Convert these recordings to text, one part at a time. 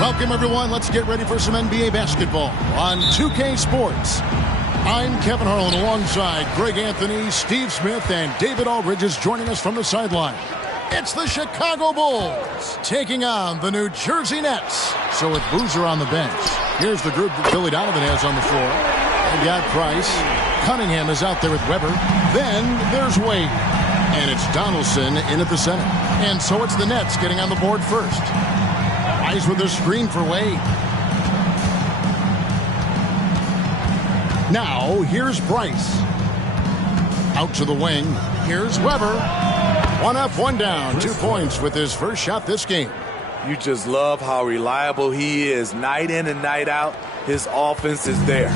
Welcome, everyone. Let's get ready for some NBA basketball on 2K Sports. I'm Kevin Harlan alongside Greg Anthony, Steve Smith, and David Aldridge is joining us from the sideline. It's the Chicago Bulls taking on the New Jersey Nets. So with Boozer on the bench, here's the group that Billy Donovan has on the floor. They've got Price. Cunningham is out there with Weber. Then there's Wade. And it's Donaldson in at the center. And so it's the Nets getting on the board first. Price with a screen for Wade. Now, here's Price. Out to the wing. Here's Weber. One up, one down. 2 points with his first shot this game. You just love how reliable he is night in and night out. His offense is there.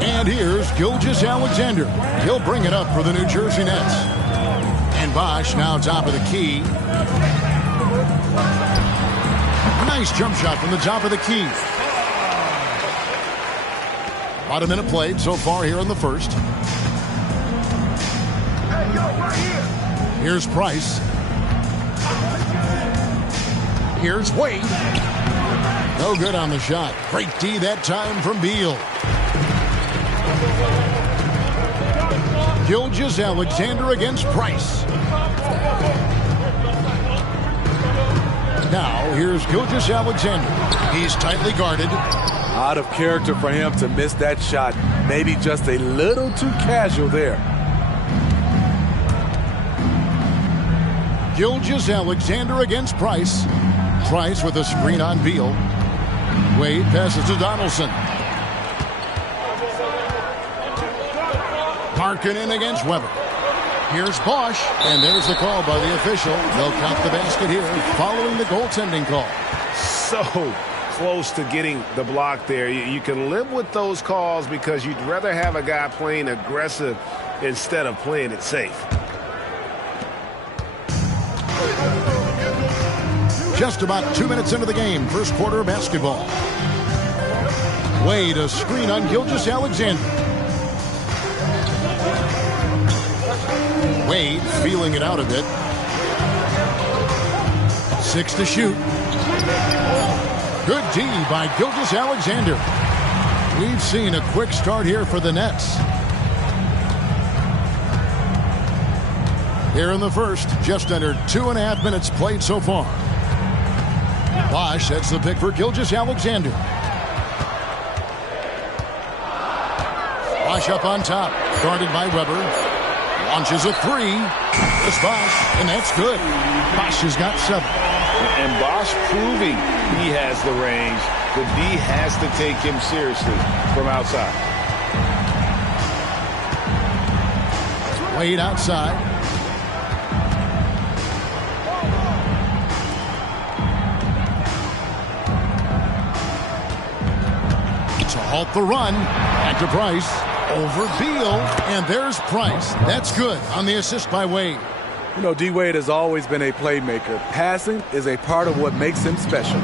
And here's Gilgeous-Alexander. He'll bring it up for the New Jersey Nets. And Bosch now top of the key. Nice jump shot from the top of the key. About a minute played so far here in the first. Hey, yo, right here. Here's Price. Here's Wade. No good on the shot. Great D that time from Beal. Gilgeous-Alexander against Price. Now, here's Gilgeous-Alexander. He's tightly guarded. Out of character for him to miss that shot. Maybe just a little too casual there. Gilgeous-Alexander against Price. Price with a screen on Beal. Wade passes to Donaldson. Markkanen against Weber. Here's Bosch, and there's the call by the official. They'll count the basket here following the goaltending call. So close to getting the block there. You can live with those calls because you'd rather have a guy playing aggressive instead of playing it safe. Just about 2 minutes into the game, first quarter of basketball. Wade, a screen on Gilgeous-Alexander. Wade feeling it out a bit. 6 to shoot. Good D by Gilgeous-Alexander. We've seen a quick start here for the Nets. Here in the first, just under 2.5 minutes played so far. Bosch sets the pick for Gilgeous-Alexander. Bosch up on top, guarded by Weber. Launches a three. It's Bosch, and that's good. Bosch has got 7. And Bosch proving he has the range. The D has to take him seriously from outside. Wade outside. To halt the run. Back to Price. Over Beal, and there's Price. That's good on the assist by Wade. You know, D. Wade has always been a playmaker. Passing is a part of what makes him special.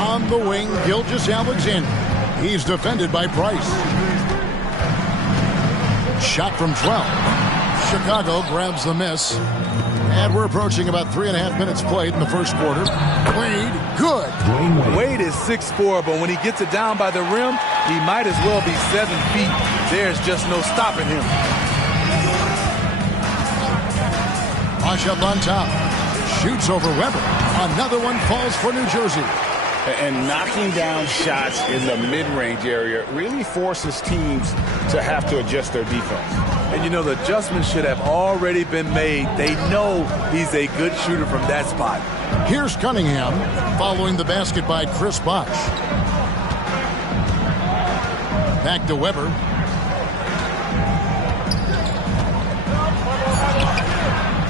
On the wing, Gilgeous-Alexander. He's defended by Price. Shot from 12. Chicago grabs the miss. And we're approaching about 3.5 minutes played in the first quarter. Wade, good. Wade is 6'4", but when he gets it down by the rim, he might as well be 7 feet. There's just no stopping him. Bosch up on top. Shoots over Weber. Another one falls for New Jersey. And knocking down shots in the mid-range area really forces teams to have to adjust their defense. And you know, the adjustments should have already been made. They know he's a good shooter from that spot. Here's Cunningham following the basket by Chris Bosch. Back to Weber.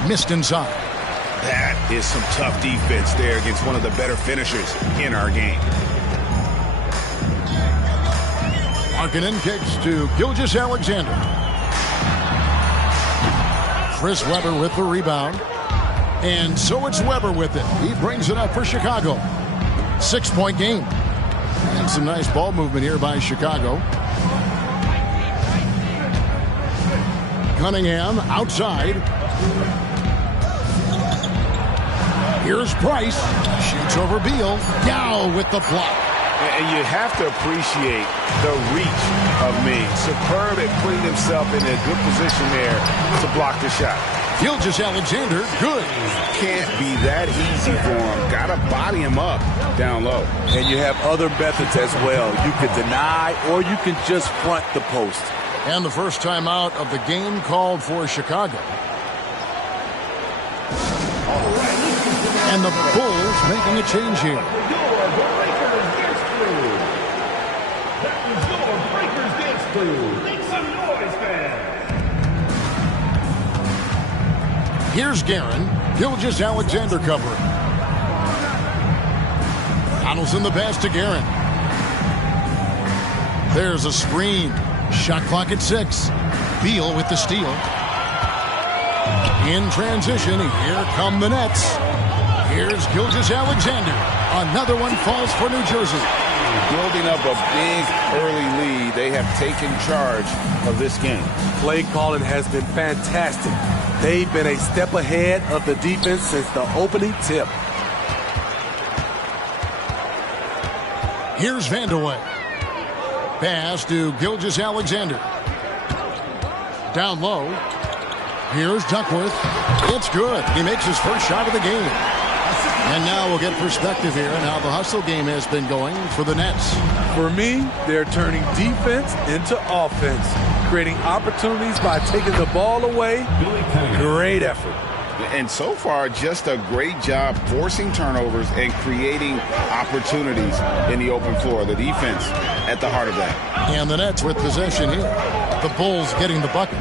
Missed inside. That is some tough defense there against one of the better finishers in our game. Markkanen kicks to Gilgeous-Alexander. Chris Weber with the rebound. And so it's Weber with it. He brings it up for Chicago. 6-point game. And some nice ball movement here by Chicago. Cunningham outside. Here's Price. Shoots over Beal. Yao with the block. And you have to appreciate the reach of Ming. Superb at putting himself in a good position there to block the shot. Gilgeous-Alexander, good. Can't be that easy for him. Got to body him up down low. And you have other methods as well. You can deny or you can just front the post. And the first time out of the game called for Chicago. And the Bulls making a change here. Here's Guerin. Gilgeous-Alexander covering. Donaldson the pass to Guerin. There's a screen. Shot clock at 6. Beal with the steal. In transition, here come the Nets. Here's Gilgeous-Alexander. Another one falls for New Jersey. building up a big early lead. They have taken charge of this game. Play calling has been fantastic. They've been a step ahead of the defense since the opening tip. Here's Vandeweghe. Pass to Gilgeous-Alexander. Down low. Here's Duckworth. It's good. He makes his first shot of the game. And now we'll get perspective here on how the hustle game has been going for the Nets. For me, they're turning defense into offense, creating opportunities by taking the ball away. Great effort. And so far, just a great job forcing turnovers and creating opportunities in the open floor. The defense at the heart of that. And the Nets with possession here. The Bulls getting the bucket.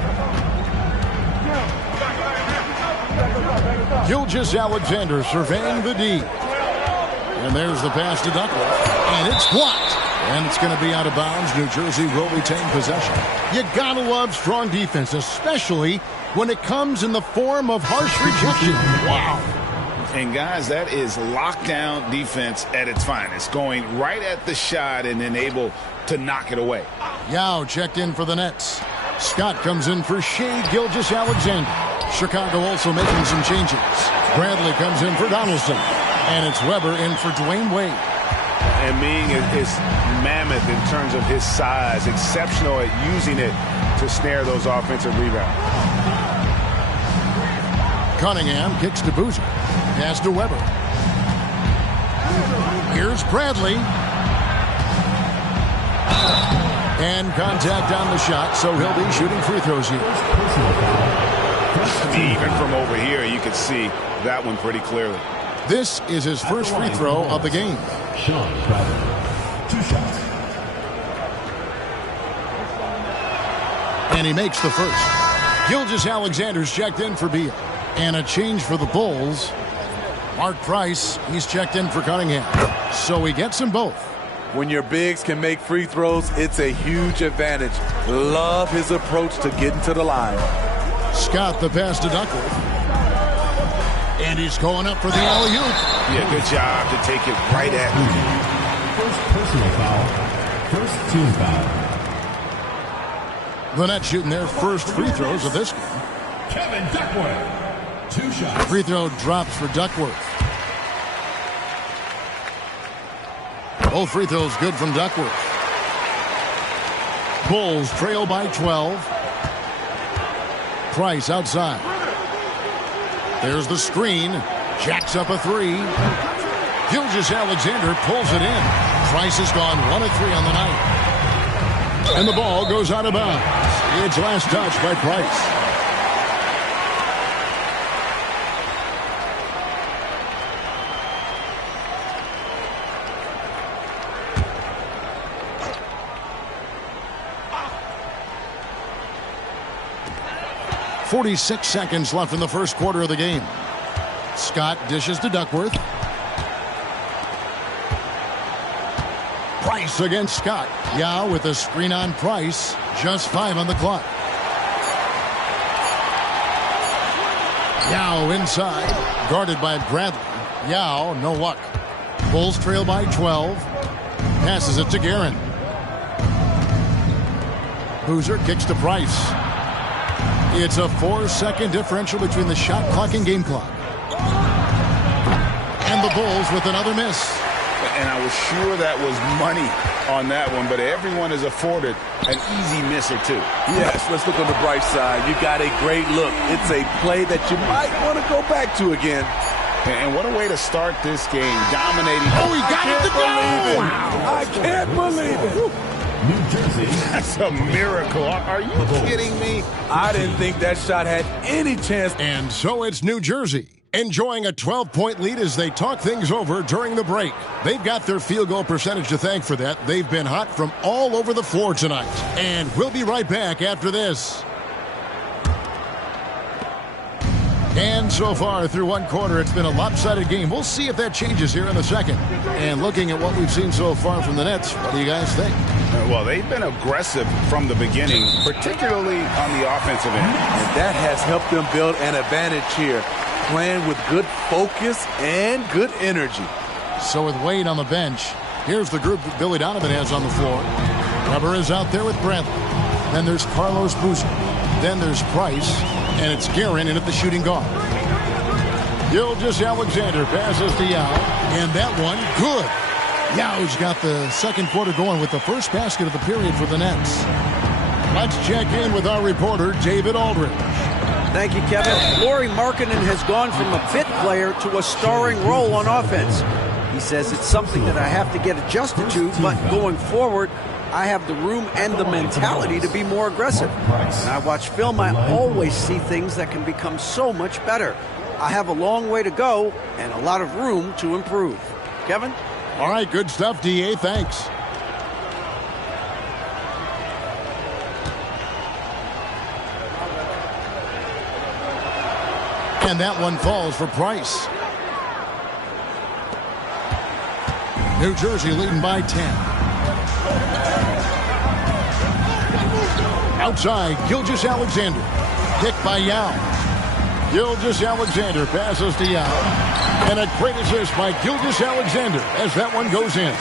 Gilgeous-Alexander surveying the D. And there's the pass to Duckworth. And it's blocked. And it's going to be out of bounds. New Jersey will retain possession. You gotta love strong defense, especially when it comes in the form of harsh rejection. Wow. And guys, that is lockdown defense at its finest. Going right at the shot and then able to knock it away. Yao checked in for the Nets. Scott comes in for Shea Gilgeous-Alexander. Chicago also making some changes. Bradley comes in for Donaldson. And it's Weber in for Dwayne Wade. And Ming is mammoth in terms of his size. Exceptional at using it to snare those offensive rebounds. Cunningham kicks to Boozer. Pass to Weber. Here's Bradley. And contact on the shot, so he'll be shooting free throws here. Even from over here, you can see that one pretty clearly. This is his first free throw of the game. Sean Crowder, 2 shots. And he makes the first. Gilgeous-Alexander's checked in for Beal. And a change for the Bulls. Mark Price, he's checked in for Cunningham. So he gets them both. When your bigs can make free throws, it's a huge advantage. Love his approach to getting to the line. Scott the pass to Duckworth. And he's going up for the alley-oop. Yeah, good job to take it right at him. First personal foul. First team foul. The Nets shooting their first free throws of this game. Kevin Duckworth, 2 shots. Free throw drops for Duckworth. Both free throws good from Duckworth. Bulls trail by 12. Price outside. There's the screen. Jacks up a 3. Gilgeous-Alexander pulls it in. Price has gone 1 of 3 on the night. And the ball goes out of bounds. It's last touch by Price. .46 seconds left in the first quarter of the game. Scott dishes to Duckworth. Price against Scott. Yao with a screen on Price. Just 5 on the clock. Yao inside. Guarded by Bradley. Yao, no luck. Bulls trail by 12. Passes it to Guerin. Boozer kicks to Price. It's a 4-second differential between the shot clock and game clock. And the Bulls with another miss. And I was sure that was money on that one, but everyone is afforded an easy miss or two. Yes, let's look on the bright side. You got a great look. It's a play that you might want to go back to again. And what a way to start this game, dominating. Oh, he got it to go! Wow. I can't believe it. New Jersey. That's a miracle. Are you kidding me? I didn't think that shot had any chance. And so it's New Jersey enjoying a 12-point lead as they talk things over during the break. They've got their field goal percentage to thank for that. They've been hot from all over the floor tonight. And we'll be right back after this. And so far through one quarter, it's been a lopsided game. We'll see if that changes here in the second. And looking at what we've seen so far from the Nets, what do you guys think? Well, they've been aggressive from the beginning, particularly on the offensive end. And that has helped them build an advantage here, playing with good focus and good energy. So with Wade on the bench, Here's the group that Billy Donovan has on the floor. Weber is out there with Bradley. Then there's Carlos Boozer. Then there's Price. And it's Guerin in at the shooting guard. Gilgeous-Alexander passes to Yao. And that one, good. Yao's got the second quarter going with the first basket of the period for the Nets. Let's check in with our reporter, David Aldridge. Thank you, Kevin. Lauri Markkanen has gone from a fifth player to a starring role on offense. He says it's something that I have to get adjusted to, but going forward, I have the room and the mentality to be more aggressive. When I watch film, I always see things that can become so much better. I have a long way to go and a lot of room to improve. Kevin? All right, good stuff, D.A. Thanks. And that one falls for Price. New Jersey leading by 10. Outside, Gilgeous-Alexander. Picked by Yao. Gilgeous-Alexander passes to Yao. And a great assist by Gilgeous-Alexander as that one goes in.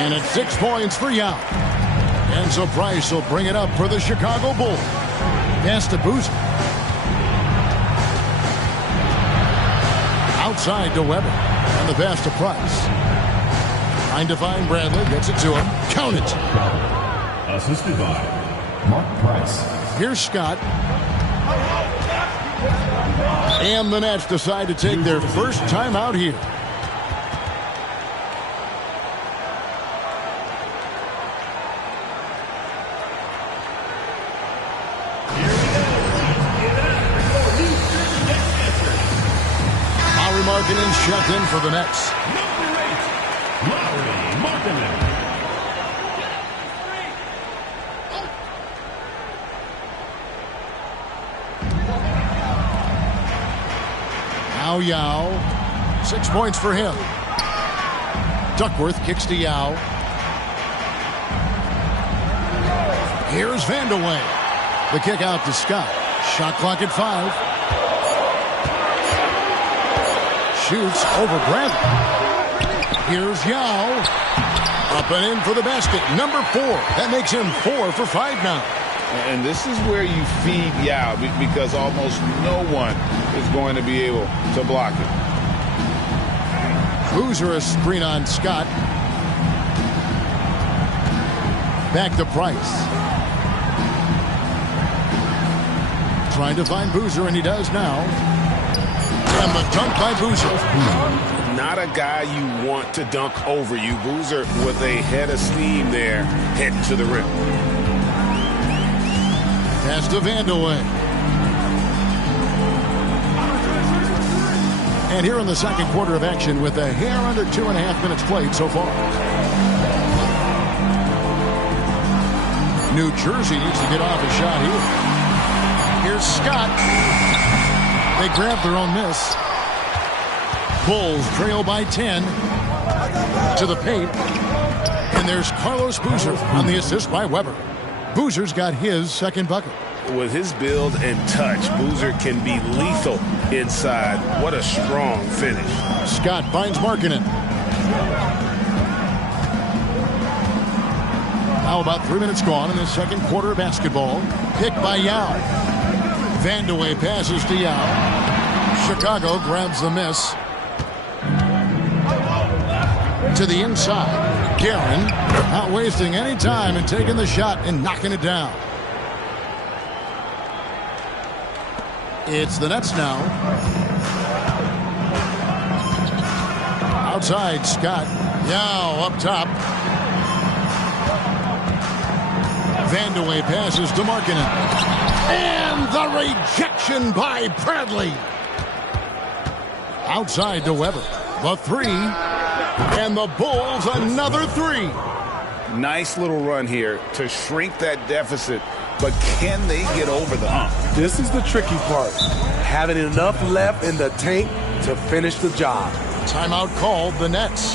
And it's 6 points for Yao. And so Price will bring it up for the Chicago Bulls. Pass to Boozer. Outside to Weber. And the pass to Price. Trying to find Bradley. Gets it to him. Count it. Assisted by Mark Price. Here's Scott. And the Nets decide to take their first time out here. Lauri Markkanen checked in for the Nets. Number 8, Lauri Markkanen. Now Yao. 6 points for him. Duckworth kicks to Yao. Here's Vandeweghe. The kick out to Scott. Shot clock at 5. Shoots over Bradley. Here's Yao. Up and in for the basket. Number 4. That makes him 4 for 5 now. And this is where you feed Yao because almost no one is going to be able to block it. Boozer a screen on Scott. Back to Price. Trying to find Boozer, and he does now. And the dunk by Boozer. Not a guy you want to dunk over you. Boozer with a head of steam there heading to the rim. Pass to Vandeweghe. And here in the second quarter of action with a hair under 2.5 minutes played so far. New Jersey needs to get off a shot here. Here's Scott. They grab their own miss. Bulls trail by 10 to the paint. And there's Carlos Boozer on the assist by Weber. Boozer's got his second bucket. With his build and touch, Boozer can be lethal inside. What a strong finish. Scott finds Markkanen. Now about 3 minutes gone in the second quarter of basketball. Picked by Yao. Vandeweghe passes to Yao. Chicago grabs the miss. To the inside. Guerin not wasting any time and taking the shot and knocking it down. It's the Nets now. Outside, Scott. Yao up top. Vandeweghe passes to Markkanen. And the rejection by Bradley. Outside to Weber. The 3. And the Bulls another 3. Nice little run here to shrink that deficit, but can they get over the hump? This is the tricky part. Having enough left in the tank to finish the job. Timeout called, the Nets.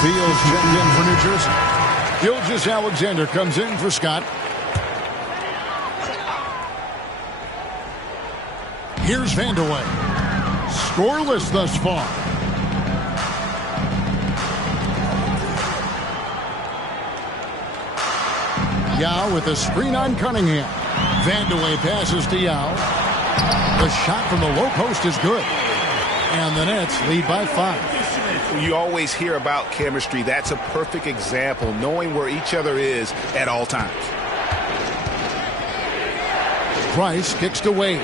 Fields checked in for New Jersey. Gilgeous-Alexander comes in for Scott. Here's Vandeweghe. Scoreless thus far. Yao with a screen on Cunningham. Vandeweghe passes to Yao. The shot from the low post is good. And the Nets lead by 5. You always hear about chemistry. That's a perfect example, knowing where each other is at all times. Price kicks to Wade.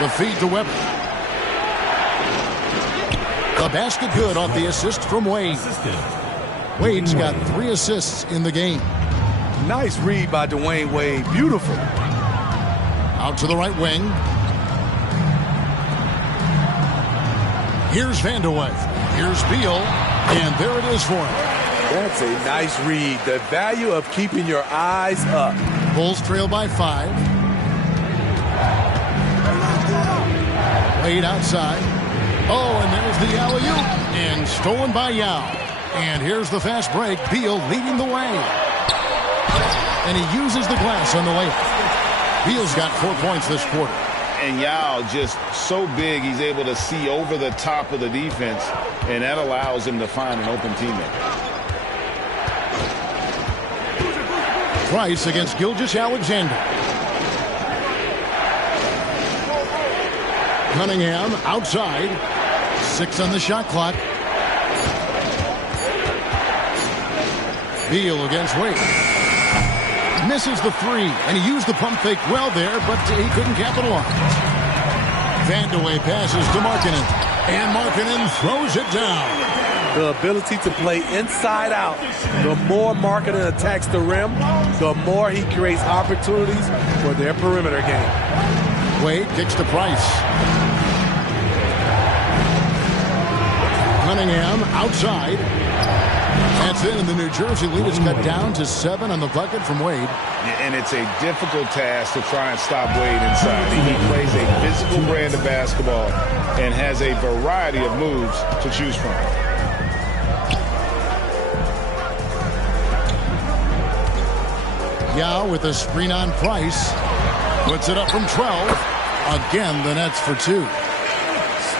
The feed to Weber. The basket good off the assist from Wade. Wade's got 3 assists in the game. Nice read by Dwayne Wade. Beautiful. Out to the right wing. Here's Vandeweghe. Here's Beal. And there it is for him. That's a nice read. The value of keeping your eyes up. Bulls trail by 5. Wade outside. Oh, and there's the alley-oop. And stolen by Yao. And here's the fast break. Beal leading the way. And he uses the glass on the layup. Beal's got 4 points this quarter. And Yao just so big, he's able to see over the top of the defense, and that allows him to find an open teammate. Price against Gilgeous-Alexander. Cunningham outside. 6 on the shot clock. Beal against Wade. Misses the 3, and he used the pump fake well there, but he couldn't capitalize. Vandeweghe passes to Markkanen, and Markkanen throws it down. The ability to play inside out. The more Markkanen attacks the rim, the more he creates opportunities for their perimeter game. Wade kicks to Price. Cunningham outside. That's it, and the New Jersey lead is cut down to 7 on the bucket from Wade. And it's a difficult task to try and stop Wade inside. He plays a physical brand of basketball and has a variety of moves to choose from. Yao with a screen on Price. Puts it up from 12. Again, the Nets for 2.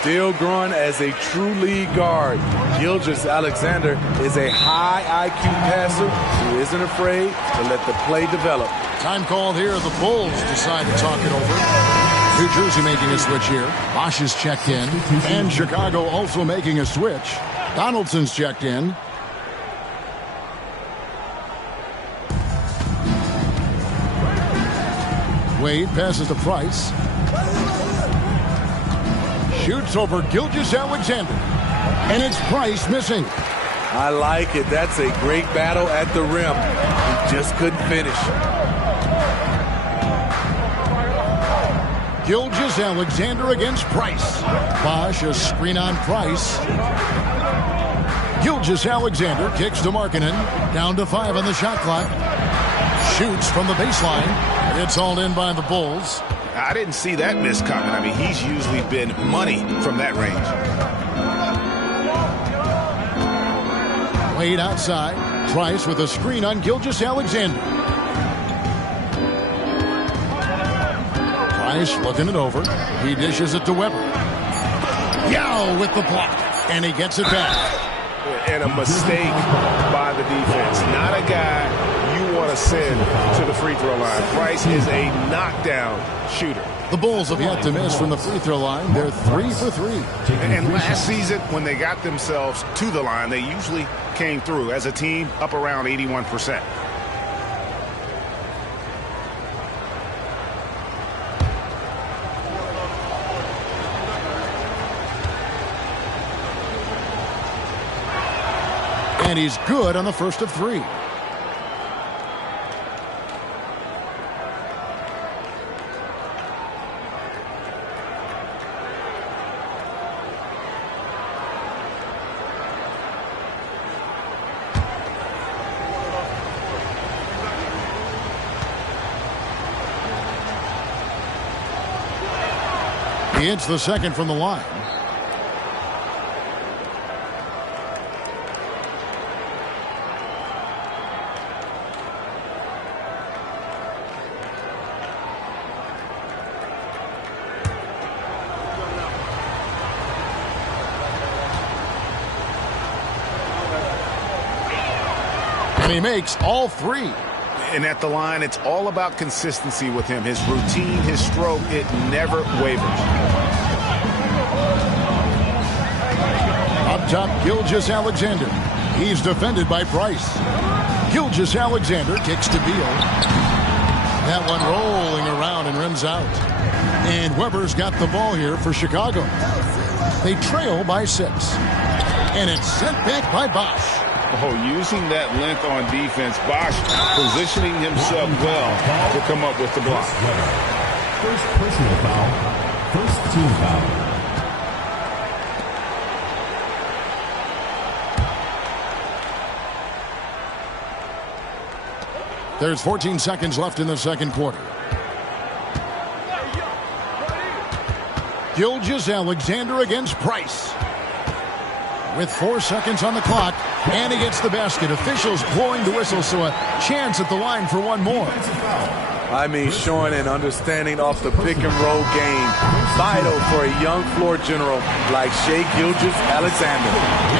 Still growing as a true lead guard. Gilgeous-Alexander is a high IQ passer who isn't afraid to let the play develop. Time called here. The Bulls decide to talk it over. New Jersey making a switch here. Bosch is checked in. And Chicago also making a switch. Donaldson's checked in. Wade passes to Price. Shoots over Gilgeous-Alexander. And it's Price missing. I like it. That's a great battle at the rim. He just couldn't finish. Gilgeous-Alexander against Price. Bosch a screen on Price. Gilgeous-Alexander kicks to Markkanen. Down to 5 on the shot clock. Shoots from the baseline. It's hauled in by the Bulls. I didn't see that miss coming. I mean, he's usually been money from that range. Wade outside. Price with a screen on Gilgeous-Alexander. Price looking it over. He dishes it to Weber. Yao with the block. And he gets it back. And a mistake by the defense. Not a guy you want to send to the free throw line. Price is a knockdown shooter. The Bulls have yet to miss from the free throw line. They're 3 for 3. And last season, when they got themselves to the line, they usually came through as a team up around 81%. And he's good on the first of 3. He hits the second from the line. And he makes all three. And at the line, it's all about consistency with him. His routine, his stroke, it never wavers. Up top, Gilgeous-Alexander. He's defended by Price. Gilgeous-Alexander kicks to Beal. That one rolling around and rims out. And Weber's got the ball here for Chicago. They trail by 6. And it's sent back by Bosch. Oh, using that length on defense, Bosch positioning himself well to come up with the block. First personal foul. First team foul. There's 14 seconds left in the second quarter. Gilgeous-Alexander against Price. With 4 seconds on the clock, and he gets the basket. Officials blowing the whistle, so a chance at the line for one more. I mean, showing an understanding off the pick and roll game. Vital for a young floor general like Shai Gilgeous-Alexander.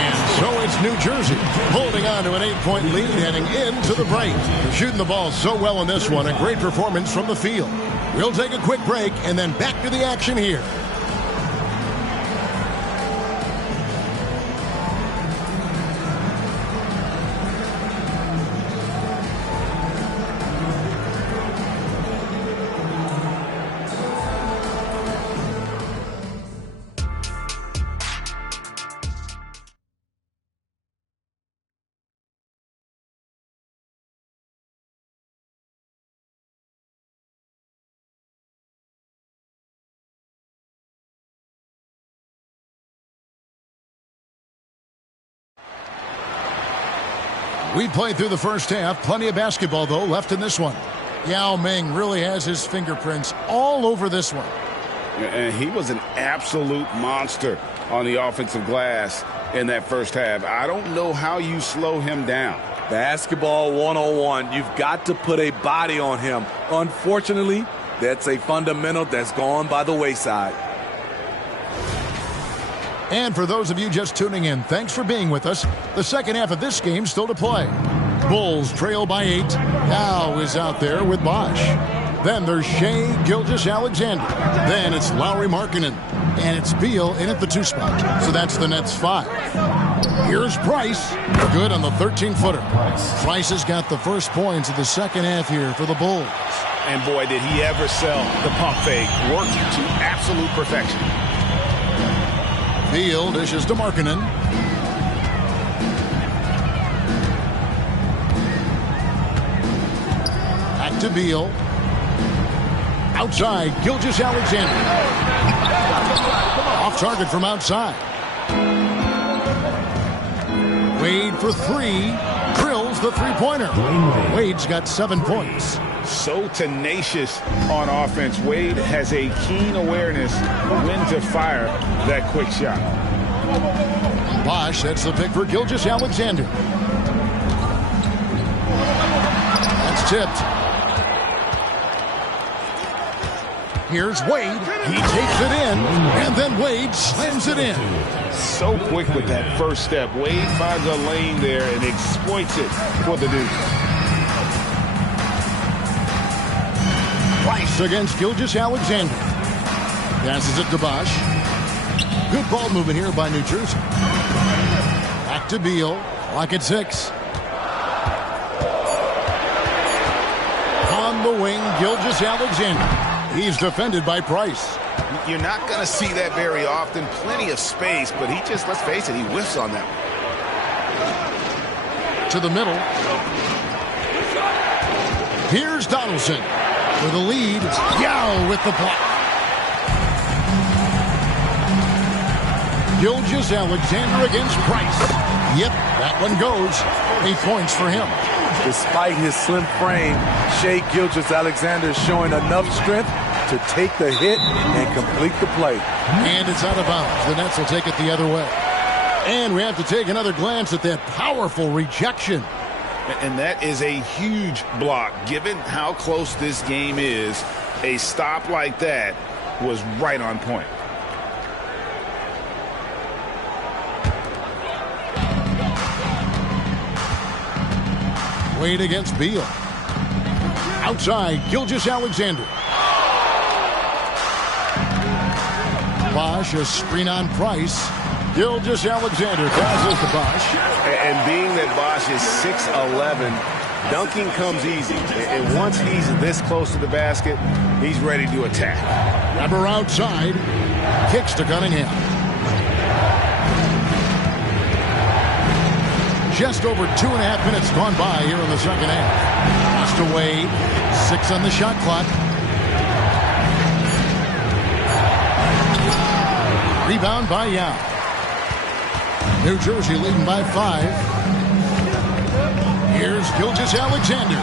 And so it's New Jersey holding on to an 8-point lead heading into the break. They're shooting the ball so well in this one. A great performance from the field. We'll take a quick break and then back to the action here. We played through the first half. Plenty of basketball, though, left in this one. Yao Ming really has his fingerprints all over this one. And he was an absolute monster on the offensive glass in that first half. I don't know how you slow him down. Basketball 101. You've got to put a body on him. Unfortunately, that's a fundamental that's gone by the wayside. And for those of you just tuning in, thanks for being with us. The second half of this game still to play. Bulls trail by 8. Now is out there with Bosch. Then there's Shai Gilgeous-Alexander. Then it's Lauri Markkanen. And it's Beal in at the 2 spot. So that's the Nets 5. Here's Price. Good on the 13-footer. Price has got the first points of the second half here for the Bulls. And boy, did he ever sell the pump fake. Worked to absolute perfection. Beal dishes to Markkanen. Back to Beal. Outside, Gilgeous-Alexander. Off target from outside. Wade for 3. Drills the three-pointer. Wade's got 7 points. So tenacious on offense. Wade has a keen awareness when to fire that quick shot. Bosch, that's the pick for Gilgeous-Alexander. That's tipped. Here's Wade. He takes it in, and then Wade slams it in. So quick with that first step. Wade finds a lane there and exploits it for the Duke. Price against Gilgeous-Alexander. Passes it to Bosch. Good ball movement here by New Jersey. Back to Beal. Clock at 6. On the wing, Gilgeous-Alexander. He's defended by Price. You're not going to see that very often. Plenty of space, but he just, let's face it, he whiffs on that one. To the middle. Here's Donaldson. For the lead, Yao with the block. Gilgeous-Alexander against Price. Yep, that one goes. 8 points for him. Despite his slim frame, Shai Gilgeous-Alexander is showing enough strength to take the hit and complete the play. And it's out of bounds. The Nets will take it the other way. And we have to take another glance at that powerful rejection. And that is a huge block. Given how close this game is, a stop like that was right on point. Wade against Beal. Outside, Gilgeous-Alexander. Bosch, a screen on Price. Gilgeous-Alexander passes to Bosch. And being that Bosch is 6'11", dunking comes easy. And once he's this close to the basket, he's ready to attack. Weber outside. Kicks to Cunningham. Just over 2.5 minutes gone by here in the second half. Pass to Wade. 6 on the shot clock. Rebound by Yao. New Jersey leading by 5. Here's Gilgeous-Alexander.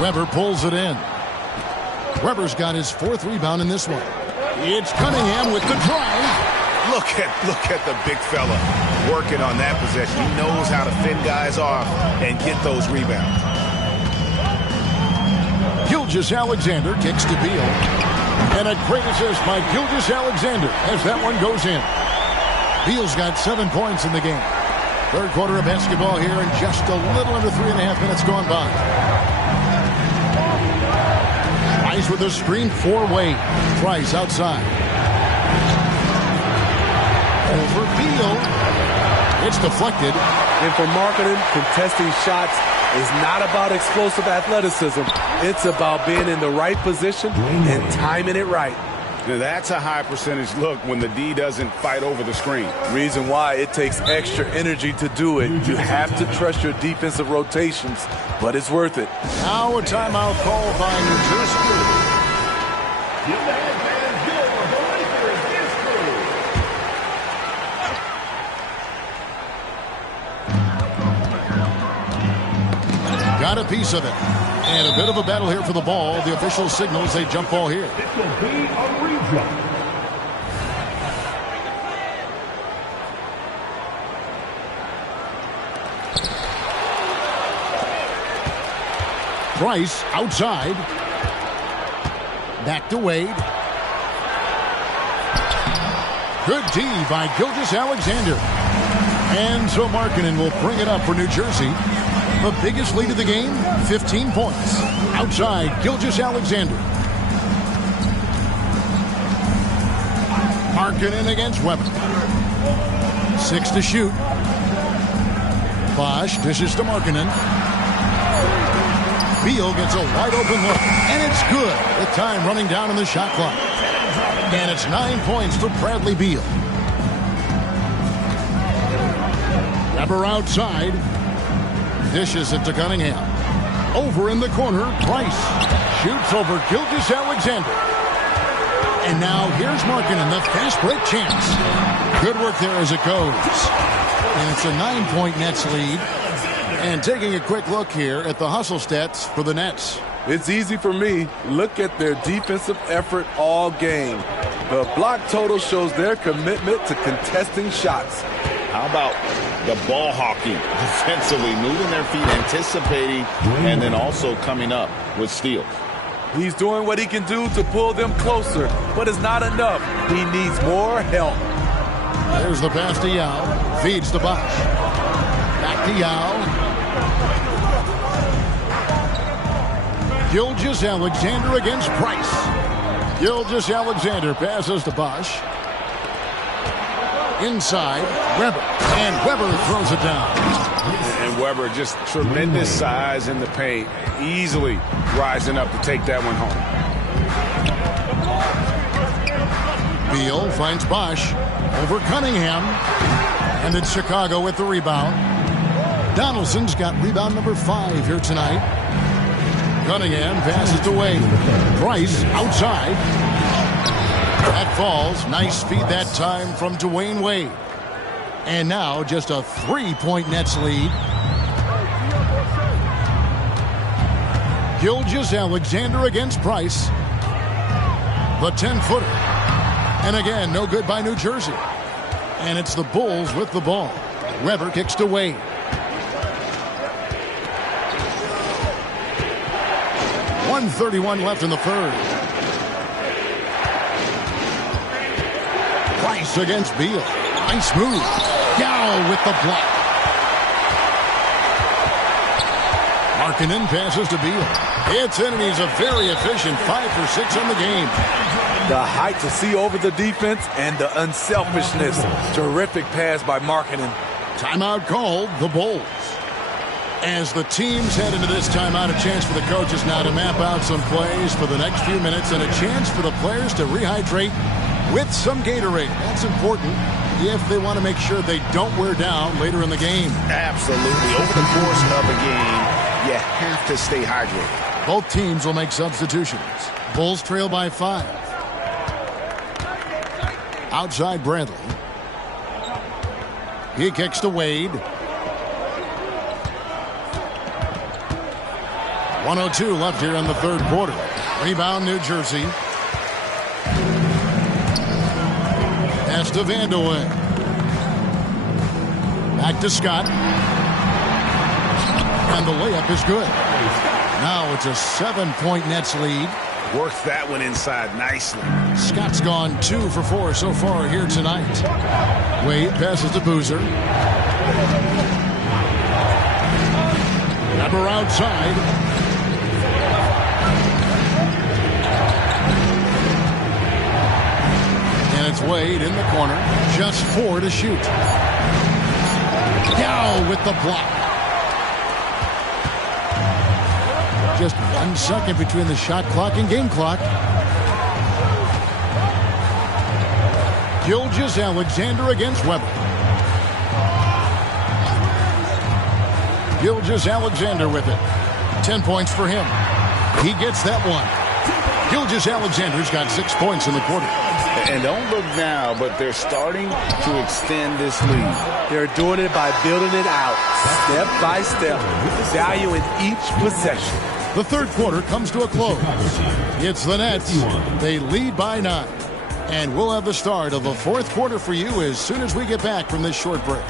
Weber pulls it in. Weber's got his 4th rebound in this one. It's Cunningham with the drive. Look at the big fella working on that possession. He knows how to fend guys off and get those rebounds. Gilgeous-Alexander kicks to Beal. And a great assist by Gilgeous-Alexander as that one goes in. Beal's got 7 points in the game. Third quarter of basketball here and just a little under 3.5 minutes gone by. Price with a screen for Wade. Price outside. Over Beal. It's deflected. And for marketing, contesting shots is not about explosive athleticism. It's about being in the right position and timing it right. Now that's a high percentage look when the D doesn't fight over the screen. Reason why it takes extra energy to do it. You have to trust your defensive rotations, but it's worth it. Now a timeout call by New Jersey. Got a piece of it. And a bit of a battle here for the ball. The official signals a jump ball here. It will be a rejump. Price outside. Back to Wade. Good D by Gilgeous-Alexander. And so Markkanen will bring it up for New Jersey. The biggest lead of the game, 15 points. Outside, Gilgeous-Alexander. Markkanen against Weber. 6 to shoot. Bosch dishes to Markkanen. Beal gets a wide open look, and it's good with time running down on the shot clock. And it's 9 points for Bradley Beal. Weber outside. Dishes it to Cunningham. Over in the corner, Price shoots over Gilgeous-Alexander. And now here's Markkanen, the fast break chance. Good work there as it goes. And it's a 9-point Nets lead. And taking a quick look here at the hustle stats for the Nets. It's easy for me. Look at their defensive effort all game. The block total shows their commitment to contesting shots. How about the ball hawking defensively, moving their feet, anticipating, and then also coming up with steals. He's doing what he can do to pull them closer, but it's not enough. He needs more help. There's the pass to Yao. Feeds to Bosch. Back to Yao. Gilgeous-Alexander against Price. Gilgeous-Alexander passes to Bosch. Inside, Weber. And Weber throws it down. And Weber just tremendous size in the paint. Easily rising up to take that one home. Beal finds Bosch over Cunningham. And it's Chicago with the rebound. Donaldson's got rebound number 5 here tonight. Cunningham passes to Wade. Price outside. That falls. Nice feed that time from Dwayne Wade. And now just a 3-point Nets lead. Gilgeous-Alexander against Price. The 10-footer. And again, no good by New Jersey. And it's the Bulls with the ball. Weber kicks to Wade. .131 left in the third. Price against Beal. Nice move. Yao with the block. Markkanen passes to Beal. It's in, and he's a very efficient 5 for 6 on the game. The height to see over the defense and the unselfishness. Terrific pass by Markkanen. Timeout called, the Bulls. As the teams head into this timeout, a chance for the coaches now to map out some plays for the next few minutes and a chance for the players to rehydrate with some Gatorade. That's important if they want to make sure they don't wear down later in the game. Absolutely. Over the course of a game, you have to stay hydrated. Both teams will make substitutions. Bulls trail by 5. Outside Bradley. He kicks to Wade. 1:02 left here in the third quarter. Rebound, New Jersey. Pass to Vandeweghe. Back to Scott. And the layup is good. Now it's a 7-point Nets lead. Works that one inside nicely. Scott's gone 2 for 4 so far here tonight. Wade passes to Boozer. Weber outside. And it's Wade in the corner. Just 4 to shoot. Dow with the block. Just 1 second between the shot clock and game clock. Gilgeous-Alexander against Weber. Gilgeous-Alexander with it. 10 points for him. He gets that one. Gilgeous-Alexander's got 6 points in the quarter. And don't look now, but they're starting to extend this lead. They're doing it by building it out, step by step, valuing each possession. The third quarter comes to a close. It's the Nets. They lead by 9. And we'll have the start of the fourth quarter for you as soon as we get back from this short break.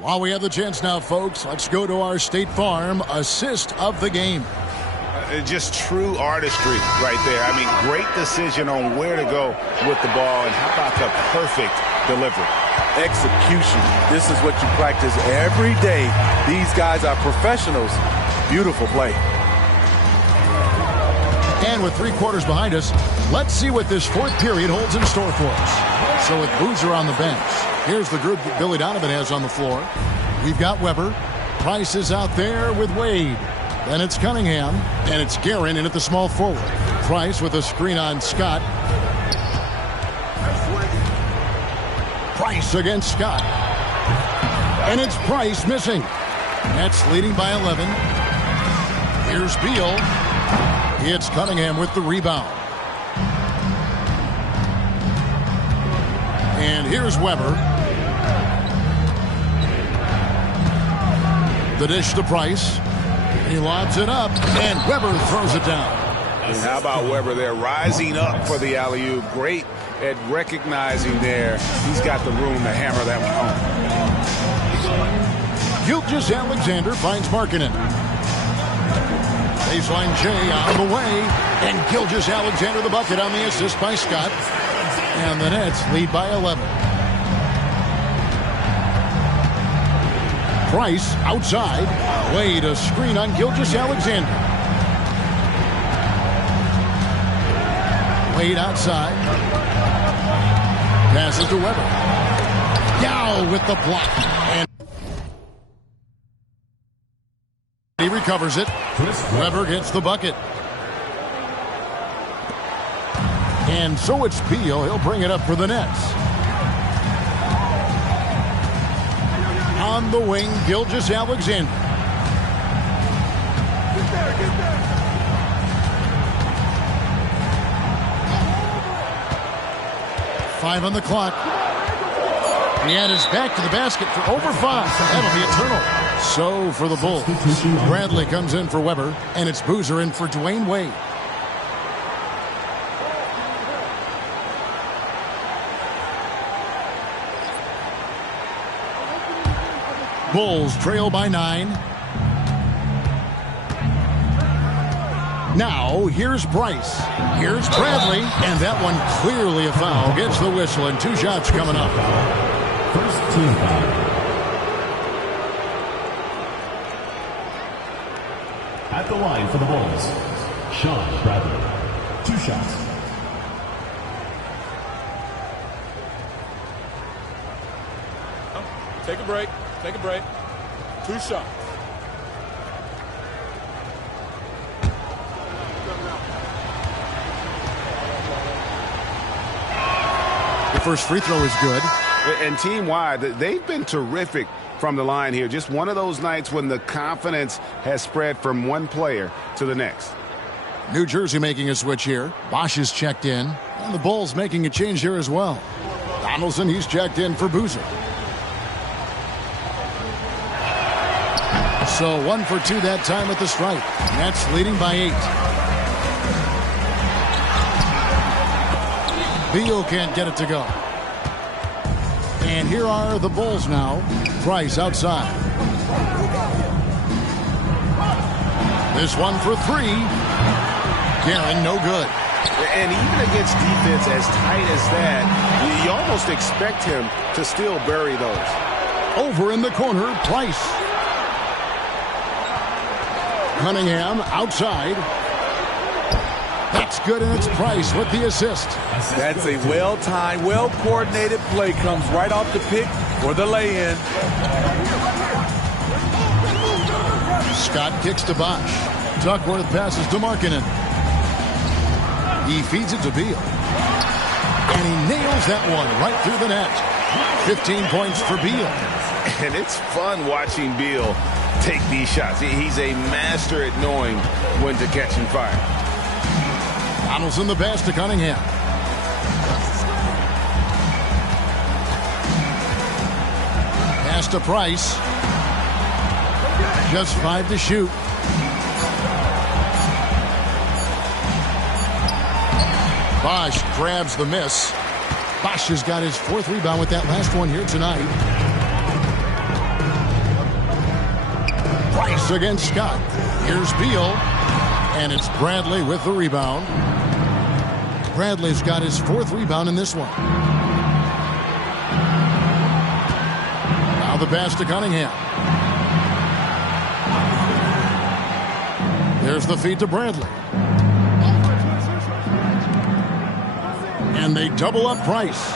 While we have the chance now, folks, let's go to our State Farm assist of the game. Just true artistry right there. I mean, great decision on where to go with the ball, and how about the perfect delivery? Execution. This is what you practice every day. These guys are professionals. Beautiful play. And with 3 quarters behind us, let's see what this fourth period holds in store for us. So with Boozer on the bench, here's the group that Billy Donovan has on the floor. We've got Weber. Price is out there with Wade. Then it's Cunningham, and it's Guerin in at the small forward. Price with a screen on Scott. Price against Scott. And it's Price missing. Nets leading by 11. Here's Beal. It's Cunningham with the rebound. And here's Weber. The dish to Price. He lobs it up, and Weber throws it down. And how about Weber there, rising up for the alley-oop. Great at recognizing there. He's got the room to hammer that one home. Gilgeous-Alexander finds Markkanen. Baseline J on the way, and Gilgeous-Alexander the bucket on the assist by Scott. And the Nets lead by 11. Price outside. Wade a screen on Gilgeous-Alexander. Wade outside. Passes to Weber. Dow with the block. And he recovers it. Weber gets the bucket. And so it's Beal. He'll bring it up for the Nets. On the wing, Gilgeous-Alexander. Five on the clock. And is back to the basket for over 5. That'll be a turnover. So for the Bulls, Bradley comes in for Weber, and it's Boozer in for Dwayne Wade. Bulls trail by 9. Now, here's Price. Here's Bradley. And that one clearly a foul. Gets the whistle, and 2 shots coming up. First team foul. At the line for the Bulls, Sean Bradley. 2 shots. Take a break. Take a break. 2 shots. The first free throw is good. And team-wide, they've been terrific from the line here. Just one of those nights when the confidence has spread from one player to the next. New Jersey making a switch here. Bosch is checked in. And the Bulls making a change here as well. Donaldson, he's checked in for Boozer. So 1 for 2 that time at the stripe. Nets leading by 8. Beal can't get it to go. And here are the Bulls now. Price outside. This one for 3. Guerin, no good. And even against defense as tight as that, you almost expect him to still bury those. Over in the corner, Price. Cunningham outside. That's good, and it's Price with the assist. That's a well-timed, well-coordinated play. Comes right off the pick for the lay-in. Scott kicks to Bosch. Duckworth passes to Markkanen. He feeds it to Beal. And he nails that one right through the net. 15 points for Beal. And it's fun watching Beal take these shots. He's a master at knowing when to catch and fire. Donaldson the pass to Cunningham. Pass to Price. Just 5 to shoot. Bosch grabs the miss. Bosch has got his 4th rebound with that last one here tonight. Price against Scott. Here's Beal. And it's Bradley with the rebound. Bradley's got his 4th rebound in this one. Now the pass to Cunningham. There's the feed to Bradley. And they double up Price.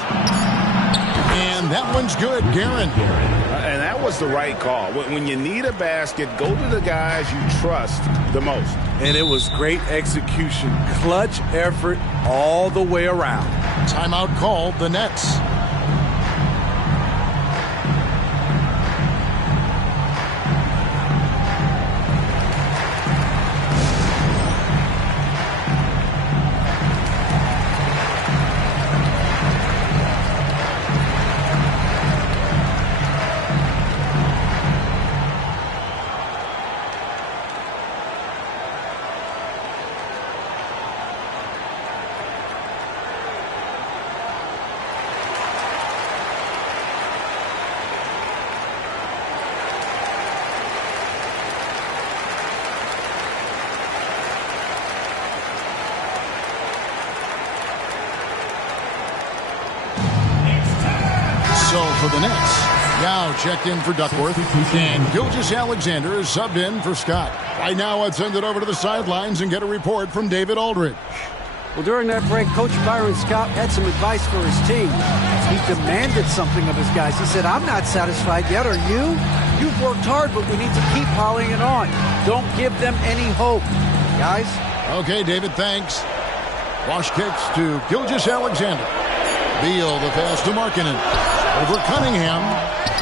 And that one's good, Guerin. And that was the right call. When you need a basket, go to the guys you trust the most. And it was great execution. Clutch effort all the way around. Timeout called, the Nets. For the Nets. Now checked in for Duckworth. And Gilgeous-Alexander is subbed in for Scott. Right now, let's send it over to the sidelines and get a report from David Aldridge. Well, during that break, Coach Byron Scott had some advice for his team. He demanded something of his guys. He said, I'm not satisfied yet, are you? You've worked hard, but we need to keep piling it on. Don't give them any hope. Guys? Okay, David, thanks. Wash kicks to Gilgeous-Alexander. Beal, the pass to Markkanen. Over Cunningham.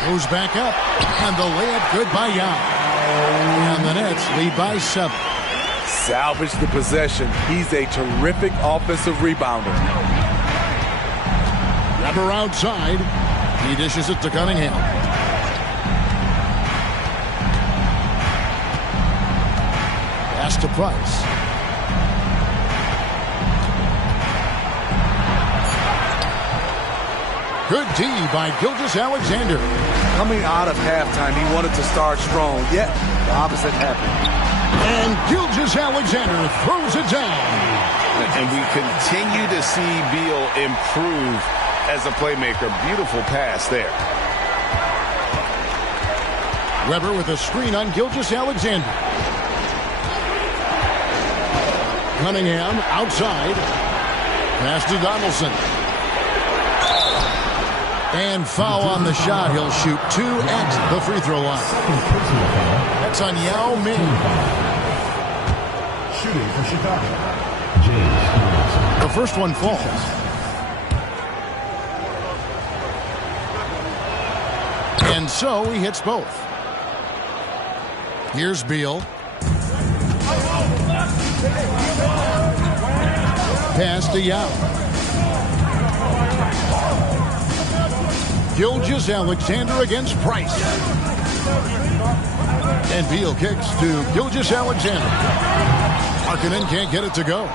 Goes back up. And the layup good by Young. And the Nets lead by 7. Salvage the possession. He's a terrific offensive rebounder. Weber outside. He dishes it to Cunningham. Pass to Price. Good D by Gilgeous-Alexander. Coming out of halftime, he wanted to start strong, yet the opposite happened. And Gilgeous-Alexander throws it down. And we continue to see Beal improve as a playmaker. Beautiful pass there. Weber with a screen on Gilgeous-Alexander. Cunningham outside. Pass to Donaldson. And foul on the shot. He'll shoot 2 at the free throw line. That's on Yao Ming. Shooting for Chicago. The first one falls. And so he hits both. Here's Beal. Pass to Yao. Gilgeous-Alexander against Price. And Beal kicks to Gilgeous-Alexander. Markkanen can't get it to go.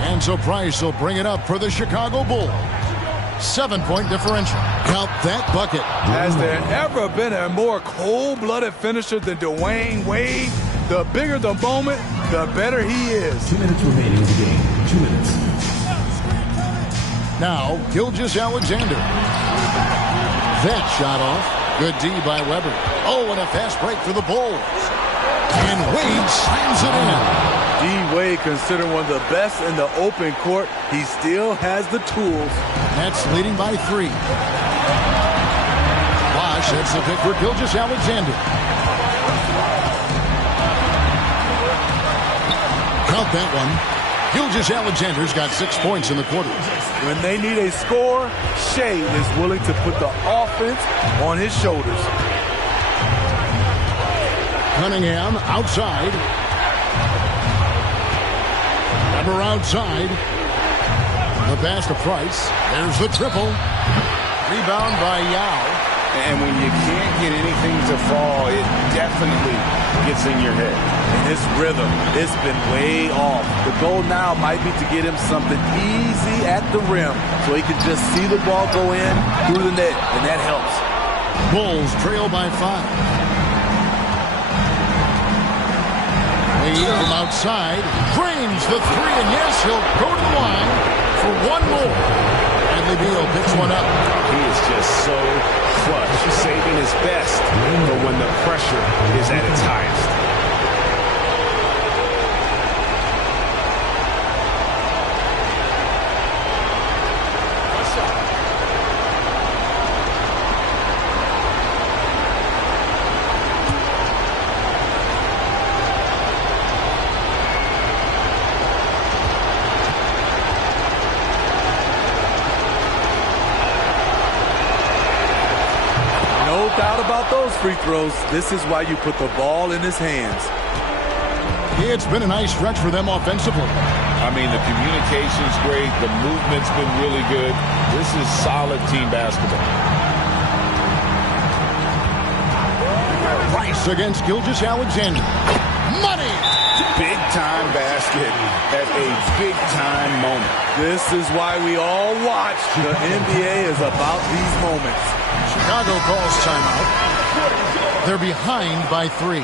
And so Price will bring it up for the Chicago Bulls. 7-point differential. Count that bucket. Has there ever been a more cold-blooded finisher than Dwayne Wade? The bigger the moment, the better he is. 2 minutes remaining in the game. 2 minutes. Now, Gilgeous-Alexander. That shot off. Good D by Weber. Oh, and a fast break for the Bulls. And Wade slams it in. D-Wade, considered one of the best in the open court, he still has the tools. Nets leading by 3. Bosh hits the pick for Gilgeous-Alexander. Count that one. Gilgeous-Alexander's got 6 points in the quarter. When they need a score, Shea is willing to put the offense on his shoulders. Cunningham outside. Weber outside. The pass to Price. There's the triple. Rebound by Yao. And when you can't get anything to fall, it definitely gets in your head. And his rhythm, it's been way off. The goal now might be to get him something easy at the rim so he can just see the ball go in through the net, and that helps. Bulls trail by 5. Wade from outside drains the 3, and yes, he'll go to the line for one more. Bradley Beal picks one up. He is just so clutch, saving his best for when the pressure is at its highest. Doubt about those free throws. This is why you put the ball in his hands. It's been a nice stretch for them offensively. I mean, the communication's great. The movement's been really good. This is solid team basketball. Price against Gilgeous-Alexander. Money! Big-time basket at a big-time moment. This is why we all watch. The NBA is about these moments. Chicago calls timeout. They're behind by 3.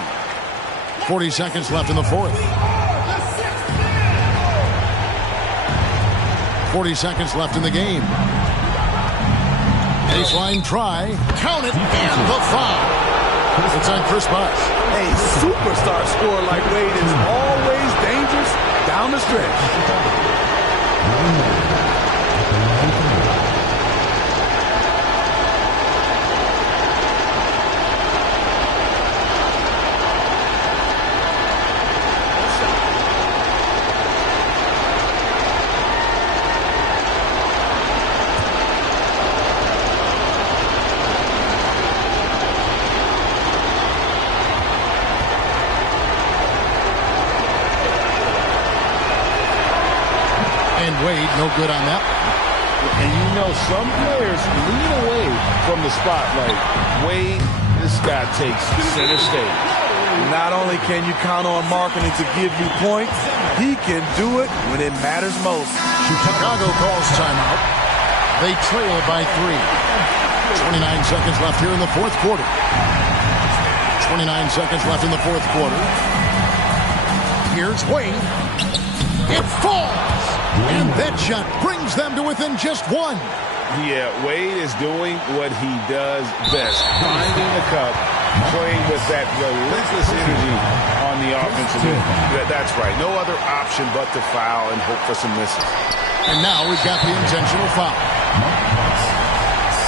40 seconds left in the fourth. 40 seconds left in the game. Baseline try. Count it, and the foul. It's on Chris Bosh. A superstar scorer like Wade is always dangerous down the stretch. Wade, no good on that. And you know, some players lean away from the spotlight. Wade, this guy takes center stage. Not only can you count on Markkanen to give you points, he can do it when it matters most. Chicago calls timeout. They trail by 3. 29 seconds left here in the fourth quarter. 29 seconds left in the fourth quarter. Here's Wade. It falls. And that shot brings them to within just one. Yeah, Wade is doing what he does best. Finding the cup, playing with that relentless energy on the offensive end. That's right. No other option but to foul and hope for some misses. And now we've got the intentional foul.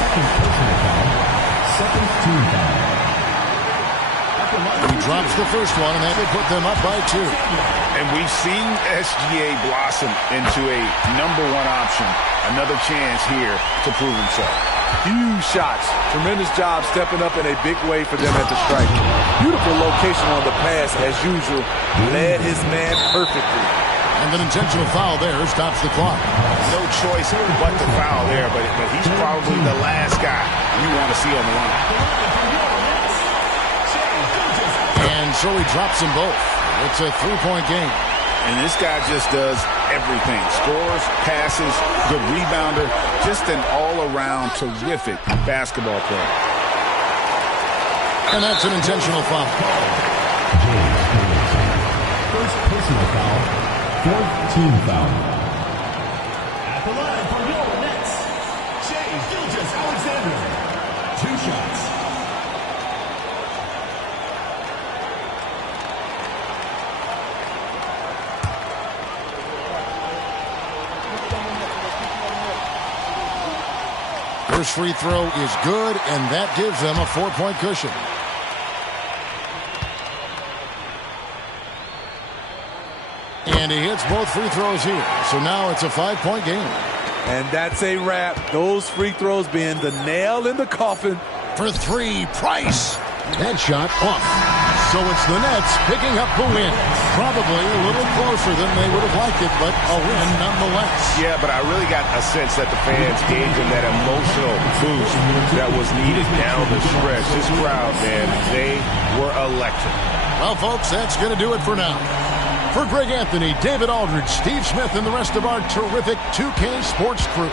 Second personal foul. Second team foul. He drops the first one, and that will put them up by 2. And we've seen SGA blossom into a #1 option. Another chance here to prove himself. Huge shots. Tremendous job stepping up in a big way for them at the stripe. Beautiful location on the pass as usual. Led his man perfectly. And an intentional foul there stops the clock. No choice but to foul there, but he's probably the last guy you want to see on the line. And so he drops them both. It's a 3-point game. And this guy just does everything. Scores, passes, good rebounder, just an all-around terrific basketball player. And that's an intentional foul. First personal foul. Fourth team foul. At the line for your Nets, Shai Gilgeous-Alexander. 2 shots. First free throw is good, and that gives them a 4-point cushion. And he hits both free throws here. So now it's a 5-point game. And that's a wrap. Those free throws being the nail in the coffin. For 3, Price. That shot off. So it's the Nets picking up the win. Probably a little closer than they would have liked it, but a win nonetheless. Yeah, but I really got a sense that the fans gave him that emotional boost that was needed down the stretch. This crowd, man, they were electric. Well, folks, that's going to do it for now. For Greg Anthony, David Aldridge, Steve Smith, and the rest of our terrific 2K Sports crew,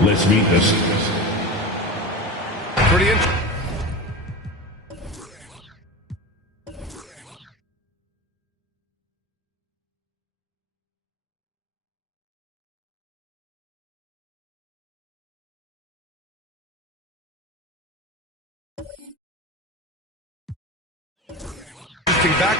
Let's meet this. Pretty interesting. Back.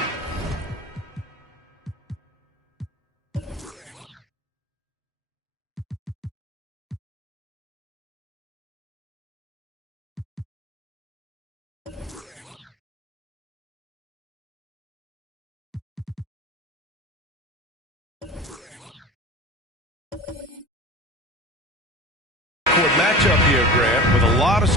Court matchup here, Grant, with a lot of.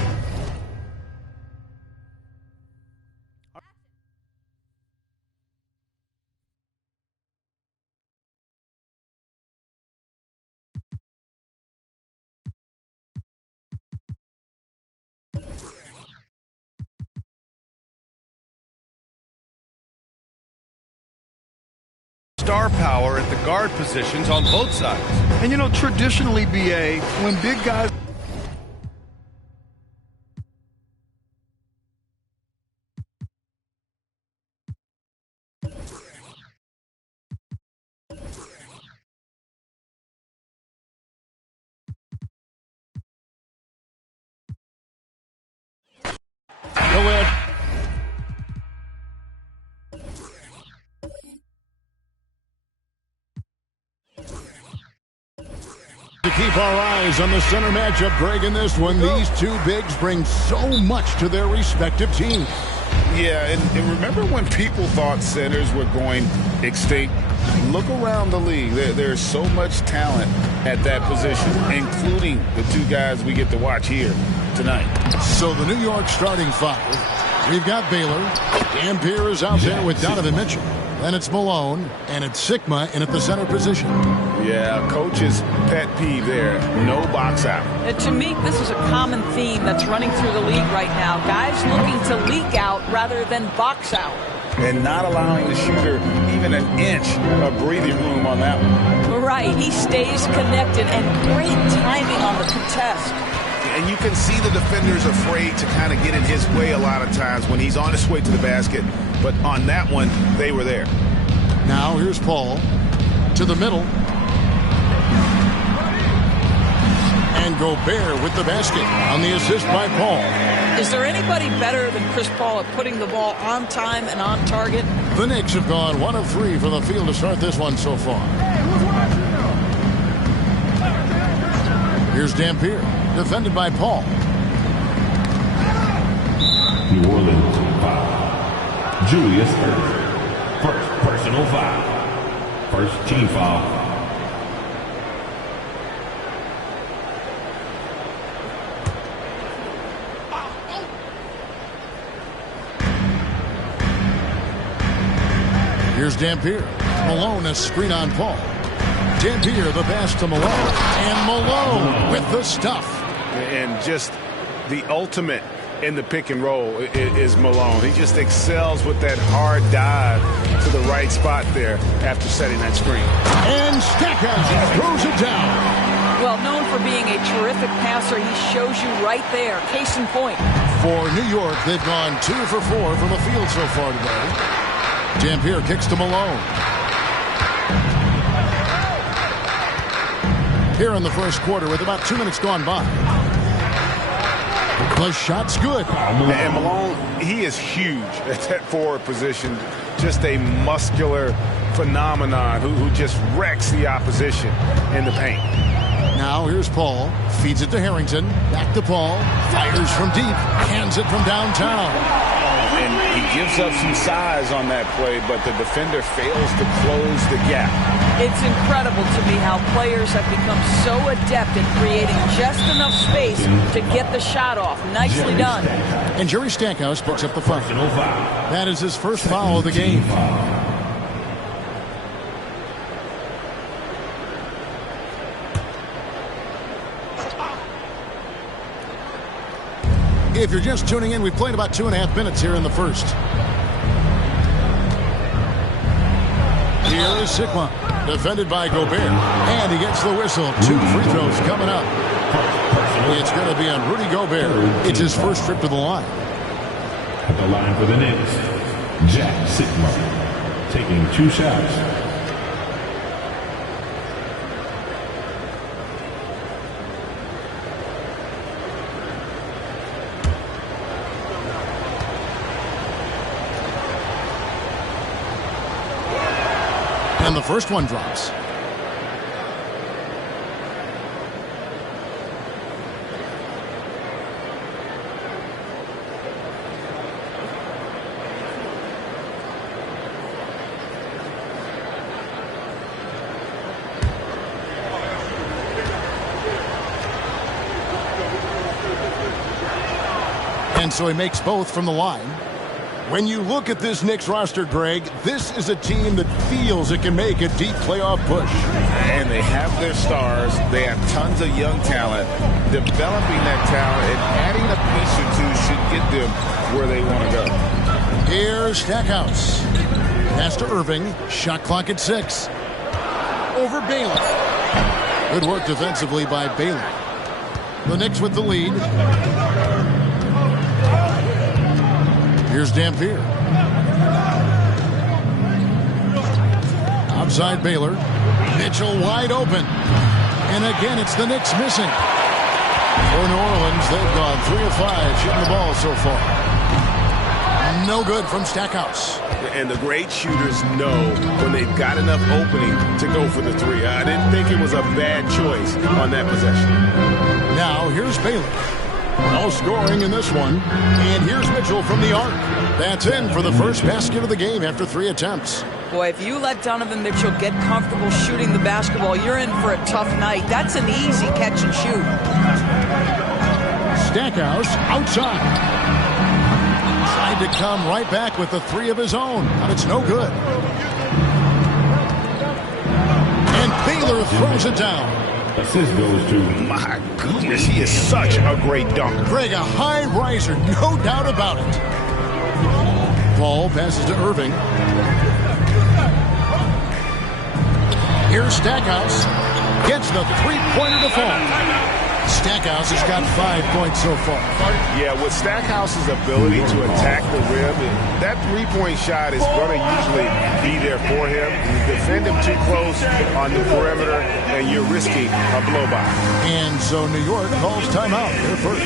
Star power at the guard positions on both sides. And you know, traditionally, BA, when big guys... To keep our eyes on the center matchup, Greg, in this one, these two bigs bring so much to their respective teams. Yeah, and remember when people thought centers were going extinct? Look around the league. There's so much talent at that position, including the two guys we get to watch here tonight. So the New York starting five. We've got Baylor. Dampier is out there with Donovan Mitchell. Then it's Malone, and it's Sigma in at the center position. Yeah, coach's pet peeve there. No box out. To me, this is a common theme that's running through the league right now. Guys looking to leak out rather than box out. And not allowing the shooter even an inch of breathing room on that one. Well, right. He stays connected, and great timing on the contest. And you can see the defender's afraid to kind of get in his way a lot of times when he's on his way to the basket. But on that one, they were there. Now here's Paul to the middle. And Gobert with the basket on the assist by Paul. Is there anybody better than Chris Paul at putting the ball on time and on target? The Knicks have gone 1 of 3 from the field to start this one so far. Here's Dampier, defended by Paul. New Orleans foul. Julius Erving. First personal foul. First team foul. Here's Dampier. Malone a screen on Paul. Dampier the pass to Malone. And Malone with the stuff. And just the ultimate in the pick and roll is Malone. He just excels with that hard dive to the right spot there after setting that screen. And Stackhouse throws it down. Well, known for being a terrific passer, he shows you right there. Case in point. For New York, they've gone 2 for 4 from the field so far today. Dampier kicks to Malone. Here in the first quarter with about 2 minutes gone by. The shot's good. And Malone, he is huge at that forward position. Just a muscular phenomenon who just wrecks the opposition in the paint. Now here's Paul. Feeds it to Harrington. Back to Paul. Fires from deep. Hands it from downtown. And he gives up some size on that play, but the defender fails to close the gap. It's incredible to me how players have become so adept at creating just enough space to get the shot off. Nicely done. And Jerry Stackhouse picks up the foul. That is his first foul of the game. If you're just tuning in, we've played about 2.5 minutes here in the first. Here is Sigma, defended by Gobert. And he gets the whistle. 2 free throws coming up. It's going to be on Rudy Gobert. It's his first trip to the line. At the line for the Knicks, Jack Sigma, taking 2 shots. And the first one drops. And so he makes both from the line. When you look at this Knicks roster, Greg, this is a team that feels it can make a deep playoff push. And they have their stars. They have tons of young talent. Developing that talent and adding a piece or two should get them where they want to go. Here's Stackhouse. Pass to Irving. Shot clock at 6. Over Baylor. Good work defensively by Baylor. The Knicks with the lead. Here's Dampier. Outside Baylor. Mitchell wide open. And again, it's the Knicks missing. For New Orleans, they've gone 3 of 5 shooting the ball so far. No good from Stackhouse. And the great shooters know when they've got enough opening to go for the 3. I didn't think it was a bad choice on that possession. Now, here's Baylor. No scoring in this one. And here's Mitchell from the arc. That's in for the first basket of the game after 3 attempts. Boy, if you let Donovan Mitchell get comfortable shooting the basketball, you're in for a tough night. That's an easy catch and shoot. Stackhouse outside. Tried to come right back with the 3 of his own, but it's no good. And Baylor throws it down. Assist goes to... My goodness, he is such a great dunker. Greg, a high riser, no doubt about it. Paul passes to Irving. Here's Stackhouse. Gets the three-pointer to fall. Stackhouse has got 5 points so far. Yeah, with Stackhouse's ability to attack the rim, that three-point shot is going to usually be there for him. You defend him too close on the perimeter, and you're risking a blow-by. And so New York calls timeout. They're first.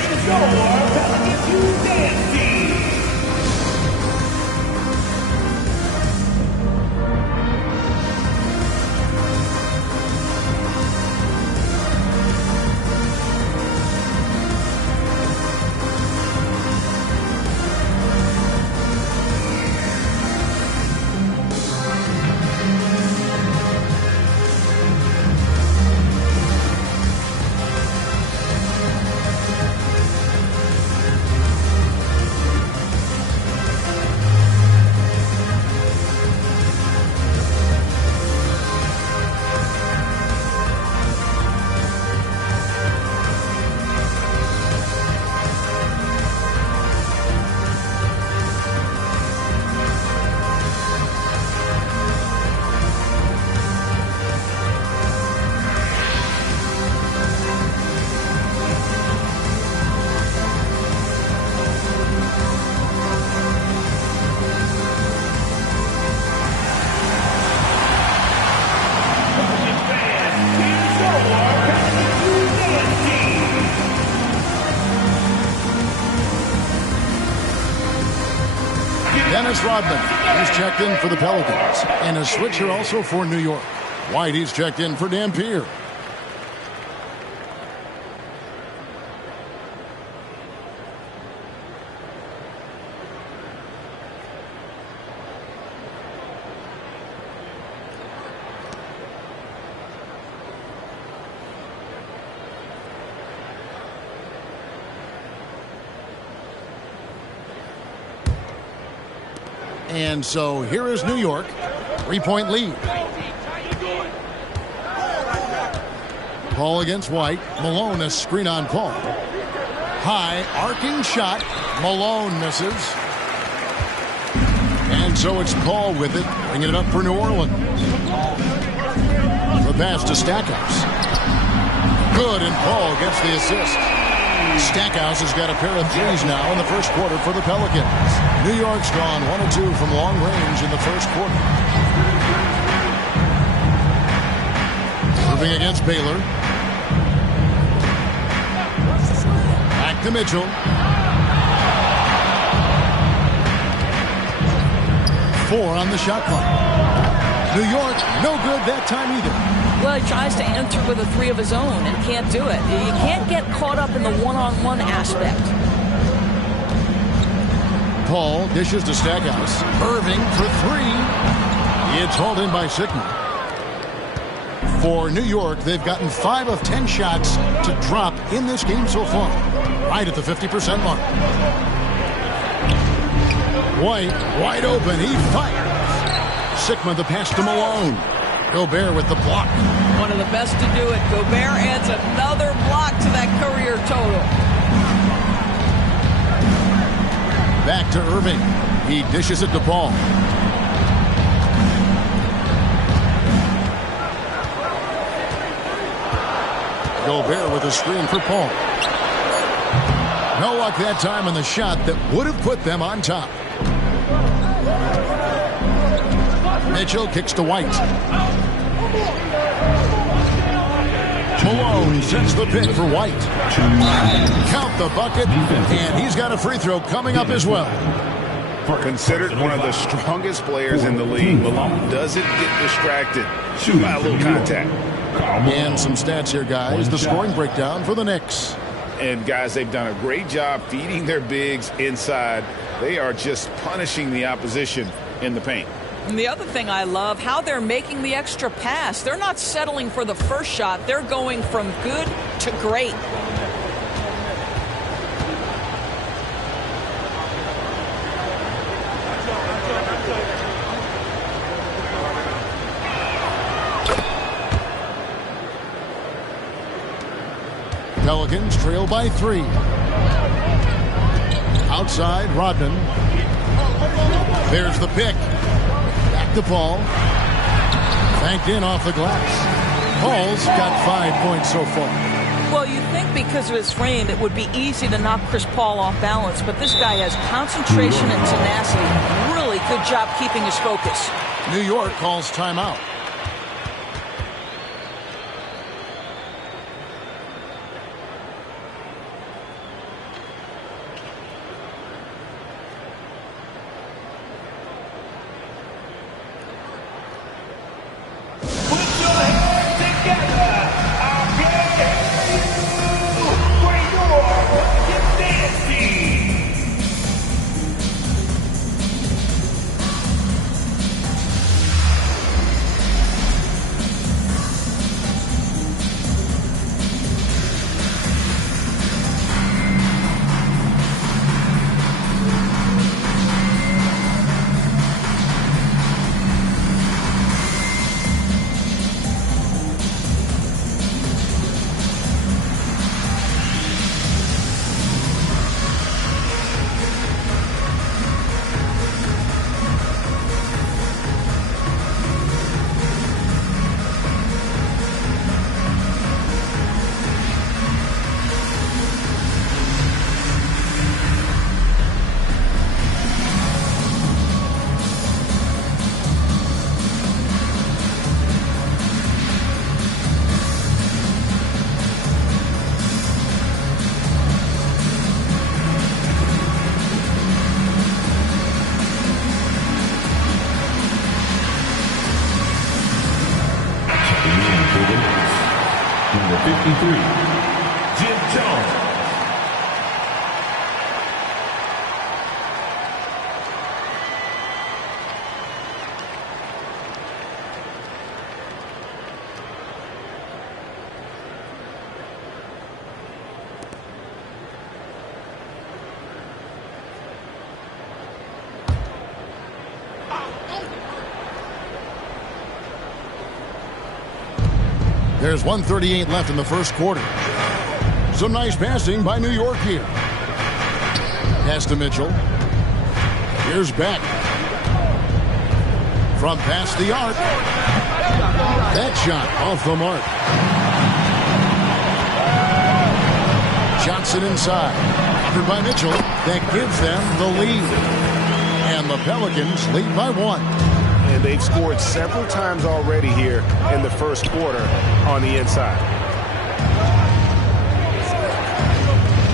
Dennis Rodman, he's checked in for the Pelicans. And a switch here also for New York. White, he's checked in for Dampier. And so here is New York. 3-point lead. Paul against White. Malone, a screen on Paul. High, arcing shot. Malone misses. And so it's Paul with it, bringing it up for New Orleans. The pass to Stackhouse. Good, and Paul gets the assist. Stackhouse has got a pair of threes now in the first quarter for the Pelicans. New York's gone 1 of 2 from long range in the first quarter. Moving against Baylor. Back to Mitchell. Four on the shot clock. New York, no good that time either. Well, he tries to enter with a three of his own and can't do it. You can't get caught up in the one-on-one aspect. Paul dishes to Stackhouse. Irving for three. It's hauled in by Sickman. For New York, they've gotten 5 of 10 shots to drop in this game so far. Right at the 50% mark. White, wide open. He fires. Sickman the pass to Malone. Gobert with the block. One of the best to do it. Gobert adds another block to that career total. Back to Irving. He dishes it to Paul. Gobert with a screen for Paul. No luck that time on the shot that would have put them on top. Mitchell kicks to White. Malone sets the pick for White. Count the bucket, and he's got a free throw coming up as well. Considered one of the strongest players in the league, Malone doesn't get distracted by a little contact. And some stats here, guys. The scoring breakdown for the Knicks. And, guys, they've done a great job feeding their bigs inside. They are just punishing the opposition in the paint. And the other thing I love, how they're making the extra pass. They're not settling for the first shot. They're going from good to great. Pelicans trail by 3. Outside, Rodman. There's the pick. Back to Paul. Banked in off the glass. Paul's got 5 points so far. Well, you think because of his frame it would be easy to knock Chris Paul off balance, but this guy has concentration and tenacity. Really good job keeping his focus. New York calls timeout. Number 53, Jim Jones. There's 1:38 left in the first quarter. Some nice passing by New York here. Pass to Mitchell. Here's Beck. From past the arc. That shot off the mark. Johnson inside. Covered by Mitchell. That gives them the lead. And the Pelicans lead by 1. And they've scored several times already here in the first quarter on the inside.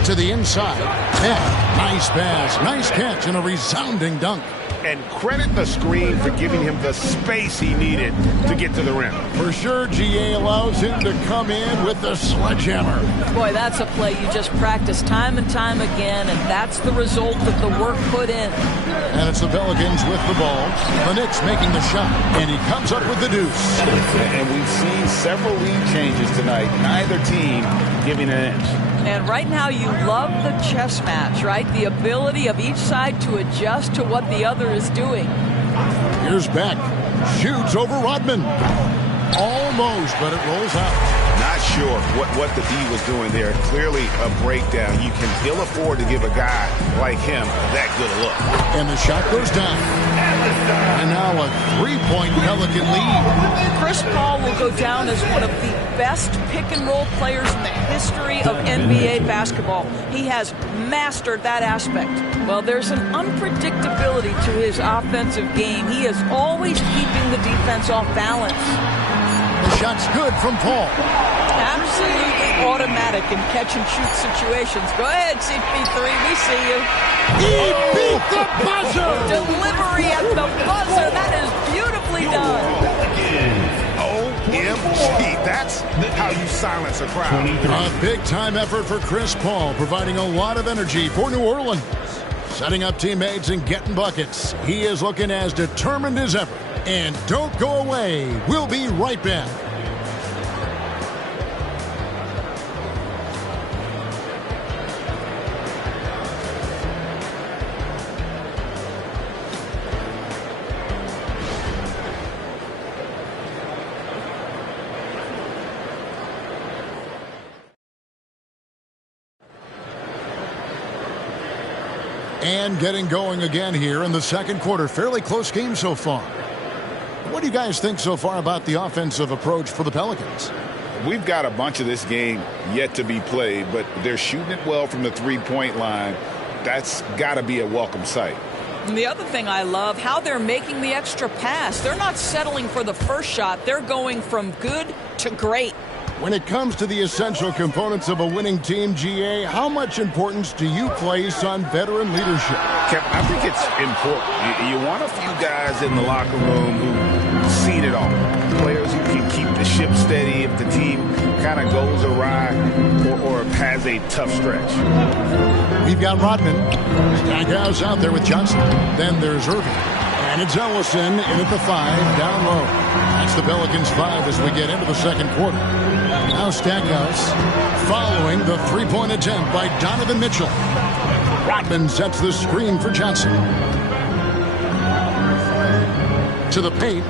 To the inside. Beck, nice pass, nice catch, and a resounding dunk. And credit the screen for giving him the space he needed to get to the rim. For sure, GA allows him to come in with the sledgehammer. Boy, that's a play you just practice time and time again, and that's the result of the work put in. And it's the Pelicans with the ball. The Knicks making the shot, and he comes up with the deuce. And we've seen several lead changes tonight. Neither team giving an inch. And right now you love the chess match, right? The ability of each side to adjust to what the other is doing. Here's Beck. Shoots over Rodman. Almost, but it rolls out. Not sure what the D was doing there. Clearly a breakdown. You can ill afford to give a guy like him that good a look. And the shot goes down. And now a 3-point Pelican lead. Chris Paul will go down as one of the best pick-and-roll players in the history of NBA basketball. He has mastered that aspect. Well, there's an unpredictability to his offensive game. He is always keeping the defense off balance. The shot's good from Paul. Absolutely automatic in catch-and-shoot situations. Go ahead, CP3. We see you. He beat the buzzer! Delivery at the buzzer. That is beautifully done. OMG. That's how you silence a crowd. A big-time effort for Chris Paul, providing a lot of energy for New Orleans. Setting up teammates and getting buckets. He is looking as determined as ever. And don't go away. We'll be right back. And getting going again here in the second quarter. Fairly close game so far. What do you guys think so far about the offensive approach for the Pelicans? We've got a bunch of this game yet to be played, but they're shooting it well from the three-point line. That's got to be a welcome sight. And the other thing I love, how they're making the extra pass. They're not settling for the first shot. They're going from good to great. When it comes to the essential components of a winning team, GA, how much importance do you place on veteran leadership? Kevin, I think it's important. You want a few guys in the locker room who've seen it all. Players who can keep the ship steady if the team kind of goes awry or has a tough stretch. We've got Rodman. Stackhouse out there with Johnson. Then there's Irving. And it's Ellison in at the 5, down low. That's the Pelicans 5 as we get into the second quarter. Now Stackhouse following the three-point attempt by Donovan Mitchell. Rodman sets the screen for Johnson. To the paint.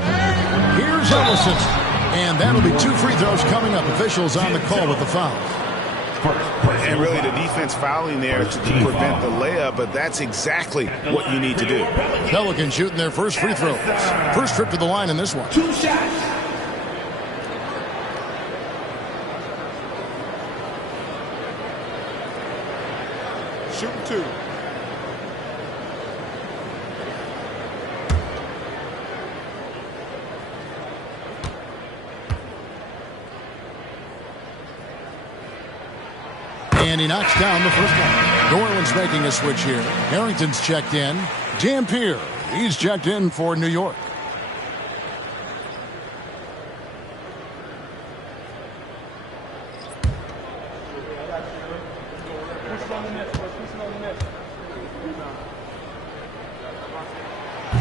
Here's Ellison. And that'll be 2 free throws coming up. Officials on the call with the foul. And really the defense fouling there to prevent the layup, but that's exactly what you need to do. Pelicans shooting their first free throws. First trip to the line in this one. 2 shots. Shooting 2. And he knocks down the first one. New Orleans making a switch here. Harrington's checked in. Dampier, he's checked in for New York.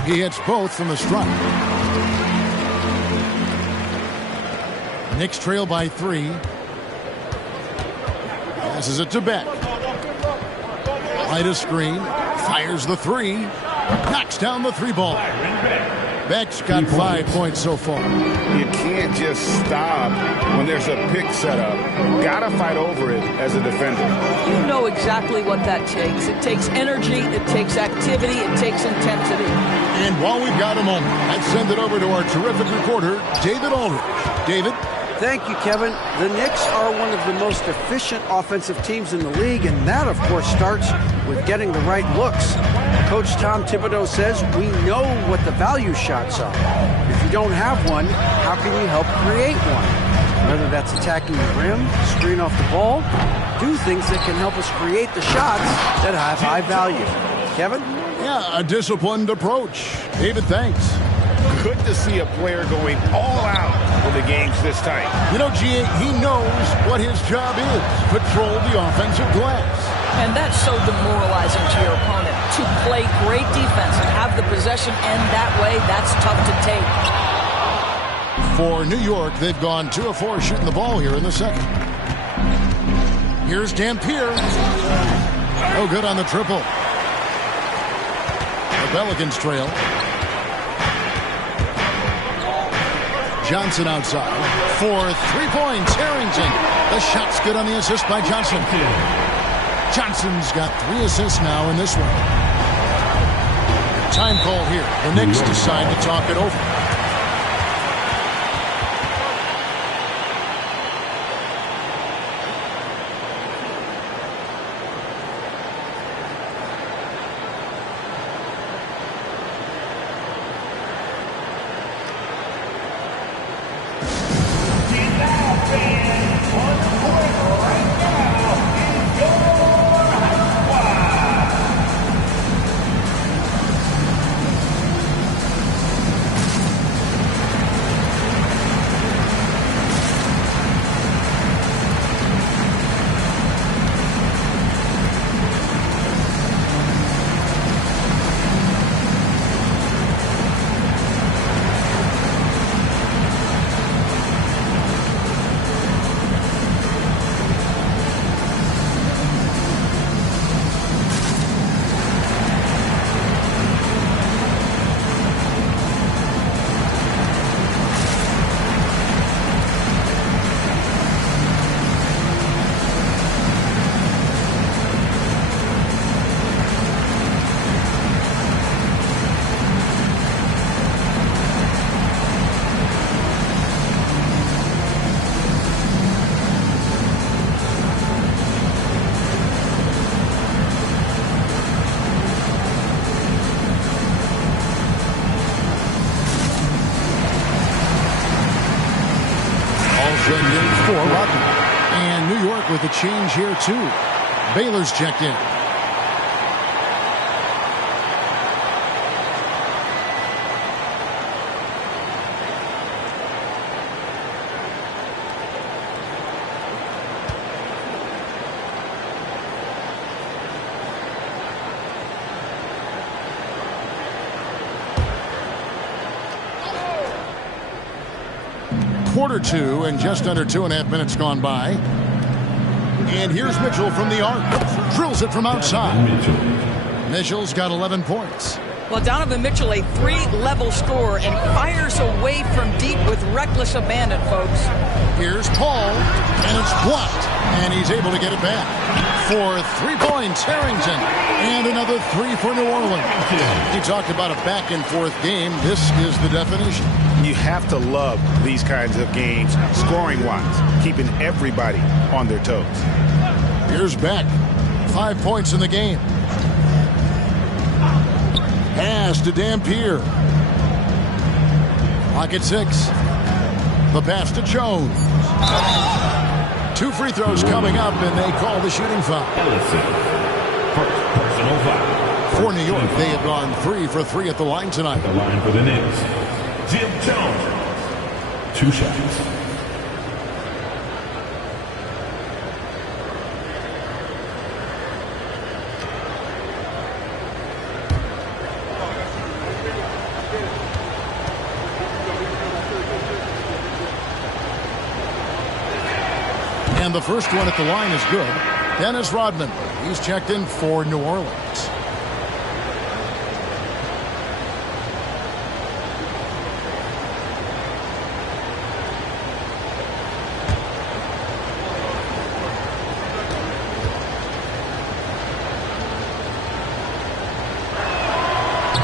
He hits both from the stripe. Knicks trail by 3. Passes it to Beck. Light a screen. Fires the 3. Knocks down the 3 ball. Beck's got 5 points so far. You can't just stop when there's a pick set up. Gotta fight over it as a defender. You know exactly what that takes. It takes energy, it takes activity, it takes intensity. And while we've got a moment, let's send it over to our terrific reporter, David Aldridge. David? Thank you, Kevin. The Knicks are one of the most efficient offensive teams in the league, and that, of course, starts with getting the right looks. Coach Tom Thibodeau says we know what the value shots are. If you don't have one, how can you help create one? Whether that's attacking the rim, screen off the ball, do things that can help us create the shots that have high value. Kevin? Yeah, a disciplined approach. David, thanks. Good to see a player going all out when the game's this tight. You know, GA, he knows what his job is. Patrol the offensive glass. And that's so demoralizing to your opponent. To play great defense and have the possession end that way, that's tough to take. For New York, they've gone 2 of 4 shooting the ball here in the second. Here's Dampier. No good on the triple. The Pelicans trail. Johnson outside for 3 points. Harrington. The shot's good on the assist by Johnson. Johnson's got 3 assists now in this one. Time call here. The Knicks decide to talk it over. with a change here, too. Baylor's checked in. Quarter two and just under 2.5 minutes gone by. And here's Mitchell from the arc. Drills it from outside. Mitchell's got 11 points. Well, Donovan Mitchell, a 3-level scorer, and fires away from deep with reckless abandon, folks. Here's Paul, and it's blocked. And he's able to get it back. For 3 points, Harrington. And another 3 for New Orleans. He talked about a back-and-forth game. This is the definition. You have to love these kinds of games, scoring-wise, keeping everybody on their toes. Here's Beck. 5 points in the game. Pass to Dampier. Clock at 6. The pass to Jones. 2 free throws coming up, and they call the shooting foul. Personal foul. For New York, they have gone 3 for 3 at the line tonight. The line for the Knicks. Jim Jones. 2 shots. And the first one at the line is good. Dennis Rodman. He's checked in for New Orleans.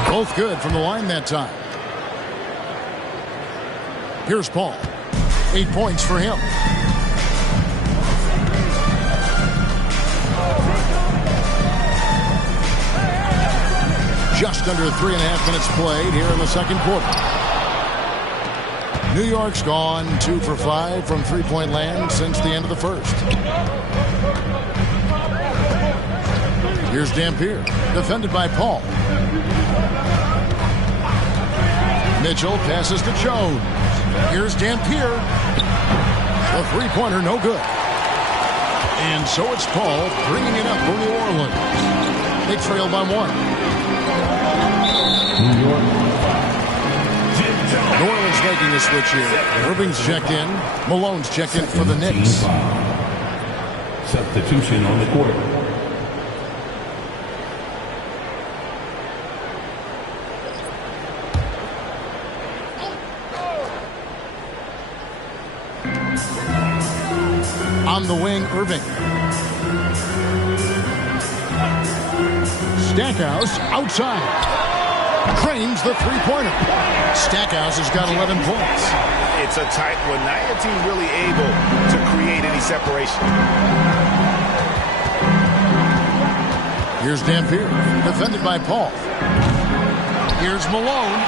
Both good from the line that time. Here's Paul. 8 points for him. Just under 3.5 minutes played here in the second quarter. New York's gone 2 for 5 from three-point land since the end of the first. Here's Dampier, defended by Paul. Mitchell passes to Jones. Here's Dampier. The three-pointer, no good. And so it's Paul bringing it up for New Orleans. They trail by 1. New Orleans making a switch here. Irving's checked in. Malone's checked in for the Knicks. Substitution on the court. On the wing, Irving. Stackhouse outside. Cranes the three-pointer. Stackhouse has got 11 points. It's a tight one. Neither team really able to create any separation. Here's Dampier, defended by Paul. Here's Malone.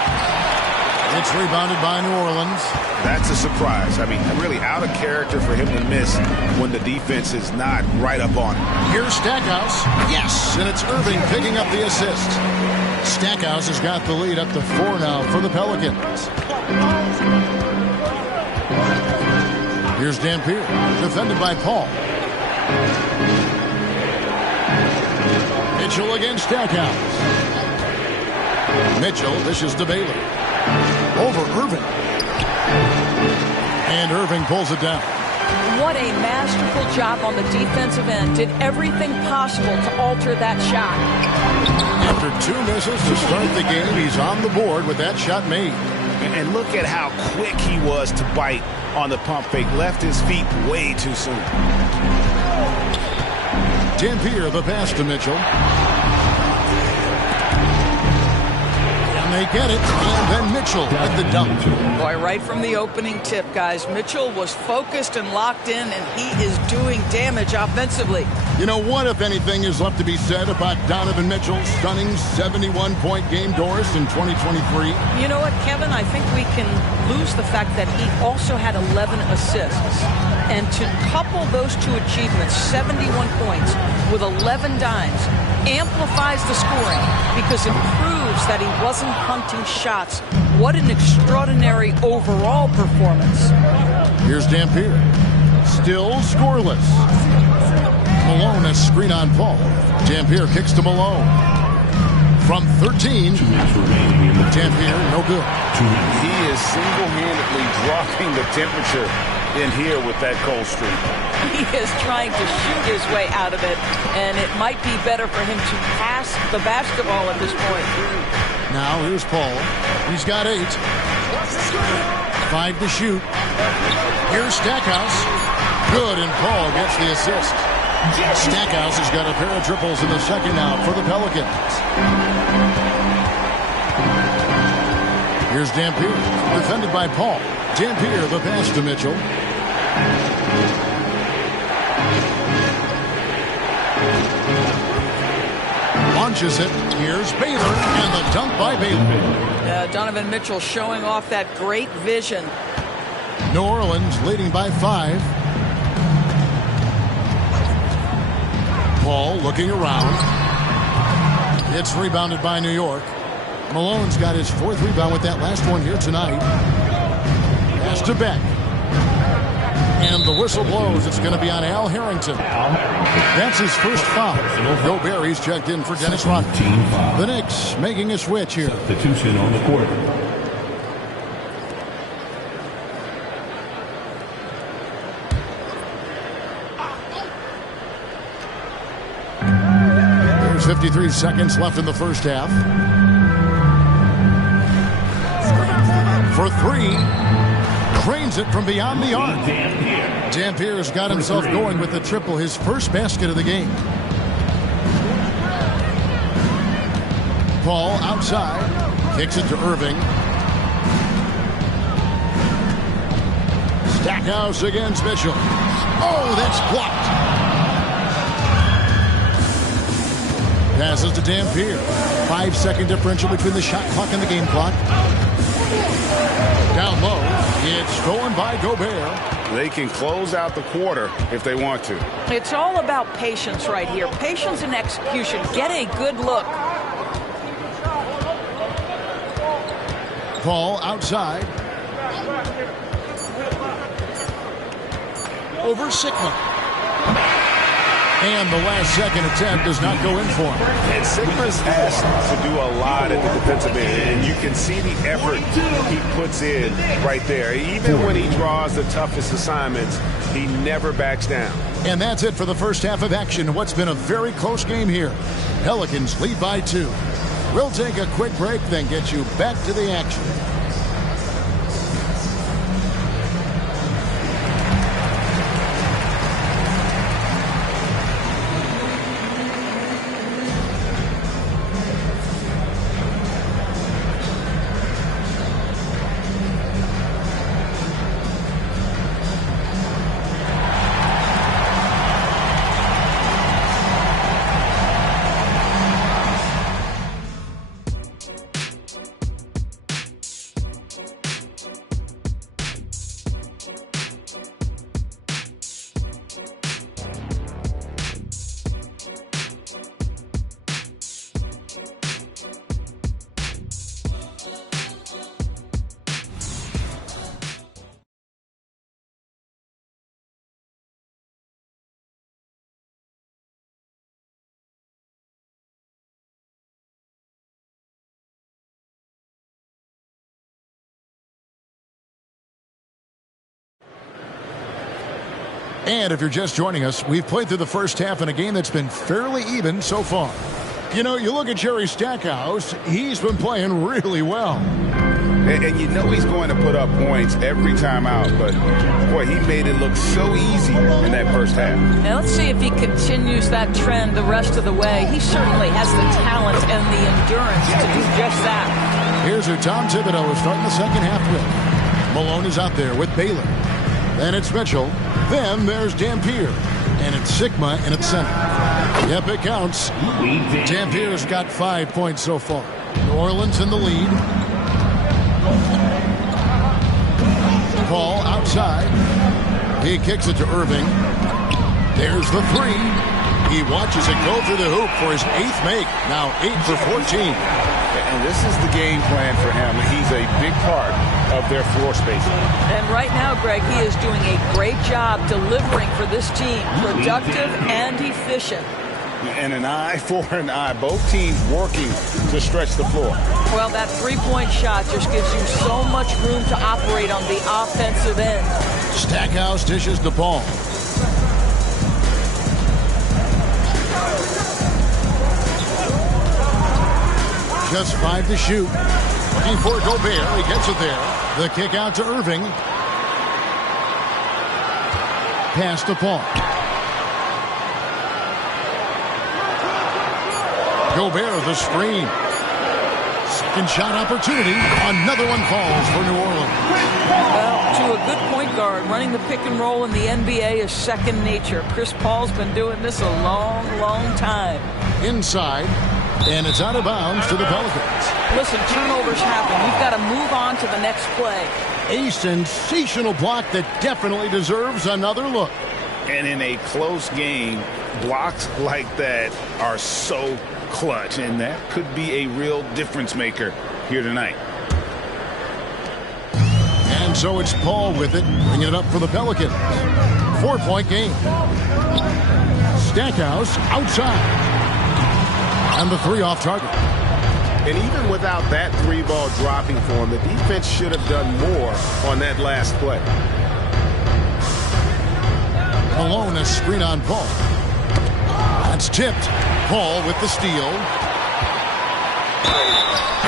It's rebounded by New Orleans. That's a surprise. I mean, really out of character for him to miss when the defense is not right up on him. Here's Stackhouse. Yes, and it's Irving picking up the assist. Stackhouse has got the lead up to 4 now for the Pelicans. Here's Dampier, defended by Paul. Mitchell against Stackhouse. Mitchell dishes to Baylor. Over Irving. And Irving pulls it down. What a masterful job on the defensive end. Did everything possible to alter that shot. After 2 misses to start the game, he's on the board with that shot made. And look at how quick he was to bite on the pump fake. Left his feet way too soon. Dampier, the pass to Mitchell. And And they get it. And then Mitchell with the dunk. Boy, right from the opening tip, guys, Mitchell was focused and locked in, and he is doing damage offensively. You know what, if anything, is left to be said about Donovan Mitchell's stunning 71-point game, Doris, in 2023? You know what, Kevin? I think we can lose the fact that he also had 11 assists. And to couple those two achievements, 71 points with 11 dimes, amplifies the scoring because it proves that he wasn't hunting shots. What an extraordinary overall performance. Here's Dampier. Still scoreless. Malone has screen on Paul. Dampier kicks to Malone. From 13, Dampier, no good. He is single-handedly dropping the temperature in here with that cold streak. He is trying to shoot his way out of it, and it might be better for him to pass the basketball at this point. Now here's Paul. He's got 8. 5 to shoot. Here's Stackhouse. Good, and Paul gets the assist. Stackhouse has got a pair of triples in the second out for the Pelicans. Here's Dampier, defended by Paul. Dampier, the pass to Mitchell. Launches it. Here's Baylor, and the dunk by Baylor. Donovan Mitchell showing off that great vision. New Orleans leading by 5. Paul looking around. It's rebounded by New York. Malone's got his 4th rebound with that last one here tonight. Pass to Beck. And the whistle blows. It's going to be on Al Harrington. That's his first foul. Gobert, he's checked in for Dennis Rodman. The Knicks making a switch here. Substitution on the court. There's 53 seconds left in the first half. For 3. Cranes it from beyond the arc. Dampier's got himself going with the triple, his first basket of the game. Paul outside. Kicks it to Irving. Stackhouse against Mitchell. Oh, that's blocked. Passes to Dampier. 5-second differential between the shot clock and the game clock. Down low. It's stolen by Gobert. They can close out the quarter if they want to. It's all about patience right here. Patience and execution. Get a good look. Paul outside. Over Sigma. And the last second attempt does not go in for him. And Sigma's asked to do a lot at the defensive end, and you can see the effort he puts in right there. Even when he draws the toughest assignments, he never backs down. And that's it for the first half of action. What's been a very close game here. Pelicans lead by 2. We'll take a quick break, then get you back to the action. And if you're just joining us, we've played through the first half in a game that's been fairly even so far. You know, you look at Jerry Stackhouse, he's been playing really well. And you know he's going to put up points every time out, but boy, he made it look so easy in that first half. Now let's see if he continues that trend the rest of the way. He certainly has the talent and the endurance to do just that. Here's who Tom Thibodeau is starting the second half with. Malone is out there with Baylor. Then it's Mitchell. Then there's Dampier. And it's Sigma in its center. Yep, it counts. Dampier's got 5 points so far. New Orleans in the lead. Paul outside. He kicks it to Irving. There's the three. He watches it go through the hoop for his 8th make. Now 8 for 14. And this is the game plan for him. He's a big part of their floor spacing. And right now, Greg, he is doing a great job delivering for this team. Productive and efficient. And an eye for an eye. Both teams working to stretch the floor. Well, that three-point shot just gives you so much room to operate on the offensive end. Stackhouse dishes the ball. Just 5 to shoot. Looking for Gobert. He gets it there. The kick out to Irving. Pass to Paul. Gobert the screen. Second shot opportunity. Another one falls for New Orleans. Well, to a good point guard, running the pick and roll in the NBA is second nature. Chris Paul's been doing this a long, long time. Inside. And it's out of bounds to the Pelicans. Listen, turnovers happen. You've got to move on to the next play. A sensational block that definitely deserves another look. And in a close game, blocks like that are so clutch, and that could be a real difference maker here tonight. And so it's Paul with it, bringing it up for the Pelicans. 4-point game. Stackhouse outside. And the three off target. And even without that three ball dropping for him, the defense should have done more on that last play. Malone a screen on Paul. That's tipped. Paul with the steal.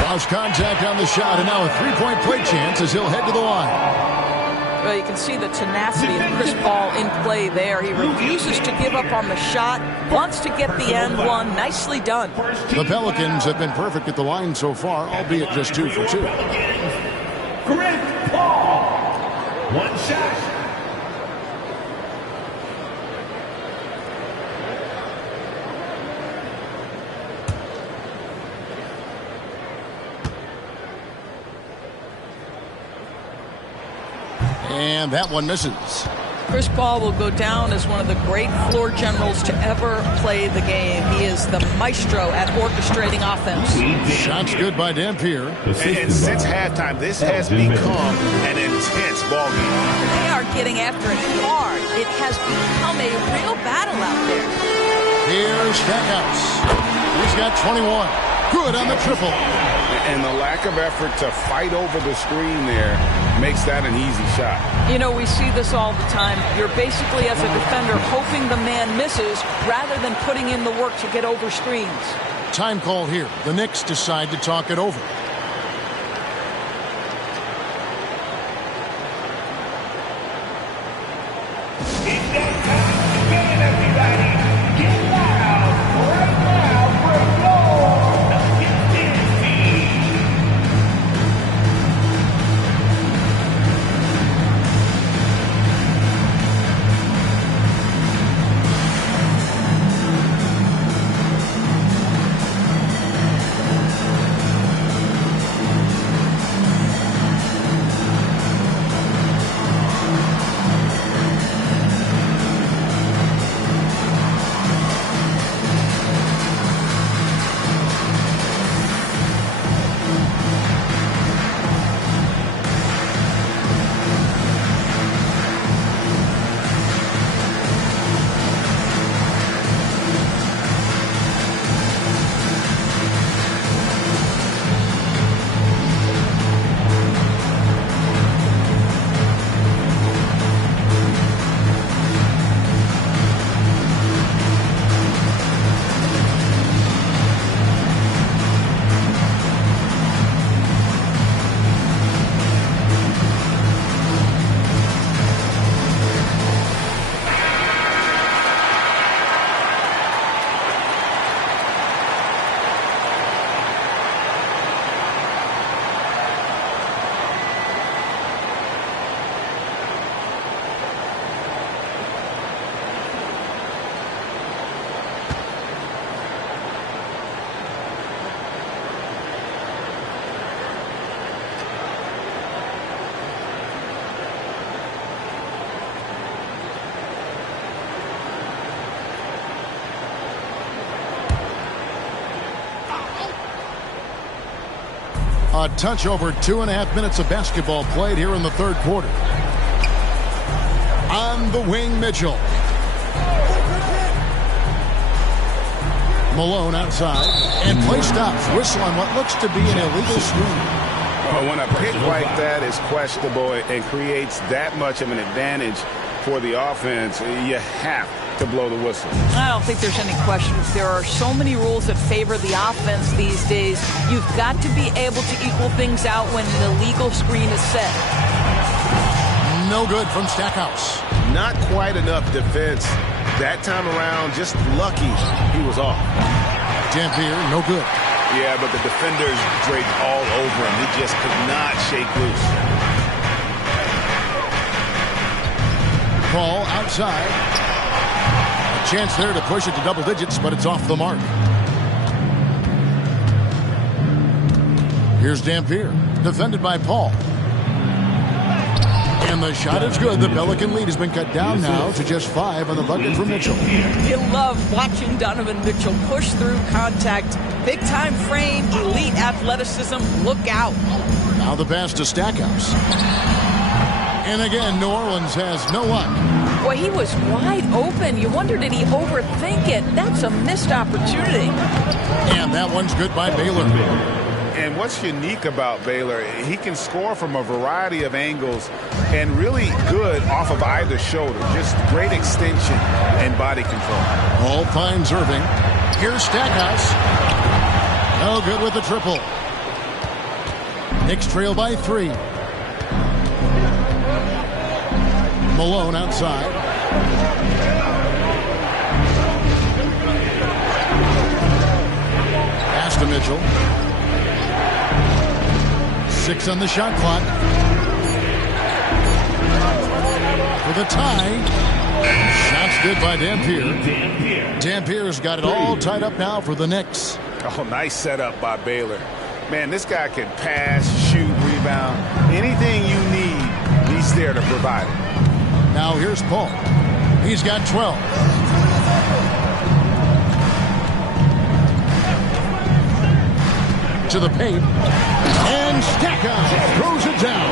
Lost contact on the shot, and now a three-point play chance as he'll head to the line. Well, you can see the tenacity of Chris Paul in play there. He refuses to give up on the shot, wants to get the end one. Nicely done. The Pelicans have been perfect at the line so far, albeit just 2 for 2. Chris Paul. One shot. And that one misses. Chris Paul will go down as one of the great floor generals to ever play the game. He is the maestro at orchestrating offense. Shots good by Dampier. And since halftime, this has become an intense ballgame. They are getting after it hard. It has become a real battle out there. Here's Stackhouse. He's got 21. Good on the triple. And the lack of effort to fight over the screen there makes that an easy shot. You know, we see this all the time. You're basically, as a defender, hoping the man misses rather than putting in the work to get over screens. Time call here. The Knicks decide to talk it over. A touch over 2.5 minutes of basketball played here in the third quarter. On the wing, Mitchell. Malone outside, and play stops. Whistle on what looks to be an illegal screen. Well, when a pick like that is questionable and creates that much of an advantage for the offense, you have to blow the whistle. I don't think there's any questions. There are so many rules that favor the offense these days. You've got to be able to equal things out when an illegal screen is set. No good from Stackhouse. Not quite enough defense. That time around, just lucky he was off. Dampier, no good. Yeah, but the defenders draped all over him. He just could not shake loose. Ball outside. A chance there to push it to double digits, but it's off the mark. Here's Dampier, defended by Paul. And the shot is good. The Pelican lead has been cut down now to just 5 on the bucket for Mitchell. You love watching Donovan Mitchell push through contact. Big time frame, elite athleticism. Look out. Now the pass to Stackhouse. And again, New Orleans has no luck. Boy, he was wide open. You wonder, did he overthink it? That's a missed opportunity. And that one's good by Baylor. And what's unique about Baylor, he can score from a variety of angles and really good off of either shoulder. Just great extension and body control. All finds Irving. Here's Stackhouse. No good with the triple. Knicks trail by 3. Malone outside. Pass to Mitchell. 6 on the shot clock. For the tie. Shots good by Dampier. Dampier's got it all tied up now for the Knicks. Oh, nice setup by Baylor. Man, this guy can pass, shoot, rebound. Anything you need, he's there to provide it. Now here's Paul. He's got 12. To the paint. And Stackhouse throws it down.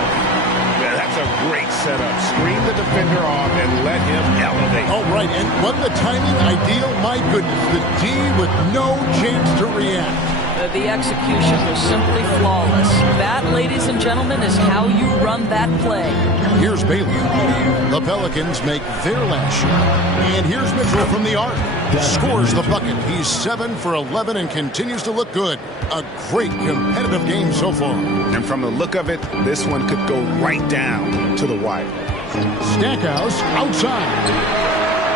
Yeah, that's a great setup. Screen the defender off and let him elevate. Oh, right. And wasn't the timing ideal? My goodness. The D with no chance to react. The execution was simply flawless. That, ladies and gentlemen, is how you run that play. Here's Baylor. The Pelicans make their last shot. And here's Mitchell from the arc. Scores the bucket. He's 7 for 11 and continues to look good. A great competitive game so far. And from the look of it, this one could go right down to the wire. Stackhouse outside.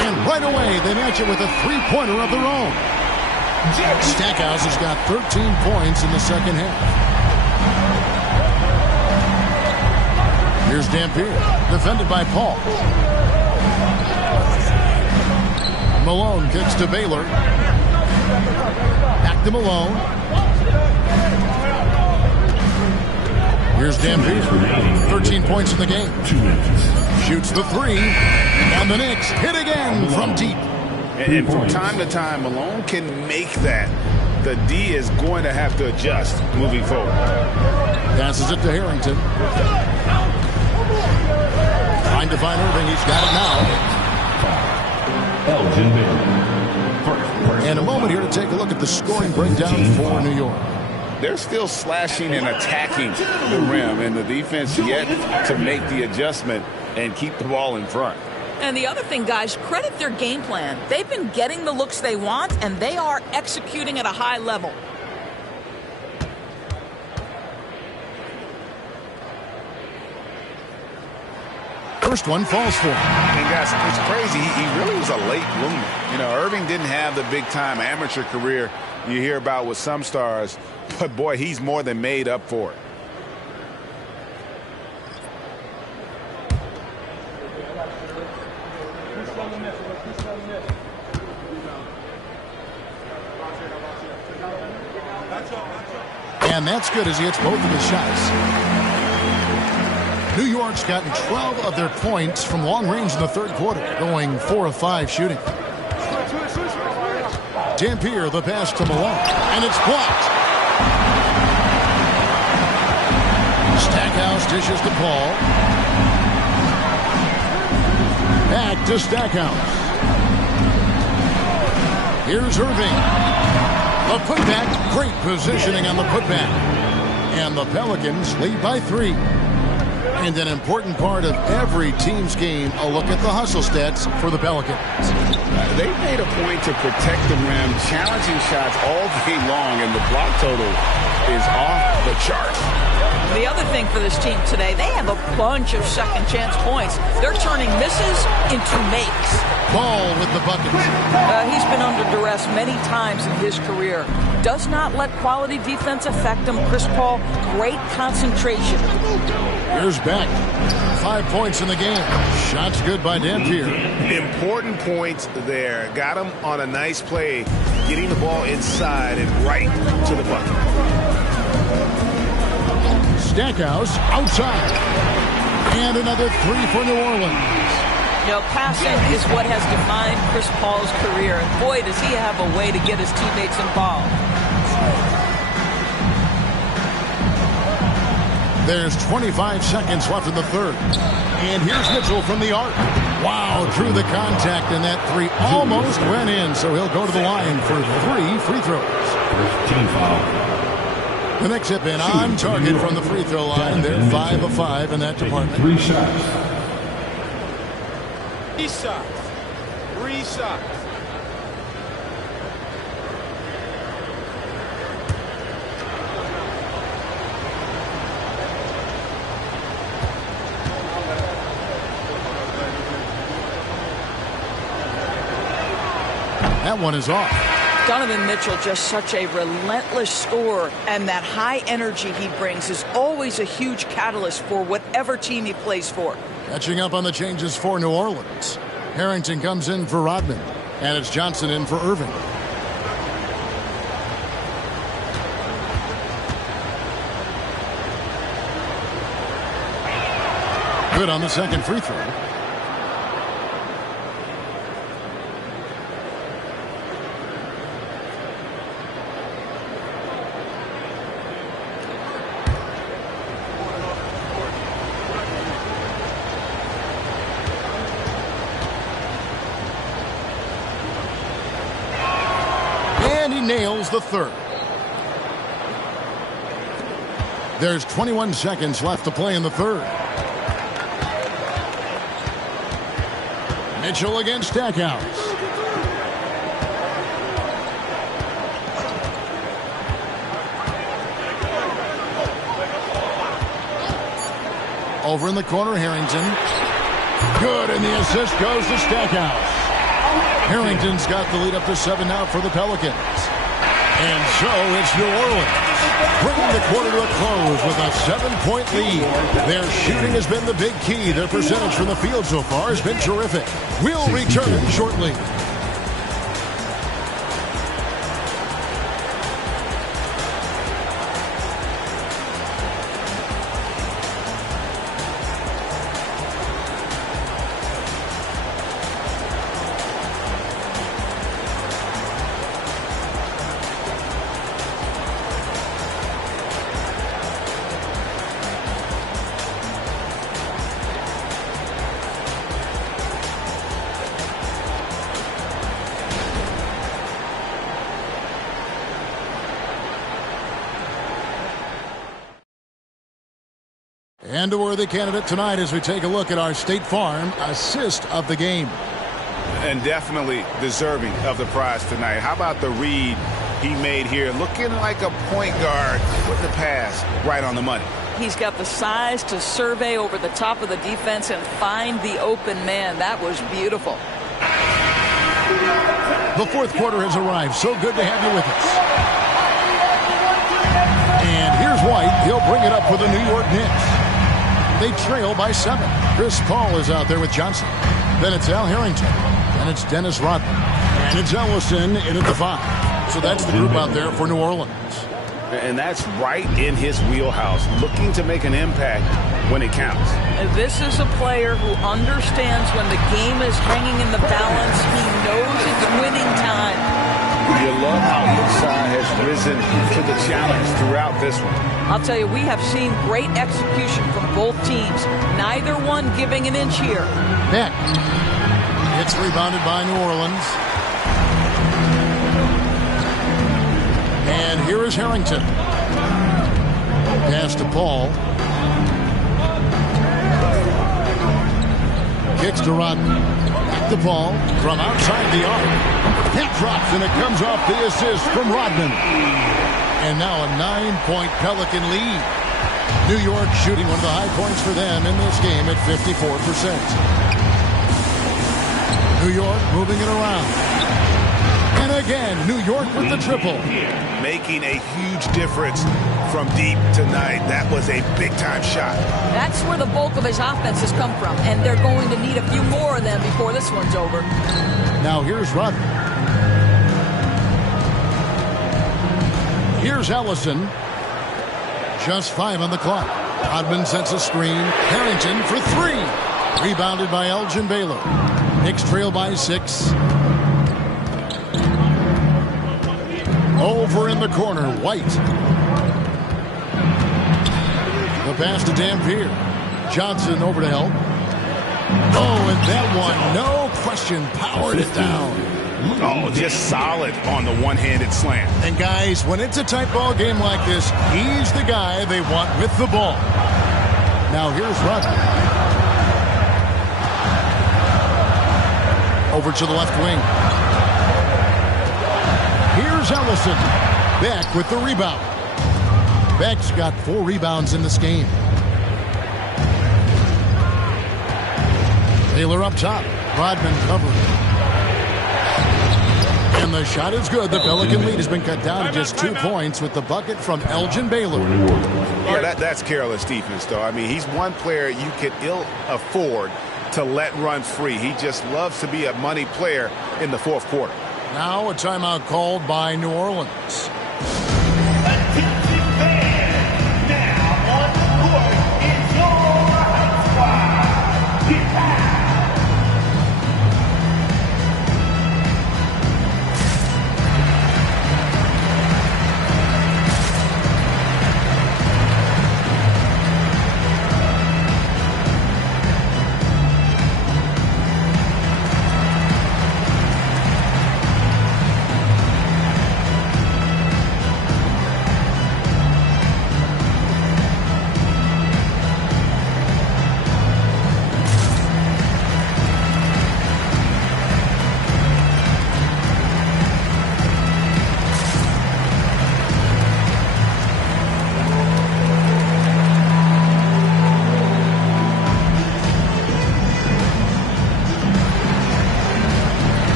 And right away, they match it with a three-pointer of their own. Stackhouse has got 13 points in the second half. Here's Dampier, defended by Paul. Malone kicks to Baylor. Back to Malone. Here's Dampier, 13 points in the game. Shoots the 3, and the Knicks hit again from deep. And from time to time, Malone can make that. The D is going to have to adjust moving forward. Passes it to Harrington. Trying to find Irving. He's got it now. And a moment here to take a look at the scoring breakdown for New York. They're still slashing and attacking the rim, and the defense yet to make the adjustment and keep the ball in front. And the other thing, guys, credit their game plan. They've been getting the looks they want, and they are executing at a high level. First one falls for him. And guys, it's crazy. He really was a late bloomer. You know, Irving didn't have the big-time amateur career you hear about with some stars, but boy, he's more than made up for it. And that's good as he hits both of his shots. New York's gotten 12 of their points from long range in the third quarter, going 4 of 5 shooting. Dampier, the pass to Malone, and it's blocked. Stackhouse dishes to Paul. Back to Stackhouse. Here's Irving. The putback. Great positioning on the putback. And the Pelicans lead by 3. And an important part of every team's game, a look at the hustle stats for the Pelicans. They made a point to protect the rim, challenging shots all game long, and the block total is off the charts. The other thing for this team today, they have a bunch of second chance points. They're turning misses into makes. Ball with the bucket. He's been under duress many times in his career. Does not let quality defense affect him. Chris Paul, great concentration. Here's Beck. 5 points in the game. Shots good by Dampier. Important points there. Got him on a nice play, getting the ball inside and right to the bucket. Stackhouse outside. And another 3 for New Orleans. You know, passing is what has defined Chris Paul's career. And boy, does he have a way to get his teammates involved. There's 25 seconds left in the third. And here's Mitchell from the arc. Wow, drew the contact, and that 3 almost went in. So he'll go to the line for 3 free throws. Team foul. The Knicks have been on target from the free throw line. They're 5 of 5 in that department. 3 shots. 3 shots. 3 shots. That one is off. Donovan Mitchell, just such a relentless scorer, and that high energy he brings is always a huge catalyst for whatever team he plays for. Catching up on the changes for New Orleans. Harrington comes in for Rodman, and it's Johnson in for Irving. Good on the second free throw. Nails the third. There's 21 seconds left to play in the third. Mitchell against Stackhouse. Over in the corner, Harrington. Good, and the assist goes to Stackhouse. Harrington's got the lead up to 7 now for the Pelicans. And so it's New Orleans, bringing the quarter to a close with a 7-point lead. Their shooting has been the big key. Their percentage from the field so far has been terrific. We'll return shortly. And a worthy candidate tonight as we take a look at our State Farm assist of the game. And definitely deserving of the prize tonight. How about the read he made here? Looking like a point guard with the pass right on the money. He's got the size to survey over the top of the defense and find the open man. That was beautiful. The fourth quarter has arrived. So good to have you with us. And here's White. He'll bring it up for the New York Knicks. They trail by 7. Chris Paul is out there with Johnson. Then it's Al Harrington. Then it's Dennis Rodman. And it's Ellison in at the 5. So that's the group out there for New Orleans. And that's right in his wheelhouse, looking to make an impact when it counts. This is a player who understands when the game is hanging in the balance. He knows it's winning time. You love how his side has risen risen to the challenge throughout this one. I'll tell you, we have seen great execution from both teams. Neither one giving an inch here. Beck. It's rebounded by New Orleans. And here is Harrington. Pass to Paul. Kicks to Rodman. Back to Paul from outside the arc. That drops, and it comes off the assist from Rodman. And now a 9-point Pelican lead. New York shooting one of the high points for them in this game at 54%. New York moving it around. And again, New York with the triple. Making a huge difference from deep tonight. That was a big-time shot. That's where the bulk of his offense has come from, and they're going to need a few more of them before this one's over. Now here's Rodman. Here's Ellison. Just 5 on the clock. Rodman sets a screen. Harrington for 3. Rebounded by Elgin Baylor. Knicks trail by 6. Over in the corner, White. The pass to Dampier. Johnson over to help. Oh, and that one, no question, powered it down. Oh, just solid on the one-handed slam. And guys, when it's a tight ball game like this, he's the guy they want with the ball. Now here's Rodman. Over to the left wing. Here's Ellison. Beck with the rebound. Beck's got 4 rebounds in this game. Taylor up top. Rodman covered. And the shot is good. The Pelican lead has been cut down to just 2 points with the bucket from Elgin Baylor. Yeah, that's careless defense, though. I mean, he's one player you could ill afford to let run free. He just loves to be a money player in the fourth quarter. Now a timeout called by New Orleans.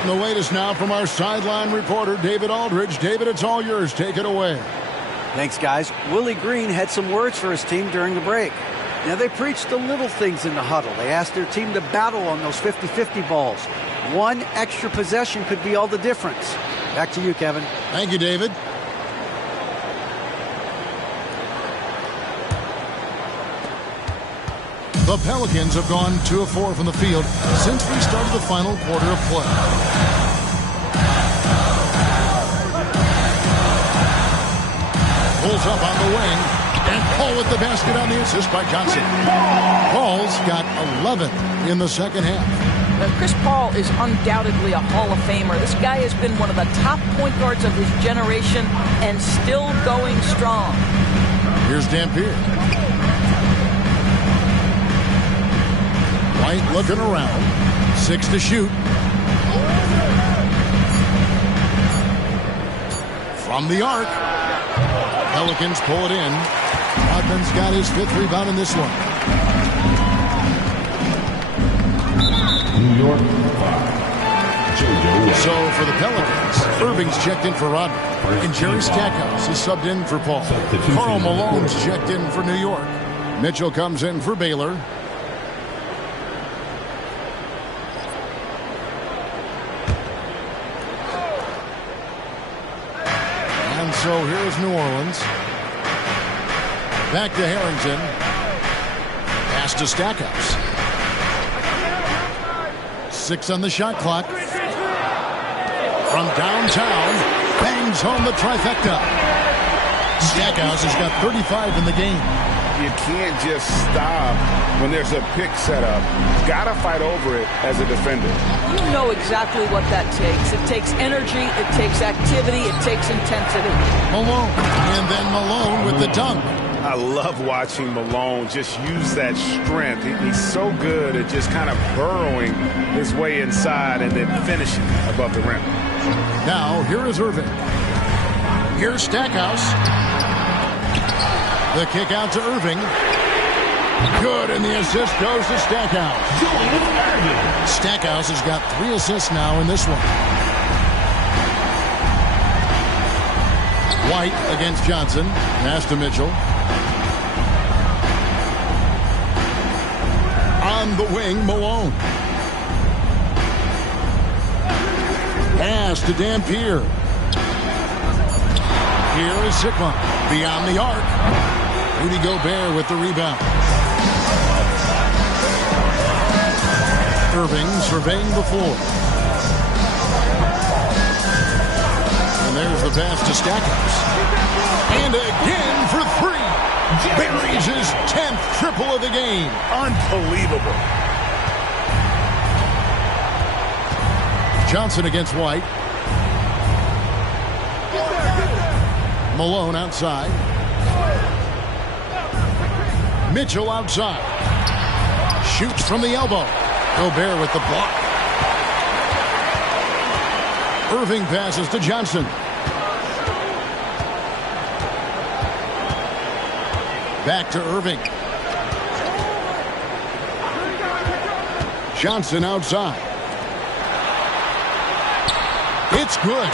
And the latest now from our sideline reporter, David Aldridge. David, it's all yours. Take it away. Thanks, guys. Willie Green had some words for his team during the break. Now, they preached the little things in the huddle. They asked their team to battle on those 50-50 balls. One extra possession could be all the difference. Back to you, Kevin. Thank you, David. The Pelicans have gone 2 of 4 from the field since we started the final quarter of play. Pulls up on the wing, and Paul with the basket on the assist by Johnson. Paul's got 11 in the second half. Chris Paul is undoubtedly a Hall of Famer. This guy has been one of the top point guards of his generation and still going strong. Here's Dampier. White looking around. 6 to shoot. From the arc. Pelicans pull it in. Rodman's got his 5th rebound in this one. New York 5. So for the Pelicans, Irving's checked in for Rodman. And Jerry Stackhouse is subbed in for Paul. Karl Malone's checked in for New York. Mitchell comes in for Baylor. So here's New Orleans. Back to Harrington. Pass to Stackhouse. 6 on the shot clock. From downtown, bangs home the trifecta. Stackhouse has got 35 in the game. You can't just stop when there's a pick set up. You've got to fight over it as a defender. You know exactly what that takes. It takes energy, it takes activity, it takes intensity. Malone, and then Malone with the dunk. I love watching Malone just use that strength. He's so good at just kind of burrowing his way inside and then finishing above the rim. Now, here is Irving. Here's Stackhouse. The kick out to Irving. Good, and the assist goes to Stackhouse. Stackhouse has got 3 assists now in this one. White against Johnson. Pass to Mitchell. On the wing, Malone. Pass to Dampier. Here is Sigma. Beyond the arc. Rudy Gobert with the rebound. Irving surveying the floor. And there's the pass to Stackhouse. And again for 3. Buries his 10th triple of the game. Unbelievable. Johnson against White. Malone outside. Mitchell outside. Shoots from the elbow. Gobert with the block. Irving passes to Johnson. Back to Irving. Johnson outside. It's good.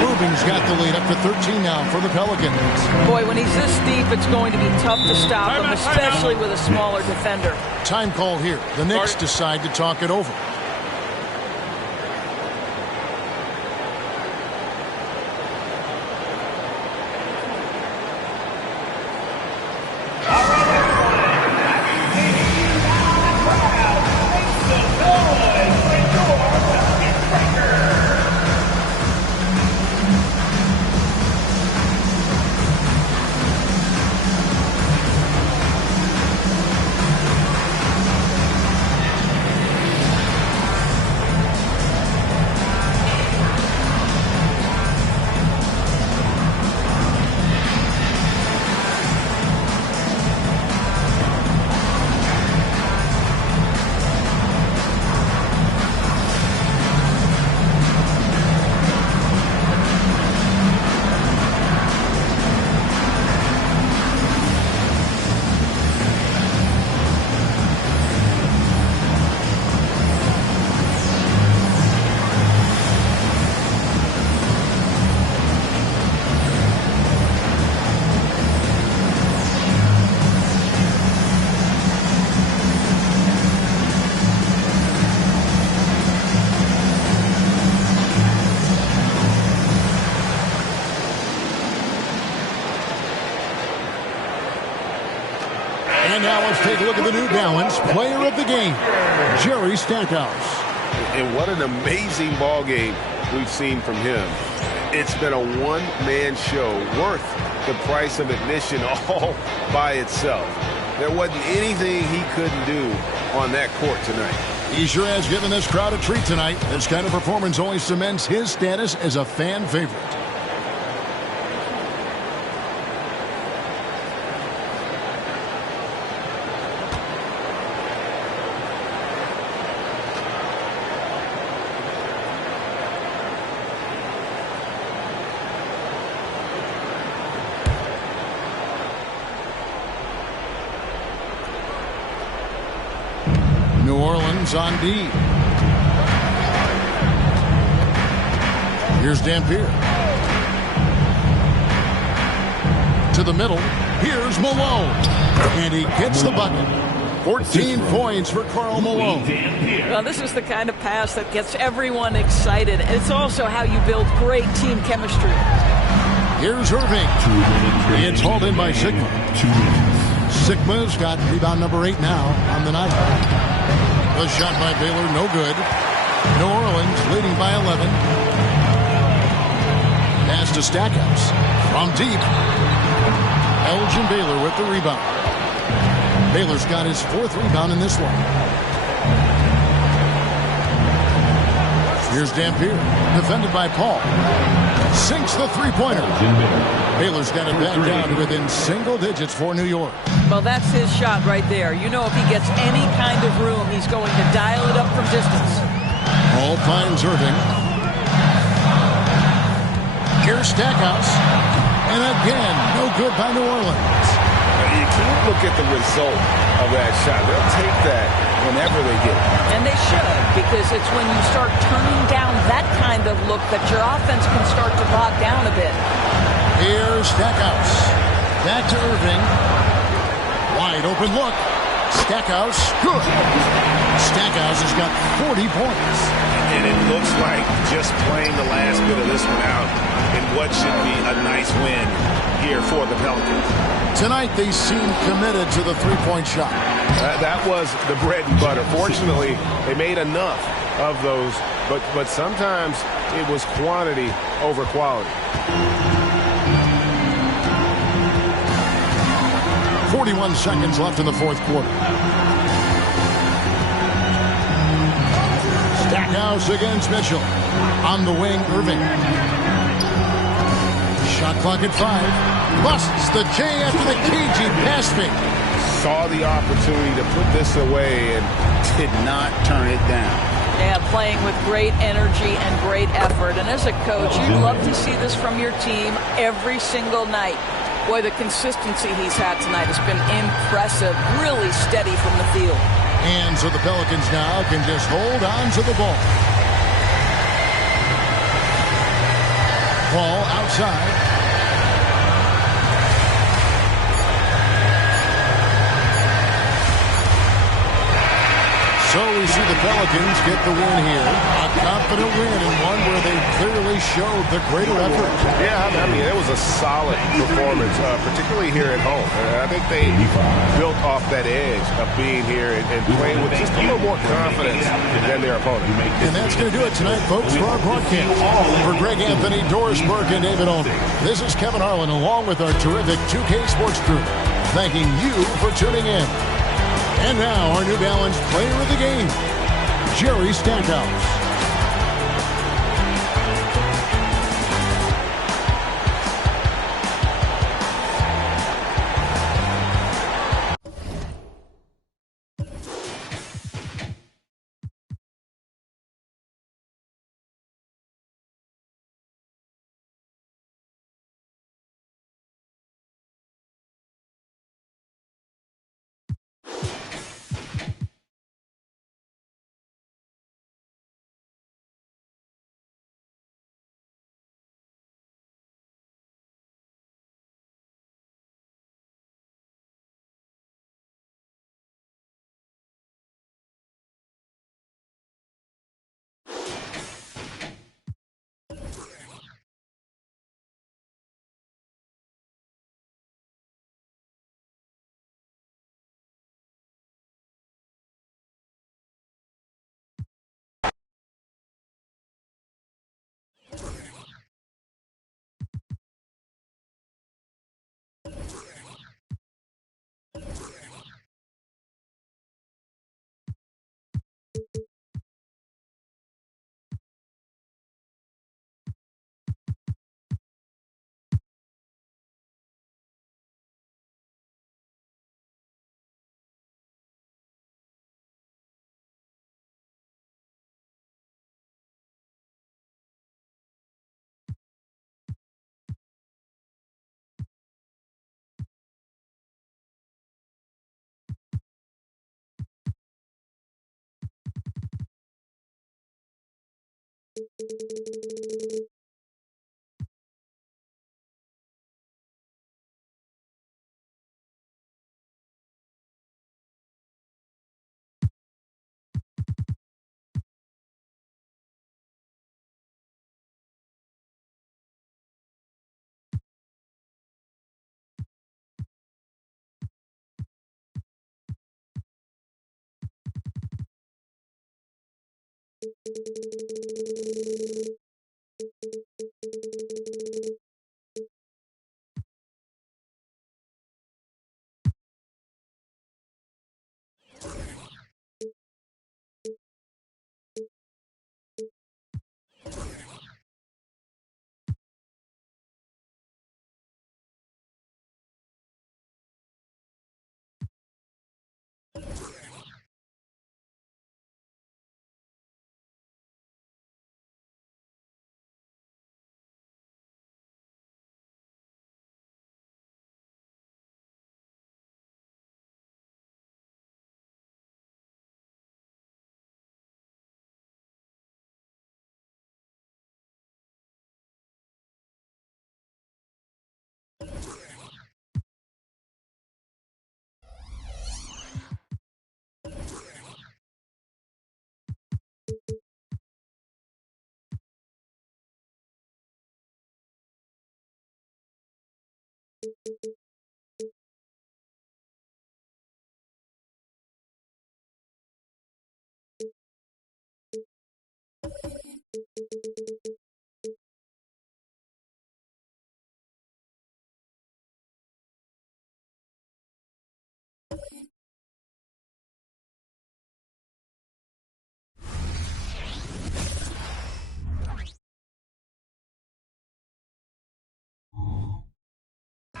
Irving's got the lead up to 13 now for the Pelicans. Boy, when he's this deep, it's going to be tough to stop him, especially with a smaller defender. Time call here. The Knicks decide to talk it over. And now let's take a look at the New Balance player of the game, Jerry Stackhouse. And what an amazing ball game we've seen from him. It's been a one-man show worth the price of admission all by itself. There wasn't anything he couldn't do on that court tonight. He sure has given this crowd a treat tonight. This kind of performance only cements his status as a fan favorite. New Orleans on D. Here's Dampier. To the middle. Here's Malone. And he gets the bucket. 14 points for Karl Malone. Well, this is the kind of pass that gets everyone excited. It's also how you build great team chemistry. Here's Irving. It's hauled in by Sigma. Sigma's got rebound number 8 now on the night. The shot by Baylor, no good. New Orleans leading by 11. Pass to Stackhouse from deep. Elgin Baylor with the rebound. Baylor's got his 4th rebound in this one. Here's Dampier, defended by Paul. Sinks the three-pointer. Baylor's got it back down to within single digits for New York. Well, that's his shot right there. You know, if he gets any kind of room, he's going to dial it up from distance. Paul finds Irving. Here's Stackhouse. And again, no good by New Orleans. You can't look at the result of that shot. They'll take that whenever they get it. And they should, because it's when you start turning down that kind of look that your offense can start to bog down a bit. Here's Stackhouse. Back to Irving. Wide open look. Stackhouse, good. Stackhouse has got 40 points. And it looks like just playing the last bit of this one out in what should be a nice win here for the Pelicans. Tonight they seem committed to the three-point shot. That was the bread and butter. Fortunately, they made enough of those, but sometimes it was quantity over quality. 41 seconds left in the 4th quarter. Stackhouse against Mitchell. On the wing, Irving. Shot clock at 5. Busts the J after the cagey pass fake. Saw the opportunity to put this away and did not turn it down. Yeah, playing with great energy and great effort. And as a coach, you'd love to see this from your team every single night. Boy, the consistency he's had tonight has been impressive, really steady from the field. And so the Pelicans now can just hold on to the ball. Ball outside. So we see the Pelicans get the win here. A confident win and one where they clearly showed the greater effort. Yeah, I mean, it was a solid performance, particularly here at home. I think they built off that edge of being here and playing with just a little more confidence than their opponent. And that's going to do it tonight, folks, for our broadcast. For Greg Anthony, Doris Burke, and David Olney, this is Kevin Harlan along with our terrific 2K Sports crew, thanking you for tuning in. And now, our New Balance player of the game, Jerry Stackhouse.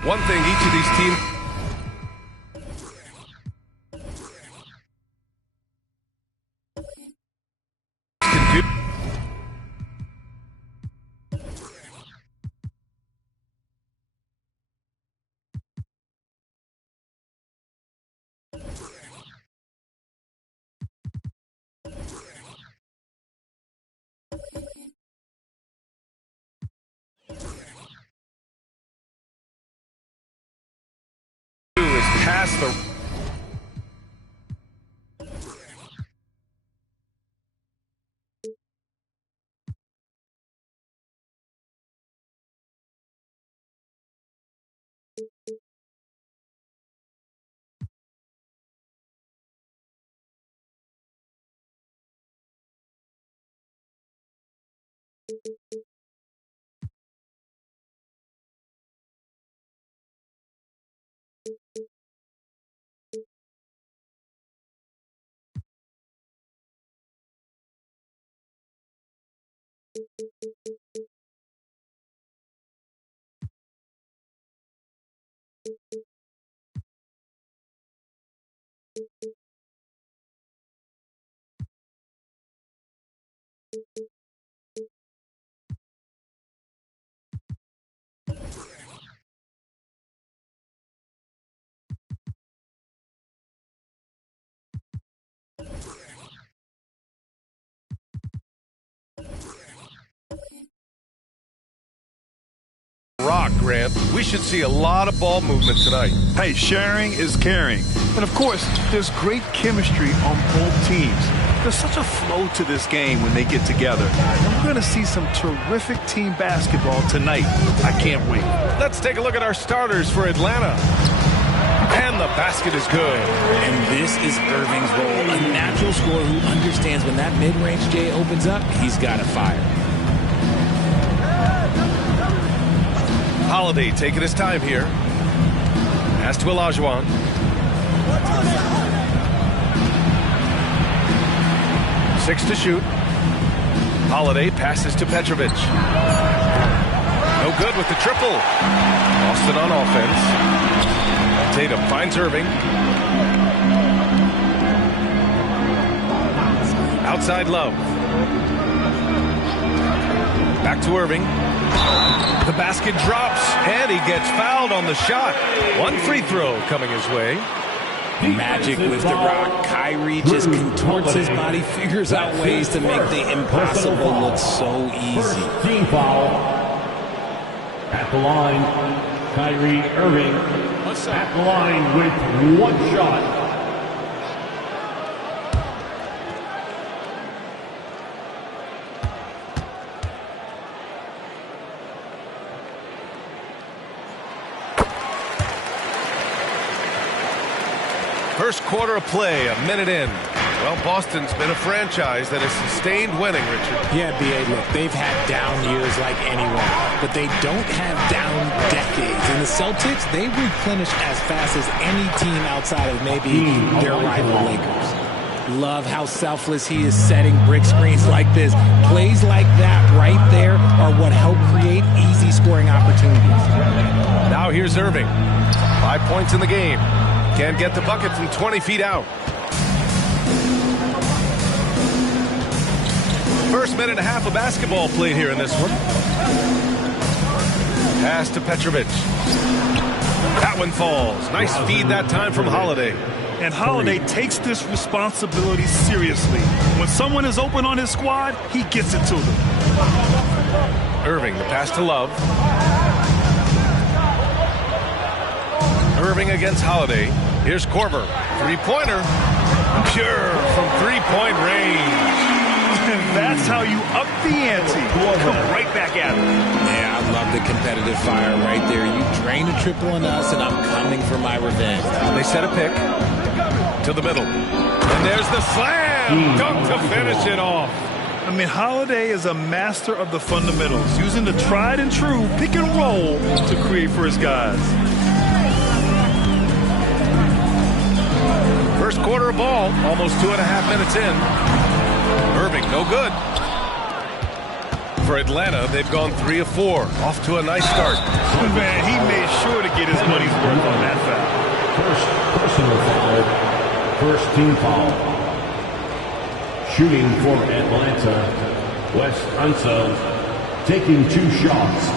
One thing each of these teams can do. Is pass the rock, Grant. We should see a lot of ball movement tonight. Hey, sharing is caring. And of course, there's great chemistry on both teams. There's such a flow to this game when they get together. And we're going to see some terrific team basketball tonight. I can't wait. Let's take a look at our starters for Atlanta. And the basket is good. And this is Irving's role. A natural scorer who understands when that mid-range J opens up, he's got to fire. Holiday taking his time here. Pass to Olajuwon. Six to shoot. Holiday passes to Petrovic. No good with the triple. Austin on offense. Tatum finds Irving. Outside Love. Back to Irving. The basket drops, and he gets fouled on the shot. One free throw coming his way. Magic with the rock. Kyrie just contorts his body, figures out ways to make the impossible look so easy. Team foul. At the line, Kyrie Irving. At the line with one shot. First quarter of play, a minute in. Well, Boston's been a franchise that has sustained winning, Richard. Yeah, B.A., look, they've had down years like anyone, but they don't have down decades. And the Celtics, they replenish as fast as any team outside of maybe their rival Lakers. Love how selfless he is setting brick screens like this. Plays like that right there are what help create easy scoring opportunities. Now here's Irving. 5 points in the game. Can't get the bucket from 20 feet out. First minute and a half of basketball played here in this one. Pass to Petrovic. That one falls. Nice feed that time from Holiday. And Holiday takes this responsibility seriously. When someone is open on his squad, he gets it to them. Irving, the pass to Love. Irving against Holiday. Here's Korver. Three-pointer. Pure from three-point range. And that's how you up the ante. Come right back at it. Yeah, I love the competitive fire right there. You drain a triple on us, and I'm coming for my revenge. They set a pick to the middle. And there's the slam. Dunk to finish it off. I mean, Holiday is a master of the fundamentals, using the tried and true pick and roll to create for his guys. First quarter of ball, almost 2.5 minutes in. Irving, no good. For Atlanta, they've gone 3 of 4. Off to a nice start. Man, he made sure to get his money's worth on that foul. First personal foul. First team foul. Shooting for Atlanta, Wes Unseld, taking 2 shots.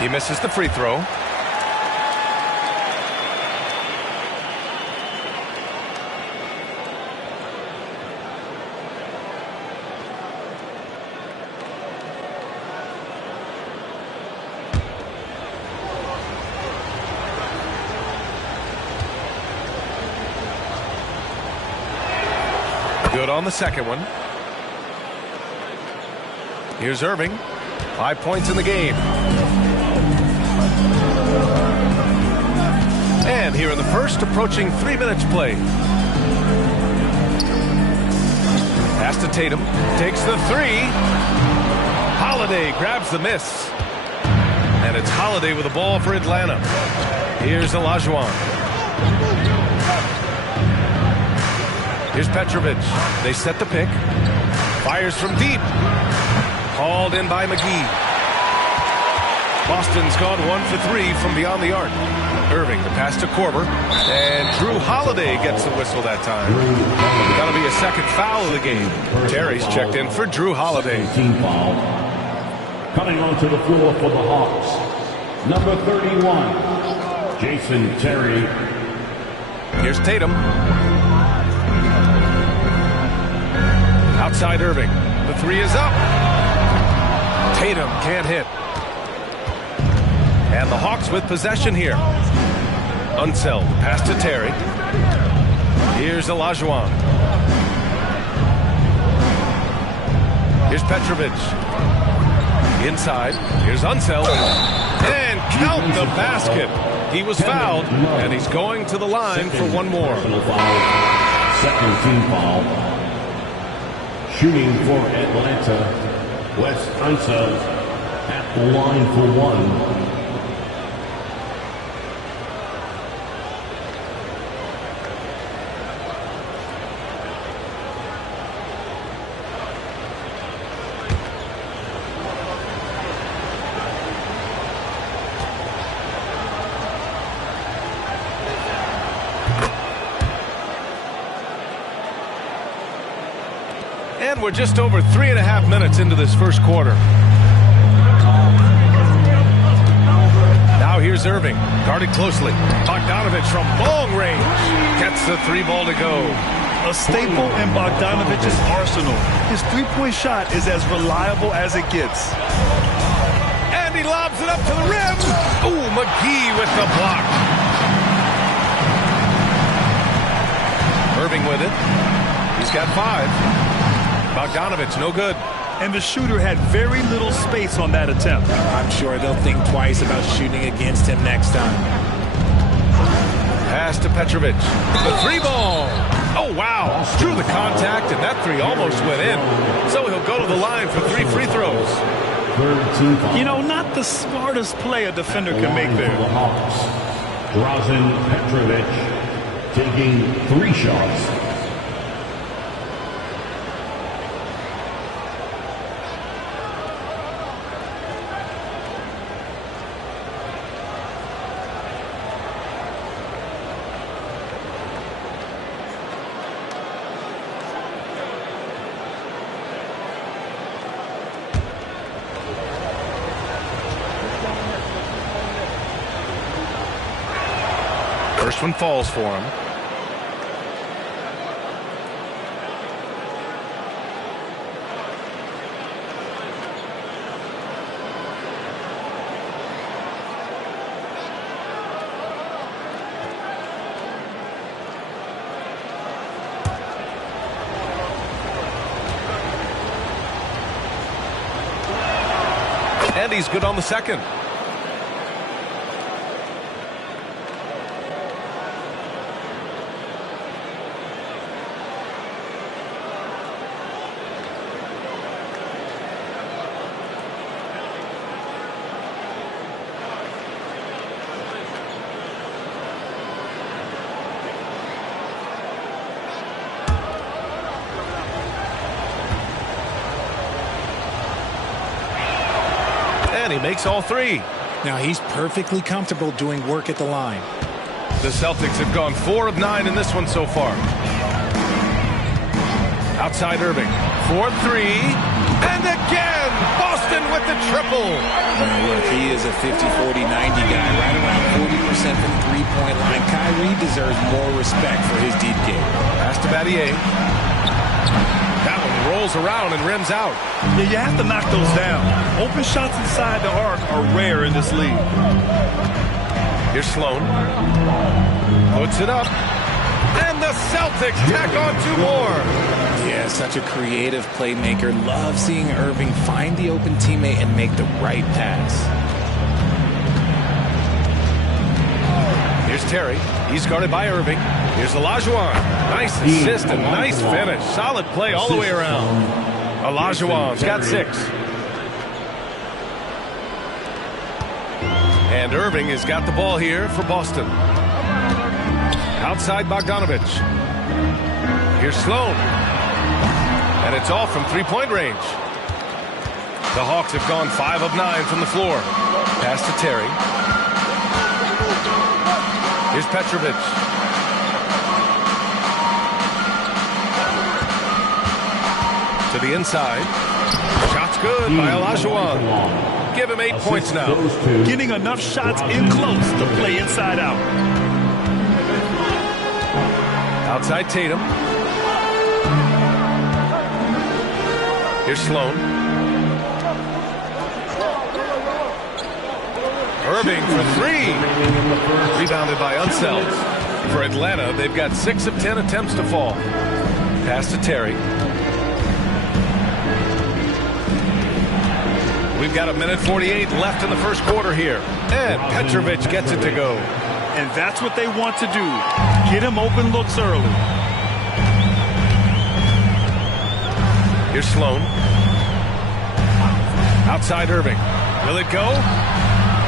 He misses the free throw. Good on the second one. Here's Irving. 5 points in the game. And here in the first, approaching 3 minutes played. Pass to Tatum. Takes the three. Holiday grabs the miss. And it's Holiday with the ball for Atlanta. Here's Olajuwon. Here's Petrovic. They set the pick. Fires from deep. Hauled in by McGee. Boston's gone 1 for 3 from beyond the arc. Irving, the pass to Korver. And Drew Holiday gets the whistle that time. That'll be a second foul of the game. Terry's checked in for Drew Holiday. Team foul. Coming onto the floor for the Hawks, number 31, Jason Terry. Here's Tatum. Outside Irving. The three is up. Tatum can't hit. And the Hawks with possession here. Unseld. Pass to Terry. Here's Olajuwon. Here's Petrovic. Inside. Here's Unseld. And count the basket. He was fouled, and he's going to the line for one more. Second team foul. Shooting for Atlanta, Wes Unseld at the line for one. And we're just over 3.5 minutes into this first quarter. Now here's Irving, guarded closely. Bogdanovich from long range gets the three ball to go. A staple in Bogdanovich's arsenal. His three-point shot is as reliable as it gets. And he lobs it up to the rim. Ooh, McGee with the block. Irving with it. He's got 5. Bogdanovich, no good. And the shooter had very little space on that attempt. I'm sure they'll think twice about shooting against him next time. Pass to Petrovic. The 3-ball. Oh, wow. Drew the contact, and that 3 almost went in. So he'll go to the line for 3 free throws. You know, not the smartest play a defender can make there. Drazen Petrovic taking 3 shots. First one falls for him. And he's good on the second. And he makes all 3. Now he's perfectly comfortable doing work at the line. The Celtics have gone 4 of 9 in this one so far. Outside Irving. 4-3. And again, Boston with the triple. Look, he is a 50-40-90 guy, right around 40% from the three-point line. Kyrie deserves more respect for his deep game. Pass to Battier. That one rolls around and rims out. Yeah, you have to knock those down. Open shots inside the arc are rare in this league. Here's Sloan. Puts it up. And the Celtics tack on 2 more. Yeah, such a creative playmaker. Love seeing Irving find the open teammate and make the right pass. Here's Terry. He's guarded by Irving. Here's Olajuwon. Nice assist and nice finish. Solid play all the way around. Olajuwon's got 6. And Irving has got the ball here for Boston. Outside Bogdanovich. Here's Sloan. And it's all from 3-point range. The Hawks have gone 5 of 9 from the floor. Pass to Terry. Here's Petrovic. To the inside. Shot's good by Olajuwon. Give him 8 points now. Getting enough shots in close to play inside out. Outside Tatum. Here's Sloan. Irving for 3. Rebounded by Unseld. For Atlanta, they've got 6 of 10 attempts to fall. Pass to Terry. We've got 1:48 left in the first quarter here. And Petrovic gets it to go. And that's what they want to do. Get him open looks early. Here's Sloan. Outside Irving. Will it go?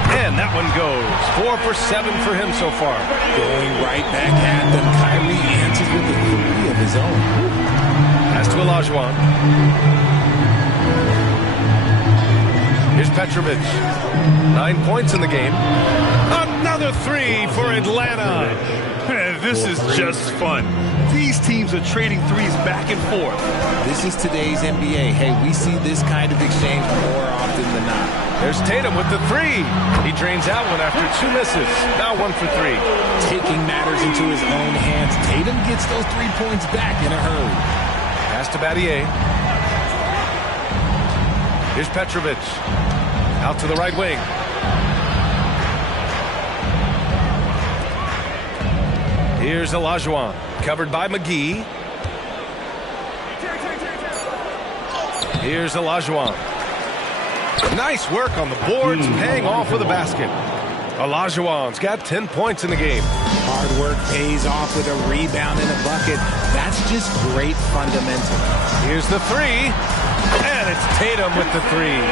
And that one goes. 4 for 7 for him so far. Going right back at them. Kyrie answers with a 3 of his own. Pass to Olajuwon. Here's Petrovic. 9 points in the game. Another 3 for Atlanta. This is just fun. These teams are trading threes back and forth. This is today's NBA. Hey, we see this kind of exchange more often than not. There's Tatum with the 3. He drains that one after 2 misses. Now 1 for 3. Taking matters into his own hands. Tatum gets those 3 points back in a hurry. Pass to Battier. Here's Petrovic. Out to the right wing. Here's Olajuwon, covered by McGee. Here's Olajuwon. Nice work on the boards, paying off with a basket. Olajuwon's got 10 points in the game. Hard work pays off with a rebound and a bucket. That's just great fundamentals. Here's the three, and it's Tatum with the three.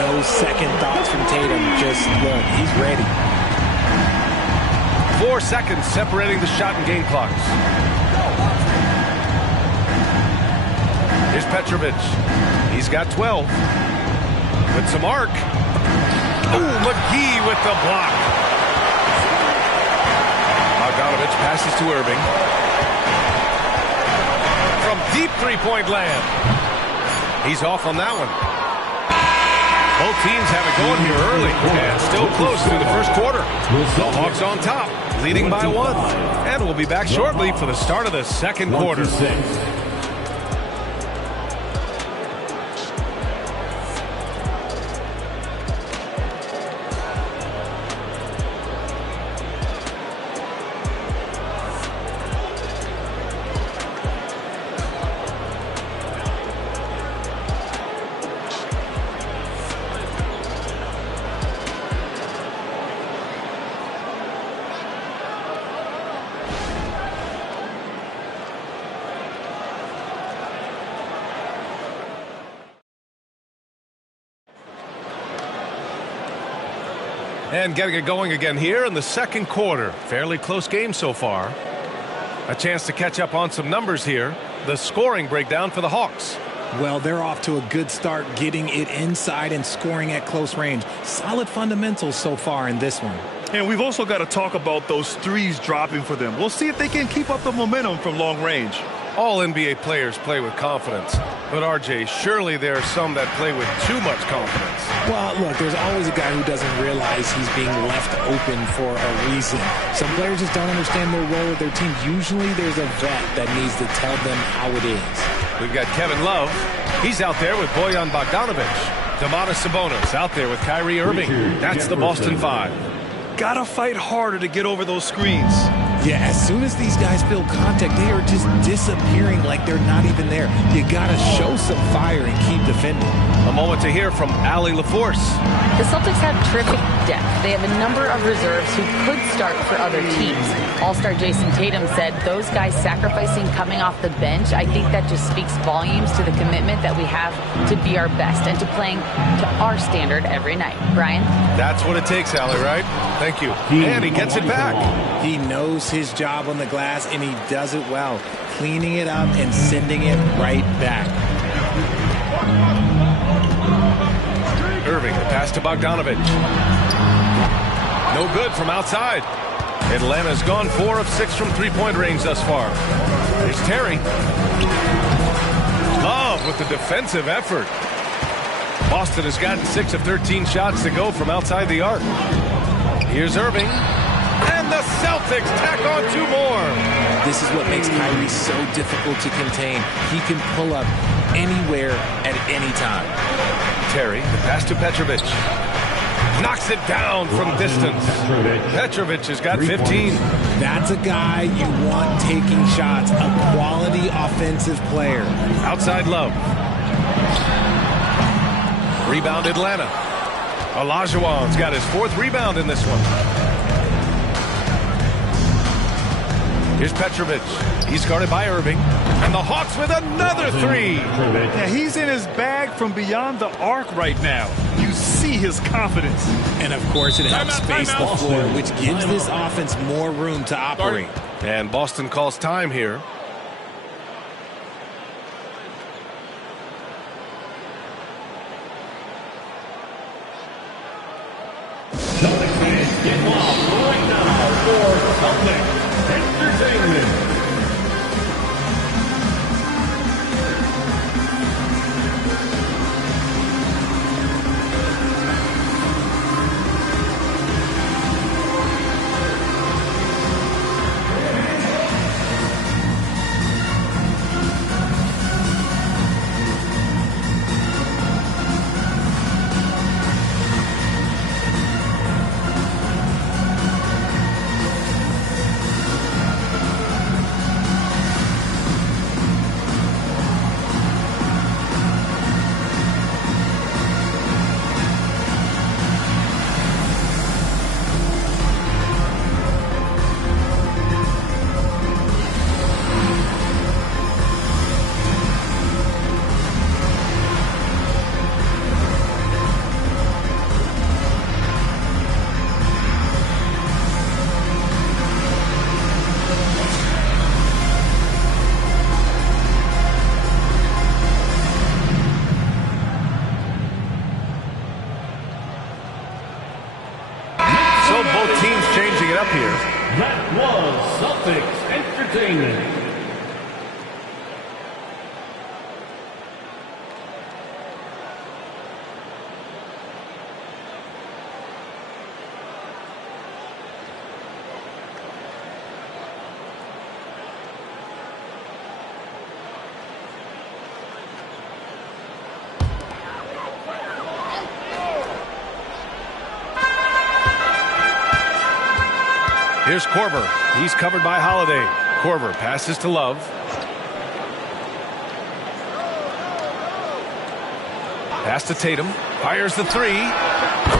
No second thoughts from Tatum. Just look, he's ready. 4 seconds separating the shot and game clocks. Here's Petrovic. He's got 12. With some arc. Ooh, McGee with the block. Bogdanovich passes to Irving. From deep three-point land. He's off on that one. Both teams have it going here early and still close through the first quarter. The Hawks on top, leading by 1. And we'll be back shortly for the start of the second quarter. And getting it going again here in the second quarter. Fairly close game so far. A chance to catch up on some numbers here. The scoring breakdown for the Hawks. Well, they're off to a good start getting it inside and scoring at close range. Solid fundamentals so far in this one. And we've also got to talk about those threes dropping for them. We'll see if they can keep up the momentum from long range. All NBA players play with confidence. But, RJ, surely there are some that play with too much confidence. Well, look, there's always a guy who doesn't realize he's being left open for a reason. Some players just don't understand their role with their team. Usually there's a vet that needs to tell them how it is. We've got Kevin Love. He's out there with Bojan Bogdanovich. Domantas Sabonis out there with Kyrie Irving. That's the Boston Five. Gotta fight harder to get over those screens. Yeah, as soon as these guys feel contact, they are just disappearing like they're not even there. You gotta show some fire and keep defending. A moment to hear from Allie LaForce. The Celtics have terrific depth. They have a number of reserves who could start for other teams. All-star Jason Tatum said those guys sacrificing coming off the bench, I think that just speaks volumes to the commitment that we have to be our best and to playing to our standard every night. Brian? That's what it takes, Allie, right? Thank you. And he gets it back. He knows his job on the glass, and he does it well, cleaning it up and sending it right back. Irving, pass to Bogdanovich. No good from outside. Atlanta's gone 4 of 6 from three-point range thus far. Here's Terry. Love with the defensive effort. Boston has gotten 6 of 13 shots to go from outside the arc. Here's Irving. And the Celtics tack on 2 more. This is what makes Kyrie so difficult to contain. He can pull up anywhere at any time. Terry, the pass to Petrovic. Knocks it down from distance. Petrovic has got 15. That's a guy you want taking shots. A quality offensive player. Outside Love. Rebound Atlanta. Olajuwon's got his 4th rebound in this one. Here's Petrovic. He's guarded by Irving. And the Hawks with another 3. Yeah, he's in his bag from beyond the arc right now. You see his confidence. And, of course, it helps space the floor, which gives this offense more room to operate. And Boston calls time here. Celtics fans get involved right now for Celtics Entertainment. up here. That was Celtics Entertainment. Here's Korver. He's covered by Holiday. Korver passes to Love. Pass to Tatum. Fires the three.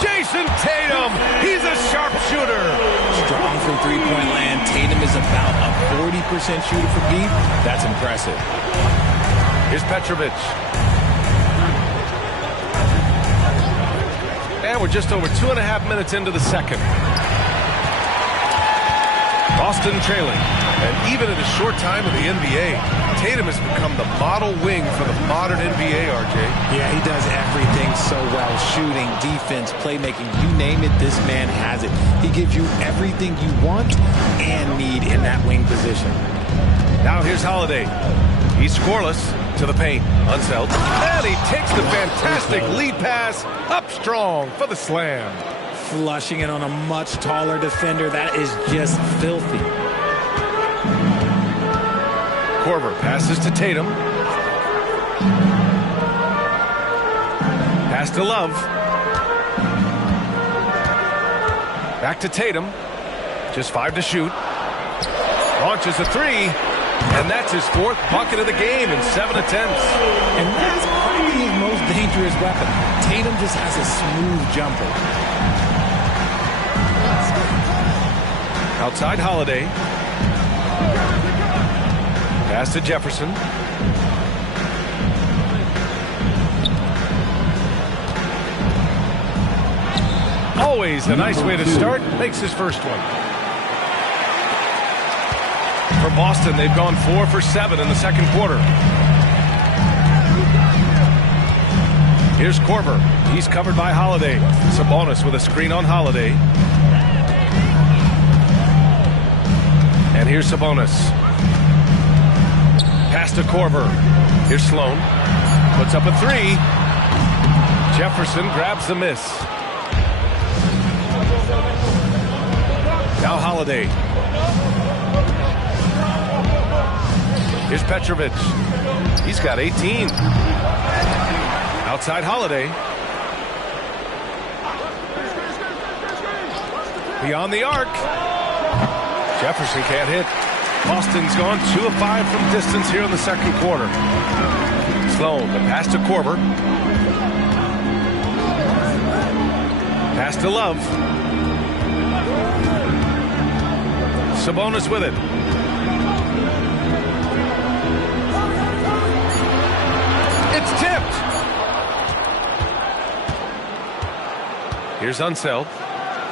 Jason Tatum! He's a sharpshooter! Strong from three-point land. Tatum is about a 40% shooter from deep. That's impressive. Here's Petrovic. And we're just over 2.5 minutes into the second. Boston trailing. And even in a short time in the NBA, Tatum has become the model wing for the modern NBA, RJ. Yeah, he does everything so well. Shooting, defense, playmaking, you name it, this man has it. He gives you everything you want and need in that wing position. Now here's Holiday. He's scoreless to the paint. Unseld. And he takes the fantastic lead pass up strong for the slam. Flushing it on a much taller defender. That is just filthy. Korver passes to Tatum. Pass to Love. Back to Tatum. Just 5 to shoot. Launches a three. And that's his 4th bucket of the game in 7 attempts. And that's probably his most dangerous weapon. Tatum just has a smooth jumper. Outside Holiday. Pass to Jefferson. Always a nice way to start. Makes his first one. For Boston, they've gone 4 for 7 in the second quarter. Here's Korver. He's covered by Holiday. Sabonis with a screen on Holiday. And here's Sabonis. Pass to Korver. Here's Sloan. Puts up a three. Jefferson grabs the miss. Now Holiday. Here's Petrovic. He's got 18. Outside Holiday. Beyond the arc. Jefferson can't hit. Boston's gone 2 of 5 from distance here in the second quarter. Sloan, the pass to Korver. Pass to Love. Sabonis with it. It's tipped. Here's Unseld.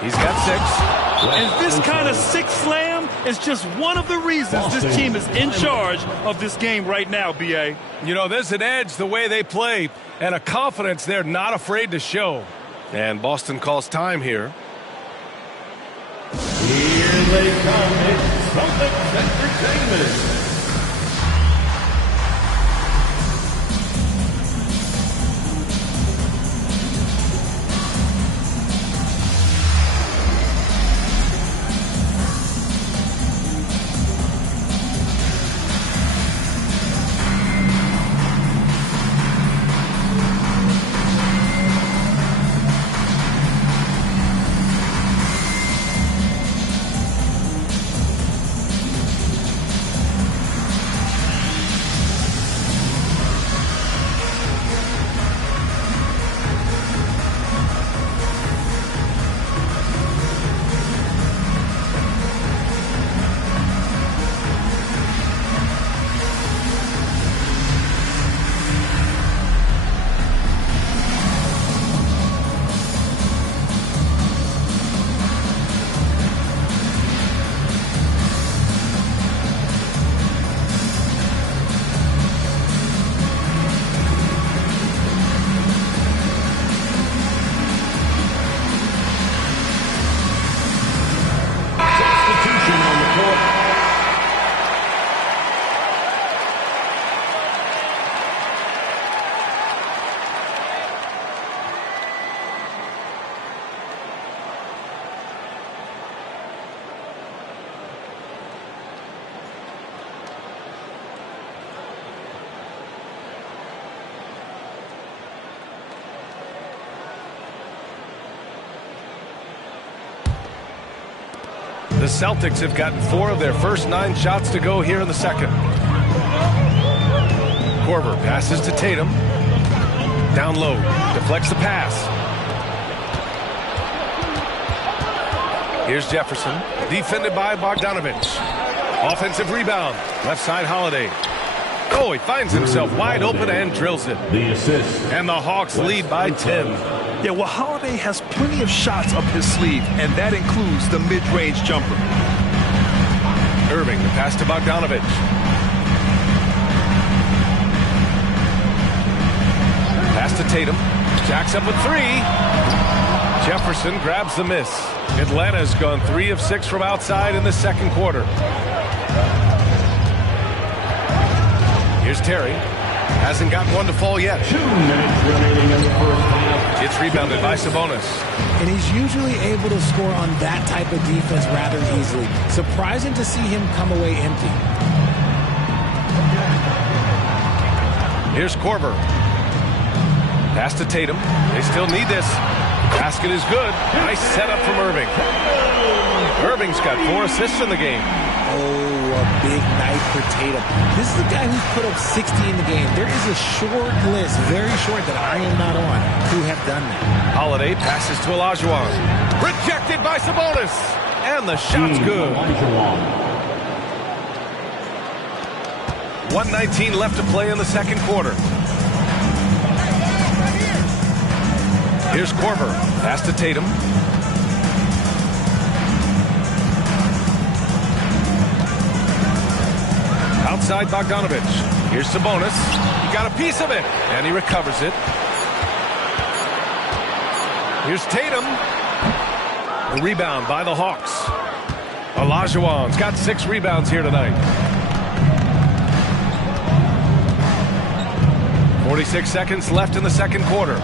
He's got 6. And this kind of 6 slam is just one of the reasons this team is in charge of this game right now, B.A. You know, there's an edge the way they play and a confidence they're not afraid to show. And Boston calls time here. Here they come. It's Celtics Entertainment. The Celtics have gotten 4 of their first 9 shots to go here in the second. Korver passes to Tatum. Down low, deflects the pass. Here's Jefferson, defended by Bogdanovich. Offensive rebound, left side Holiday. Oh, he finds himself wide open and drills it. The assist. And the Hawks lead by 10. Yeah, well, Holiday has plenty of shots up his sleeve, and that includes the mid-range jumper. Irving, the pass to Bogdanovich. Pass to Tatum. Jacks up with 3. Jefferson grabs the miss. Atlanta's gone 3 of 6 from outside in the second quarter. Here's Terry. Hasn't got one to fall yet. 2 minutes remaining in the first half. It's rebounded by Sabonis. And he's usually able to score on that type of defense rather easily. Surprising to see him come away empty. Here's Korver. Pass to Tatum. They still need this. Basket is good. Nice setup from Irving. Irving's got 4 assists in the game. Oh, a big night for Tatum. This is the guy who's put up 60 in the game. There is a short list, very short, that I am not on, who have done that. Holiday passes to Olajuwon. Rejected by Sabonis. And the shot's good. 1:19 left to play in the second quarter. Here's Korver. Pass to Tatum. Outside Bogdanovich. Here's Sabonis. He got a piece of it, and he recovers it. Here's Tatum. The rebound by the Hawks. Olajuwon's got 6 rebounds here tonight. 46 seconds left in the second quarter.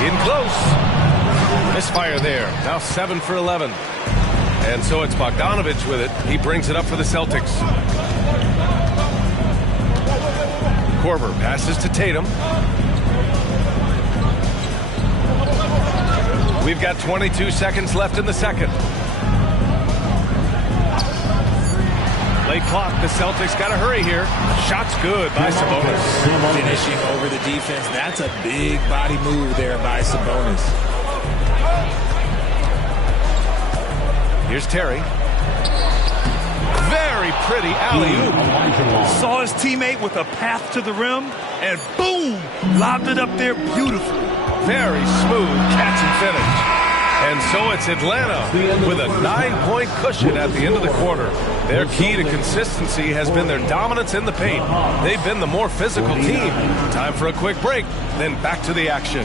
In close. Misfire there. Now 7 for 11. And so it's Bogdanovich with it. He brings it up for the Celtics. Korver passes to Tatum. We've got 22 seconds left in the second. Late clock. The Celtics got to hurry here. Shot's good by Sabonis. Finishing over the defense. That's a big body move there by Sabonis. Here's Terry. Very pretty alley-oop. Saw his teammate with a path to the rim, and boom, lobbed it up there beautifully. Very smooth catch and finish. And so it's Atlanta with a 9-point cushion at the end of the quarter. Their key to consistency has been their dominance in the paint. They've been the more physical team. Time for a quick break, then back to the action.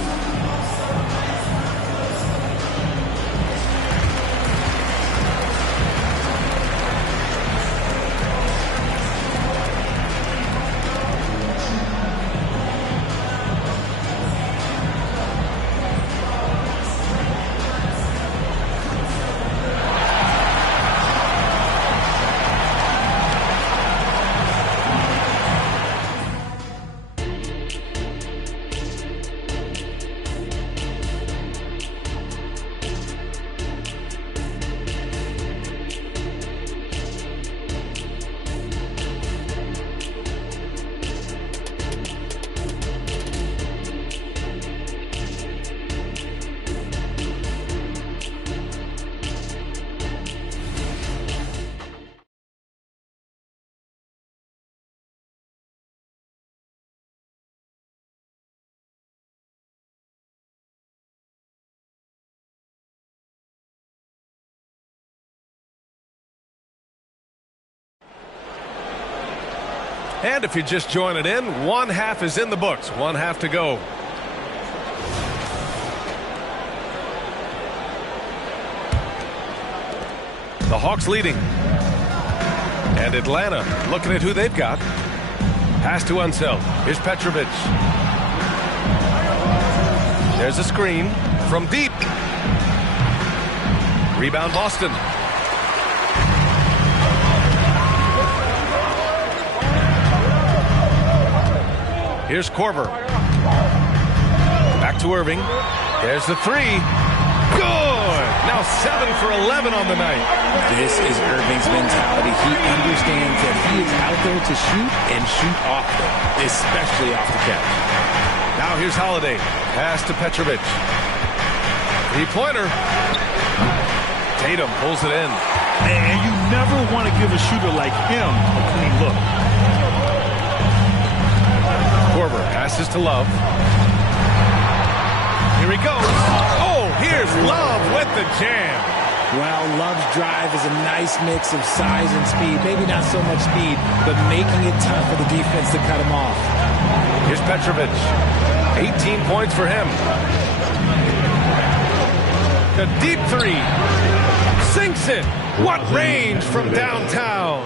And if you're just joining in, 1 half is in the books. 1 half to go. The Hawks leading. And Atlanta looking at who they've got. Pass to Unseld. Here's Petrovic. There's a screen from deep. Rebound Boston. Here's Korver. Back to Irving. There's the three. Good! Now 7 for 11 on the night. This is Irving's mentality. He understands that he is out there to shoot and shoot often, especially off the catch. Now here's Holiday. Pass to Petrovic. Three-pointer. Tatum pulls it in. And you never want to give a shooter like him a clean look. Korver passes to Love. Here he goes. Oh, here's Love with the jam. Well, Love's drive is a nice mix of size and speed. Maybe not so much speed, but making it tough for the defense to cut him off. Here's Petrovic. 18 points for him. The deep three. Sinks it. What range from downtown.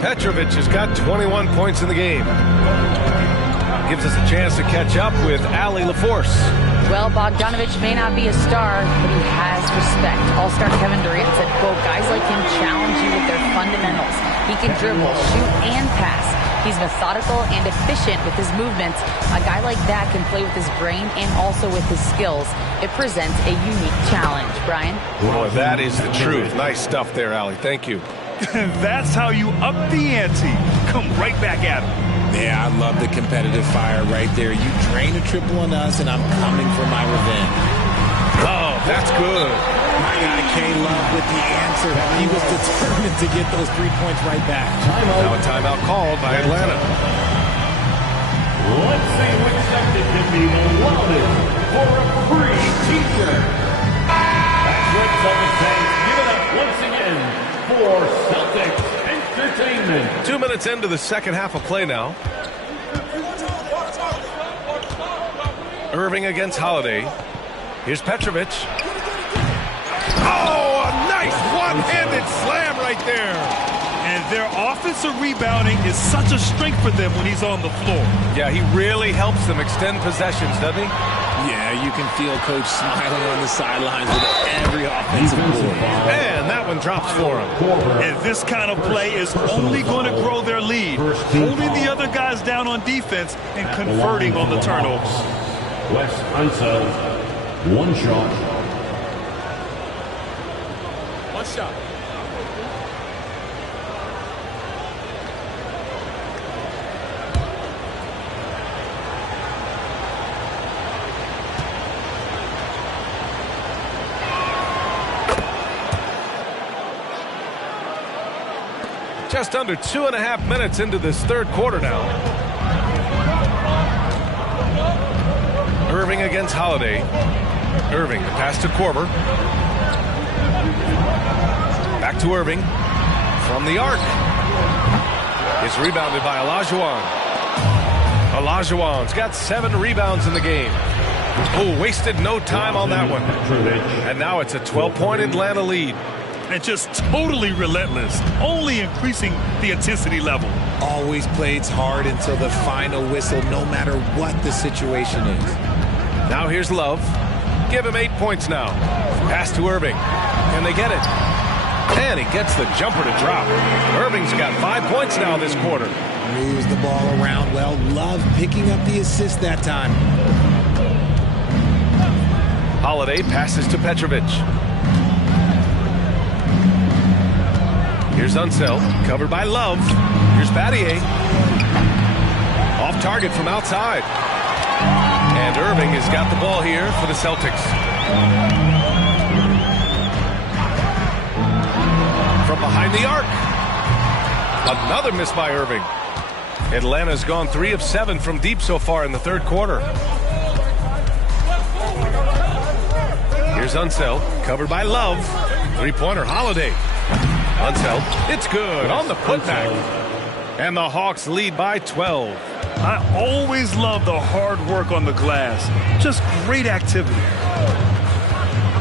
Petrovic has got 21 points in the game. Gives us a chance to catch up with Allie LaForce. Well, Bogdanovic may not be a star, but he has respect. All-star Kevin Durant said, quote, guys like him challenge you with their fundamentals. He can dribble, shoot, and pass. He's methodical and efficient with his movements. A guy like that can play with his brain and also with his skills. It presents a unique challenge. Brian? Boy, that is the truth. Nice stuff there, Allie. Thank you. That's how you up the ante. Come right back at him. Yeah, I love the competitive fire right there. You drain a triple on us, and I'm coming for my revenge. Oh, that's good. My guy K-Love with the answer. He was determined to get those 3 points right back. Now a timeout called by Atlanta. Let's see which sector can be the loudest for a free t-shirt. That's what Celtics fans give it up once again for Celtics Entertainment. 2 minutes into the second half of play now. Irving against Holiday. Here's Petrovic. Oh, a nice one-handed slam right there. And their offensive rebounding is such a strength for them when he's on the floor. Yeah, he really helps them extend possessions, doesn't he? Yeah, you can feel Coach smiling on the sidelines with every offensive board. And that one drops for him. And this kind of play is only going to grow their lead, holding the other guys down on defense and converting on the turnovers. Wes Unseld, one shot. One shot. Just under 2.5 minutes into this third quarter now. Irving against Holiday. Irving, the pass to Korver. Back to Irving. From the arc. It's rebounded by Olajuwon. Olajuwon's got 7 rebounds in the game. Oh, wasted no time on that one. And now it's a 12-point Atlanta lead. And just totally relentless, only increasing the intensity level. Always plays hard until the final whistle, no matter what the situation is. Now here's Love. Give him 8 points now. Pass to Irving. Can they get it? And he gets the jumper to drop. Irving's got 5 points now this quarter. Moves the ball around well. Love picking up the assist that time. Holiday passes to Petrovic. Here's Unseld, covered by Love. Here's Battier. Off target from outside. And Irving has got the ball here for the Celtics. From behind the arc. Another miss by Irving. Atlanta's gone 3 of 7 from deep so far in the third quarter. Here's Unseld, covered by Love. Three-pointer, Holiday. Unseld, it's good on the putback. And the Hawks lead by 12. I always love the hard work on the glass. Just great activity.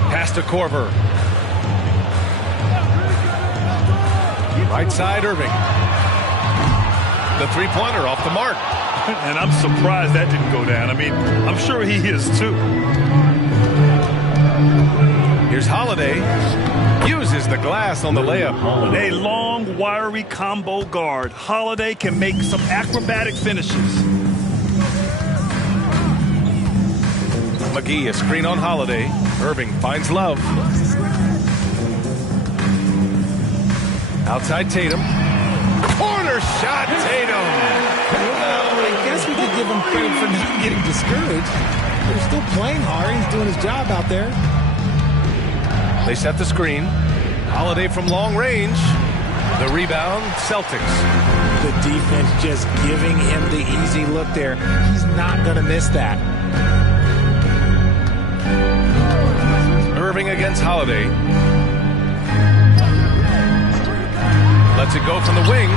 Pass to Korver. Right side, Irving. The three-pointer off the mark. And I'm surprised that didn't go down. I mean, I'm sure he is too. Here's Holiday. Uses the glass on the layup. A long, wiry combo guard. Holiday can make some acrobatic finishes. McGee, a screen on Holiday. Irving finds Love. Outside Tatum. Corner shot, Tatum. Well, I guess we could give him credit for not getting discouraged. They're still playing hard. He's doing his job out there. They set the screen. Holiday from long range. The rebound, Celtics. The defense just giving him the easy look there. He's not going to miss that. Irving against Holiday. Lets it go from the wing.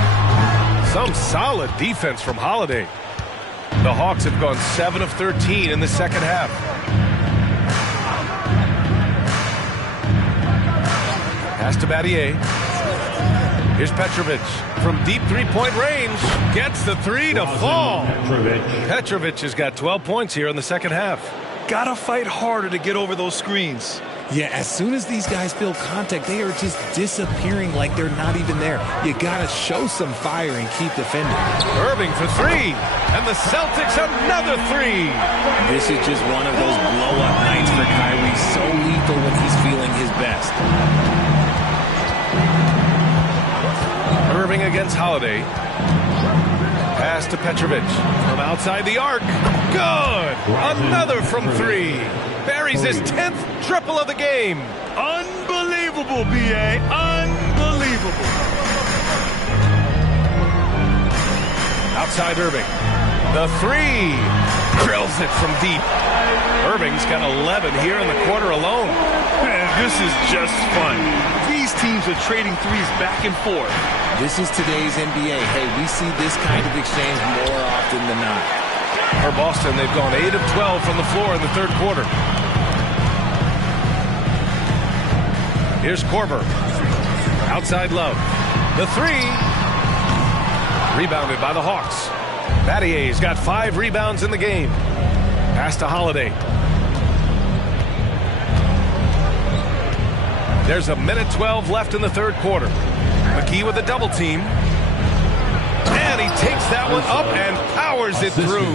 Some solid defense from Holiday. The Hawks have gone 7 of 13 in the second half. Pass to Battier. Here's Petrovic from deep three-point range. Gets the three to fall. Petrovic has got 12 points here in the second half. Gotta fight harder to get over those screens. Yeah, as soon as these guys feel contact, they are just disappearing like they're not even there. You gotta show some fire and keep defending. Irving for three, and the Celtics another three. This is just one of those blow-up nights for Kyrie. So lethal when he's feeling his best. Irving against Holiday. Pass to Petrovic from outside the arc. Good! Another from three. Buries his 10th triple of the game. Unbelievable, B.A. Unbelievable. Outside Irving. The three. Drills it from deep. Irving's got 11 here in the quarter alone. Man, this is just fun. These teams are trading threes back and forth. This is today's NBA. Hey, we see this kind of exchange more often than not. For Boston, they've gone 8 of 12 from the floor in the third quarter. Here's Korver. Outside Love. The three. Rebounded by the Hawks. Battier's got 5 rebounds in the game. Pass to Holiday. There's a minute 12 left in the third quarter. McGee with a double team. And he takes that one up and powers it through.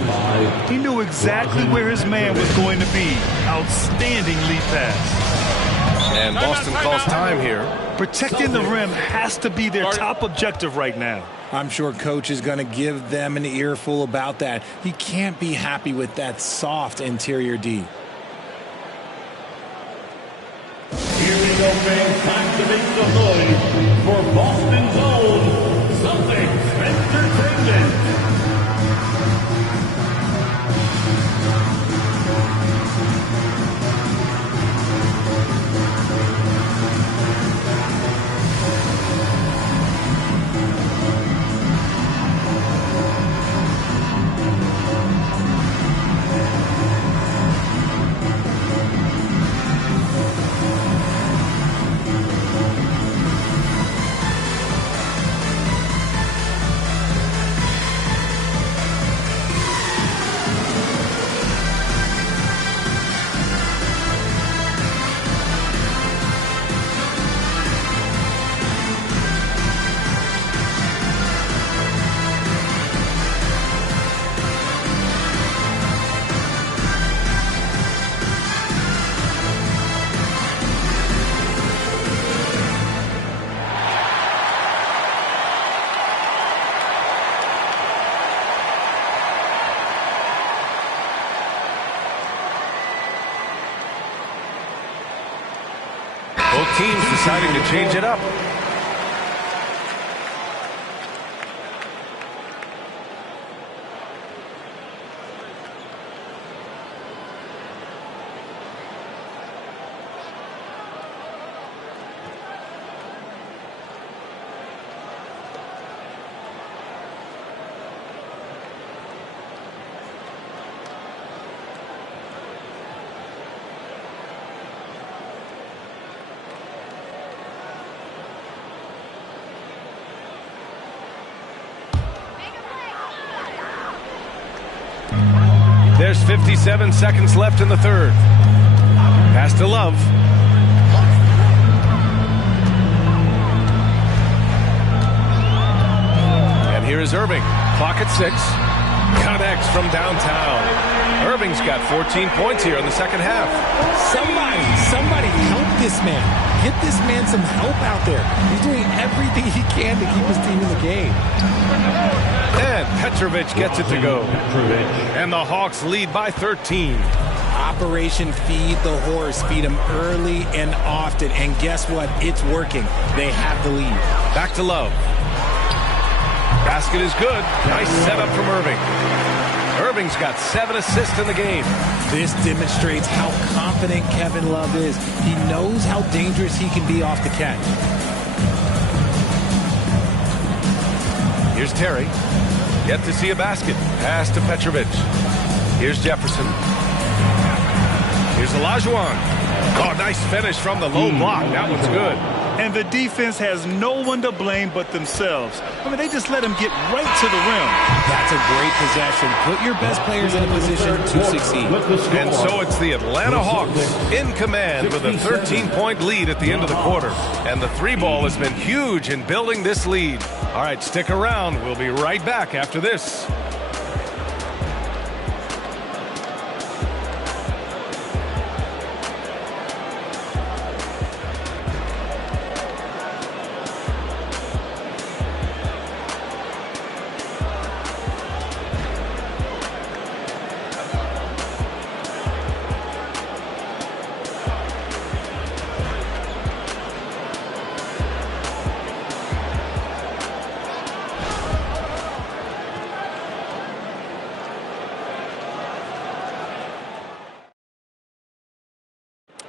He knew exactly where his man was going to be. Outstanding lead pass. And Boston calls time here. Protecting the rim has to be their top objective right now. I'm sure coach is going to give them an earful about that. He can't be happy with that soft interior D. Here we go, fans. Time to make some noise for Boston's own Celtics Entertainment. Both teams deciding to change it up. There's 57 seconds left in the third. Pass to Love. And here is Irving. Clock at 6. Connects from downtown. Irving's got 14 points here in the second half. Somebody help this man. Get this man some help out there. He's doing everything he can to keep his team in the game. And Petrovic gets it to go. And the Hawks lead by 13. Operation Feed the Horse. Feed him early and often. And guess what? It's working. They have the lead. Back to Love. Basket is good. Nice setup from Irving. Irving's got 7 assists in the game. This demonstrates how confident Kevin Love is. He knows how dangerous he can be off the catch. Here's Terry. Yet to see a basket. Pass to Petrovic. Here's Jefferson. Here's Olajuwon. Oh, nice finish from the low block. That one's good. And the defense has no one to blame but themselves. I mean, they just let him get right to the rim. That's a great possession. Put your best players in a position to succeed. And so it's the Atlanta Hawks in command with a 13-point lead at the end of the quarter. And the 3-ball has been huge in building this lead. All right, stick around. We'll be right back after this.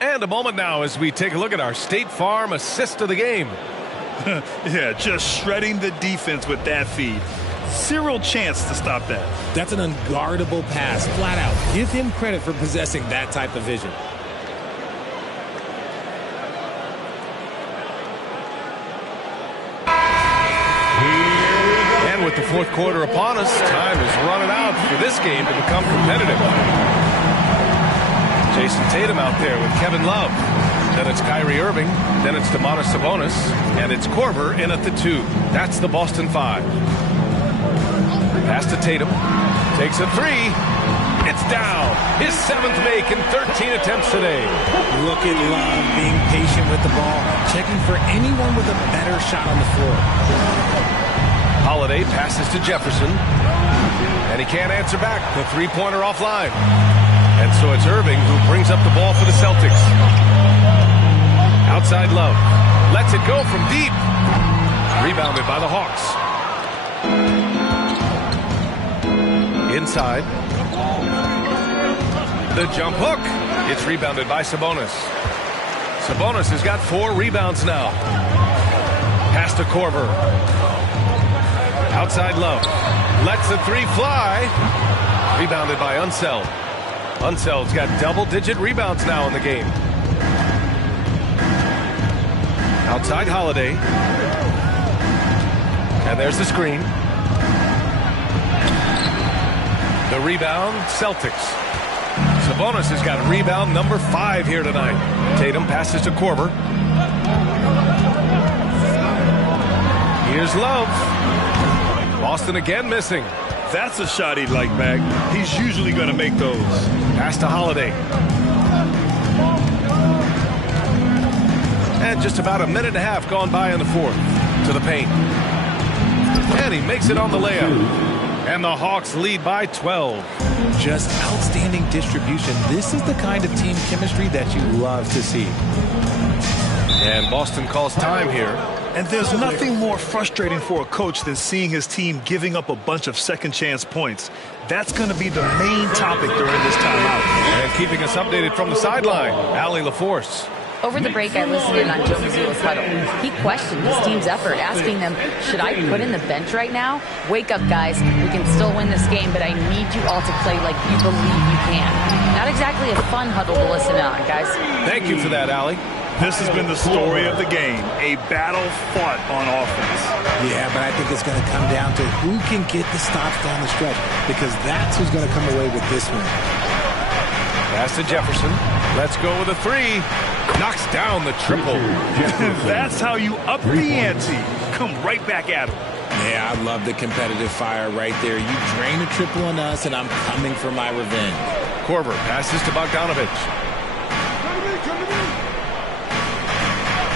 And a moment now as we take a look at our State Farm assist of the game. Yeah, just shredding the defense with that feed. Zero chance to stop that. That's an unguardable pass, flat out. Give him credit for possessing that type of vision. And with the fourth quarter upon us, time is running out for this game to become competitive. Jason Tatum out there with Kevin Love. Then it's Kyrie Irving. Then it's Domantas Sabonis. And it's Korver in at the 2. That's the Boston 5. Pass to Tatum. Takes a 3. It's down. His 7th make in 13 attempts today. Look at Love being patient with the ball, checking for anyone with a better shot on the floor. Holiday passes to Jefferson. And he can't answer back. The three-pointer offline. And so it's Irving who brings up the ball for the Celtics. Outside Love. Lets it go from deep. Rebounded by the Hawks. Inside. The jump hook. It's rebounded by Sabonis. Sabonis has got 4 rebounds now. Pass to Korver. Outside Love. Lets the 3 fly. Rebounded by Unseld. Unseld's got double-digit rebounds now in the game. Outside Holiday. And there's the screen. The rebound, Celtics. Sabonis has got rebound number 5 here tonight. Tatum passes to Korver. Here's Love. Boston again missing. That's a shot he'd like back. He's usually going to make those. Pass to Holiday. And just about a minute and a half gone by in the fourth. To the paint. And he makes it on the layup. And the Hawks lead by 12. Just outstanding distribution. This is the kind of team chemistry that you love to see. And Boston calls time here. And there's nothing more frustrating for a coach than seeing his team giving up a bunch of second chance points. That's going to be the main topic during this timeout. And keeping us updated from the sideline, Allie LaForce. Over the break, I listened in on Joe Mazzulla's huddle. He questioned his team's effort, asking them, should I put in the bench right now? Wake up, guys. We can still win this game, but I need you all to play like you believe you can. Not exactly a fun huddle to listen on, guys. Thank you for that, Allie. This has been the story of the game, a battle fought on offense. Yeah, but I think it's going to come down to who can get the stops down the stretch, because that's who's going to come away with this one. Pass to Jefferson. Let's go with a 3. Knocks down the triple. That's how you up the ante. Come right back at him. Yeah, I love the competitive fire right there. You drain a triple on us, and I'm coming for my revenge. Korver passes to Bogdanovich.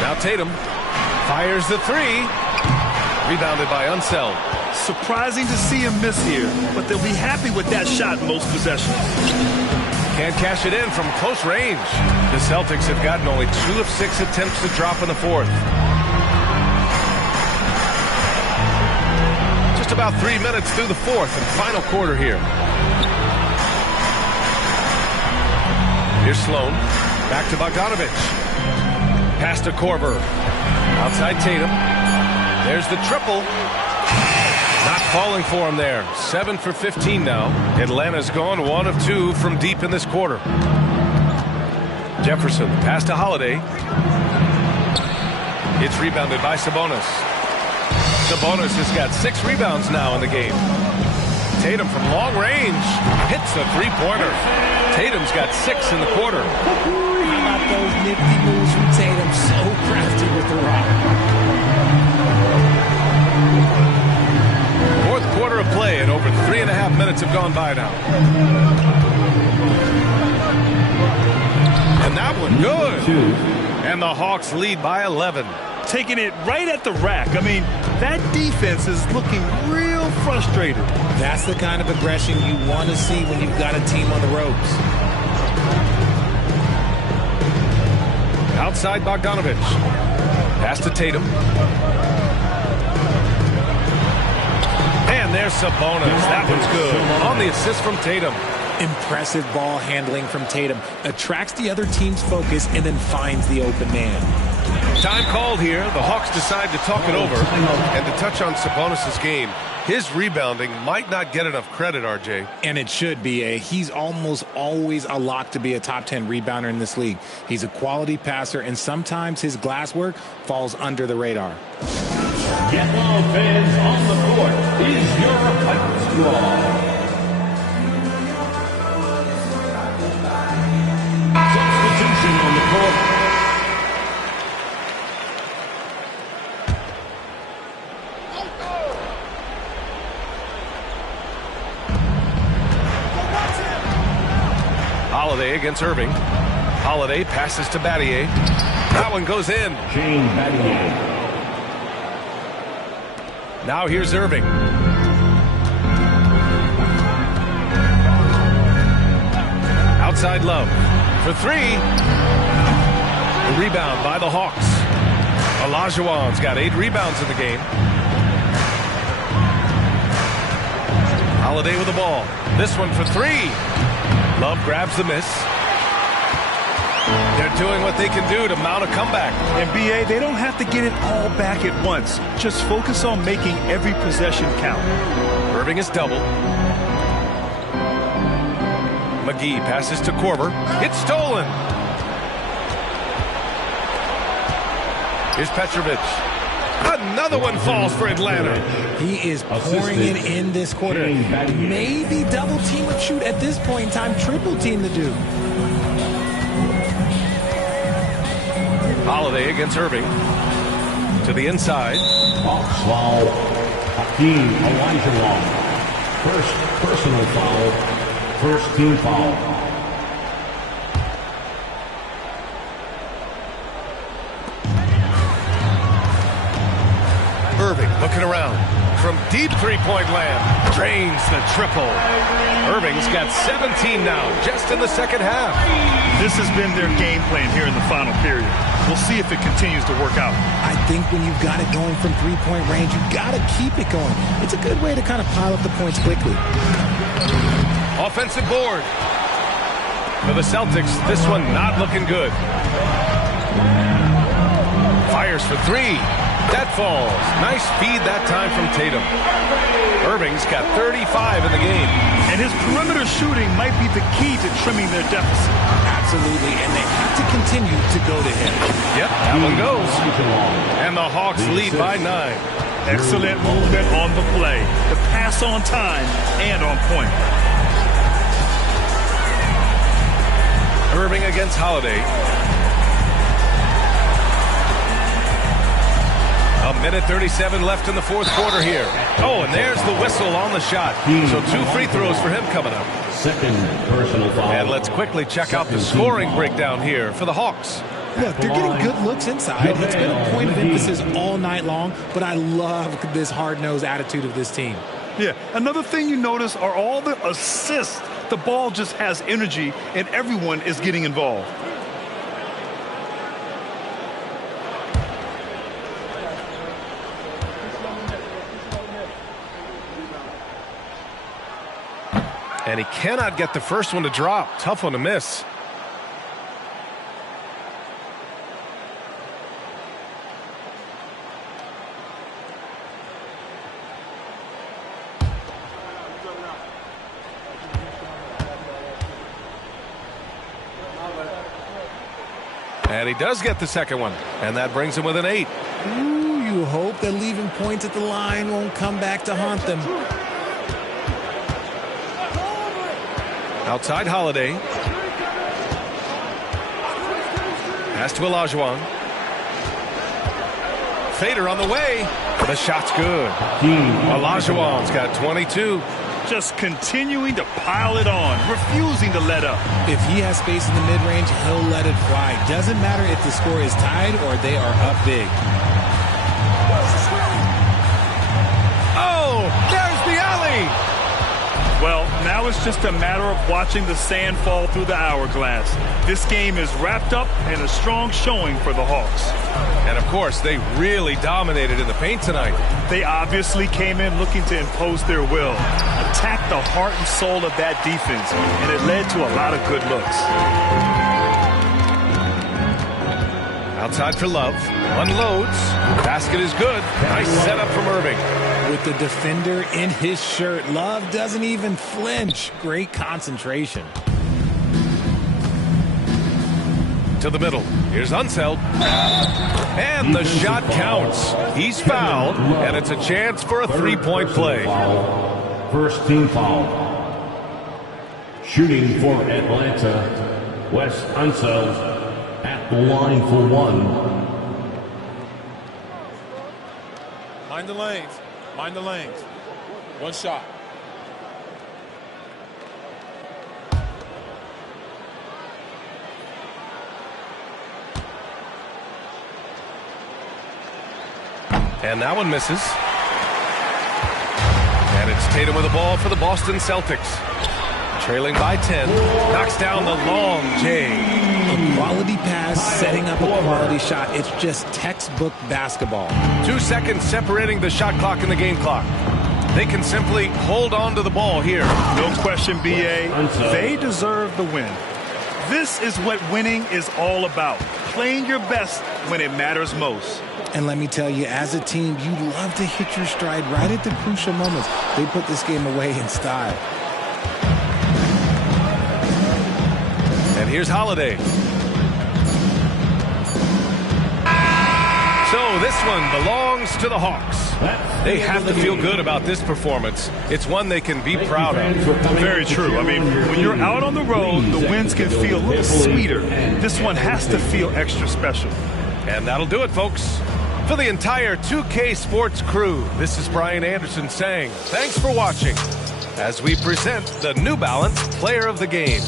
Now Tatum fires the three. Rebounded by Unseld. Surprising to see him miss here, but they'll be happy with that shot most possessions. Can't cash it in from close range. The Celtics have gotten only 2 of 6 attempts to drop in the fourth. Just about 3 minutes through the fourth and final quarter here. Here's Sloan. Back to Bogdanovich. Pass to Korver. Outside Tatum. There's the triple. Not falling for him there. 7 for 15 now. Atlanta's gone 1 of 2 from deep in this quarter. Jefferson, pass to Holiday. It's rebounded by Sabonis. Sabonis has got 6 rebounds now in the game. Tatum from long range hits the three-pointer. Tatum's got 6 in the quarter. How about those nifty moves from Tatum? So crafty with the rock. Fourth quarter of play, and over 3.5 minutes have gone by now. And that one good. And the Hawks lead by 11. Taking it right at the rack. I mean, that defense is looking real frustrated. That's the kind of aggression you want to see when you've got a team on the ropes. Outside Bogdanovich. Pass to Tatum. And there's Sabonis. That one's good. On the assist from Tatum. Impressive ball handling from Tatum. Attracts the other team's focus and then finds the open man. Time called here. The Hawks decide to talk it over. And to touch on Sabonis' game, his rebounding might not get enough credit, RJ. And it should be. He's almost always a lock to be a top 10 rebounder in this league. He's a quality passer, and sometimes his glass work falls under the radar. Yellow fans on the court is your fight squad. Substitution on the court. Holiday against Irving. Holiday passes to Battier. That one goes in. Shane Battier. Now here's Irving. Outside Love for 3. The rebound by the Hawks. Olajuwon's got 8 rebounds in the game. Holiday with the ball. This one for 3. Love grabs the miss. They're doing what they can do to mount a comeback. And BA, they don't have to get it all back at once. Just focus on making every possession count. Irving is doubled. McGee passes to Korver. It's stolen. Here's Petrovic. Another one falls for Atlanta. He is pouring it in this quarter. Maybe double team or shoot at this point in time. Triple team the dude. Holiday against Irving. To the inside. Hawks foul. Hakeem Olajuwon. First personal foul. First team foul. Irving looking around from deep three-point land. Drains the triple. Irving's got 17 now, just in the second half. This has been their game plan here in the final period. We'll see if it continues to work out. I think when you've got it going from three-point range, you've got to keep it going. It's a good way to kind of pile up the points quickly. Offensive board. For the Celtics, this one not looking good. Fires for 3. That falls. Nice feed that time from Tatum. Irving's got 35 in the game. And his perimeter shooting might be the key to trimming their deficit. Absolutely, and they have to continue to go to him. Yep, that one goes. And the Hawks lead by 9. Excellent movement on the play. The pass on time and on point. Irving against Holiday. A minute 37 left in the fourth quarter here. Oh, and there's the whistle on the shot. So 2 free throws for him coming up. Second personal foul. And let's quickly check out the scoring breakdown here for the Hawks. Look, they're getting good looks inside. It's been a point of emphasis all night long, but I love this hard-nosed attitude of this team. Yeah, another thing you notice are all the assists. The ball just has energy, and everyone is getting involved. And he cannot get the first one to drop. Tough one to miss. And he does get the second one. And that brings him with an 8. Ooh, you hope that leaving points at the line won't come back to haunt them. Outside Holiday. Pass to Olajuwon. Fader on the way. The shot's good. Olajuwon's got 22. Just continuing to pile it on, refusing to let up. If he has space in the mid-range, he'll let it fly. Doesn't matter if the score is tied or they are up big. Oh, there's the alley. Well, now it's just a matter of watching the sand fall through the hourglass. This game is wrapped up in a strong showing for the Hawks. And, of course, they really dominated in the paint tonight. They obviously came in looking to impose their will, attack the heart and soul of that defense, and it led to a lot of good looks. Outside for Love. Unloads. Basket is good. Nice setup from Irving. With the defender in his shirt, Love doesn't even flinch. Great concentration. To the middle. Here's Unseld. And the shot counts. He's fouled, and it's a chance for a three-point play. First team foul. Shooting for Atlanta, Wes Unseld at the line for 1. Mind the lanes. Mind the lanes. One shot. And that one misses. And it's Tatum with the ball for the Boston Celtics. Trailing by 10. Knocks down the long J. A quality pass, setting up a quality shot. It's just textbook basketball. 2 seconds separating the shot clock and the game clock. They can simply hold on to the ball here. No question, B.A. They deserve the win. This is what winning is all about. Playing your best when it matters most. And let me tell you, as a team, you love to hit your stride right at the crucial moments. They put this game away in style. And here's Holiday. So this one belongs to the Hawks. They have to feel good about this performance. It's one they can be proud of. Very true. I mean, when you're out on the road, the wins can feel a little sweeter. This one has to feel extra special. And that'll do it, folks. For the entire 2K Sports crew, this is Brian Anderson saying thanks for watching as we present the New Balance Player of the Game.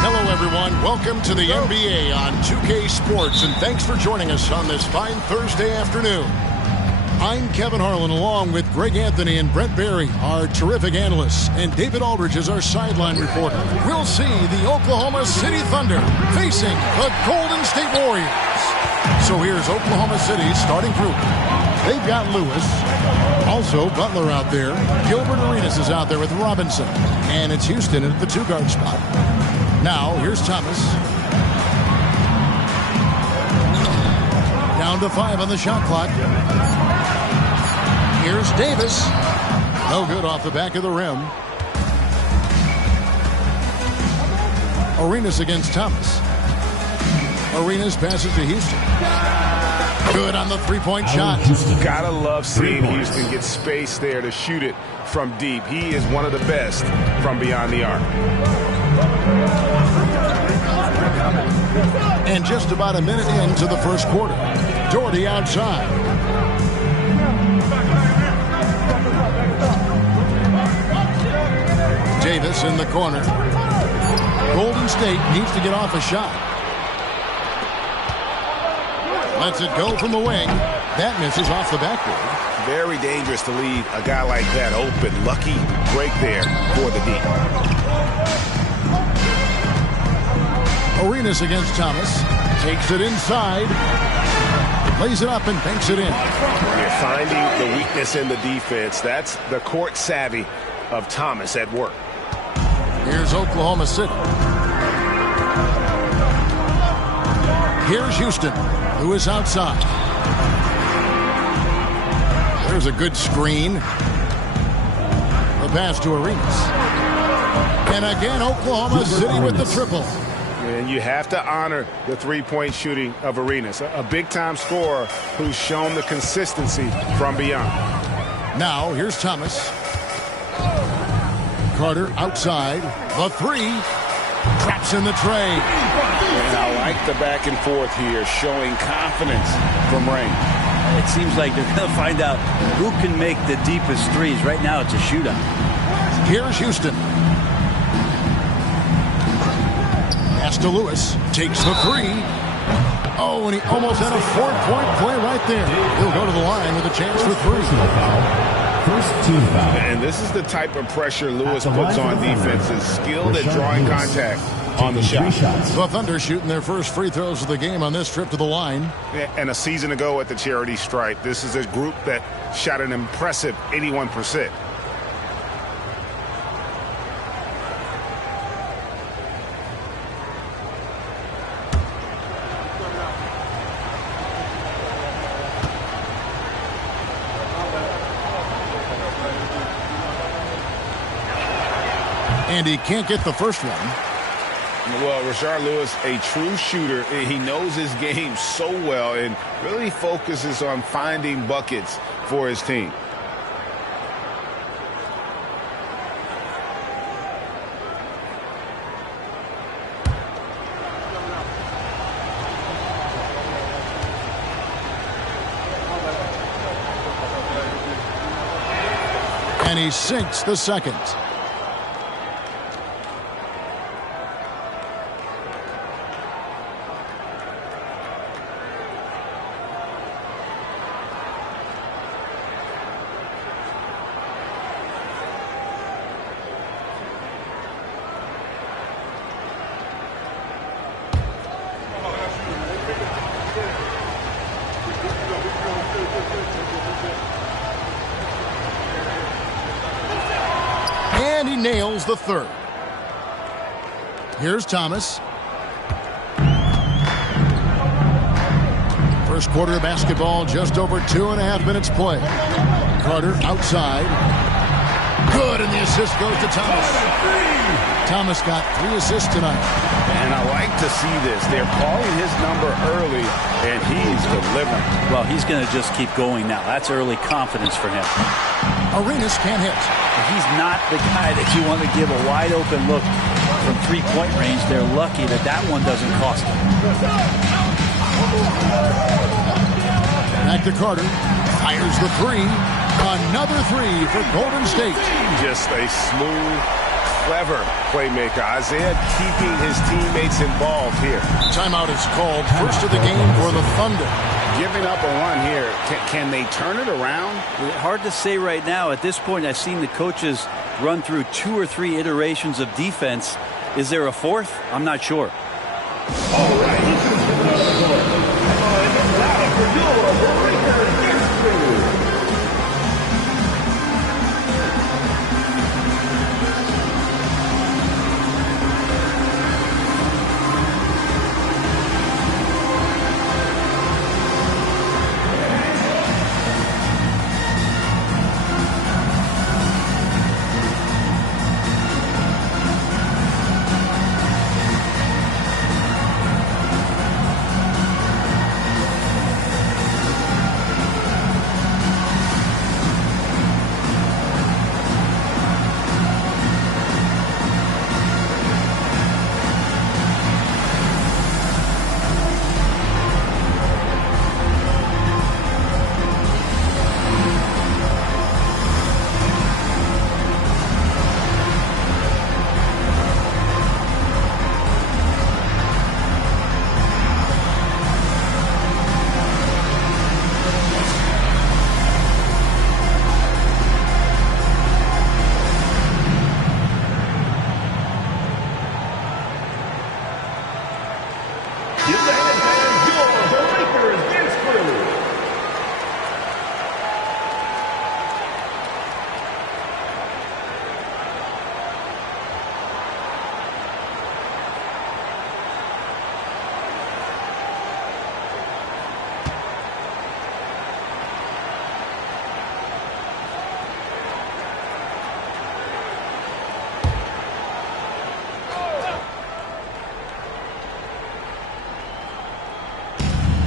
Hello, everyone. Welcome to the NBA on 2K Sports, and thanks for joining us on this fine Thursday afternoon. I'm Kevin Harlan, along with Greg Anthony and Brent Barry, our terrific analysts, and David Aldridge is our sideline reporter. We'll see the Oklahoma City Thunder facing the Golden State Warriors. So here's Oklahoma City's starting group. They've got Lewis, also Butler out there. Gilbert Arenas is out there with Robinson, and it's Houston at the two-guard spot. Now, here's Thomas. Down to 5 on the shot clock. Here's Davis. No good off the back of the rim. Arenas against Thomas. Arenas passes to Houston. Good on the three-point shot. Gotta love seeing Houston get space there to shoot it from deep. He is one of the best from beyond the arc. And just about a minute into the first quarter. Doherty outside. Davis in the corner. Golden State needs to get off a shot. Lets it go from the wing. That misses off the backboard. Very dangerous to leave a guy like that open. Lucky break there for the D. Arenas against Thomas. Takes it inside. Lays it up and banks it in. You're finding the weakness in the defense. That's the court savvy of Thomas at work. Here's Oklahoma City. Here's Houston, who is outside. There's a good screen. The pass to Arenas. And again, Oklahoma City with the triple. And you have to honor the three-point shooting of Arenas, a big-time scorer who's shown the consistency from beyond. Now, here's Thomas. Carter outside. The three. Traps in the tray. And I like the back and forth here, showing confidence from Rain. It seems like they're going to find out who can make the deepest threes. Right now, it's a shootout. Here's Houston. Pass to Lewis. Takes the three. Oh, and he almost had a four-point play right there. He'll go to the line with a chance for three. First team foul. And this is the type of pressure Lewis puts on defense. Is skilled at drawing contact on the shot. The Thunder shooting their first free throws of the game on this trip to the line. And a season ago at the charity stripe, this is a group that shot an impressive 81%. And he can't get the first one. Well, Rashard Lewis, a true shooter. He knows his game so well and really focuses on finding buckets for his team. And he sinks the second. nails the third. Here's Thomas. First quarter of basketball, just over 2.5 minutes play. Carter outside. Good, and the assist goes to Thomas. Thomas got 3 assists tonight. And I like to see this. They're calling his number early, and he's delivering. Well, he's going to just keep going now. That's early confidence for him. Arenas can't hit. He's not the guy that you want to give a wide-open look from three-point range. They're lucky that that one doesn't cost them. Back to Carter. Fires the three. Another three for Golden State. Just a smooth, clever playmaker. Isaiah keeping his teammates involved here. Timeout is called. First of the game for the Thunder. Giving up a run here. Can they turn it around? Hard to say right now. At this point, I've seen the coaches run through 2 or 3 iterations of defense. Is there a fourth? I'm not sure. All right.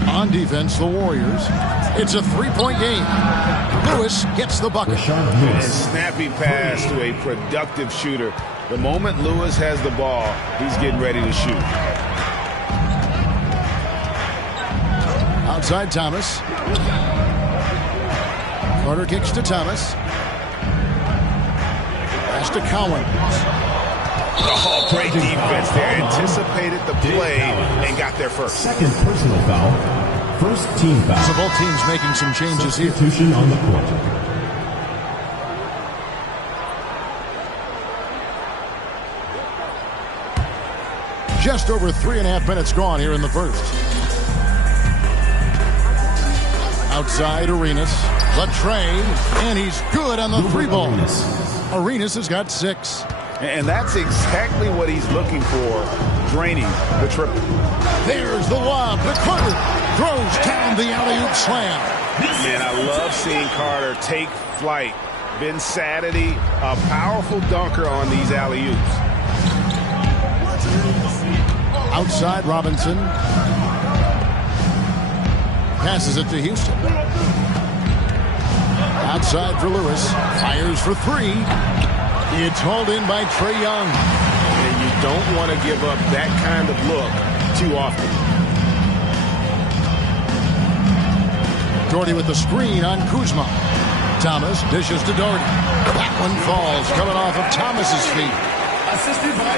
On defense, the Warriors. It's a 3-point game. Lewis gets the bucket. A snappy pass to a productive shooter. The moment Lewis has the ball, he's getting ready to shoot. Outside Thomas. Carter kicks to Thomas. Pass to Collins. Oh, great defense there. Anticipated the play and got there first. Second personal foul. First team foul. So both teams making some changes here. Substitution on the court. Just over 3.5 minutes gone here in the first. Outside Arenas. Latre, and he's good on the 3-ball. Arenas has got 6. And that's exactly what he's looking for, draining the triple. There's the lob to Carter. Throws down the alley-oop slam. Man, I love seeing Carter take flight. Ben Saturday, a powerful dunker on these alley-oops. Outside Robinson. Passes it to Houston. Outside for Lewis. Fires for 3. It's hauled in by Trae Young. And you don't want to give up that kind of look too often. Doherty with the screen on Kuzma. Thomas dishes to Doherty. That one falls, coming off of Thomas's feet.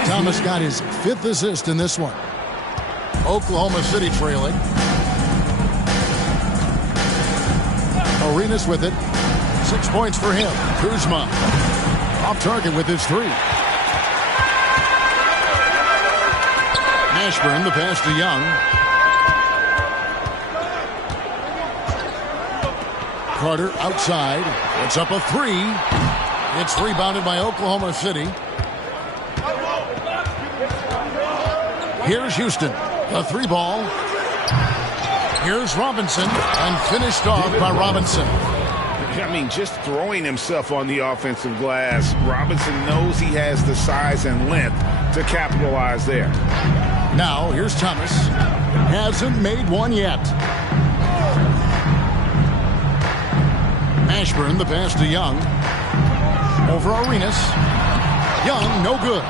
Thomas got his 5th assist in this one. Oklahoma City trailing. Arenas with it. 6 points for him. Kuzma off target with his 3. Ashburn, the pass to Young. Carter outside. Puts up a 3. It's rebounded by Oklahoma City. Here's Houston. The 3 ball. Here's Robinson, and finished off by Robinson. I mean, just throwing himself on the offensive glass. Robinson knows he has the size and length to capitalize there. Now, here's Thomas. Hasn't made one yet. Mashburn, the pass to Young. Over Arenas. Young, no good.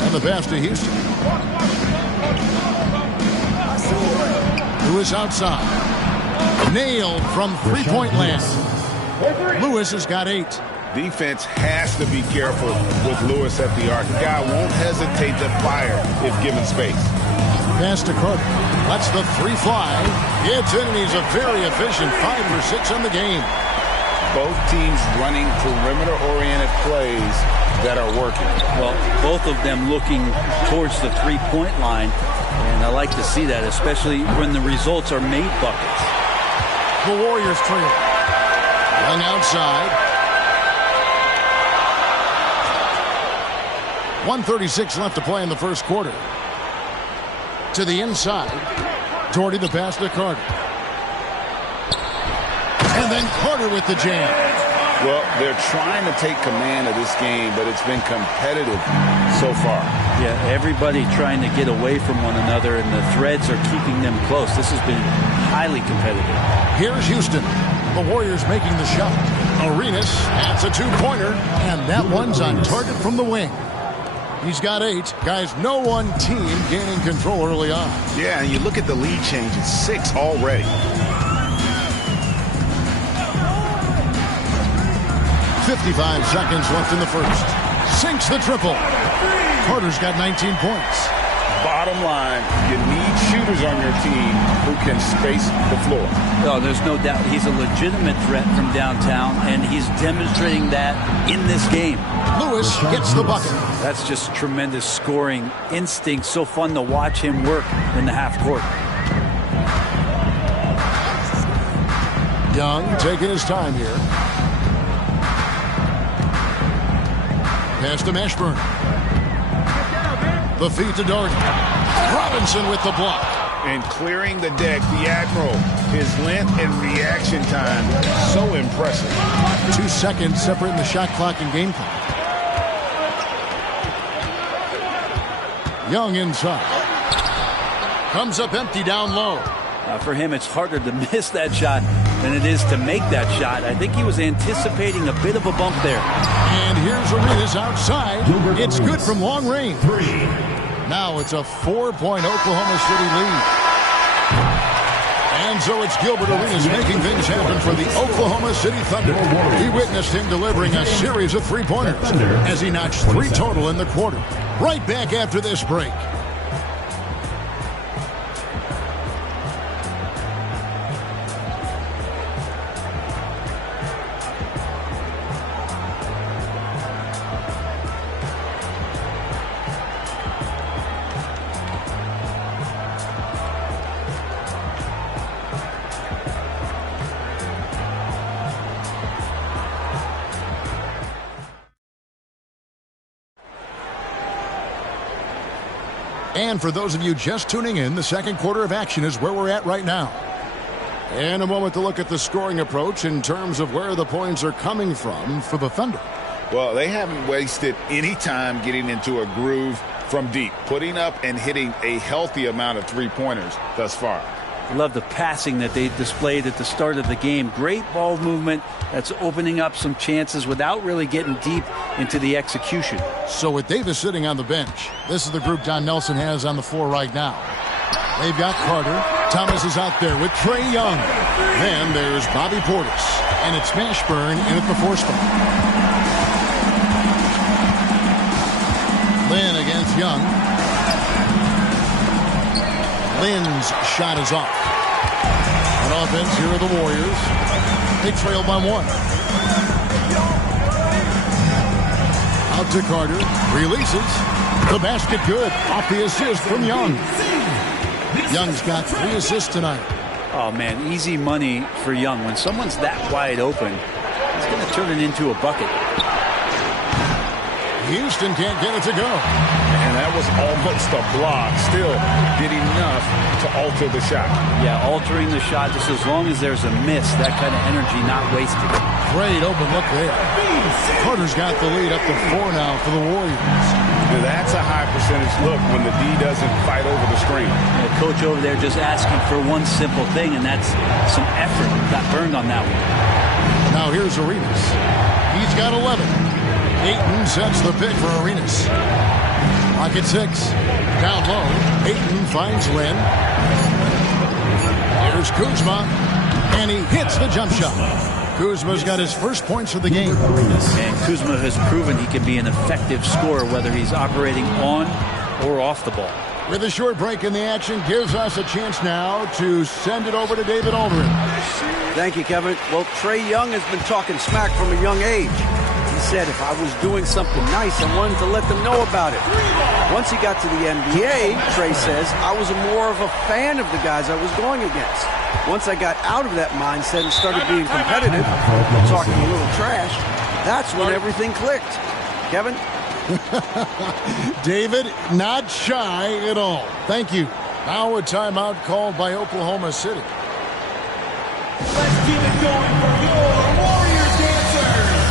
And the pass to Houston. Lewis outside. Nailed from three-point land. Lewis has got 8. Defense has to be careful with Lewis at the arc. The guy won't hesitate to fire if given space. Pass to Carter. Lets the 3 fly. It's in, and he's a very efficient 5 for 6 on the game. Both teams running perimeter-oriented plays that are working. Well, both of them looking towards the 3-point line, and I like to see that, especially when the results are made buckets. The Warriors trail. Young outside. 1:36 left to play in the first quarter. To the inside. Doherty the pass to Carter. And then Carter with the jam. Well, they're trying to take command of this game, but it's been competitive so far. Yeah, everybody trying to get away from one another, and the threads are keeping them close. This has been highly competitive. Here's Houston. The Warriors making the shot. Arenas adds a 2-pointer, and that one's on target from the wing. He's got 8. Guys, no one team gaining control early on. Yeah, and you look at the lead changes, 6 already. 55 seconds left in the first. Sinks the triple. Carter's got 19 points. Bottom line, you need shooters on your team who can space the floor. Oh, there's no doubt he's a legitimate threat from downtown, and he's demonstrating that in this game. Lewis gets the bucket. That's just tremendous scoring instinct. So fun to watch him work in the half court. Young taking his time here. Pass to Mashburn. The feed to Doherty. Robinson with the block. And clearing the deck, the Admiral. His length and reaction time, so impressive. 2 seconds separating the shot clock and game clock. Young inside. Comes up empty down low. For him, it's harder to miss that shot than it is to make that shot. I think he was anticipating a bit of a bump there. And here's Arenas outside. It's good from long range. Now it's a 4-point Oklahoma City lead. And so it's Gilbert Arenas making things happen for the Oklahoma City Thunder. He witnessed him delivering a series of 3-pointers as he notched 3 total in the quarter. Right back after this break. And for those of you just tuning in, the second quarter of action is where we're at right now. In a moment to look at the scoring approach in terms of where the points are coming from for the Thunder. Well, they haven't wasted any time getting into a groove from deep, putting up and hitting a healthy amount of 3-pointers thus far. Love the passing that they displayed at the start of the game. Great ball movement that's opening up some chances without really getting deep into the execution. So with Davis sitting on the bench, this is the group Don Nelson has on the floor right now. They've got Carter. Thomas is out there with Trae Young. Then there's Bobby Portis. And it's Mashburn in at the 4 spot. Lynn against Young. Lynn's shot is off. On offense, here are the Warriors. They trail by 1. Out to Carter. Releases. The basket good. Off the assist from Young. Young's got 3 assists tonight. Oh, man, easy money for Young. When someone's that wide open, he's going to turn it into a bucket. Houston can't get it to go. And that was almost a block. Still did enough to alter the shot. Yeah, altering the shot just as long as there's a miss. That kind of energy not wasted. Great open look there. Carter's got the lead up to 4 now for the Warriors. Now that's a high percentage look when the D doesn't fight over the screen. The coach over there just asking for one simple thing, and that's some effort. Got burned on that one. Now here's Arenas. He's got 11. Ayton sets the pick for Arenas. Pocket 6. Down low. Ayton finds Lynn. Here's Kuzma. And he hits the jump shot. Kuzma's got his first points of the game. And Kuzma has proven he can be an effective scorer whether he's operating on or off the ball. With a short break in the action, gives us a chance now to send it over to David Aldridge. Thank you, Kevin. Well, Trae Young has been talking smack from a young age. He said if I was doing something nice, I wanted to let them know about it. Once he got to the NBA, Trae says, I was more of a fan of the guys I was going against. Once I got out of that mindset and started being competitive, talking a little trash, that's when everything clicked. Kevin? David, not shy at all. Thank you. Now a timeout called by Oklahoma City. Let's keep it going for your Warriors dancers.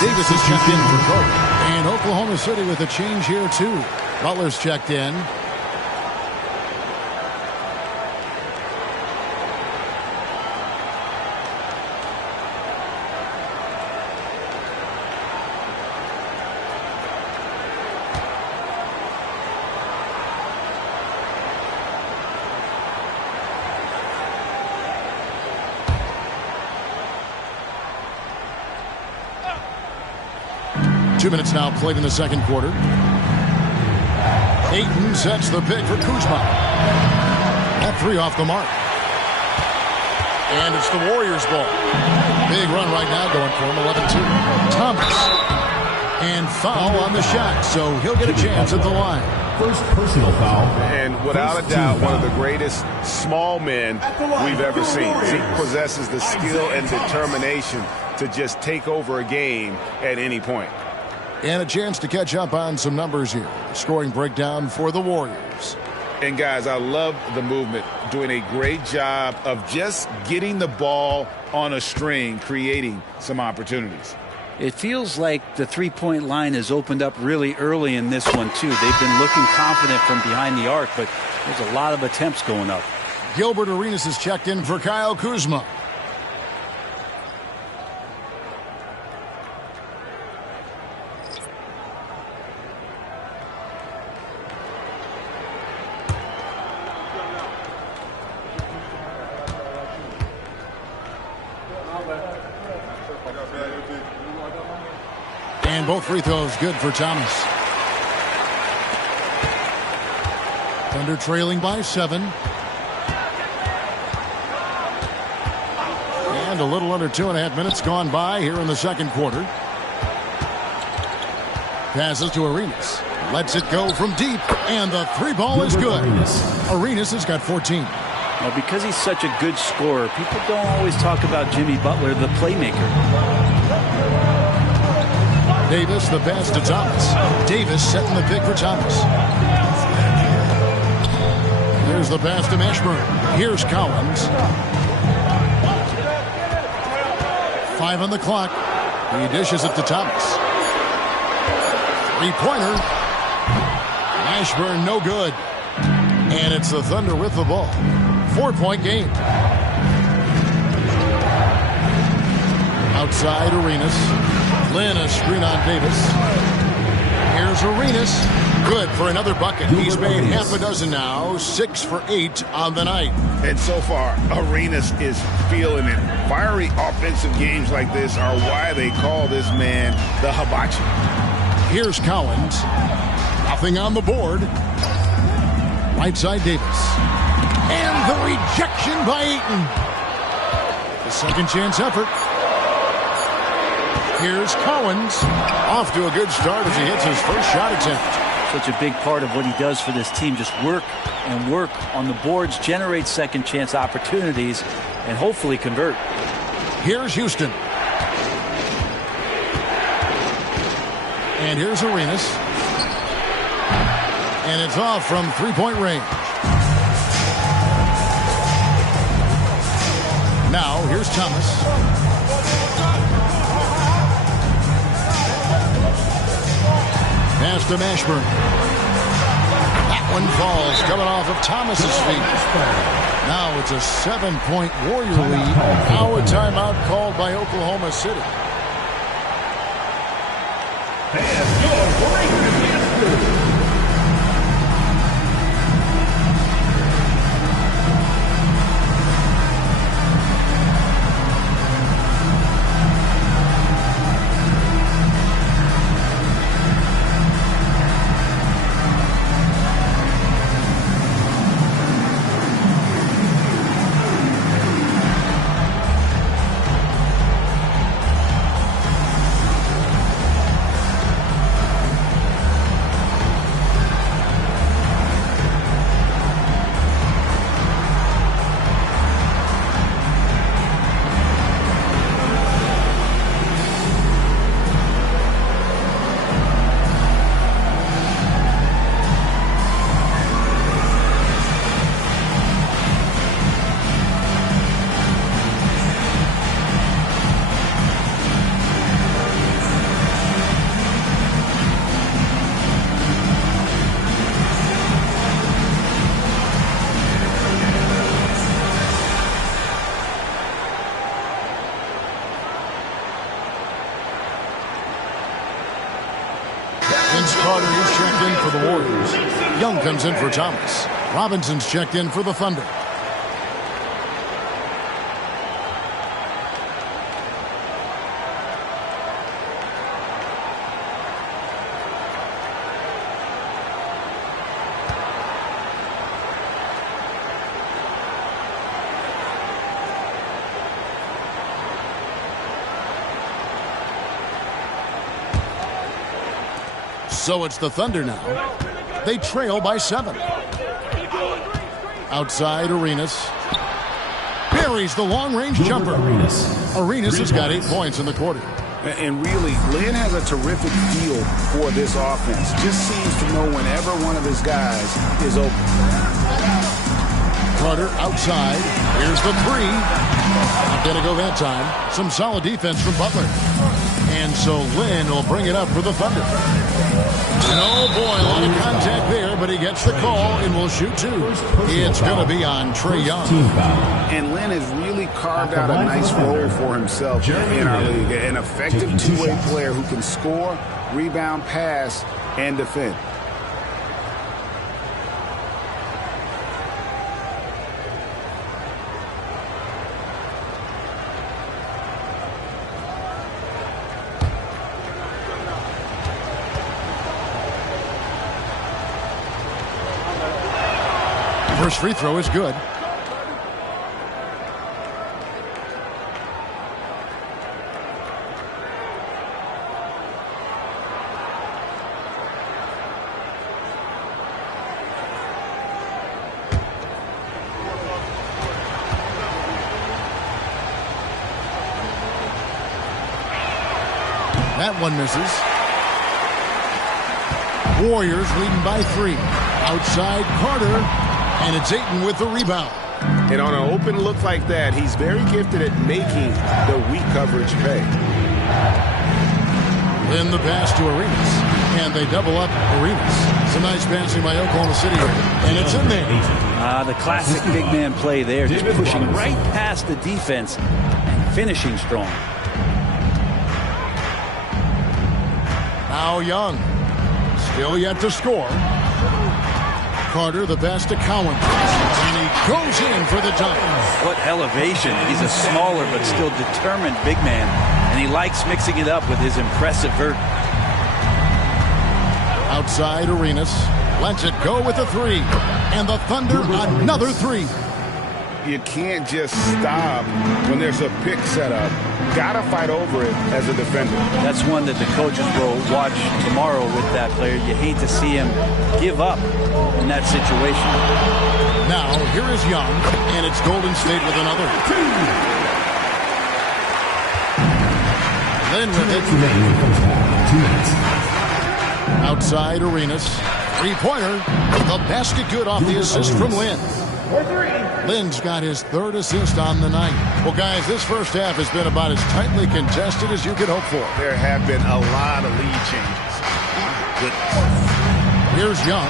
Davis is checked in for Carter. And Oklahoma City with a change here, too. Butler's checked in. Two minutes now played in the second quarter. Ayton sets the pick for Kuzma. That 3 off the mark. And it's the Warriors' ball. Big run right now going for him, 11-2. Thomas. And foul on the shot, so he'll get a chance at the line. First personal foul. And without a doubt, one of the greatest small men we've ever seen. He possesses the skill and determination to just take over a game at any point. And a chance to catch up on some numbers here. Scoring breakdown for the Warriors. And guys, I love the movement. Doing a great job of just getting the ball on a string, creating some opportunities. It feels like the three-point line has opened up really early in this one, too. They've been looking confident from behind the arc, but there's a lot of attempts going up. Gilbert Arenas is checked in for Kyle Kuzma. And both free throws good for Thomas. Thunder trailing by 7. And a little under 2.5 minutes gone by here in the second quarter. Passes to Arenas. Lets it go from deep. And the 3 ball is good. Arenas has got 14. Well, because he's such a good scorer, people don't always talk about Jimmy Butler, the playmaker. Davis, the pass to Thomas. Davis setting the pick for Thomas. There's the pass to Mashburn. Here's Collins. 5 on the clock. He dishes it to Thomas. Three-pointer. Mashburn, no good. And it's the Thunder with the ball. 4-point game. Outside Arenas. Lynn, a screen on Davis. Here's Arenas. Good for another bucket. He's made half a dozen now. 6 for 8 on the night. And so far, Arenas is feeling it. Fiery offensive games like this are why they call this man the hibachi. Here's Collins. Nothing on the board. Right side Davis. And the rejection by Ayton. The second chance effort. Here's Collins. Off to a good start as he hits his first shot attempt. Such a big part of what he does for this team. Just work and work on the boards, generate second chance opportunities, and hopefully convert. Here's Houston. And here's Arenas. And it's off from three-point range. Now, here's Thomas. Pass to Mashburn. That one falls, coming off of Thomas's feet. Now it's a 7-point Warrior lead. Now a timeout called by Oklahoma City. And your Warriors. Carter is checked in for the Warriors. Young comes in for Thomas. Robinson's checked in for the Thunder. So it's the Thunder now. They trail by 7. Outside Arenas. Buries the long-range jumper. Arenas has got 8 points in the quarter. And really, Lynn has a terrific feel for this offense. Just seems to know whenever one of his guys is open. Carter outside. Here's the 3. Not going to go that time. Some solid defense from Butler. And so Lynn will bring it up for the Thunder. Oh, boy, a lot of contact there, but he gets the call and will shoot 2. It's going to be on Trae Young. And Lynn has really carved out a nice role for himself in our league. An effective two-way player who can score, rebound, pass, and defend. First free throw is good. That one misses. Warriors leading by 3. Outside Carter, and it's Ayton with the rebound. And on an open look like that, he's very gifted at making the weak coverage pay. Then the pass to Arenas, and they double up Arenas. Some nice passing by Oklahoma City, and it's in there. The classic big man play there, just pushing right past the defense and finishing strong. Now Young, still yet to score. Carter, the pass to Cowan, and he goes in for the dunk. What elevation. He's a smaller but still determined big man, and he likes mixing it up with his impressive vert. Outside Arenas, lets it go with a 3, and the Thunder another 3. You can't just stop when there's a pick set up. Gotta fight over it as a defender. That's one that the coaches will watch tomorrow with that player. You hate to see him give up in that situation. Now, here is Young, and it's Golden State with another. Then with it. 2 minutes. Outside Arenas. 3-pointer. The basket good off the assist from Lynn. Lynn's got his 3rd assist on the night. Well, guys, this first half has been about as tightly contested as you could hope for. There have been a lot of lead changes. Goodness. Here's Young,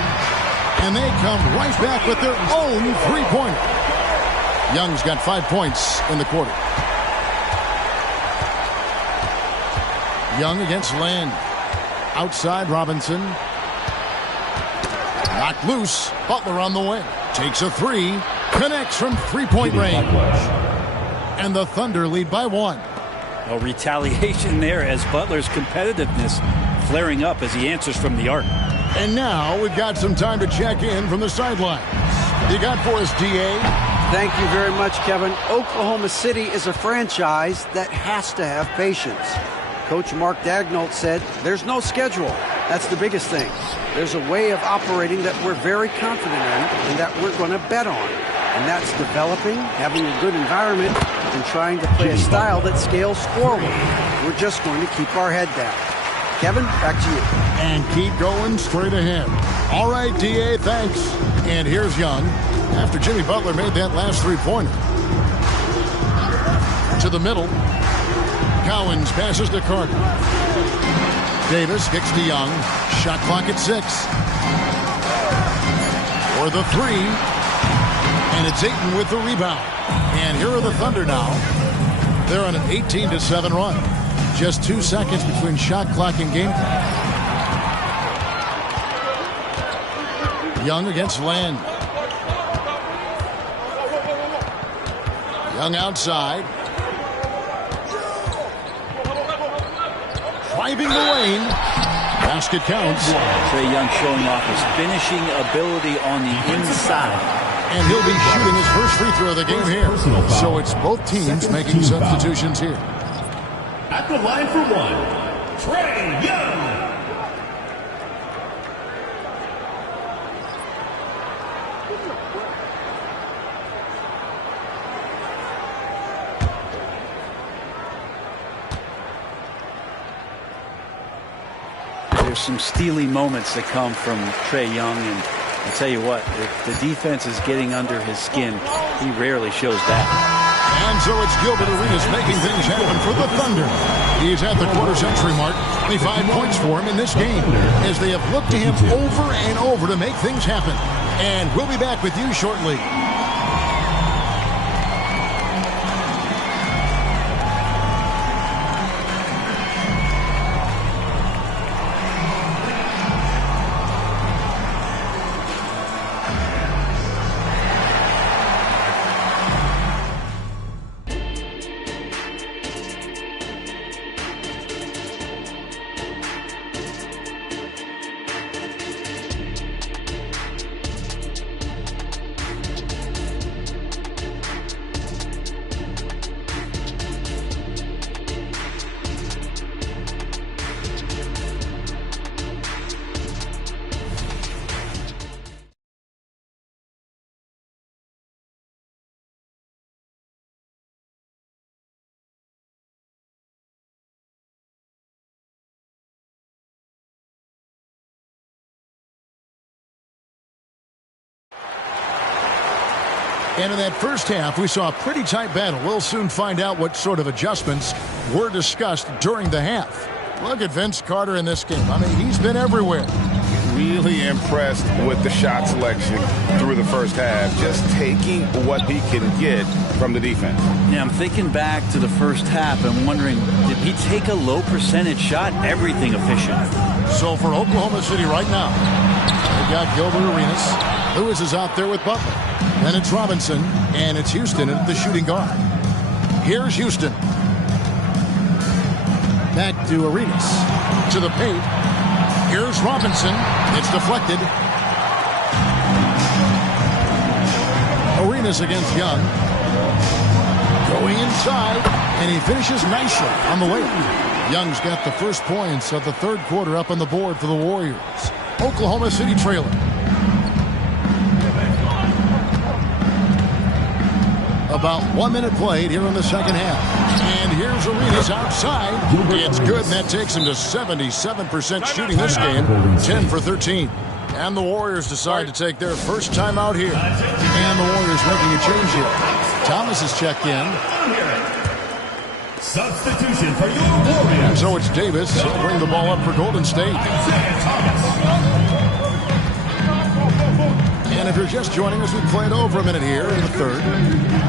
and they come right back with their own 3-pointer. Young's got 5 points in the quarter. Young against Land. Outside Robinson. Knocked loose. Butler on the wing. Takes a 3. Connects from 3-point range. And the Thunder lead by 1. A retaliation there as Butler's competitiveness flaring up as he answers from the arc. And now we've got some time to check in from the sidelines. You got for us, D.A.? Thank you very much, Kevin. Oklahoma City is a franchise that has to have patience. Coach Mark Daigneault said there's no schedule. That's the biggest thing. There's a way of operating that we're very confident in and that we're going to bet on. And that's developing, having a good environment, and trying to play a style that scales forward. We're just going to keep our head down. Kevin, back to you. And keep going straight ahead. All right, D.A., thanks. And here's Young after Jimmy Butler made that last 3-pointer. To the middle. Cowens passes to Carter. Davis kicks to Young. Shot clock at 6. For the 3. And it's Ayton with the rebound. And here are the Thunder now. They're on an 18-7 run. Just 2 seconds between shot clock and game clock. Young against Land. Young outside. Driving the lane. Basket counts. Trae Young showing off his finishing ability on the inside. And he'll be shooting his first free throw of the game here. So it's both teams making substitutions here. At the line for 1, Trae Young. There's some steely moments that come from Trae Young, and I'll tell you what, if the defense is getting under his skin, he rarely shows that. And so it's Gilbert Arenas making things happen for the Thunder. He's at the quarter-century mark. 25 points for him in this game as they have looked to him over and over to make things happen. And we'll be back with you shortly. And in that first half, we saw a pretty tight battle. We'll soon find out what sort of adjustments were discussed during the half. Look at Vince Carter in this game. I mean, he's been everywhere. Really impressed with the shot selection through the first half, just taking what he can get from the defense. Yeah, I'm thinking back to the first half and wondering, did he take a low percentage shot? Everything efficient. So for Oklahoma City right now, they've got Gilbert Arenas. Lewis is out there with Butler. Then it's Robinson, and it's Houston at the shooting guard. Here's Houston. Back to Arenas. To the paint. Here's Robinson. It's deflected. Arenas against Young. Going inside, and he finishes nicely on the layup. Young's got the first points of the third quarter up on the board for the Warriors. Oklahoma City trailing. About 1 minute played here in the second half. And here's Arenas outside. It's good, and that takes him to 77% shooting this game. 10 for 13. And the Warriors decide to take their first time out here. And the Warriors making a change here. Thomas is checked in. Substitution for your Warriors. And so it's Davis. He'll bring the ball up for Golden State. And if you're just joining us, we played over a minute here in the third.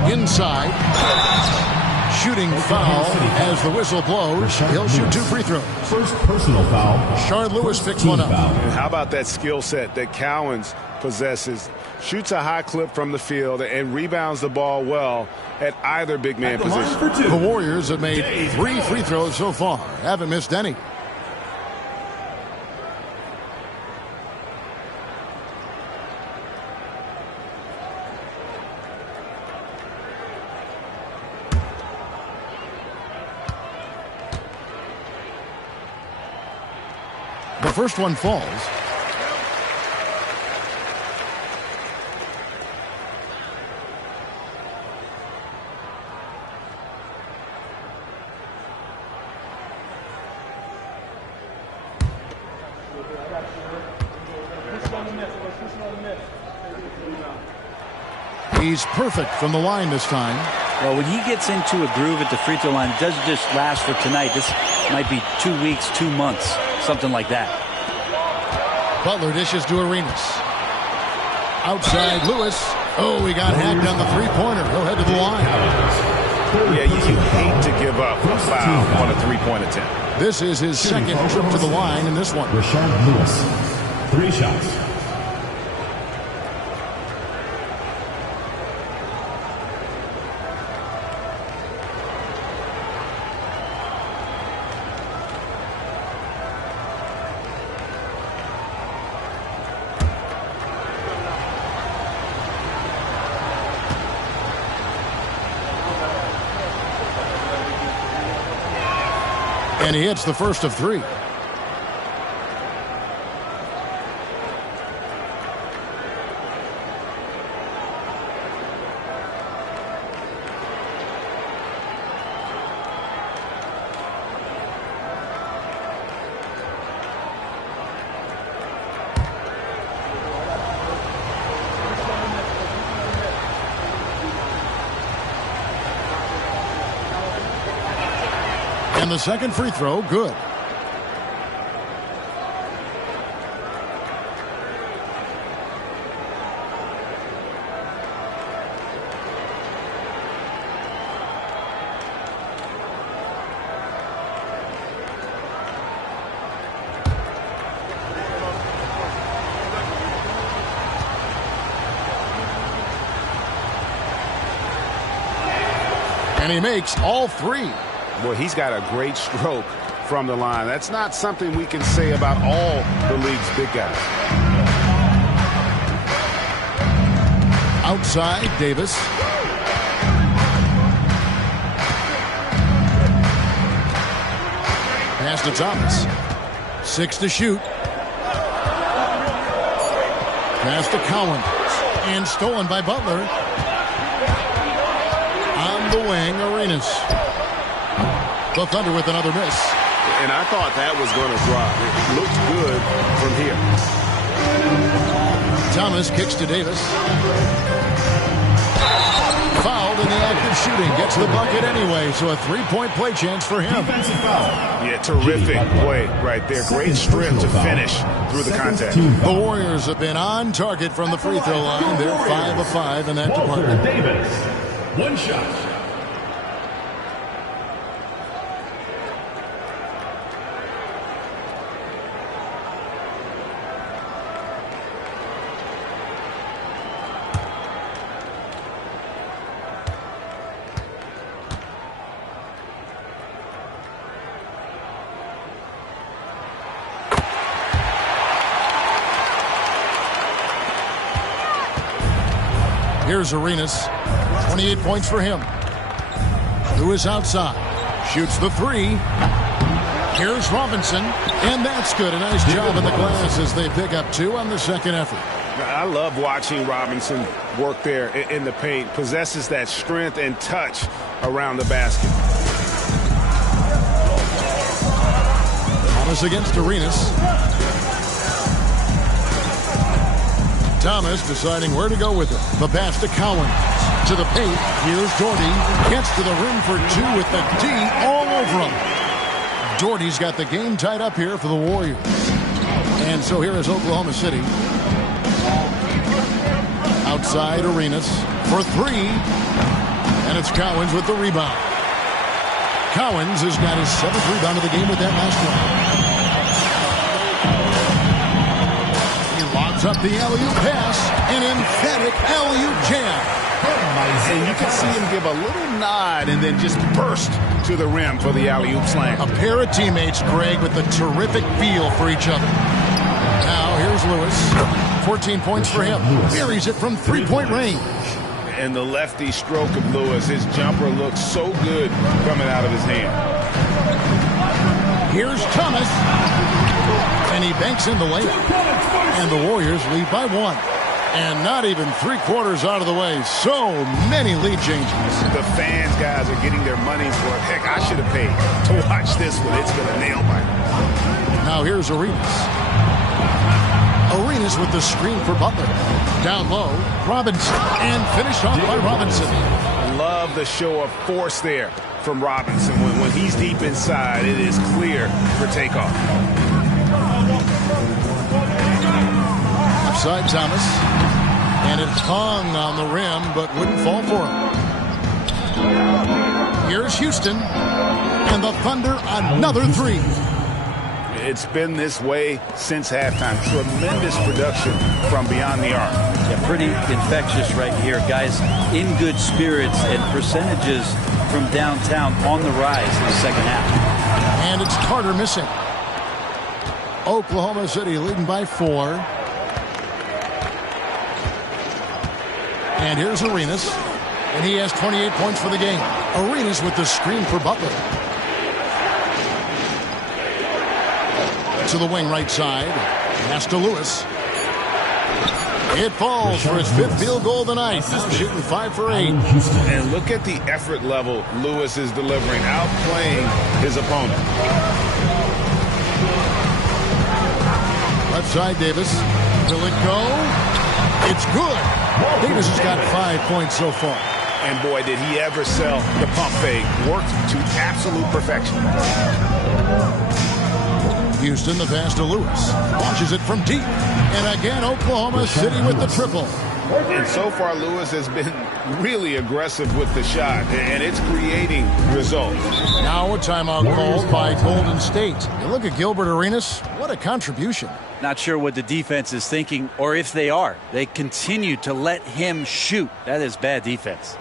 Inside. Shooting foul as the whistle blows. He'll shoot 2 free throws. First personal foul. Shard Lewis picks one up. And how about that skill set that Cowens possesses? Shoots a high clip from the field and rebounds the ball well at either big man position. The Warriors have made 3 free throws so far. Haven't missed any. The first one falls. He's perfect from the line this time. Well, when he gets into a groove at the free throw line, it doesn't just last for tonight. This might be 2 weeks, 2 months, something like that. Butler dishes to Arenas. Outside Lewis. Oh, he got hacked on the three-pointer. He'll head to the line. Yeah, you hate to give up a foul on a three-point attempt. This is his second trip to the line in this one. Rashard Lewis. 3 shots. And he hits the first of 3. And the second free throw, good. And he makes all 3. Well, he's got a great stroke from the line. That's not something we can say about all the league's big guys. Outside, Davis. Pass to Thomas. 6 to shoot. Pass to Cowan. And stolen by Butler. On the wing, Arenas. The Thunder with another miss. And I thought that was going to drop. It looked good from here. Thomas kicks to Davis. of shooting. Gets the bucket anyway, so a three-point play chance for him. Yeah, terrific play right there. Great strength to finish through the contact. The Warriors have been on target from the free throw line. They're 5 of 5 in that department. Davis, 1 shot. Here's Arenas. 28 points for him. Lewis outside. Shoots the three. Here's Robinson. And that's good. A nice job in the glass as they pick up 2 on the second effort. I love watching Robinson work there in the paint. Possesses that strength and touch around the basket. Thomas against Arenas. Thomas deciding where to go with it. The pass to Cowens. To the paint. Here's Doherty. Gets to the rim for 2 with the D all over him. Doherty's got the game tied up here for the Warriors. And so here is Oklahoma City. Outside Arenas for 3. And it's Cowens with the rebound. Cowens has got his 7th rebound of the game with that last one. Up the alley-oop pass, an emphatic alley-oop jam. And you can see him give a little nod and then just burst to the rim for the alley-oop slam. A pair of teammates, Greg, with a terrific feel for each other. Now here's Lewis. 14 points for him. Buries it from three-point range. And the lefty stroke of Lewis, his jumper looks so good coming out of his hand. Here's Thomas. And he banks in the layup. And the Warriors lead by 1. And not even 3/4 out of the way. So many lead changes. The fans, guys, are getting their money's worth. Heck, I should have paid to watch this one. It's been a nail biter. Now here's Arenas. Arenas with the screen for Butler. Down low, Robinson. And finished off by Robinson. Love the show of force there from Robinson. When he's deep inside, it is clear for takeoff. Outside Thomas. And it hung on the rim, but wouldn't fall for him. Here's Houston. And the Thunder, another 3. It's been this way since halftime. Tremendous production from beyond the arc. Yeah, pretty infectious right here. Guys in good spirits and percentages from downtown on the rise in the second half. And it's Carter missing. Oklahoma City leading by 4. And here's Arenas. And he has 28 points for the game. Arenas with the screen for Butler. To the wing right side. Pass to Lewis. It falls for his 5th field goal of the night. Now shooting 5 for 8. And look at the effort level Lewis is delivering, outplaying his opponent. Left side Davis. Will it go? It's good. Davis has got 5 points so far. And boy, did he ever sell the pump fake. Worked to absolute perfection. Houston, the pass to Lewis. Launches it from deep. And again, Oklahoma City with the triple. And so far, Lewis has been really aggressive with the shot, and it's creating results. Now a timeout called by Golden State. You look at Gilbert Arenas, what a contribution. Not sure what the defense is thinking, or if they are. They continue to let him shoot. That is bad defense.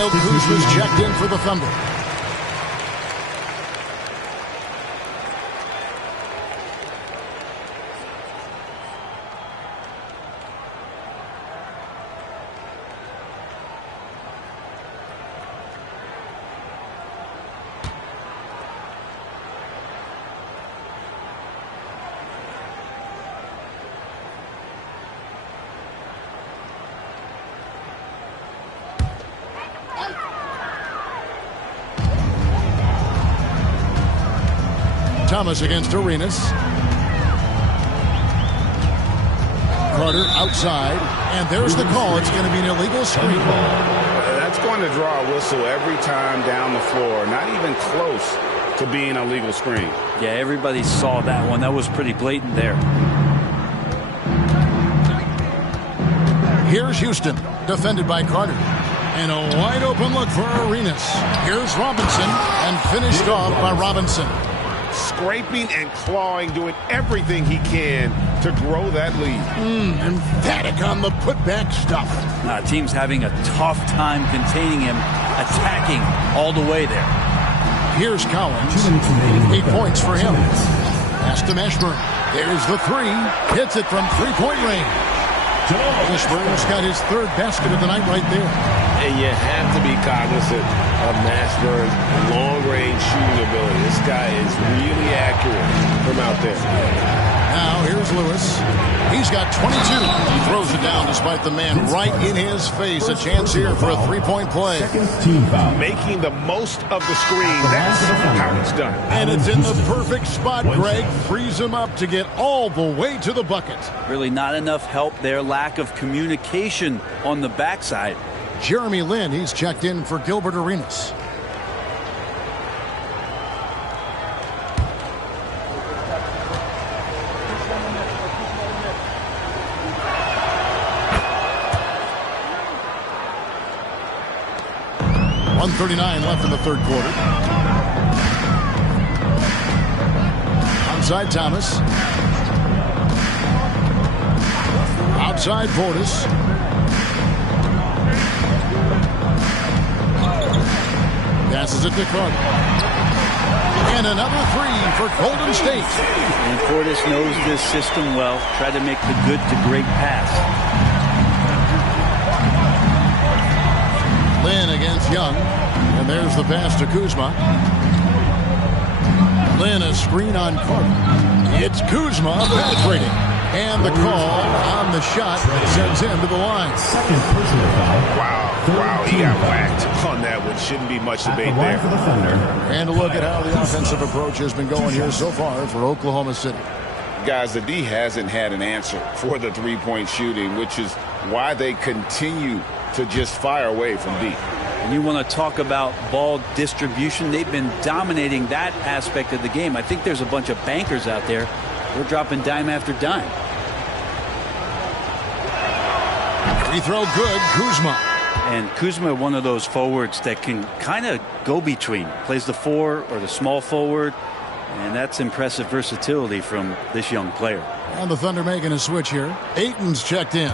Kyle Kuzma's checked in for the Thunder. Thomas against Arenas. Carter outside, and there's the call. It's going to be an illegal screen. That's going to draw a whistle every time down the floor. Not even close to being a legal screen. Yeah, everybody saw that one. That was pretty blatant there. Here's Houston, defended by Carter. And a wide open look for Arenas. Here's Robinson, and finished off by Robinson. Scraping and clawing, doing everything he can to grow that lead. Emphatic on the putback stuff. Team's having a tough time containing him, attacking all the way there. Here's Collins. 8 points for him. Pass to Mashburn. There's the three. Hits it from three-point range. Mashburn's got his third basket of the night right there. And you have to be cognizant of Mashburn's long-range shooting ability. This guy is really accurate from out there. Now here's Lewis. He's got 22. He throws it down despite the man right in his face. A chance here for a three-point play. Making the most of the screen. That's how it's done. And it's in the perfect spot. Greg frees him up to get all the way to the bucket. Really not enough help there. Lack of communication on the backside. Jeremy Lin, he's checked in for Gilbert Arenas. .139 left in the third quarter. Onside Thomas. Outside Portis. Passes it to Carter. And another three for Golden State. And Portis knows this system well. Try to make the good to great pass. Lin against Young. And there's the pass to Kuzma. Lin a screen on Carter. It's Kuzma penetrating. And the call on the shot sends him to the line. Second personal foul. Wow, he got whacked on that one. Shouldn't be much debate there. For the Thunder. And a look at how the offensive approach has been going here so far for Oklahoma City. Guys, the D hasn't had an answer for the three-point shooting, which is why they continue to just fire away from deep. And you want to talk about ball distribution. They've been dominating that aspect of the game. I think there's a bunch of bankers out there. They're dropping dime after dime. Free throw good, Kuzma. And Kuzma, one of those forwards that can kind of go between. Plays the four or the small forward. And that's impressive versatility from this young player. And the Thunder making a switch here. Ayton's checked in.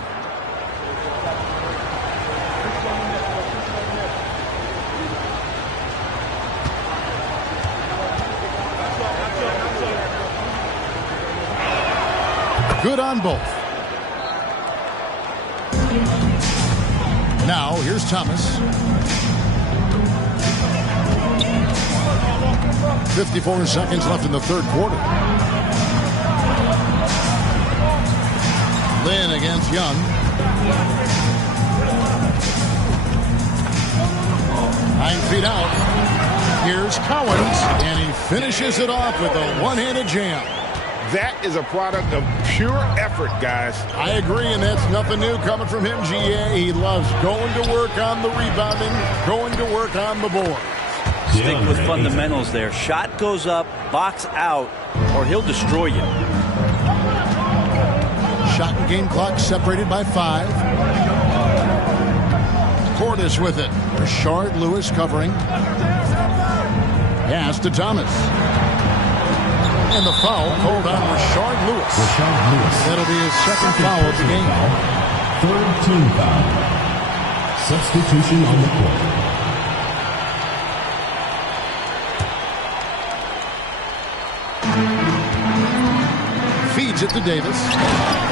Good on both. Now, here's Thomas. 54 seconds left in the third quarter. Lin against Young. 9 feet out. Here's Collins, and he finishes it off with a one-handed jam. That is a product of pure effort, guys. I agree, and that's nothing new coming from him, GA. He loves going to work on the rebounding, going to work on the board. Stick with fundamentals there. Shot goes up, box out, or he'll destroy you. Shot and game clock separated by 5. Portis with it. Rashard Lewis covering. Pass to Thomas. And the foul called on Rashard Lewis. That'll be his second foul of the game. Third team foul. Substitution on the court. Feeds it to Davis.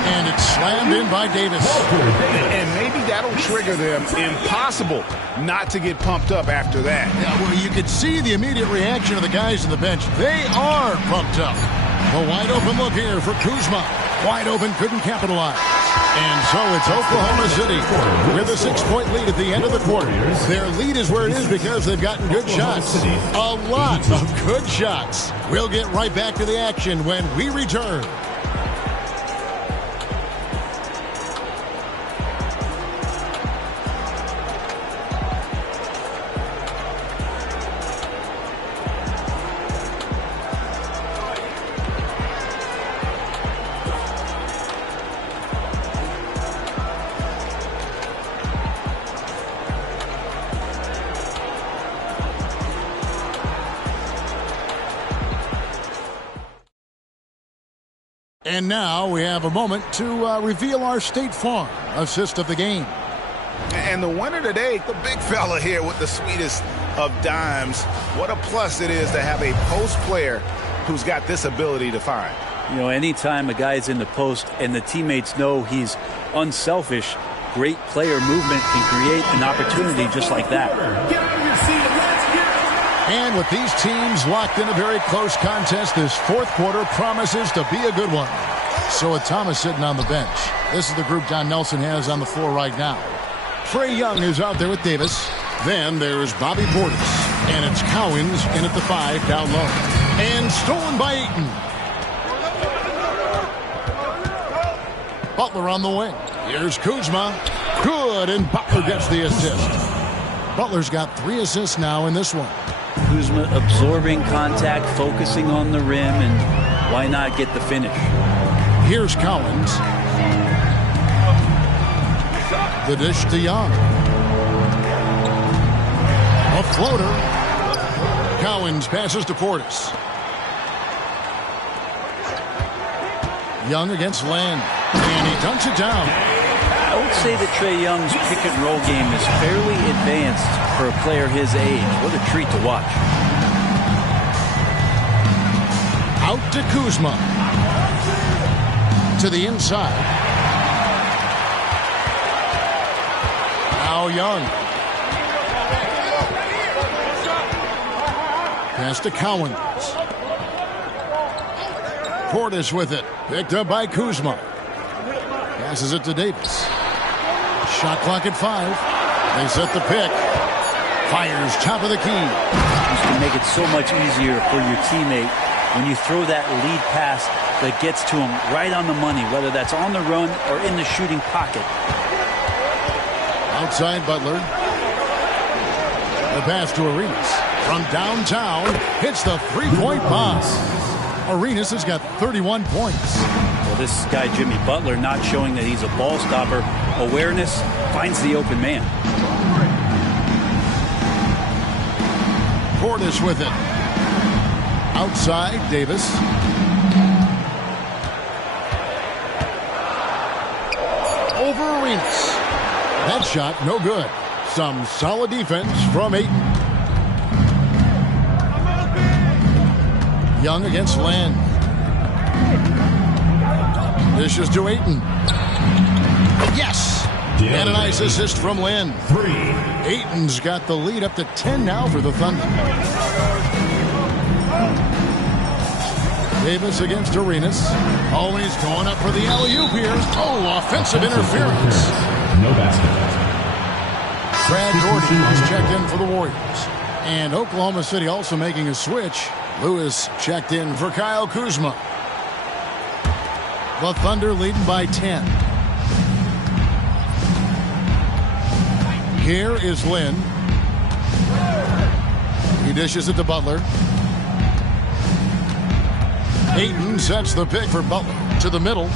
And it's slammed in by Davis. And maybe that'll trigger them. Impossible not to get pumped up after that. Yeah, well, you could see the immediate reaction of the guys on the bench. They are pumped up. A wide open look here for Kuzma. Wide open, couldn't capitalize. And so it's Oklahoma City with a 6-point lead at the end of the quarter. Their lead is where it is because they've gotten good shots. A lot of good shots. We'll get right back to the action when we return. And now we have a moment to reveal our State Farm assist of the game. And the winner today, the big fella here with the sweetest of dimes. What a plus it is to have a post player who's got this ability to find. You know, anytime a guy's in the post and the teammates know he's unselfish, great player movement can create an opportunity just like that. And with these teams locked in a very close contest, this fourth quarter promises to be a good one. So with Thomas sitting on the bench, this is the group Don Nelson has on the floor right now. Trae Young is out there with Davis. Then there's Bobby Portis. And it's Cowens in at the 5 down low. And stolen by Ayton. Butler on the wing. Here's Kuzma. Good, and Butler gets the assist. Butler's got 3 assists now in this one. Kuzma absorbing contact, focusing on the rim, and why not get the finish? Here's Cowens. The dish to Young. A floater. Cowens passes to Portis. Young against Len. And he dunks it down. I would say that Trae Young's pick-and-roll game is fairly advanced for a player his age. What a treat to watch. Out to Kuzma. To the inside. Now Young. Pass to Cowens. Portis with it. Picked up by Kuzma. Passes it to Davis. Shot clock at 5. They set the pick. Fires top of the key. You can make it so much easier for your teammate when you throw that lead pass that gets to him right on the money, whether that's on the run or in the shooting pocket. Outside Butler. The pass to Arenas. From downtown, hits the three-point bomb. Arenas has got 31 points. Well, this guy, Jimmy Butler, not showing that he's a ball stopper. Awareness, finds the open man. Portis with it. Outside, Davis. Over Arenas. That shot, no good. Some solid defense from Ayton. Young against Len. Dishes to Ayton. Yes! And a nice assist from Len. Ayton's got the lead up to 10 now for the Thunder. Davis against Arenas. Always going up for the alley-oop here. Oh, offensive interference. No basket. Brad Gordy has checked in for the Warriors. And Oklahoma City also making a switch. Lewis checked in for Kyle Kuzma. The Thunder leading by 10. Here is Lynn. He dishes it to Butler. Ayton sets the pick for Butler to the middle.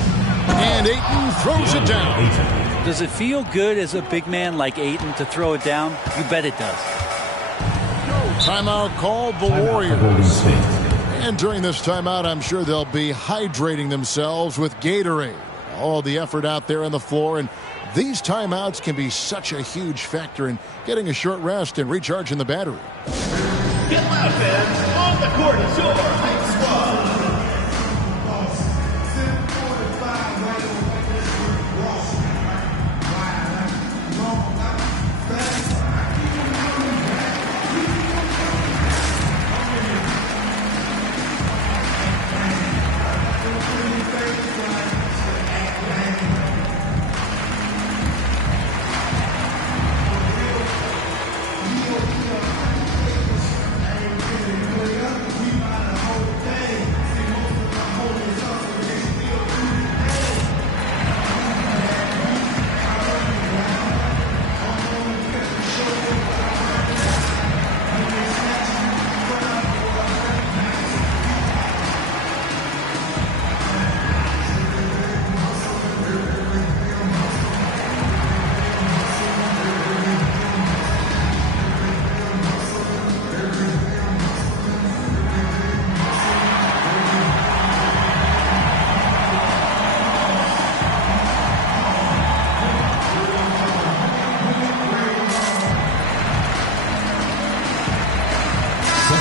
And Ayton throws it down. Does it feel good as a big man like Ayton to throw it down? You bet it does. Timeout called the Warriors. And during this timeout, I'm sure they'll be hydrating themselves with Gatorade. All the effort out there on the floor, and these timeouts can be such a huge factor in getting a short rest and recharging the battery. Get loud, fans. On the court is your home squad.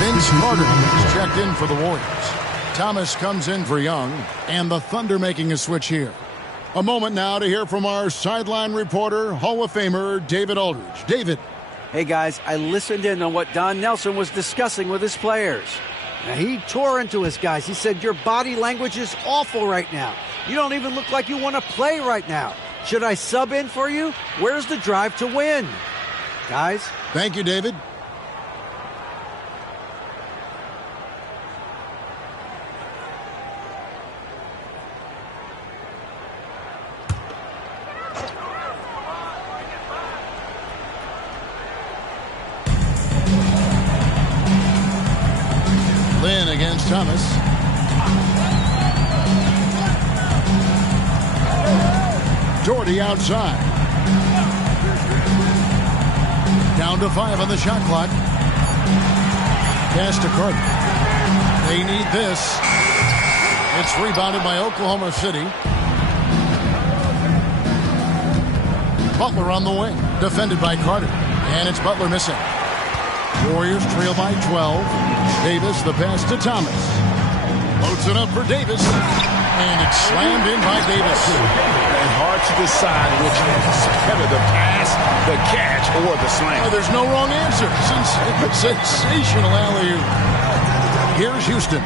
Vince Carter is checked in for the Warriors. Thomas comes in for Young, and the Thunder making a switch here. A moment now to hear from our sideline reporter, Hall of Famer David Aldridge. David. Hey, guys, I listened in on what Don Nelson was discussing with his players. Now, he tore into his guys. He said, your body language is awful right now. You don't even look like you want to play right now. Should I sub in for you? Where's the drive to win? Guys? Thank you, David. Lynn against Thomas. Doherty outside. Down to 5 on the shot clock. Pass to Carter. They need this. It's rebounded by Oklahoma City. Butler on the wing. Defended by Carter. And it's Butler missing. Warriors trail by 12. Davis, the pass to Thomas. Loads it up for Davis. And it's slammed in by Davis. And hard to decide which is better, the pass, the catch, or the slam. Well, there's no wrong answer. Sensational alley-oop. Here's Houston.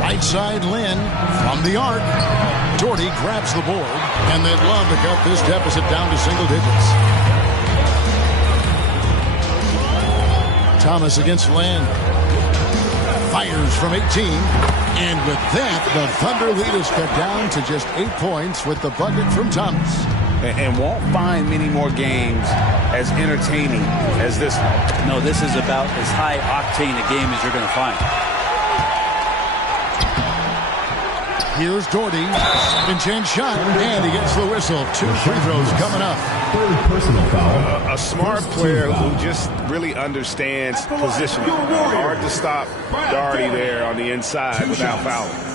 Right side Lynn from the arc. Doherty grabs the board, and they'd love to cut this deficit down to single digits. Thomas against Land. Fires from 18. And with that, the Thunder lead is cut down to just 8 points with the bucket from Thomas. And won't find many more games as entertaining as this one. No, this is about as high octane a game as you're going to find. Here's Doherty. Second chance shot. And he gets the whistle. 2 free throws coming up. Personal foul. A smart player who just really understands positioning. Hard to stop Doherty there on the inside without fouling.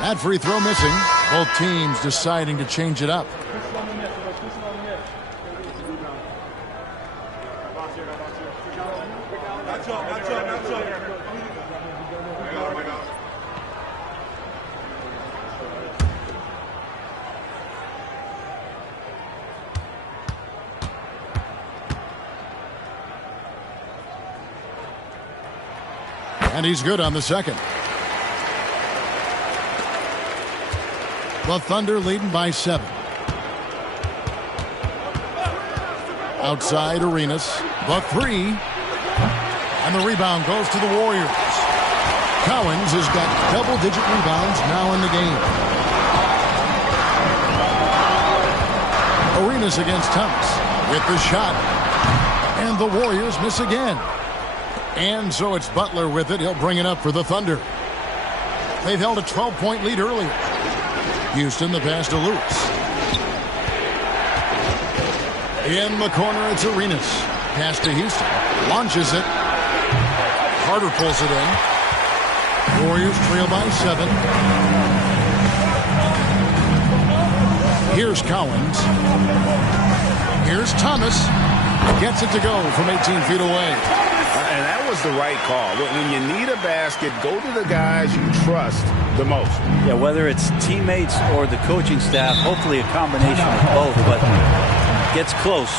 That free throw missing. Both teams deciding to change it up. And he's good on the second. The Thunder leading by 7. Outside Arenas. The 3. And the rebound goes to the Warriors. Cowens has got double-digit rebounds now in the game. Arenas against Thomas with the shot. And the Warriors miss again. And so it's Butler with it. He'll bring it up for the Thunder. They've held a 12-point lead earlier. Houston, the pass to Lewis. In the corner, it's Arenas. Pass to Houston. Launches it. Carter pulls it in. Warriors trail by 7. Here's Cowens. Here's Thomas. Gets it to go from 18 feet away. And that was the right call. When you need a basket, go to the guys you trust the most. Yeah, whether it's teammates or the coaching staff, hopefully a combination of both, but gets close,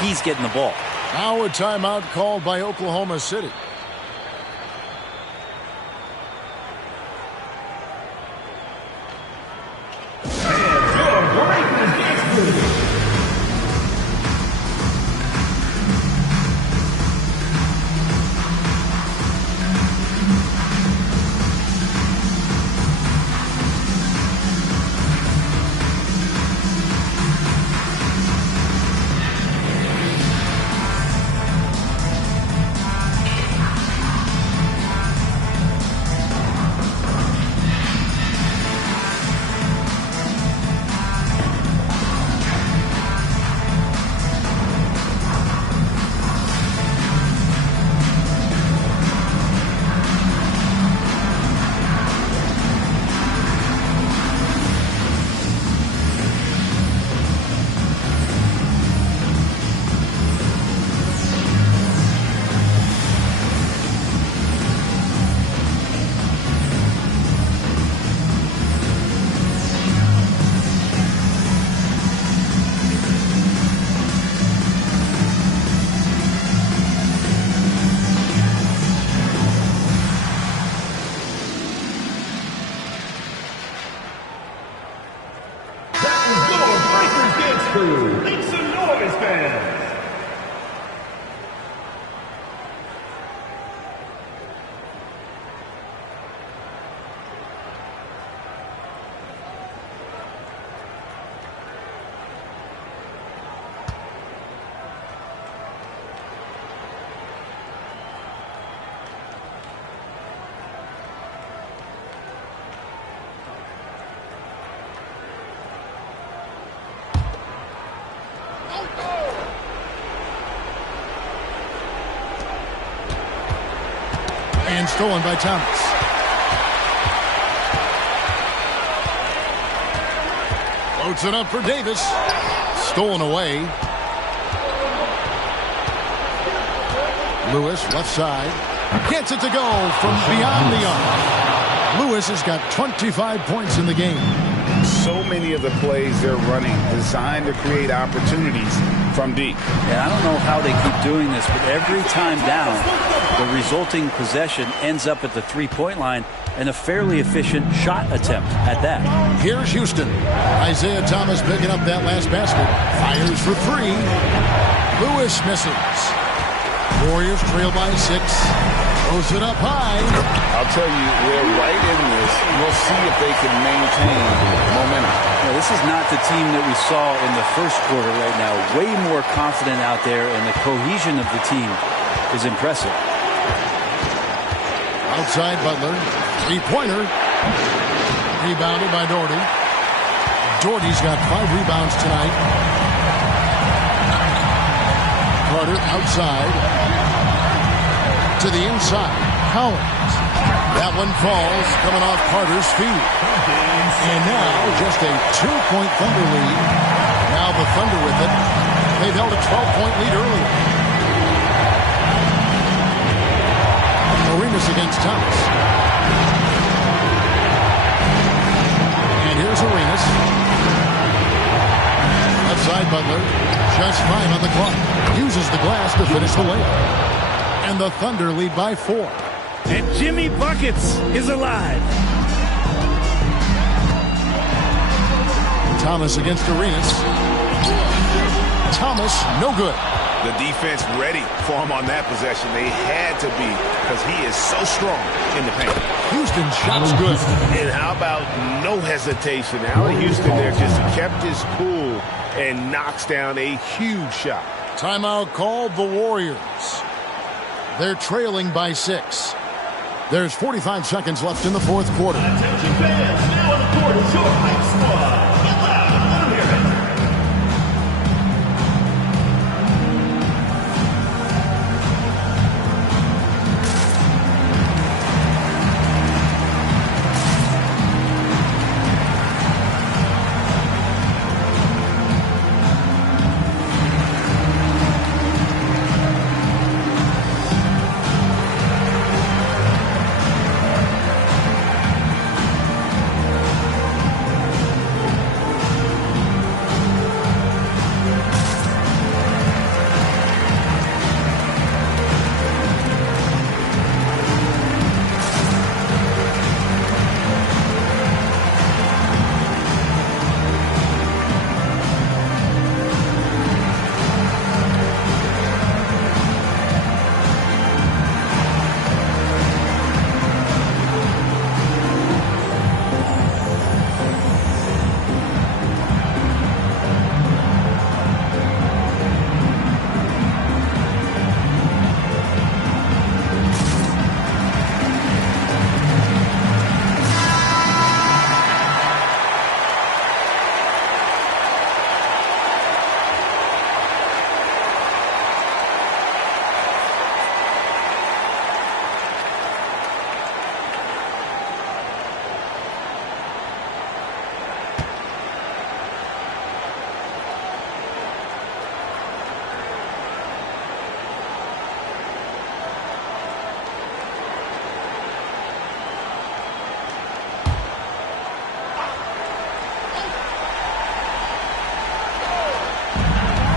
he's getting the ball. Now a timeout called by Oklahoma City. 2. Make some noise, fans. And stolen by Thomas. Floats it up for Davis. Stolen away. Lewis, left side. Gets it to go from beyond the arc. Lewis has got 25 points in the game. So many of the plays they're running designed to create opportunities from deep. Yeah, I don't know how they keep doing this, but every time down, the resulting possession ends up at the three-point line and a fairly efficient shot attempt at that. Here's Houston. Isaiah Thomas picking up that last basket. Fires for three. Lewis misses. Warriors trail by 6. Throws it up high. I'll tell you, we're right in this. We'll see if they can maintain momentum. Yeah, this is not the team that we saw in the first quarter right now. Way more confident out there, and the cohesion of the team is impressive. Outside Butler. Three-pointer. Rebounded by Doherty. Doherty's got 5 rebounds tonight. Carter outside. To the inside. Collins. That one falls, coming off Carter's feet. And now just a 2-point Thunder lead. Now the Thunder with it. They've held a 12-point lead earlier. Arenas against Thomas. And here's Arenas. Left side Butler. Just 5 on the clock. Uses the glass to finish the layup. And the Thunder lead by 4. And Jimmy Buckets is alive. Thomas against Arenas. Thomas, no good. The defense ready for him on that possession. They had to be, because he is so strong in the paint. Houston shot's good. And how about no hesitation? Allen Houston there just kept his cool and knocks down a huge shot. Timeout called the Warriors. They're trailing by 6. There's 45 seconds left in the fourth quarter. Attention fans, now on the court is your hype squad. Get loud, let them hear it.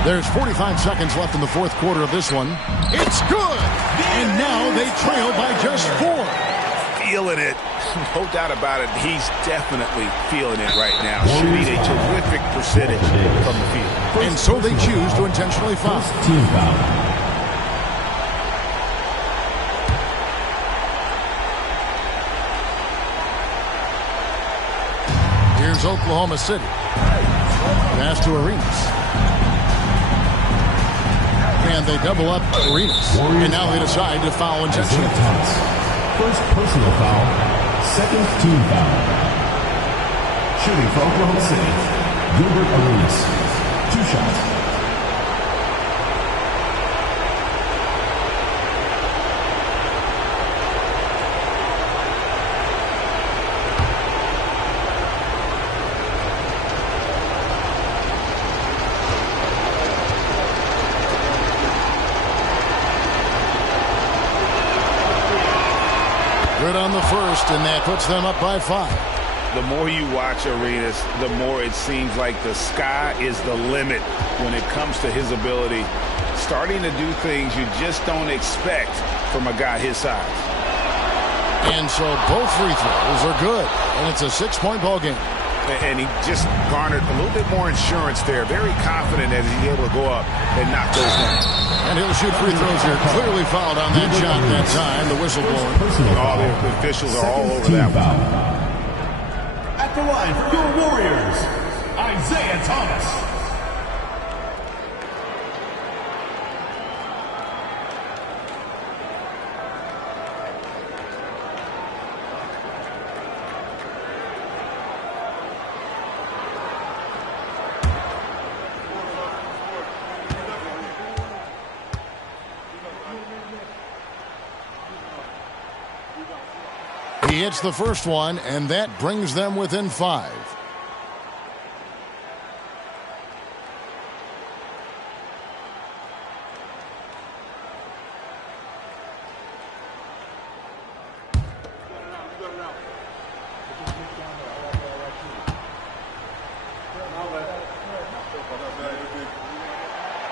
There's 45 seconds left in the fourth quarter of this one. It's good! And now they trail by just 4. feeling it. No doubt about it. He's definitely feeling it right now. Shooting a terrific percentage from the field. And so they choose to intentionally foul. Team foul. Here's Oklahoma City. Pass to Arenas. And they double up Arenas. And now they decide to foul intentionally. First personal foul, second team foul. Shooting for Oklahoma City, Gilbert Arenas. 2 shots. Good on the first, and that puts them up by 5. The more you watch Arenas, the more it seems like the sky is the limit when it comes to his ability. Starting to do things you just don't expect from a guy his size. And so both free throws are good, and it's a 6-point ball game. And he just garnered a little bit more insurance there. Very confident as he's able to go up and knock those down. And he'll shoot free throws here. Clearly fouled on that shot that time. The whistle blowing. All the officials are all over that one. At the line for your Warriors, Isaiah Thomas. He hits the first one, and that brings them within 5.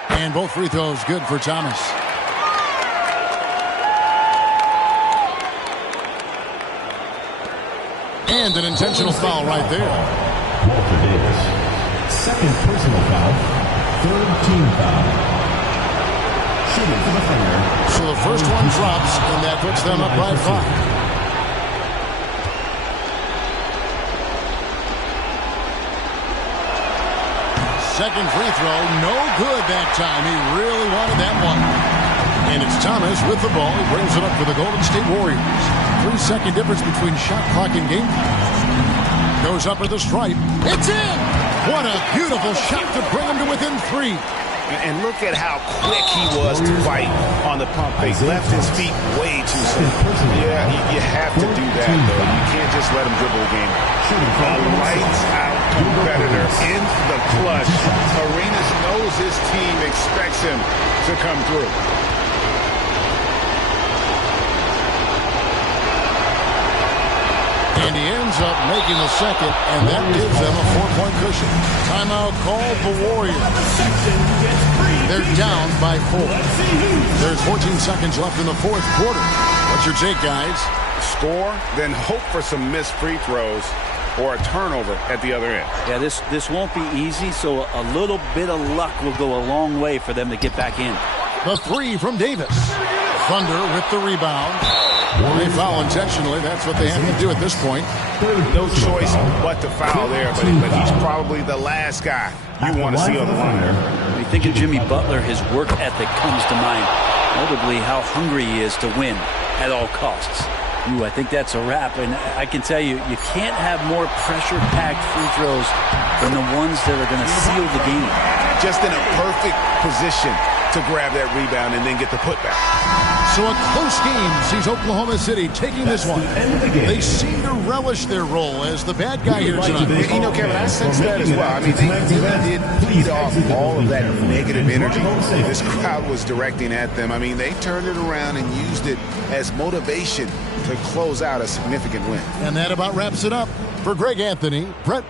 And both free throws good for Thomas. And an intentional foul right there. Walter Davis. Second personal foul. Third team foul. Shooting for the finger. So the first one drops, and that puts them up by 5. Second free throw, no good that time. He really wanted that one. And it's Thomas with the ball. He brings it up for the Golden State Warriors. 3-second difference between shot clock and game clock. Goes up at the stripe. It's in! What a beautiful shot to bring him to within 3. And look at how quick he was to fight on the pump fake. Left his feet way too soon. Yeah, you have to do that, though. You can't just let him dribble a game. A lights-out competitor in the clutch. Arenas knows his team expects him to come through. And he ends up making the second, and that gives them a 4-point cushion. Timeout called the Warriors. They're down by 4. There's 14 seconds left in the fourth quarter. What's your take, guys? Score, then hope for some missed free throws or a turnover at the other end. Yeah, this won't be easy, so a little bit of luck will go a long way for them to get back in. The 3 from Davis. Thunder with the rebound. They foul intentionally. That's what they have to do at this point. No choice but to foul there, but he's probably the last guy you want to see on the line. When you think of Jimmy Butler, his work ethic comes to mind. Notably, how hungry he is to win at all costs. I think that's a wrap, and I can tell you, you can't have more pressure-packed free throws than the ones that are going to seal the game. Just in a perfect position to grab that rebound and then get the putback. So a close game sees Oklahoma City taking this one. They seem to relish their role as the bad guy here tonight. You know, Kevin, I sense that as well. I mean, they did feed off all of that negative energy this crowd was directing at them. I mean, they turned it around and used it as motivation to close out a significant win. And that about wraps it up. For Greg Anthony, Brett.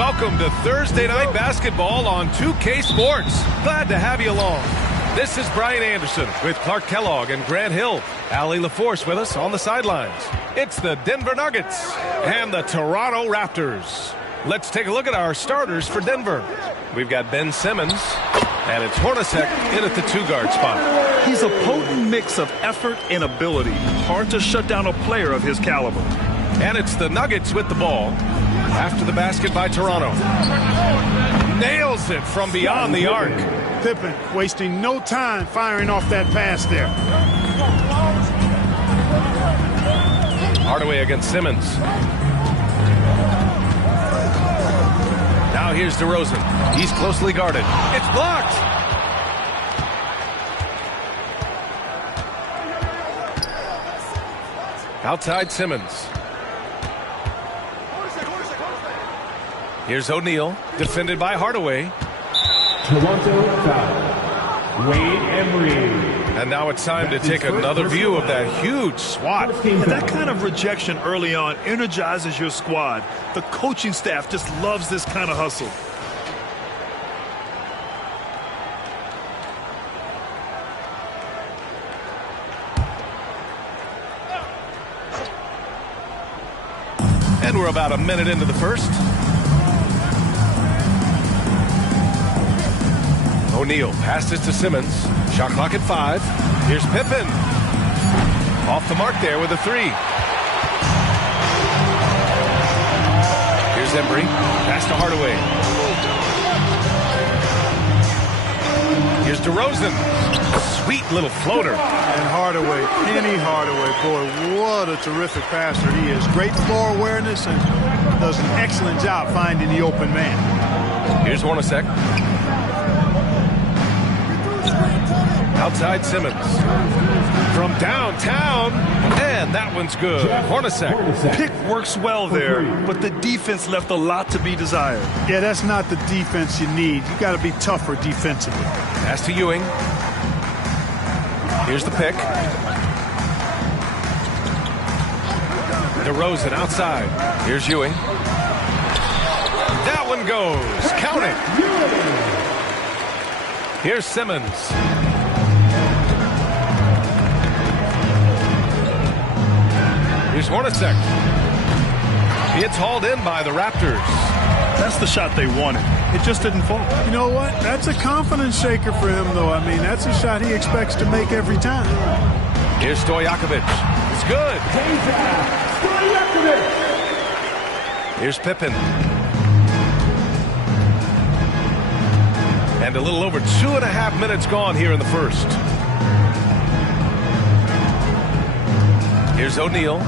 Welcome to Thursday Night Basketball on 2K Sports. Glad to have you along. This is Brian Anderson with Clark Kellogg and Grant Hill. Allie LaForce with us on the sidelines. It's the Denver Nuggets and the Toronto Raptors. Let's take a look at our starters for Denver. We've got Ben Simmons, and it's Hornacek in at the two-guard spot. He's a potent mix of effort and ability. Hard to shut down a player of his caliber. And it's the Nuggets with the ball. After the basket by Toronto. Nails it from beyond the arc. Pippen wasting no time firing off that pass there. Hardaway against Simmons. Now here's DeRozan. He's closely guarded. It's blocked. Outside Simmons. Here's O'Neal, defended by Hardaway. Toronto foul. Wade Emery. And now it's time to take another view of that huge swat. And that kind of rejection early on energizes your squad. The coaching staff just loves this kind of hustle. And we're about a minute into the first. O'Neal passes to Simmons. Shot clock at 5. Here's Pippen. Off the mark there with a 3. Here's Embry. Pass to Hardaway. Here's DeRozan. Sweet little floater. And Hardaway, Penny Hardaway, boy, what a terrific passer he is. Great floor awareness and does an excellent job finding the open man. Here's Hornacek. Outside Simmons. From downtown. And that one's good. Hornacek. Pick works well there, but the defense left a lot to be desired. Yeah, that's not the defense you need. You got to be tougher defensively. Pass to Ewing. Here's the pick. DeRozan outside. Here's Ewing. That one goes. Count it. Here's Simmons. Here's Hornacek. It's hauled in by the Raptors. That's the shot they wanted. It just didn't fall. You know what? That's a confidence shaker for him, though. I mean, that's a shot he expects to make every time. Here's Stojakovic. It's good. Here's Pippen. And a little over 2.5 minutes gone here in the first. Here's O'Neal.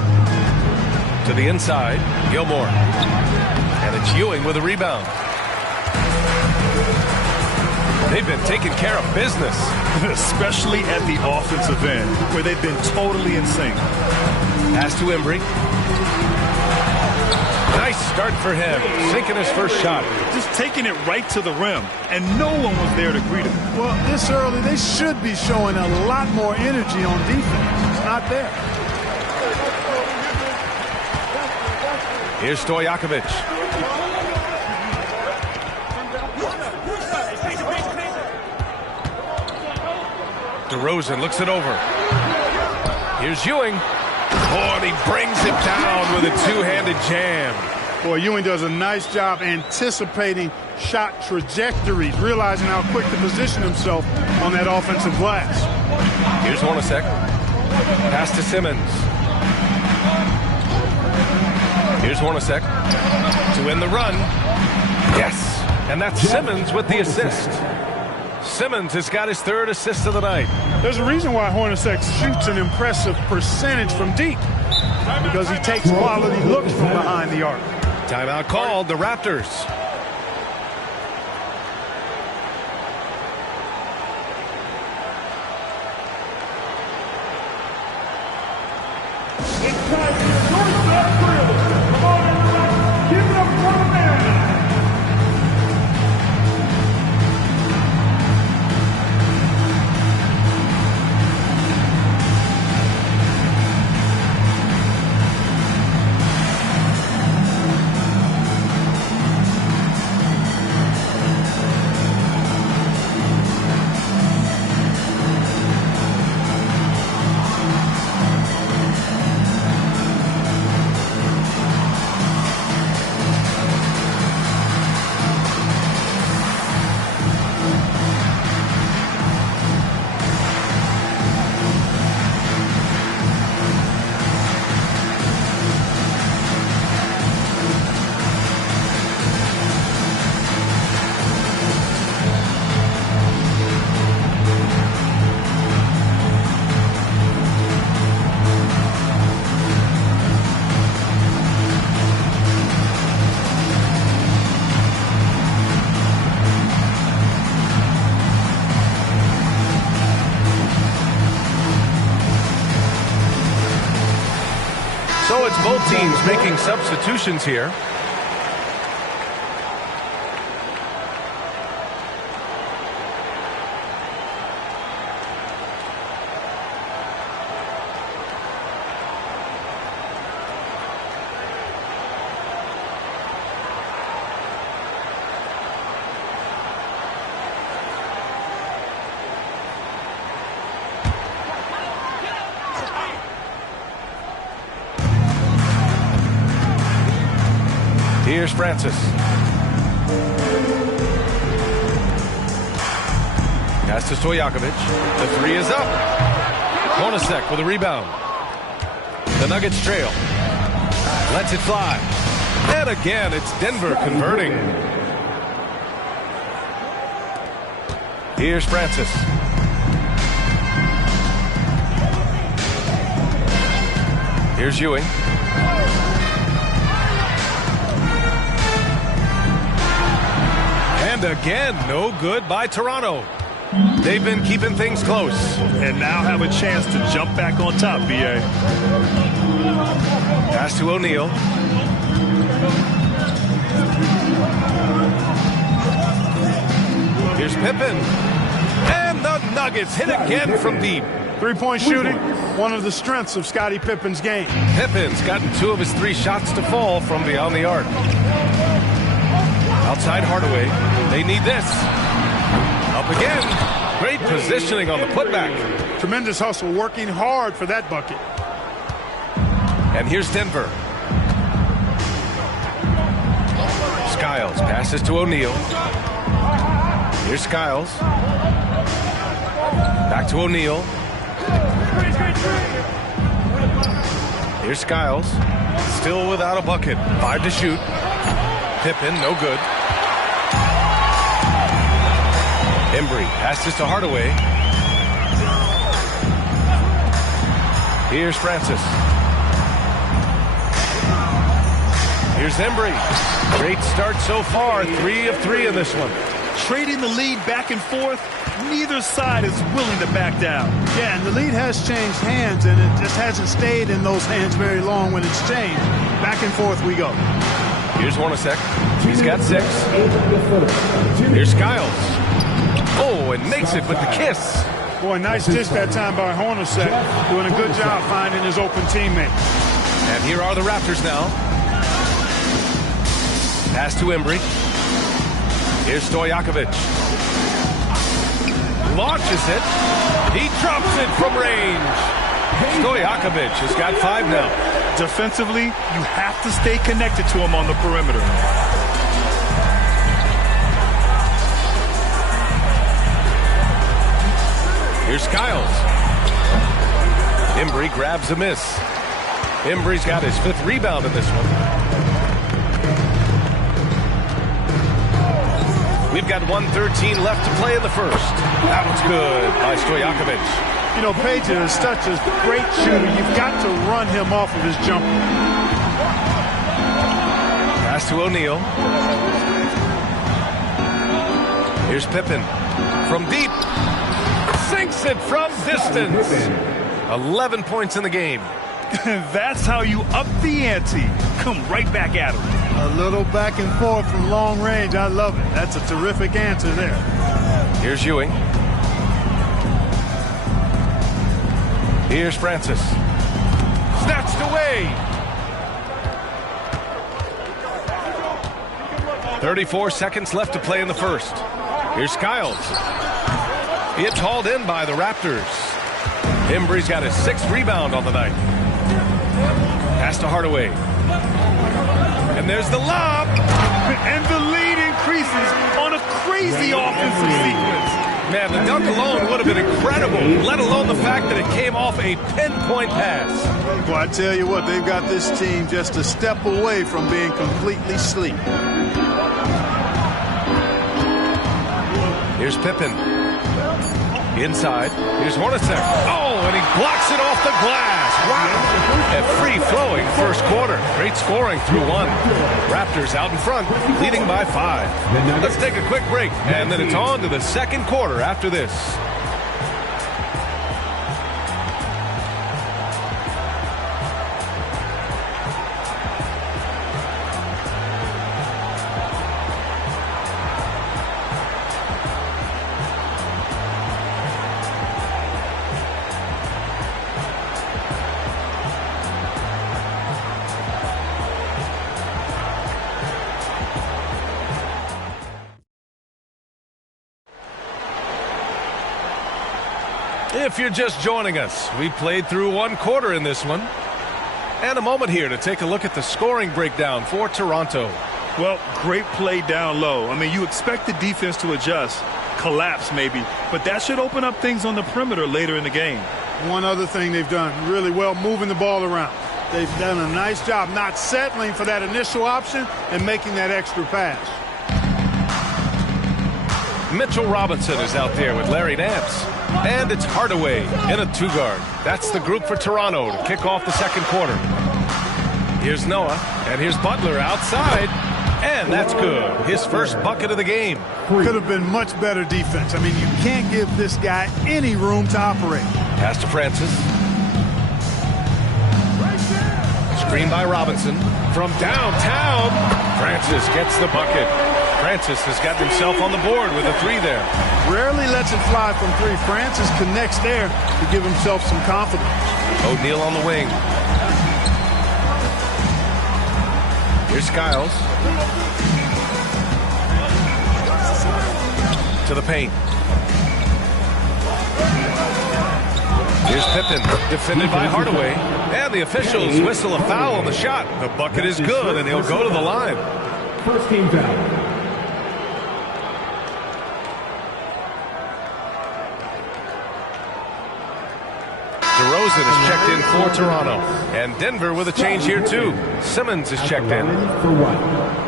To the inside. Gilmore. And it's Ewing with a rebound. They've been taking care of business. Especially at the offensive end, where they've been totally in sync. Pass to Embry. Nice start for him. Sinking his first shot. Just taking it right to the rim, and no one was there to greet him. Well, this early, they should be showing a lot more energy on defense. It's not there. Here's Stojakovic. DeRozan looks it over. Here's Ewing. Oh, and he brings it down with a two-handed jam. Boy, Ewing does a nice job anticipating shot trajectories, realizing how quick to position himself on that offensive glass. Here's Hornacek. Pass to Simmons. Here's Hornacek to win the run. Yes, and that's Simmons with the assist. Simmons has got his 3rd assist of the night. There's a reason why Hornacek shoots an impressive percentage from deep, because he takes quality looks from behind the arc. Timeout called, the Raptors. It's time to start that drill. Come on, everyone. Give it up for the man. So it's both teams making substitutions here. Here's Francis. Pass to Stojakovic. The three is up. Hornacek with a rebound. The Nuggets trail. Lets it fly. And again, it's Denver converting. Here's Francis. Here's Ewing. And again, no good by Toronto. They've been keeping things close. And now have a chance to jump back on top, BA. Pass to O'Neal. Here's Pippen. And the Nuggets hit again from deep. Three-point shooting, one of the strengths of Scottie Pippen's game. Pippen's gotten 2 of his 3 shots to fall from beyond the arc. Outside Hardaway. They need this. Up again. Great positioning on the putback. Tremendous hustle, working hard for that bucket. And here's Denver. Skiles passes to O'Neal. Here's Skiles. Back to O'Neal. Here's Skiles. Still without a bucket. 5 to shoot. Pippen, no good. Embry passes to Hardaway. Here's Francis. Here's Embry. Great start so far. 3 of 3 in this one. Trading the lead back and forth, neither side is willing to back down. Yeah, and the lead has changed hands, and it just hasn't stayed in those hands very long when it's changed. Back and forth we go. Here's Hornacek. He's got 6. Here's Skiles. Oh, and makes it with the kiss. Boy, nice dish that time by Hornacek. Doing a good job finding his open teammate. And here are the Raptors now. Pass to Embry. Here's Stojakovic. Launches it. He drops it from range. Stojakovic has got 5 now. Defensively, you have to stay connected to him on the perimeter. Here's Skiles. Embry grabs a miss. Embry's got his 5th rebound in this one. We've got 1:13 left to play in the first. That was good by Stojakovic. You know, Page is such a great shooter. You've got to run him off of his jumper. Pass to O'Neal. Here's Pippen. From deep. Sinks it from distance. 11 points in the game. That's how you up the ante. Come right back at him. A little back and forth from long range. I love it. That's a terrific answer there. Here's Ewing. Here's Francis. Snatched away. 34 seconds left to play in the first. Here's Skiles. It's hauled in by the Raptors. Embry's got his 6th rebound on the night. Pass to Hardaway. And there's the lob. And the lead increases on a crazy offensive sequence. Man, the dunk alone would have been incredible, let alone the fact that it came off a pinpoint pass. Well, I tell you what, they've got this team just a step away from being completely asleep. Here's Pippen. Inside. Here's Hornacek. Oh, and he blocks it off the glass. Wow. A free-flowing first quarter. Great scoring through 1. Raptors out in front, leading by 5. Let's take a quick break, and then it's on to the second quarter after this. If you're just joining us, we played through one quarter in this one. And a moment here to take a look at the scoring breakdown for Toronto. Well, great play down low. I mean, you expect the defense to adjust, collapse maybe, but that should open up things on the perimeter later in the game. One other thing they've done really well, moving the ball around. They've done a nice job not settling for that initial option and making that extra pass. Mitchell Robinson is out there with Larry Nance. And it's Hardaway in a two-guard. That's the group for Toronto to kick off the second quarter. Here's Noah, and here's Butler outside. And that's good. His first bucket of the game. Could have been much better defense. I mean, you can't give this guy any room to operate. Pass to Francis. Screen by Robinson. From downtown, Francis gets the bucket. Francis has got himself on the board with a three there. Rarely lets it fly from three. Francis connects there to give himself some confidence. O'Neal on the wing. Here's Skiles. To the paint. Here's Pippen, defended by Hardaway. And the officials whistle a foul on the shot. The bucket is good, and he'll go to the line. First team foul. DeRozan is checked in for Toronto. And Denver with a change here, too. Simmons is checked in. For White.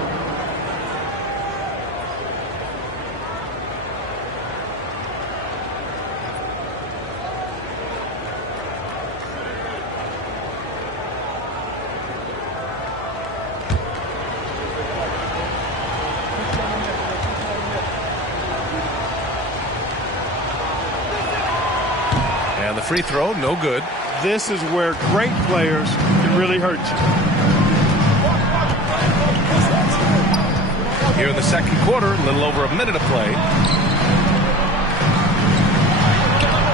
And the free throw, no good. This is where great players can really hurt you. Here in the second quarter, a little over a minute of play.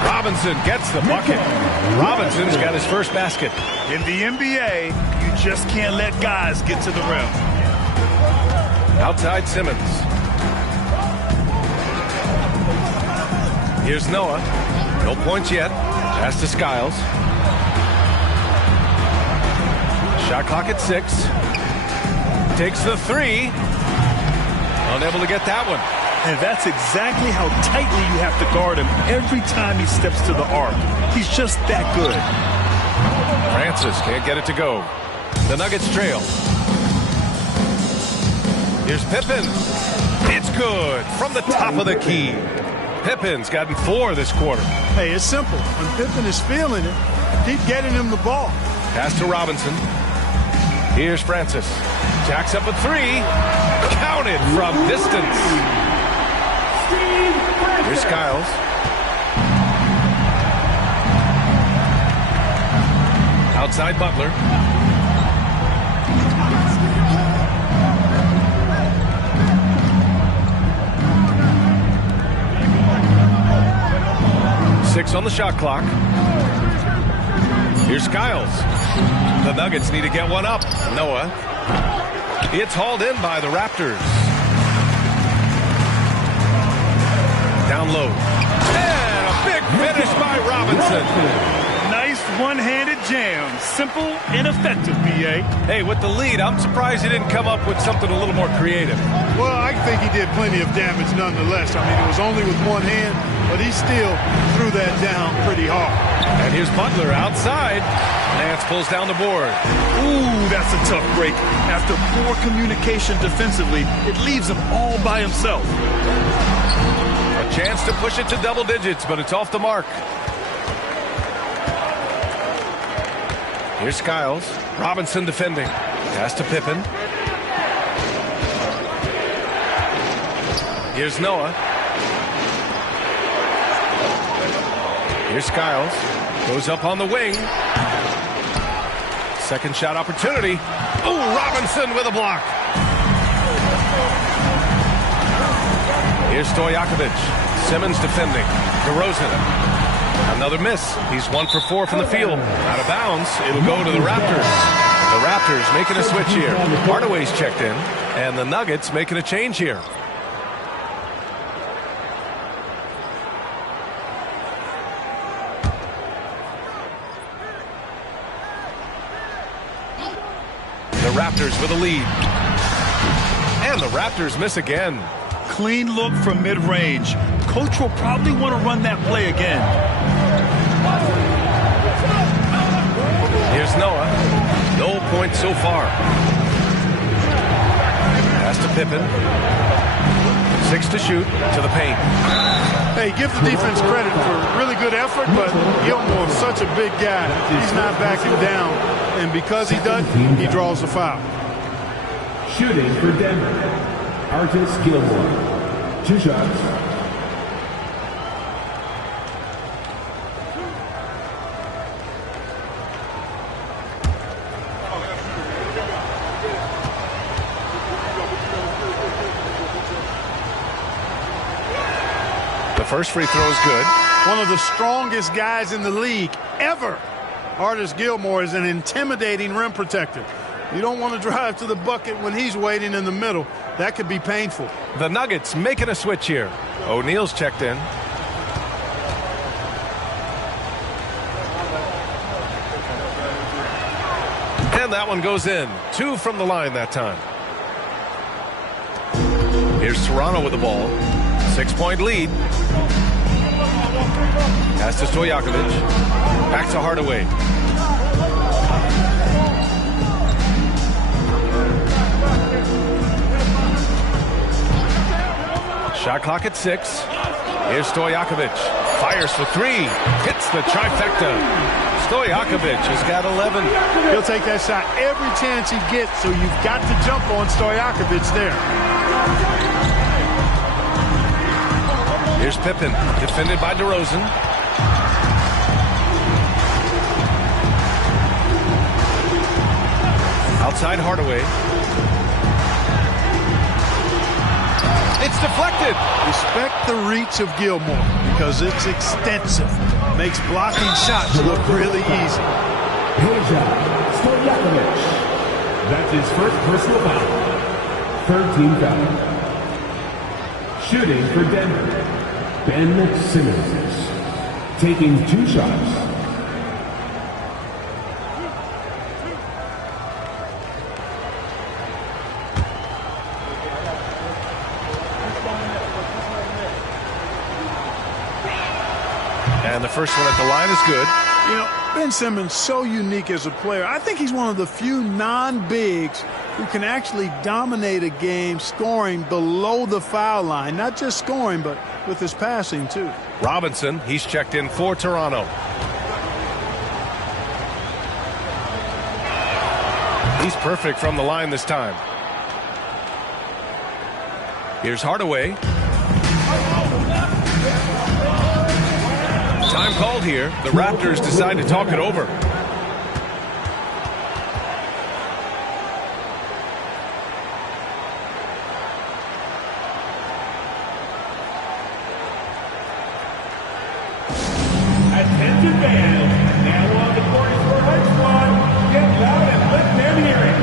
Robinson gets the bucket. Robinson's got his first basket. In the NBA, you just can't let guys get to the rim. Outside Simmons. Here's Noah. No points yet. Pass to Skiles. Shot clock at 6. Takes the three. Unable to get that one. And that's exactly how tightly you have to guard him every time he steps to the arc. He's just that good. Francis can't get it to go. The Nuggets trail. Here's Pippen. It's good from the top of the key. Pippen's gotten 4 this quarter. Hey, it's simple. When Pippen is feeling it, keep getting him the ball. Pass to Robinson. Here's Francis. Jacks up a 3. Counted from distance. Here's Skiles. Outside Butler. Six on the shot clock. Here's Skiles. The Nuggets need to get one up. Noah. It's hauled in by the Raptors. Down low. And a big finish by Robinson. Nice one-handed jam. Simple and effective, B.A. Hey, with the lead, I'm surprised he didn't come up with something a little more creative. Well, I think he did plenty of damage nonetheless. I mean, it was only with one hand, but he still threw that down pretty hard. And here's Butler outside. Nance pulls down the board. Ooh, that's a tough break. After poor communication defensively, it leaves him all by himself. A chance to push it to double digits, but it's off the mark. Here's Skiles. Robinson defending. Pass to Pippen. Here's Noah. Here's Skiles. Goes up on the wing. Second shot opportunity. Oh, Robinson with a block. Here's Stojakovic. Simmons defending. DeRozan. Another miss. He's 1 for 4 from the field. Out of bounds. It'll go to the Raptors. The Raptors making a switch here. Hardaway's checked in. And the Nuggets making a change here. Raptors with a lead. And the Raptors miss again. Clean look from mid-range. Coach will probably want to run that play again. Here's Noah. No points so far. Pass to Pippen. 6 to shoot to the paint. Hey, give the defense credit for really good effort, but Gilmore's such a big guy. He's not backing down, and because he doesn't, he draws a foul. Shooting for Denver, Artis Gilmore. 2 shots. First free throw is good. One of the strongest guys in the league ever. Artis Gilmore is an intimidating rim protector. You don't want to drive to the bucket when he's waiting in the middle. That could be painful. The Nuggets making a switch here. O'Neal's checked in. And that one goes in. 2 from the line that time. Here's Toronto with the ball. 6-point lead. Pass to Stojakovic. Back to Hardaway. Shot clock at 6. Here's Stojakovic. Fires for 3. Hits the trifecta. Stojakovic has got 11. He'll take that shot every chance he gets, so you've got to jump on Stojakovic there. Here's Pippen, defended by DeRozan. Outside Hardaway. It's deflected. Respect the reach of Gilmore because it's extensive. Makes blocking shots look really easy. Peja Stojakovic. That's his first personal foul. 3rd team foul. Shooting for Denver, Ben Simmons. Taking 2 shots. And the first one at the line is good. You know, Ben Simmons so unique as a player. I think he's one of the few non-bigs who can actually dominate a game scoring below the foul line. Not just scoring, but with his passing, too. Robinson, he's checked in for Toronto. He's perfect from the line this time. Here's Hardaway. Time called here. The Raptors decide to talk it over. Attention fans, now on the court for our squad. Get loud and let them hear it.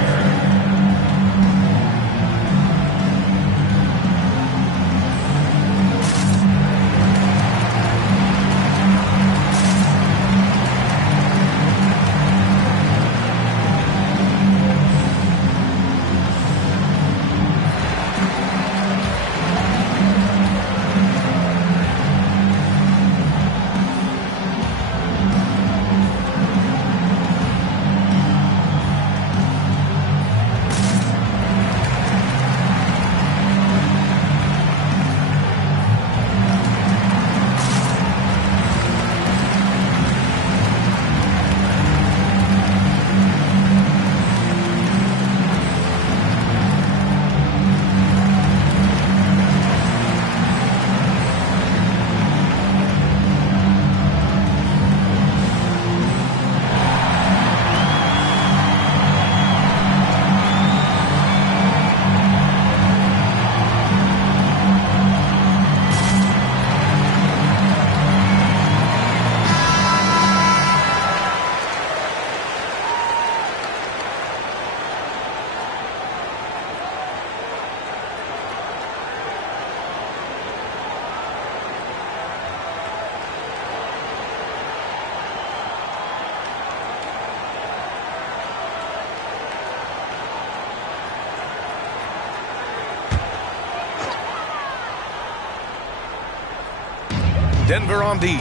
Denver on D.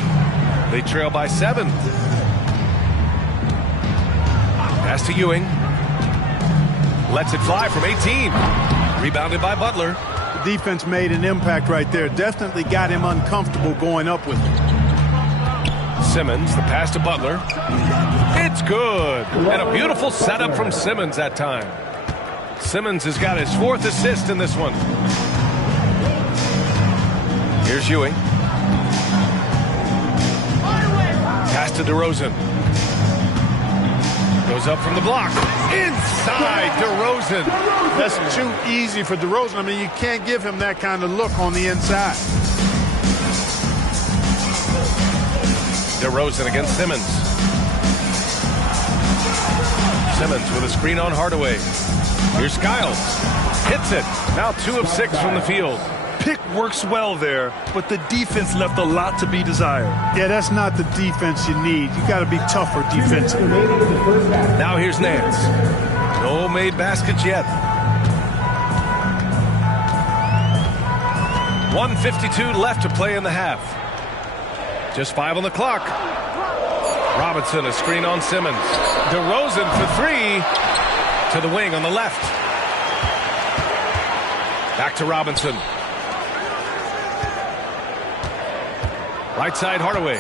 They trail by 7. Pass to Ewing. Lets it fly from 18. Rebounded by Butler. The defense made an impact right there. Definitely got him uncomfortable going up with it. Simmons, the pass to Butler. It's good. And a beautiful setup from Simmons that time. Simmons has got his 4th assist in this one. Here's Ewing. Pass to DeRozan. Goes up from the block. Inside DeRozan. That's too easy for DeRozan. I mean, you can't give him that kind of look on the inside. DeRozan against Simmons. Simmons with a screen on Hardaway. Here's Skiles. Hits it. Now 2 of 6 from the field. Pick works well there, but the defense left a lot to be desired. Yeah, that's not the defense you need. You got to be tougher defensively. Now here's Nance. No made baskets yet. 1:52 left to play in the half. Just 5 on the clock. Robinson, a screen on Simmons. DeRozan for 3 to the wing on the left. Back to Robinson. Right side Hardaway.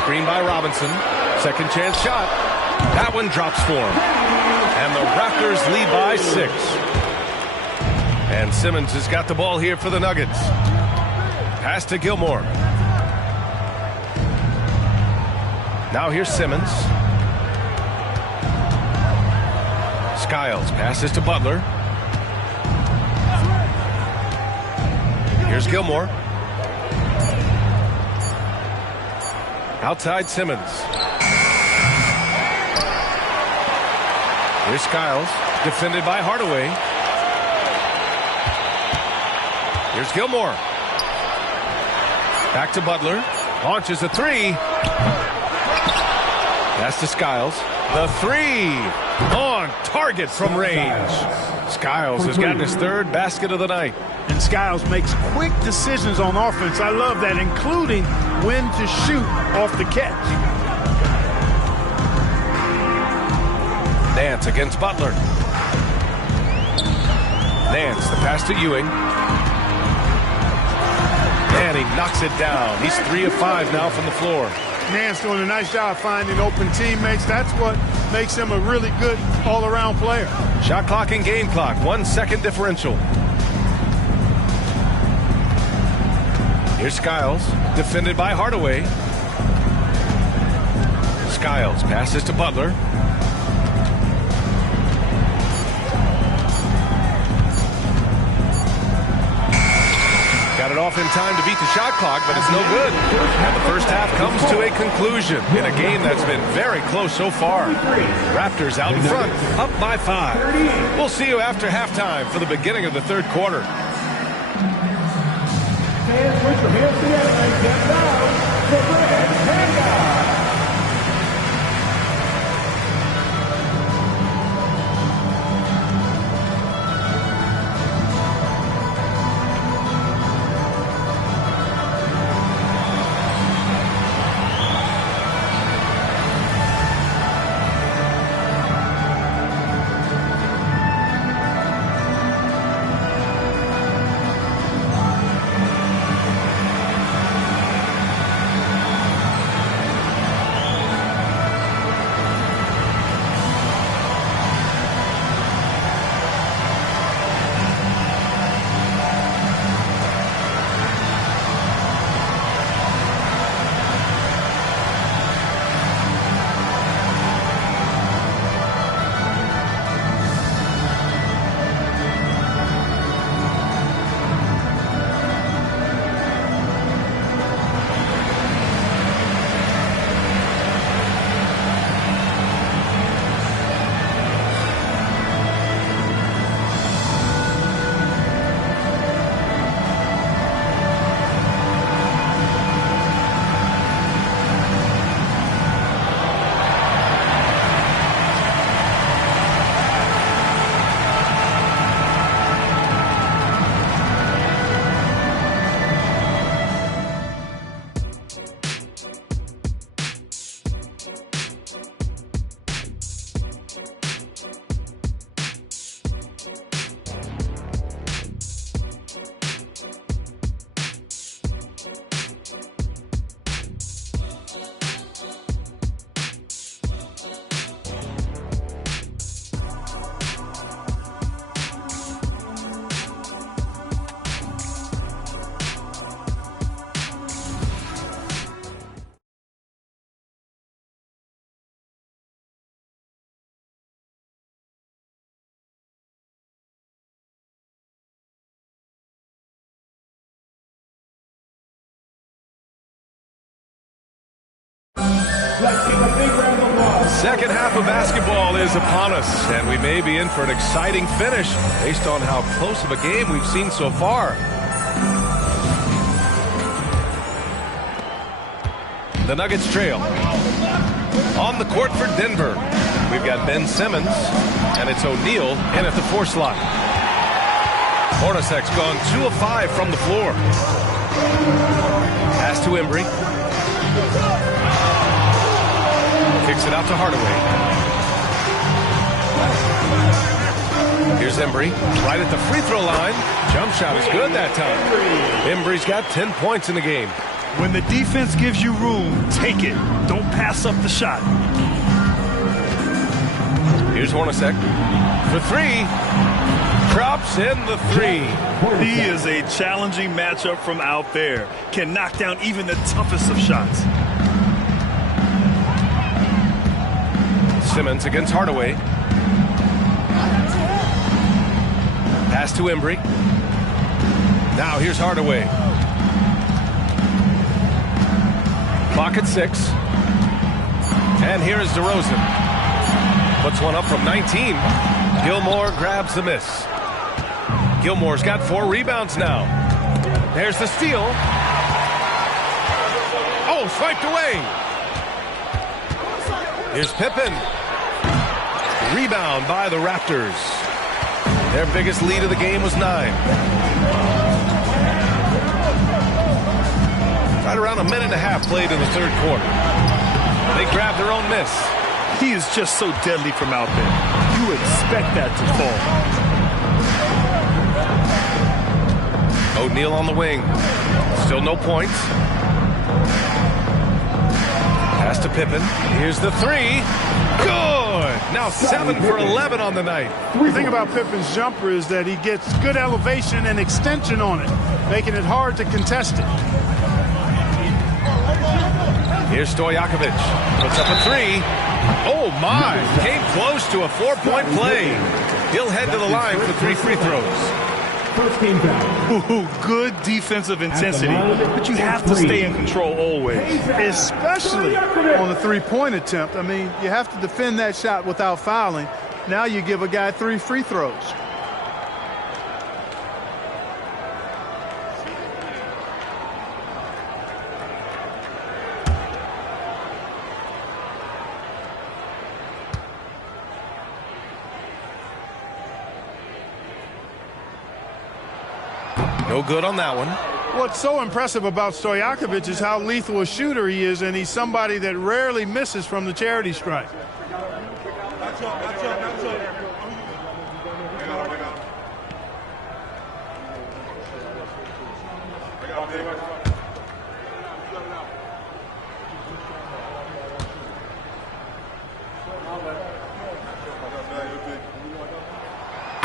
Screen by Robinson. Second chance shot. That one drops for him. And the Raptors lead by 6. And Simmons has got the ball here for the Nuggets. Pass to Gilmore. Now here's Simmons. Skiles passes to Butler. Here's Gilmore. Outside Simmons. Here's Skiles. Defended by Hardaway. Here's Gilmore. Back to Butler. Launches a 3. Pass to Skiles. The 3 on target from range. Skiles has gotten his 3rd basket of the night. And Skiles makes quick decisions on offense. I love that, including when to shoot off the catch. Nance against Butler. Nance, the pass to Ewing. And he knocks it down. He's 3 of 5 now from the floor. Nance doing a nice job finding open teammates. That's what makes him a really good all-around player. Shot clock and game clock. 1 second differential. Here's Skiles. Defended by Hardaway. Skiles passes to Butler. Got it off in time to beat the shot clock, but it's no good. And the first half comes to a conclusion in a game that's been very close so far. Raptors out in front, up by 5. We'll see you after halftime for the beginning of the 3rd quarter. Fans, put your hands together and get down for Red Panda. Second half of basketball is upon us, and we may be in for an exciting finish based on how close of a game we've seen so far. The Nuggets trail. On the court for Denver, we've got Ben Simmons, and it's O'Neal in at the 4 slot. Hornacek's gone 2 of 5 from the floor. Pass to Embry. Kicks it out to Hardaway. Here's Embry, right at the free throw line. Jump shot is good that time. Embry's got 10 points in the game. When the defense gives you room, take it. Don't pass up the shot. Here's Hornacek for 3. Drops in the 3. He is a challenging matchup from out there. Can knock down even the toughest of shots. Simmons against Hardaway. Pass to Embry. Now here's Hardaway. Clock at 6. And here is DeRozan. Puts one up from 19. Gilmore grabs the miss. Gilmore's got 4 rebounds now. There's the steal. Oh, swiped away. Here's Pippen. Rebound by the Raptors. Their biggest lead of the game was 9. Right around a minute and a half played in the third quarter. They grab their own miss. He is just so deadly from out there. You expect that to fall. O'Neal on the wing. Still no points. Pass to Pippen. Here's the 3. Good! Now 7 for 11 on the night. The thing about Pippen's jumper is that he gets good elevation and extension on it, making it hard to contest it. Here's Stojakovic. Puts up a 3. Oh, my! Came close to a 4-point play. He'll head to the line for 3 free throws. Ooh, good defensive intensity, but you have to stay in control always. Especially on the three-point attempt. I mean, you have to defend that shot without fouling. Now you give a guy 3 free throws. No good on that one. What's so impressive about Stojakovic is how lethal a shooter he is, and he's somebody that rarely misses from the charity stripe.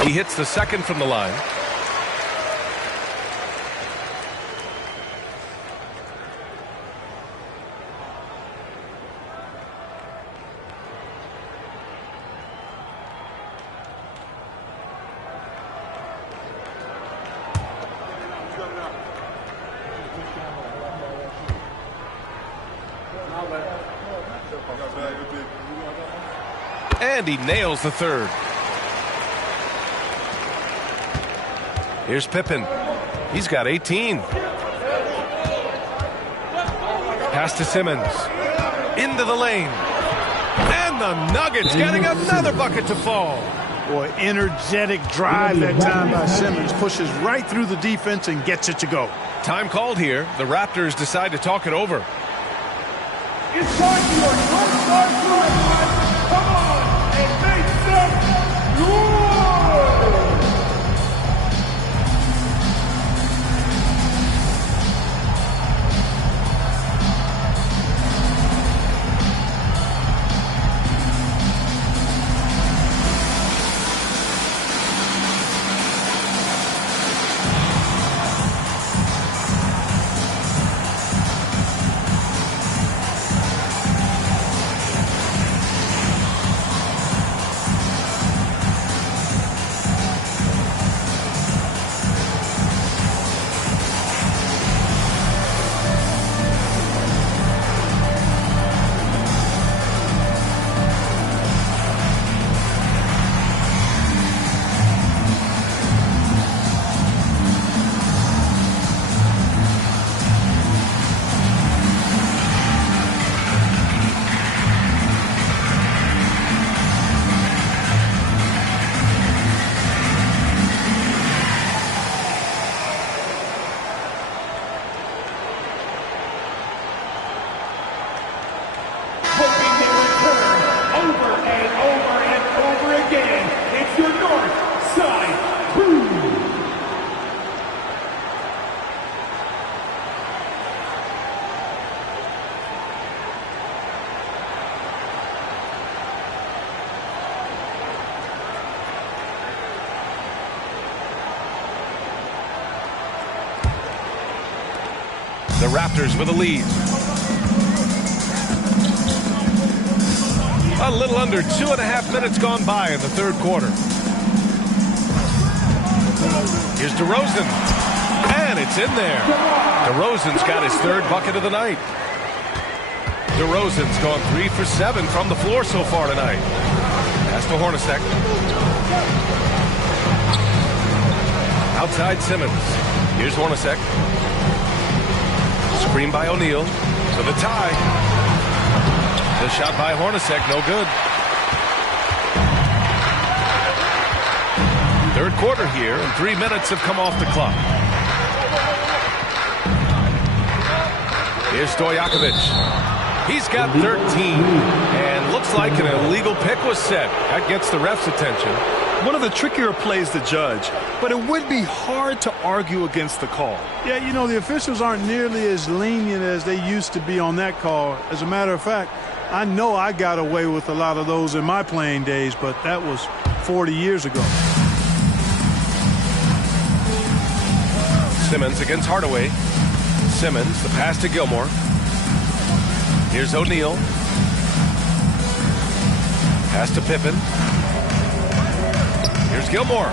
He hits the second from the line. And he nails the third. Here's Pippen. He's got 18. Pass to Simmons. Into the lane. And the Nuggets getting another bucket to fall. Boy, energetic drive that time by Simmons. Pushes right through the defense and gets it to go. Time called here. The Raptors decide to talk it over. It's time for your North Star Crew. Come on and make some noise! Raptors with a lead. A little under 2.5 minutes gone by in the third quarter. Here's DeRozan. And it's in there. DeRozan's got his third bucket of the night. DeRozan's gone 3 for 7 from the floor so far tonight. Pass to Hornacek. Outside Simmons. Here's Hornacek. Screen by O'Neal. For the tie. The shot by Hornacek, no good. Third quarter here, and 3 minutes have come off the clock. Here's Stojakovic. He's got 13, and looks like an illegal pick was set. That gets the ref's attention. One of the trickier plays to judge, but it would be hard to argue against the call. Yeah, you know, the officials aren't nearly as lenient as they used to be on that call. As a matter of fact, I know I got away with a lot of those in my playing days, but that was 40 years ago. Simmons against Hardaway. Simmons, the pass to Gilmore. Here's O'Neal. Pass to Pippen. Here's Gilmore.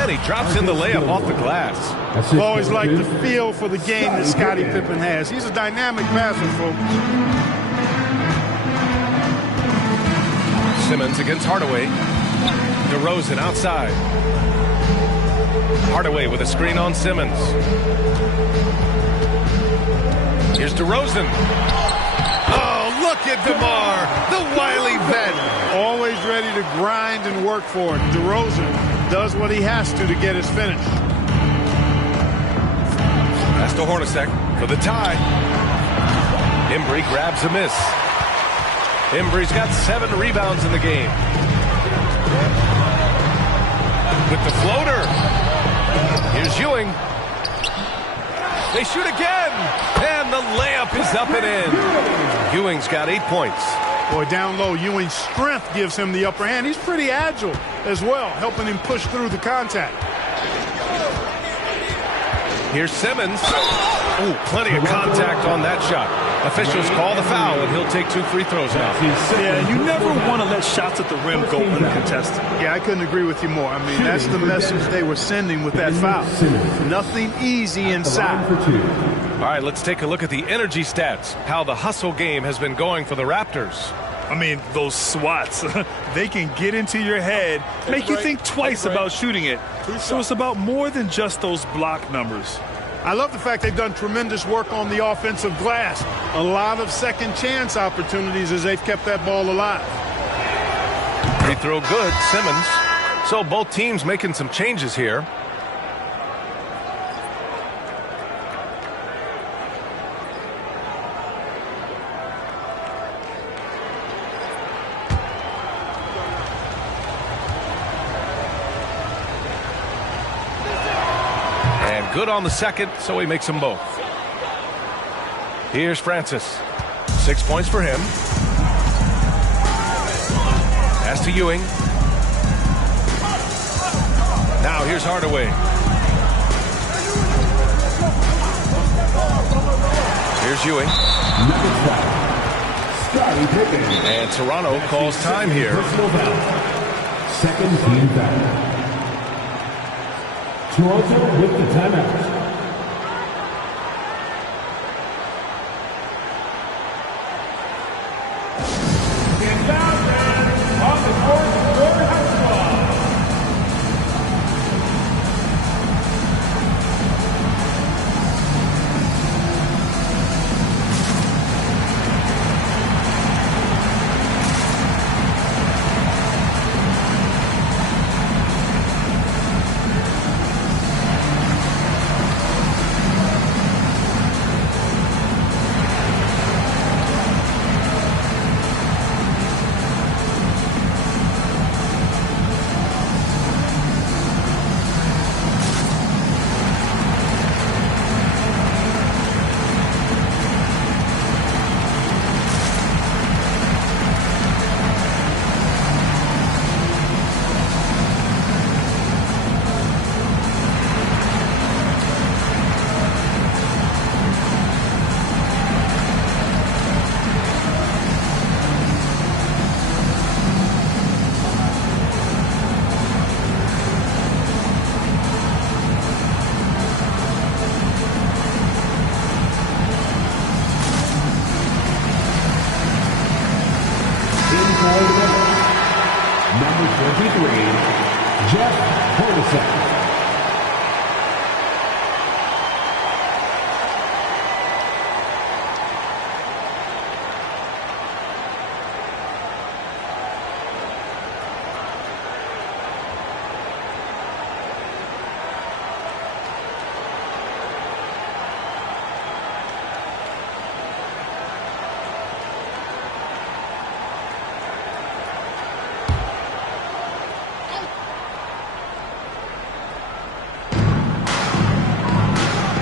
And he drops in the layup off the glass. I've always liked the feel for the game that Scottie Pippen has. He's a dynamic passer, folks. Simmons against Hardaway. DeRozan outside. Hardaway with a screen on Simmons. Here's DeRozan. Oh, look at DeMar, the wily vet. Always ready to grind and work for it. DeRozan does what he has to get his finish. Pass to Hornacek for the tie. Embry grabs a miss. Embry's got 7 rebounds in the game. With the floater. Here's Ewing. They shoot again. And the layup is up and in. Ewing's got 8 points. Boy, down low, Ewing's strength gives him the upper hand. He's pretty agile as well, helping him push through the contact. Here's Simmons. Ooh, plenty of contact on that shot. Officials call the foul, and he'll take 2 free throws now. Yeah, you never want to let shots at the rim go uncontested. Yeah, I couldn't agree with you more. I mean, that's the message they were sending with that foul. Nothing easy inside. All right, let's take a look at the energy stats, how the hustle game has been going for the Raptors. I mean, those swats, they can get into your head, make you think twice about shooting it. So it's about more than just those block numbers. I love the fact they've done tremendous work on the offensive glass. A lot of second chance opportunities as they've kept that ball alive. Free throw good, Simmons. So both teams making some changes here. Good on the second, so he makes them both. Here's Francis. 6 points for him. Pass to Ewing. Now here's Hardaway. Here's Ewing. And Toronto calls time here. Second team foul. Toronto with the timeout. On the court for the House Club. Number 23, Jeff Hornacek.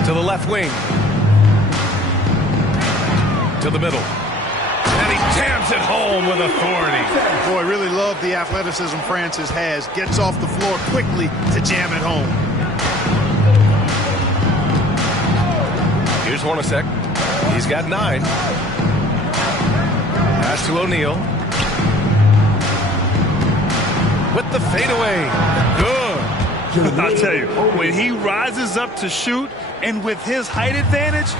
To the left wing. To the middle. And he jams it home with authority. Boy, really love the athleticism Francis has. Gets off the floor quickly to jam it home. Here's Hornacek. He's got 9. Pass to O'Neal. With the fadeaway. Good. I'll tell you, when he rises up to shoot and with his height advantage,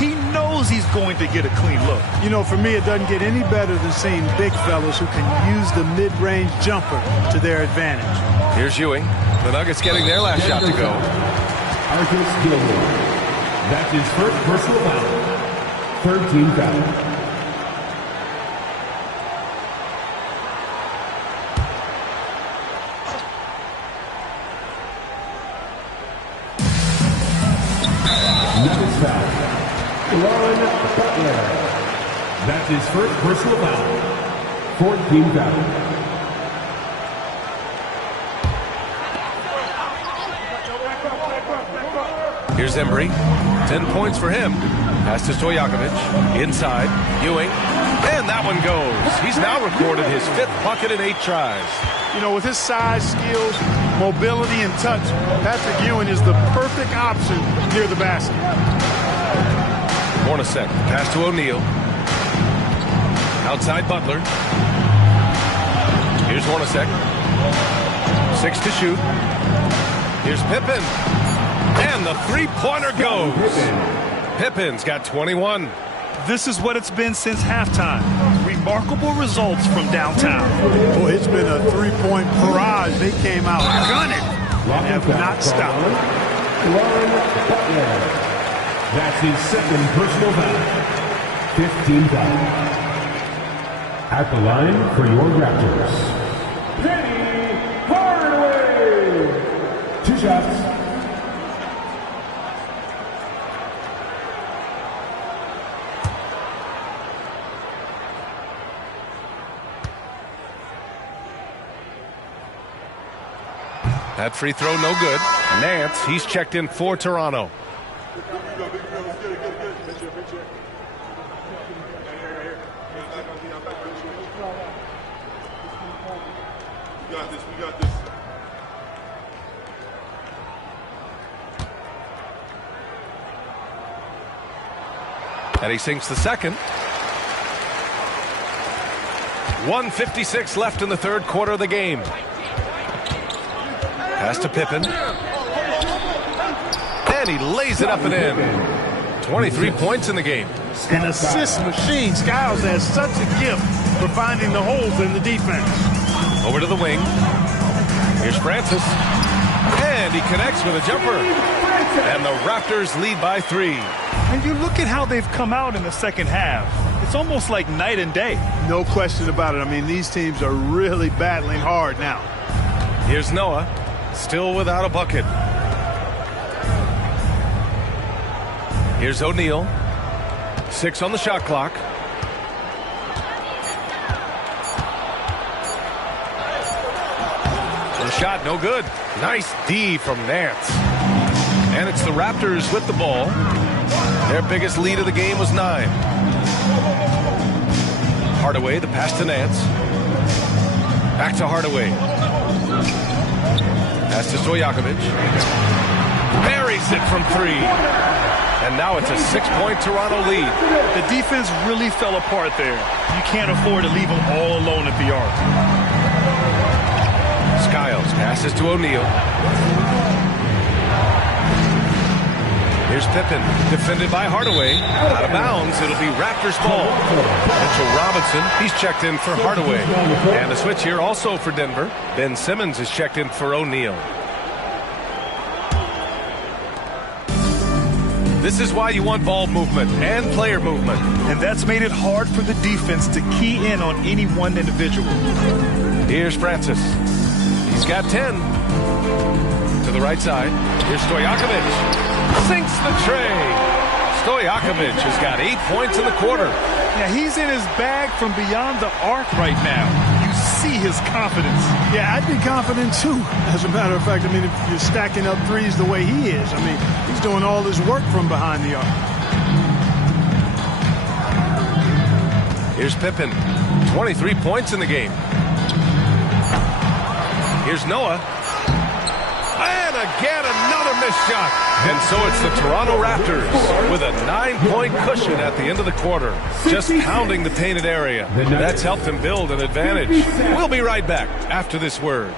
he knows he's going to get a clean look. You know, for me, it doesn't get any better than seeing big fellas who can use the mid-range jumper to their advantage. Here's Ewing. The Nuggets getting their last shot to go. Artis Gilmore. That's his first personal foul. Third team foul. Nuggets foul. Butler. That's his first personal foul. Fourth team foul. Here's Embry. 10 points for him. Pass to Stojakovic. Inside. Ewing. And that one goes. He's now recorded his 5th bucket in 8 tries. You know, with his size, skills, mobility, and touch, Patrick Ewing is the perfect option near the basket. Hornacek. Pass to O'Neal. Outside Butler. Here's Hornacek. 6 to shoot. Here's Pippen. And the three-pointer goes. Pippen's got 21. This is what it's been since halftime. Remarkable results from downtown. Boy, it's been a three-point barrage. They came out gunning and have not stopped. That's his second personal foul. 15 foul. At the line for your Raptors. Penny Hardaway. 2 shots. That free throw no good. Nance, he's checked in for Toronto. We got this. And he sinks the second. 1:56 left in the third quarter of the game. Pass to Pippen. And he lays it up and in. 23 points in the game. An assist machine. Skiles has such a gift for finding the holes in the defense. Over to the wing. Here's Francis. And he connects with a jumper. And the Raptors lead by 3. And you look at how they've come out in the second half. It's almost like night and day. No question about it. I mean, these teams are really battling hard now. Here's Noah. Still without a bucket. Here's O'Neal. 6 on the shot clock. The shot no good. Nice D from Nance. And it's the Raptors with the ball. Their biggest lead of the game was 9. Hardaway, the pass to Nance. Back to Hardaway. Pass to Stojakovic. Buries it from 3. And now it's a 6-point Toronto lead. The defense really fell apart there. You can't afford to leave them all alone at the arc. Skiles passes to O'Neal. Here's Pippen, defended by Hardaway. Out of bounds, it'll be Raptors ball. Mitchell Robinson, he's checked in for Hardaway. And a switch here also for Denver. Ben Simmons is checked in for O'Neal. This is why you want ball movement and player movement. And that's made it hard for the defense to key in on any one individual. Here's Francis. He's got 10. To the right side. Here's Stojakovic. Sinks the tray. Stojakovic has got 8 points in the quarter. Yeah, he's in his bag from beyond the arc right now. You see his confidence. Yeah, I'd be confident too. As a matter of fact, I mean, if you're stacking up threes the way he is, I mean, he's doing all his work from behind the arc. Here's Pippen. 23 points in the game. Here's Noah. And again, another missed shot. And so it's the Toronto Raptors with a 9-point cushion at the end of the quarter. Just pounding the painted area. That's helped them build an advantage. We'll be right back after this word.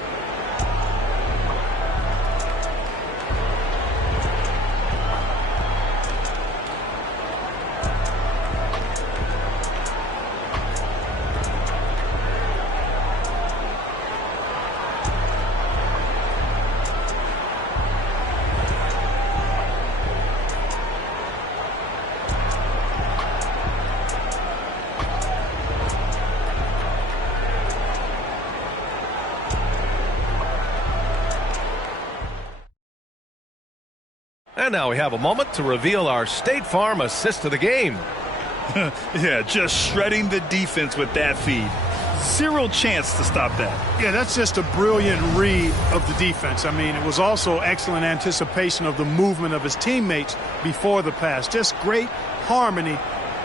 And now we have a moment to reveal our State Farm assist of the game. Yeah, just shredding the defense with that feed. Zero chance to stop that. Yeah, that's just a brilliant read of the defense. I mean, it was also excellent anticipation of the movement of his teammates before the pass. Just great harmony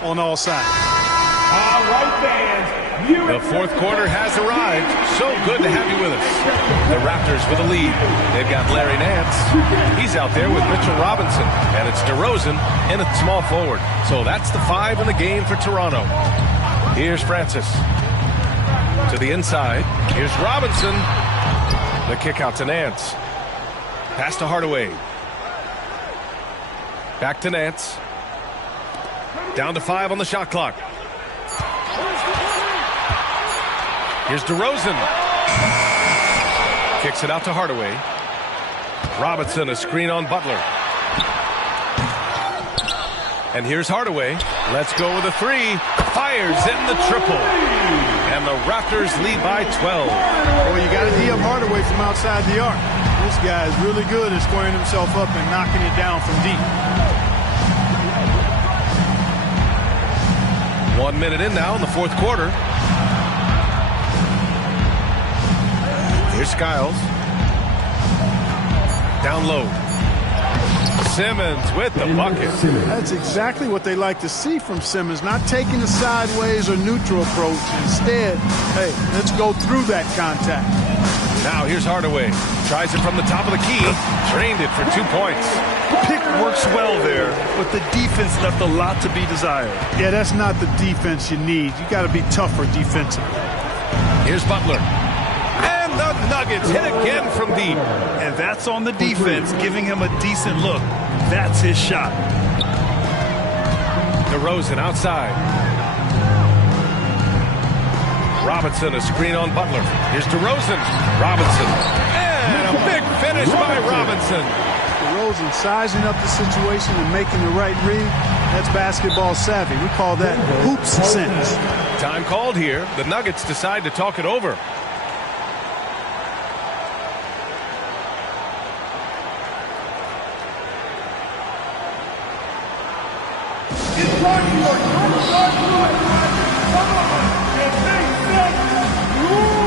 on all sides. All right, fans. The fourth quarter has arrived. So good to have you with us. The Raptors with the lead. They've got Larry Nance. He's out there with Mitchell Robinson. And it's DeRozan in at small forward. So that's the 5 in the game for Toronto. Here's Francis. To the inside. Here's Robinson. The kick out to Nance. Pass to Hardaway. Back to Nance. Down to 5 on the shot clock. Here's DeRozan. Kicks it out to Hardaway. Robinson, a screen on Butler. And here's Hardaway. Let's go with a 3. Fires in the triple. And the Raptors lead by 12. Well, you got to D up Hardaway from outside the arc. This guy is really good at squaring himself up and knocking it down from deep. 1 minute in now in the fourth quarter. Here's Skiles. Down low. Simmons with the bucket. That's exactly what they like to see from Simmons. Not taking the sideways or neutral approach. Instead, hey, let's go through that contact. Now here's Hardaway. Tries it from the top of the key. Drained it for 2 points. Pick works well there, but the defense left a lot to be desired. Yeah, that's not the defense you need. You got to be tougher defensively. Here's Butler. And the Nuggets hit again from deep. And that's on the defense, giving him a decent look. That's his shot. DeRozan outside. Robinson, a screen on Butler. Here's DeRozan. Robinson. And a big finish by Robinson. DeRozan sizing up the situation and making the right read. That's basketball savvy. We call that hoops sense. Time called here. The Nuggets decide to talk it over. It's time for your start line. Come on, and make them roar!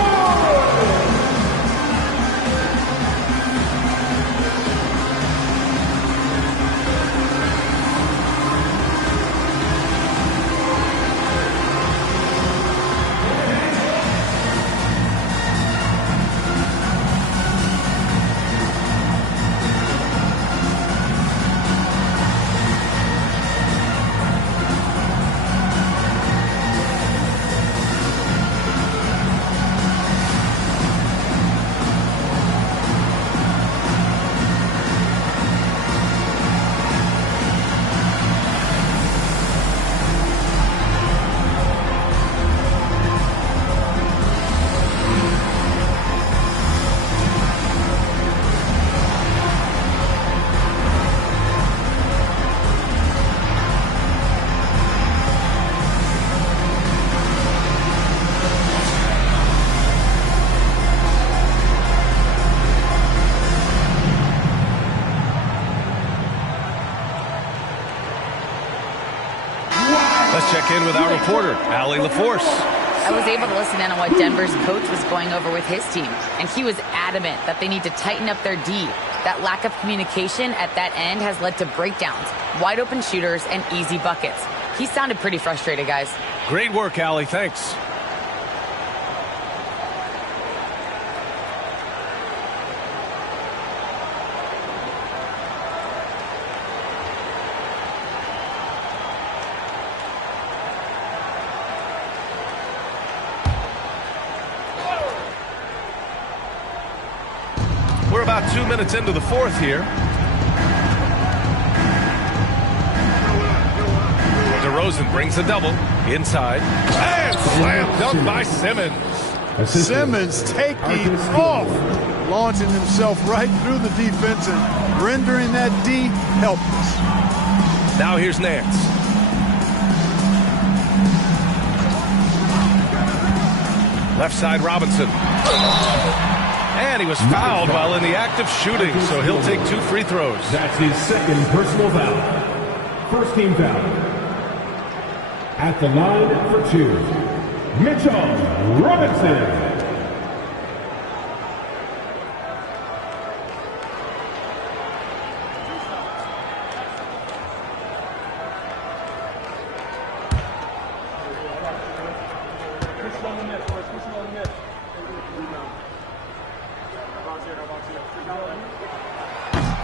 check in with our reporter, Allie LaForce. I was able to listen in on what Denver's coach was going over with his team, and he was adamant that they need to tighten up their D. That lack of communication at that end has led to breakdowns, wide open shooters, and easy buckets. He sounded pretty frustrated, guys. Great work, Allie. Thanks. We're about 2 minutes into the fourth here. DeRozan brings a double inside. And slam dunk by Simmons. Simmons taking off, launching himself right through the defense and rendering that D helpless. Now here's Nance. Left side Robinson. And he was fouled while in the act of shooting, so he'll take 2 free throws. That's his second personal foul. First team foul. At the line for 2, Mitchell Robinson.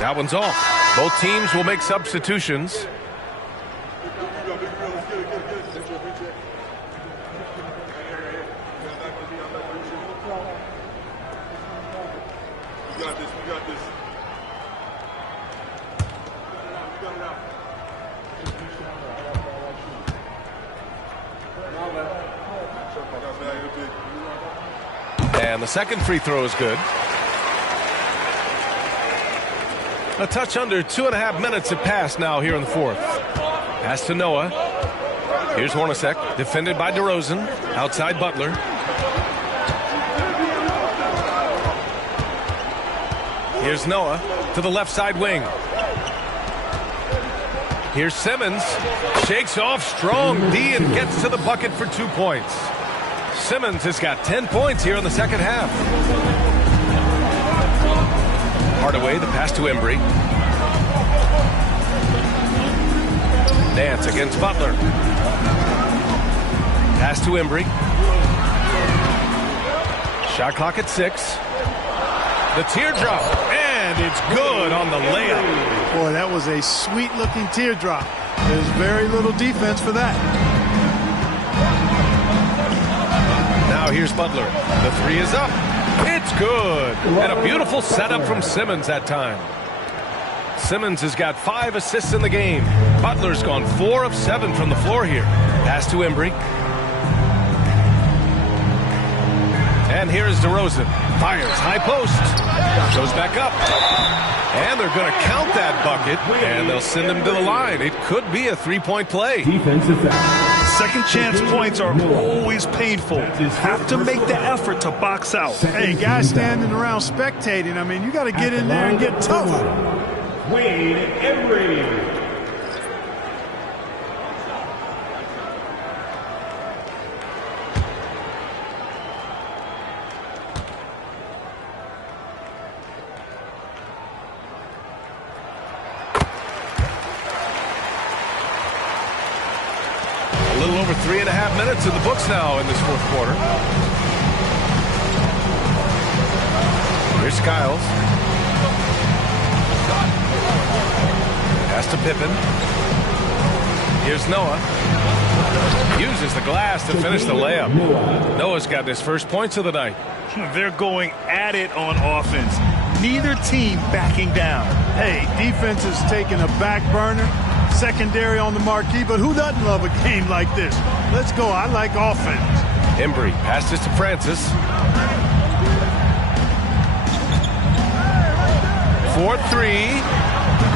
That one's off. Both teams will make substitutions. And the second free throw is good. A touch under 2.5 minutes have passed now here in the fourth. Pass to Noah. Here's Hornacek, defended by DeRozan. Outside Butler. Here's Noah to the left side wing. Here's Simmons. Shakes off strong D and gets to the bucket for 2 points. Simmons has got 10 points here in the second half. Hardaway, the pass to Embry. Nance against Butler. Pass to Embry. Shot clock at 6. The teardrop, and it's good on the layup. Boy, that was a sweet-looking teardrop. There's very little defense for that. Now here's Butler. The 3 is up. It's good. And a beautiful setup from Simmons that time. Simmons has got 5 assists in the game. Butler's gone 4 of 7 from the floor here. Pass to Embry. And here is DeRozan. Fires high post. Goes back up. And they're going to count that bucket. And they'll send him to the line. It could be a 3-point play. Defensive foul. Second chance points are always painful. You have to make the effort to box out. Hey, guys standing around spectating, I mean, you got to get in there and get tough. Wade Embry. A little over 3.5 minutes in the books now in this fourth quarter. Here's Skiles. Pass to Pippen. Here's Noah. Uses the glass to finish the layup. Noah's got his first points of the night. They're going at it on offense. Neither team backing down. Hey, defense is taking a back burner. Secondary on the marquee, but who doesn't love a game like this? Let's go. I like offense. Embry passes to Francis. 4-3.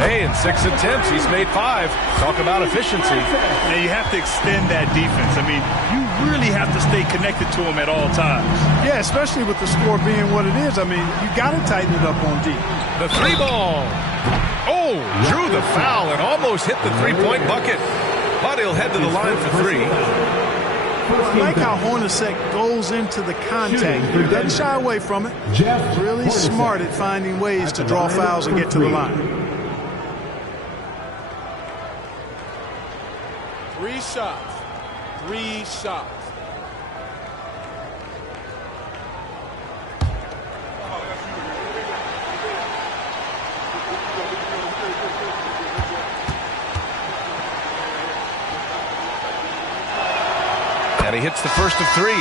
Hey, in 6 attempts, he's made 5. Talk about efficiency. Now you have to extend that defense. I mean, you really have to stay connected to him at all times. Yeah, especially with the score being what it is. I mean, you got to tighten it up on D. The 3 ball. Oh, drew the foul and almost hit the 3-point bucket. but he'll head to the line for 3. I like how Hornacek goes into the contact. He doesn't shy away from it. Really smart at finding ways to draw fouls and get to the line. 3 shots. 3 shots. And he hits the first of 3.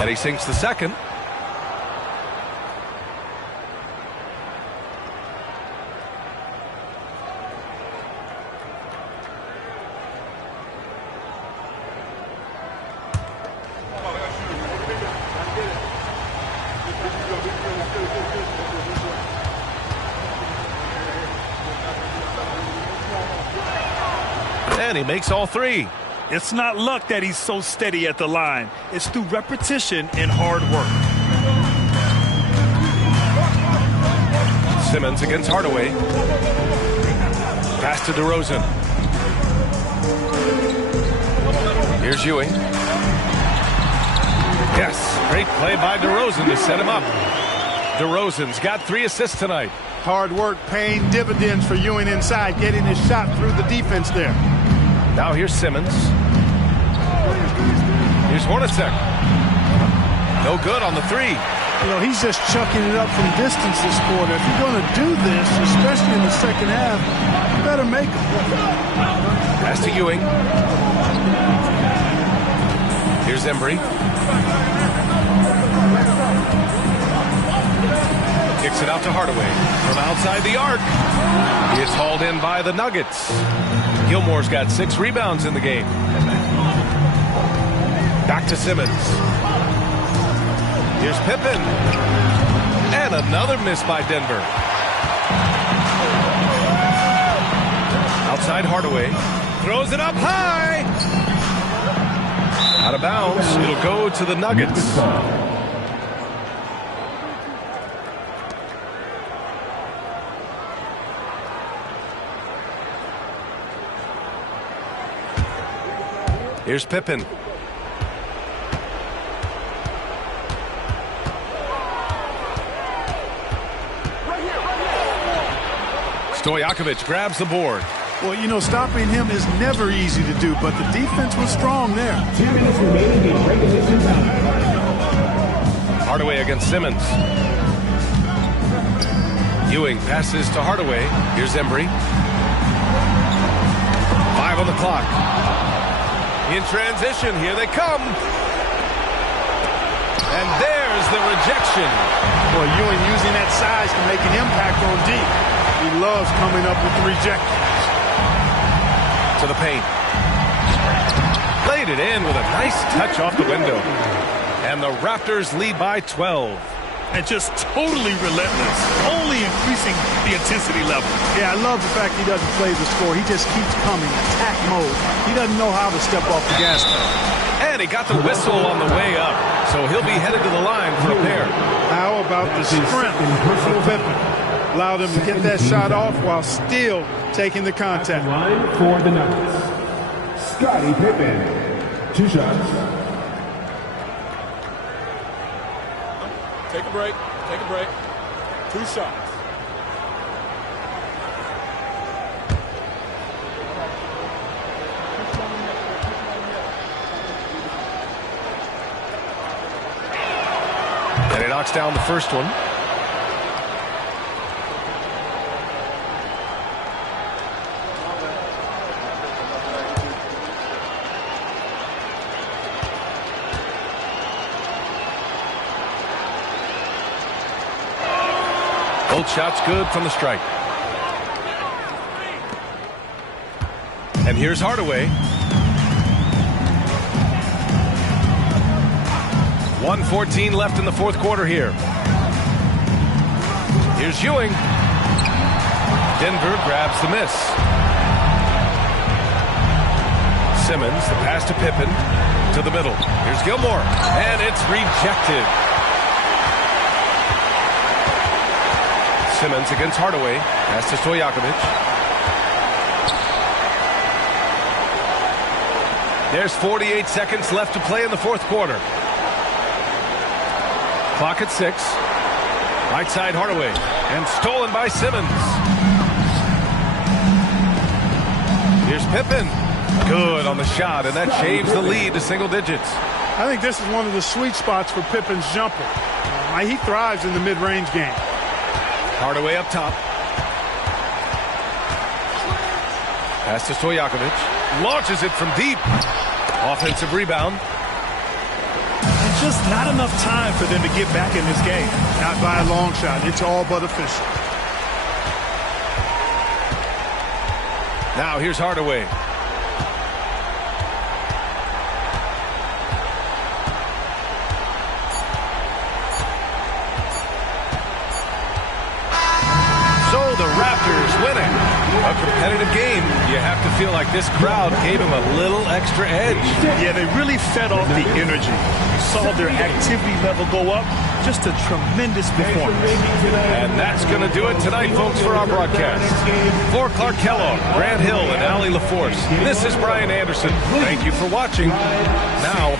And he sinks the second. And he makes all 3. It's not luck that he's so steady at the line. It's through repetition and hard work. Simmons against Hardaway. Pass to DeRozan. Here's Ewing. Yes, great play by DeRozan to set him up. DeRozan's got 3 assists tonight. Hard work paying dividends for Ewing inside, getting his shot through the defense there. Now here's Simmons. Here's Hornacek. No good on the 3. You know, he's just chucking it up from distance this quarter. If you're going to do this, especially in the second half, you better make it. Pass to Ewing. Here's Embry. Kicks it out to Hardaway from outside the arc. It's hauled in by the Nuggets. Gilmore's got 6 rebounds in the game. Back to Simmons. Here's Pippen. And another miss by Denver. Outside Hardaway. Throws it up high. Out of bounds. It'll go to the Nuggets. Here's Pippen. Stojakovic grabs the board. Well, you know, stopping him is never easy to do, but the defense was strong there. 2 minutes remaining in regulation time. Hardaway against Simmons. Ewing passes to Hardaway. Here's Embry. 5 on the clock. In transition, here they come. And there's the rejection. Boy, Ewing using that size to make an impact on D. He loves coming up with the rejections. To the paint. Laid it in with a nice touch off the window. And the Raptors lead by 12. And just totally relentless, only increasing the intensity level. Yeah, I love the fact he doesn't play the score. He just keeps coming, attack mode. He doesn't know how to step off the gas pedal. And he got the whistle on the way up, so he'll be headed to the line for a pair. How about the strength of Pippen? Allowed him to get that shot off while still taking the contact. Line for the Nuggets. Scottie Pippen. 2 shots. Take a break. Take a break. 2 shots. And he knocks down the first one. Both shots good from the stripe. And here's Hardaway. 1:14 left in the fourth quarter here. Here's Ewing. Denver grabs the miss. Simmons, the pass to Pippen, to the middle. Here's Gilmore, and it's rejected. Simmons against Hardaway. Pass to Stojakovic. There's 48 seconds left to play in the fourth quarter. Clock at 6. Right side Hardaway. And stolen by Simmons. Here's Pippen. Good on the shot, and that shaves the lead to single digits. I think this is one of the sweet spots for Pippen's jumper. He thrives in the mid-range game. Hardaway up top. Pass to Stojakovic. Launches it from deep. Offensive rebound. And just not enough time for them to get back in this game. Not by a long shot. It's all but official. Now here's Hardaway. So the Raptors winning. A competitive game. You have to feel like this crowd gave them a little extra edge. Yeah, they really fed off the energy. You saw their activity level go up. Just a tremendous performance. And that's going to do it tonight, folks, for our broadcast. For Clark Kellogg, Grant Hill, and Allie LaForce, this is Brian Anderson. Thank you for watching. Now,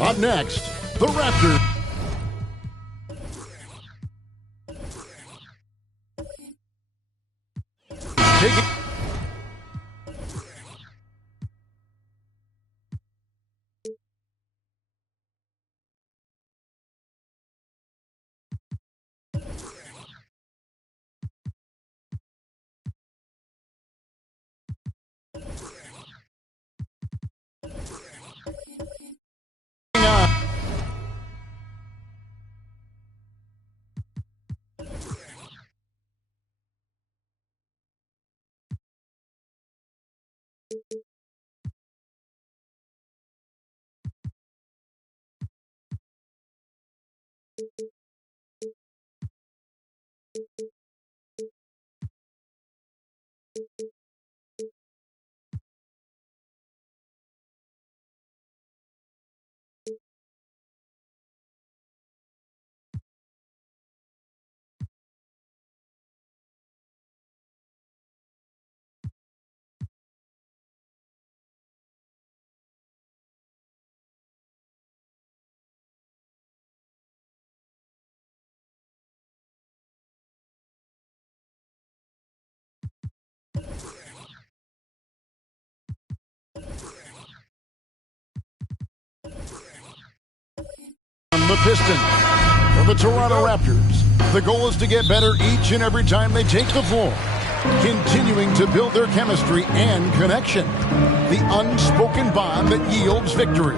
Up next, the Raptors. The Pistons for the Toronto Raptors. The goal is to get better each and every time they take the floor, continuing to build their chemistry and connection, the unspoken bond that yields victory.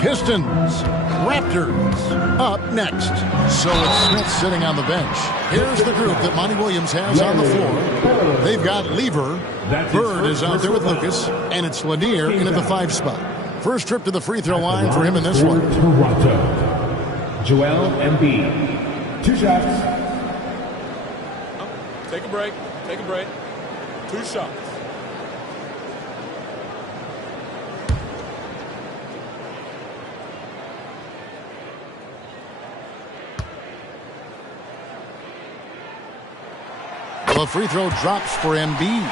Pistons, Raptors, up next. So it's Smith sitting on the bench. Here's the group that Monty Williams has on the floor. They've got Lever, Bird is out there with Lucas, and it's Lanier in at the 5 spot. First trip to the free throw line for him in this one. Toronto. Joel Embiid. 2 shots. Take a break. Take a break. 2 shots. The free throw drops for Embiid.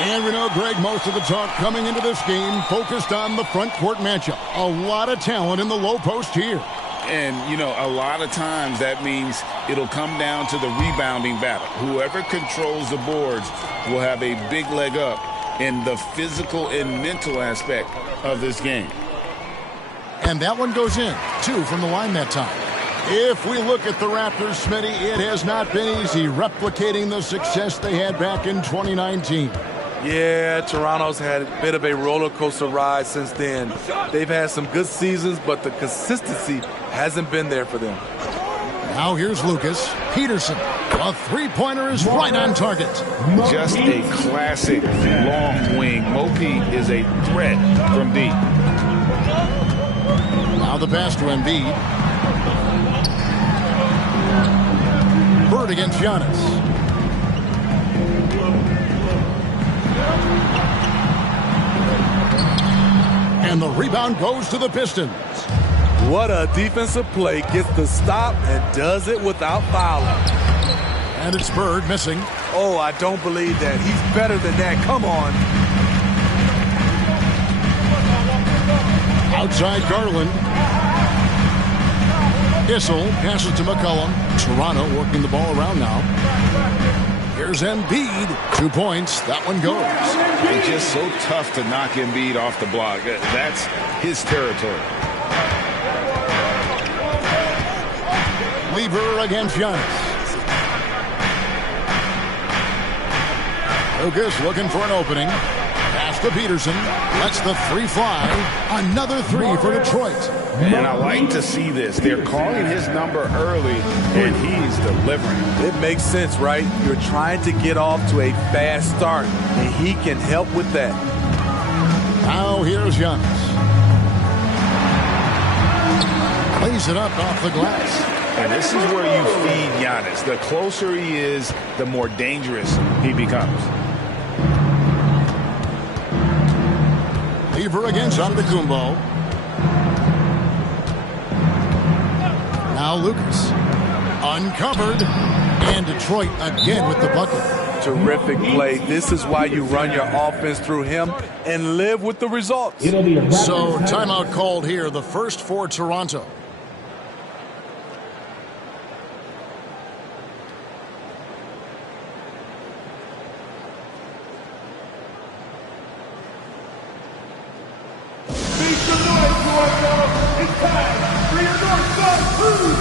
And we know, Greg, most of the talk coming into this game focused on the front court matchup. A lot of talent in the low post here. And, you know, a lot of times that means it'll come down to the rebounding battle. Whoever controls the boards will have a big leg up in the physical and mental aspect of this game. And that one goes in, 2 from the line that time. If we look at the Raptors, Smitty, it has not been easy replicating the success they had back in 2019. Yeah, Toronto's had a bit of a roller coaster ride since then. They've had some good seasons, but the consistency hasn't been there for them. Now here's Lucas. Peterson. A three-pointer is right on target. Just a classic long wing. Mopi is a threat from deep. Now the pass to Embiid. Bird against Giannis. And the rebound goes to the Pistons. What a defensive play. Gets the stop and does it without fouling. And it's Bird missing. Oh, I don't believe that. He's better than that. Come on. Outside Garland. Issel passes to McCollum. Toronto working the ball around now. Here's Embiid. 2 points. That one goes. It's just so tough to knock Embiid off the block. That's his territory. Lever against Giannis. Lucas looking for an opening. Pass to Peterson. Lets the 3 fly. Another 3 for Detroit. And I like to see this. They're calling his number early, and he's delivering. It makes sense, right? You're trying to get off to a fast start, and he can help with that. Now here's Giannis. Plays it up off the glass. And this is where you feed Giannis. The closer he is, the more dangerous he becomes. Lever against Antetokounmpo. Now Lucas. Uncovered. And Detroit again with the bucket. terrific play. This is why you run your offense through him and live with the results. So timeout called here, the first for Toronto. Make some noise, Toronto! It's time for your North Side Cruise!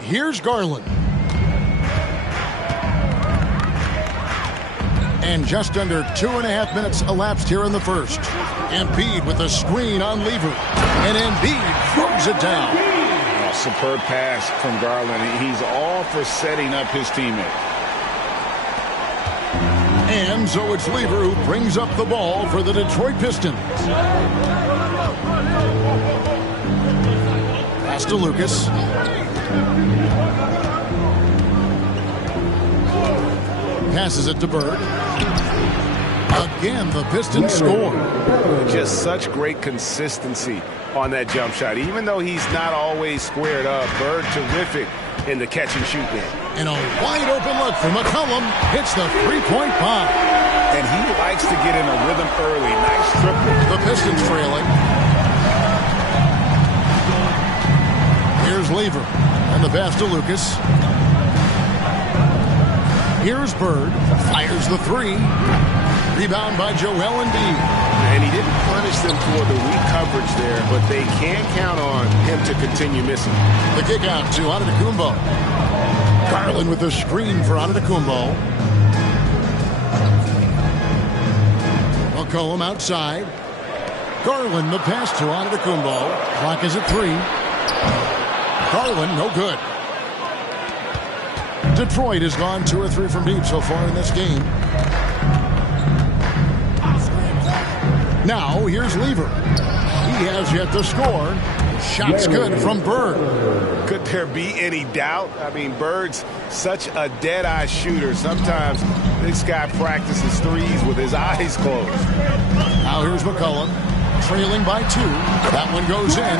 Here's Garland. And just under 2.5 minutes elapsed here in the first. Embiid with a screen on Lever. And Embiid throws it down. Oh, superb pass from Garland. He's all for setting up his teammate. And so it's Lever who brings up the ball for the Detroit Pistons. Pass to Lucas. Passes it to Bird. Again, the Pistons score. Just such great consistency on that jump shot. Even though he's not always squared up, Bird terrific in the catch and shoot game. And a wide open look for McCollum. Hits the three-point bomb. And he likes to get in a rhythm early. Nice triple. The Pistons trailing. Here's Lever. And the pass to Lucas. Here's Bird. Fires the three. Rebound by Joel Embiid. And he didn't punish them for the weak coverage there, but they can't count on him to continue missing. The kick out to Antetokounmpo. Garland with the screen for Antetokounmpo. McCollum outside. Garland the pass to Antetokounmpo. Clock is at 3. Garland no good. Detroit has gone 2 or 3 from deep so far in this game. Now here's Lever. He has yet to score. Shot's good from Bird. Could there be any doubt? I mean, Bird's such a dead-eye shooter. Sometimes this guy practices threes with his eyes closed. Now here's McCollum. Trailing by 2. That one goes in.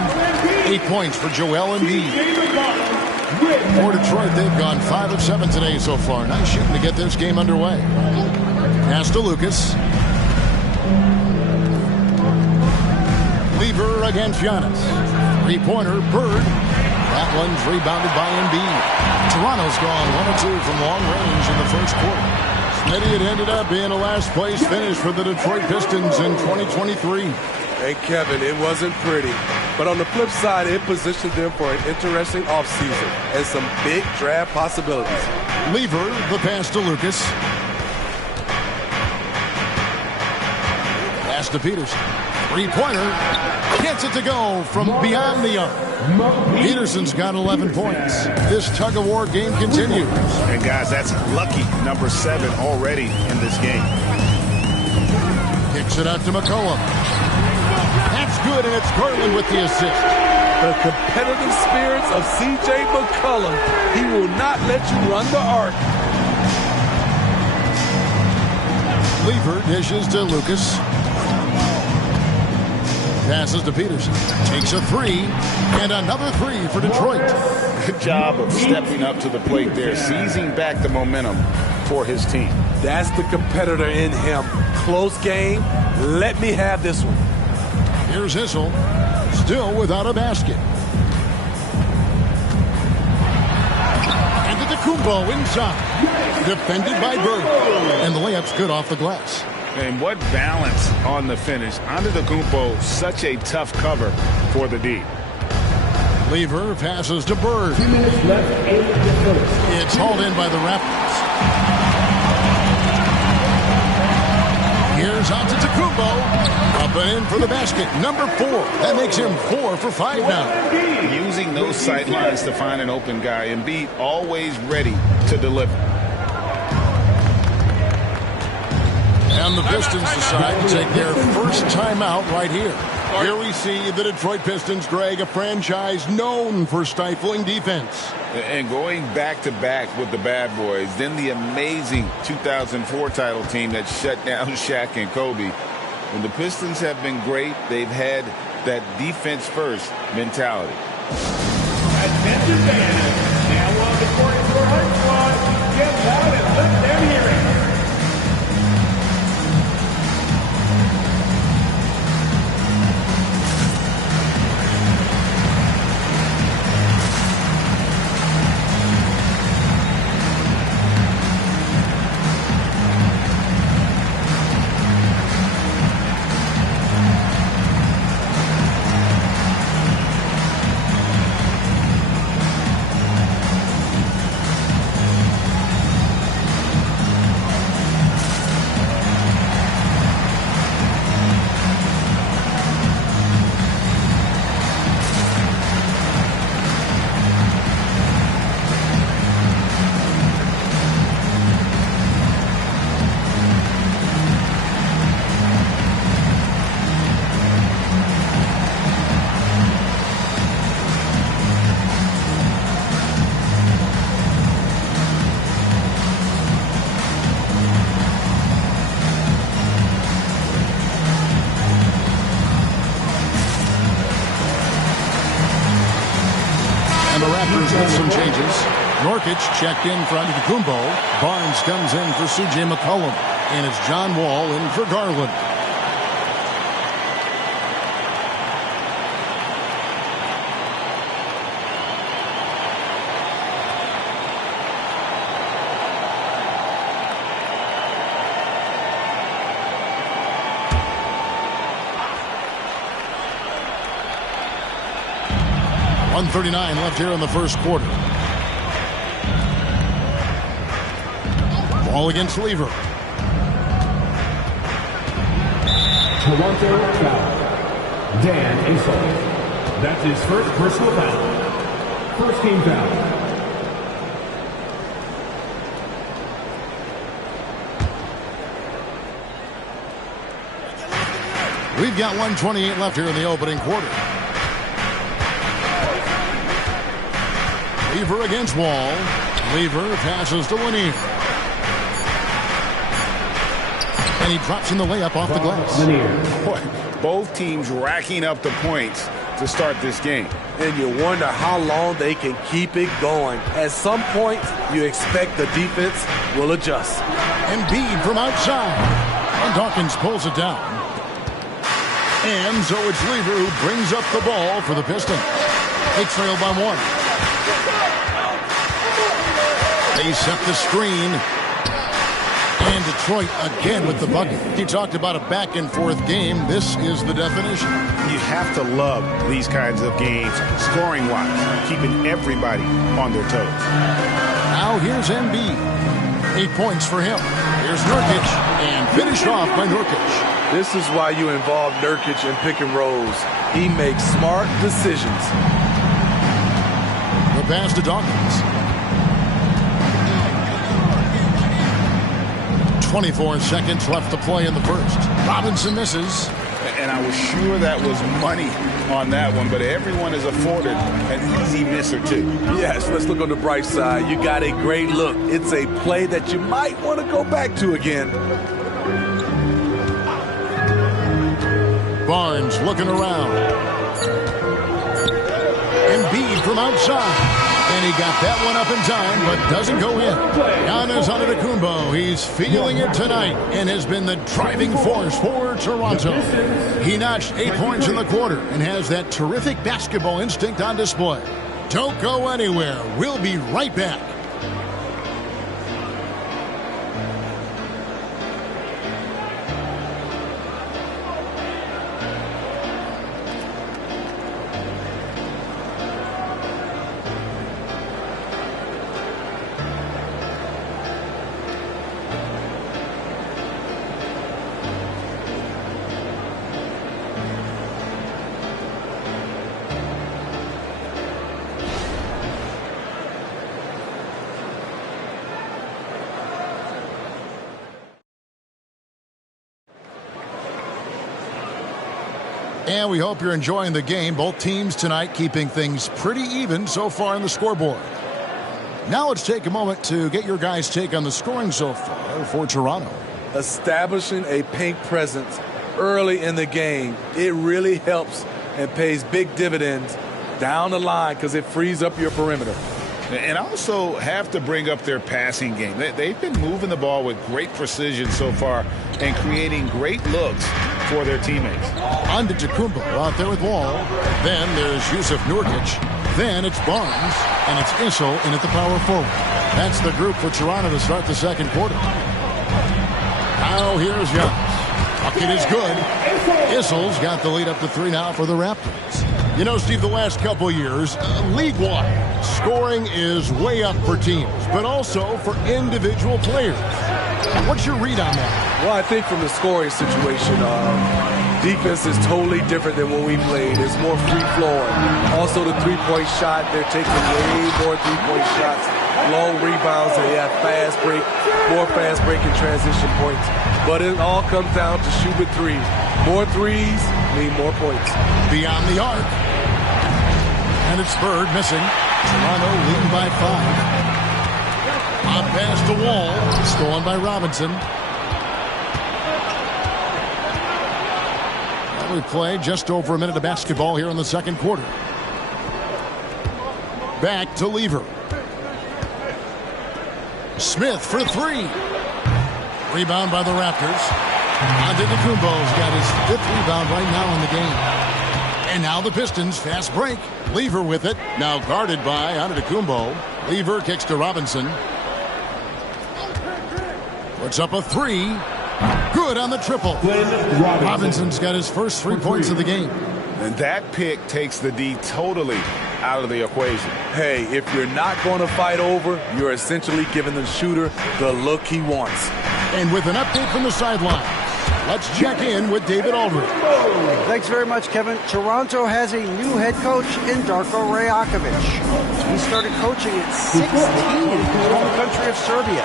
8 points for Joel Embiid. For Detroit, they've gone 5 of 7 today so far. Nice shooting to get this game underway. Pass to Lucas. Lever against Giannis. Three-pointer, Bird. That one's rebounded by Embiid. Toronto's gone 1 of 2 from long range in the first quarter. Smitty, it ended up being a last-place finish for the Detroit Pistons in 2023. And Kevin, it wasn't pretty. But on the flip side, it positioned them for an interesting offseason and some big draft possibilities. Lever, the pass to Lucas. Pass to Peterson. Three-pointer. Gets it to go from beyond the arc. Peterson's got 11 points. This tug-of-war game continues. And, guys, that's lucky number 7 already in this game. Kicks it out to McCollum. That's good, and it's Garland with the assist. The competitive spirits of C.J. McCollum. He will not let you run the arc. Lever dishes to Lucas. Passes to Peterson. Takes a three, and another three for Detroit. Good job of stepping up to the plate there, seizing back the momentum for his team. That's the competitor in him. Close game. Let me have this one. Here's Issel, still without a basket. And to Kumbo inside. Defended by Bird. And the layup's good off the glass. And what balance on the finish. Antetokounmpo, such a tough cover for the D. Lever passes to Bird. 2 minutes left in the first. It's hauled in by the Raptors. Here's Antetokounmpo. Up and in for the basket. Number 4. That makes him 4 for 5 now. Using those sight lines to find an open guy. Embiid always ready to deliver. And the Pistons decide to take their first timeout right here. Here we see the Detroit Pistons, Greg, a franchise known for stifling defense. And going back-to-back with the bad boys, then the amazing 2004 title team that shut down Shaq and Kobe. When the Pistons have been great, they've had that defense-first mentality. Attention fans, now on the court for our squad. Get loud and let them hear it. Some changes. Norkic checked in for Antetokounmpo. Barnes comes in for C.J. McCollum. And it's John Wall in for Garland. .139 left here in the first quarter. Ball against Lever. Toronto foul. Dan Issel. That's his first personal foul. First team foul. We've got 1:28 left here in the opening quarter. Lever against Wall. Lever passes to Lanier. And he drops in the layup off the glass. Boy, both teams racking up the points to start this game. And you wonder how long they can keep it going. At some point, you expect the defense will adjust. Embiid from outside. And Dawkins pulls it down. And so it's Lever who brings up the ball for the Pistons. They trail by 1. They set the screen. And Detroit again with the bucket. You talked about a back-and-forth game. This is the definition. You have to love these kinds of games, scoring-wise, keeping everybody on their toes. Now here's Embiid. 8 points for him. Here's Nurkic, and finished off by Nurkic. This is why you involve Nurkic in pick and rolls. He makes smart decisions. The pass to Dawkins. 24 seconds left to play in the first. Robinson misses. And I was sure that was money on that one, but everyone is afforded an easy miss or two. Yes, let's look on the bright side. You got a great look. It's a play that you might want to go back to again. Barnes looking around. Embiid from outside. And he got that one up in time, but doesn't go in. Giannis Antetokounmpo, he's feeling it tonight and has been the driving force for Toronto. He notched 8 points in the quarter and has that terrific basketball instinct on display. Don't go anywhere. We'll be right back. And we hope you're enjoying the game. Both teams tonight keeping things pretty even so far on the scoreboard. Now let's take a moment to get your guys' take on the scoring so far for Toronto. Establishing a paint presence early in the game, it really helps and pays big dividends down the line because it frees up your perimeter. And also have to bring up their passing game. They've been moving the ball with great precision so far and creating great looks for their teammates. Antetokounmpo out there with Wall. Then there's Yusuf Nurkic. Then it's Barnes. And it's Issel in at the power forward. That's the group for Toronto to start the second quarter. Now here's Giannis. Bucket is good. Issel's got the lead up to 3 now for the Raptors. You know, Steve, the last couple years, league-wide, scoring is way up for teams, but also for individual players. What's your read on that? Well, I think from the scoring situation, defense is totally different than when we played. It's more free-flowing. Also, the three-point shot, they're taking way more three-point shots, long rebounds, and they have fast break, more fast break and transition points. But it all comes down to shoot with threes. More threes mean more points. Beyond the arc. And it's Bird missing. Toronto leading by 5. On pass to Wall. Stolen by Robinson. Well, we play just over a minute of basketball here in the second quarter. Back to Lever. Smith for 3. Rebound by the Raptors. Antetokounmpo's got his 5th rebound right now in the game. And now the Pistons, fast break. Lever with it. Now guarded by Antetokounmpo. Lever kicks to Robinson. Puts up a 3. Good on the triple. Robinson's got his first 3 points of the game. And that pick takes the D totally out of the equation. Hey, if you're not going to fight over, you're essentially giving the shooter the look he wants. And with an update from the sideline, let's check in with David Aldridge. Thanks very much, Kevin. Toronto has a new head coach in Darko Rajakovic. He started coaching at 16 in his home country of Serbia.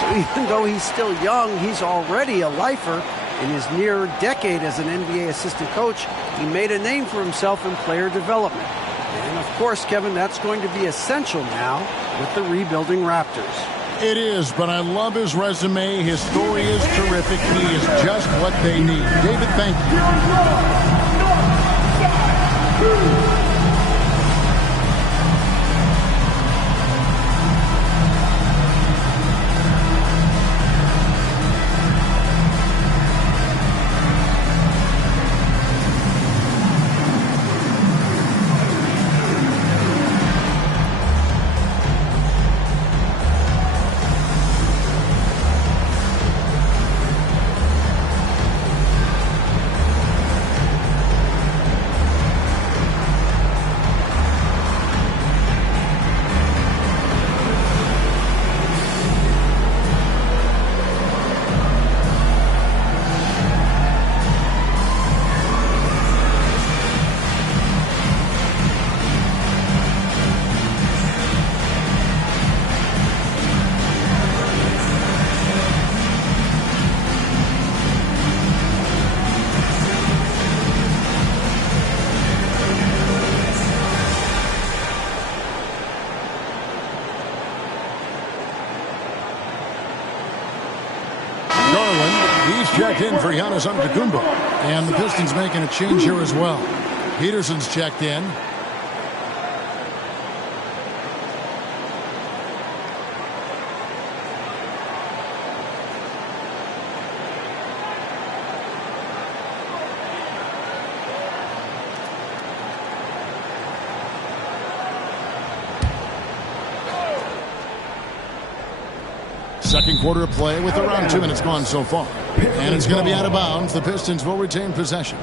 So even though he's still young, he's already a lifer. In his near decade as an NBA assistant coach, he made a name for himself in player development. And of course, Kevin, that's going to be essential now with the rebuilding Raptors. It is, but I love his resume. His story is terrific. He is just what they need. David, thank you. checked in for Giannis Antetokounmpo. And the Pistons making a change here as well. Peterson's checked in. Second quarter of play with around 2 minutes gone so far. And it's going to be out of bounds. The Pistons will retain possession.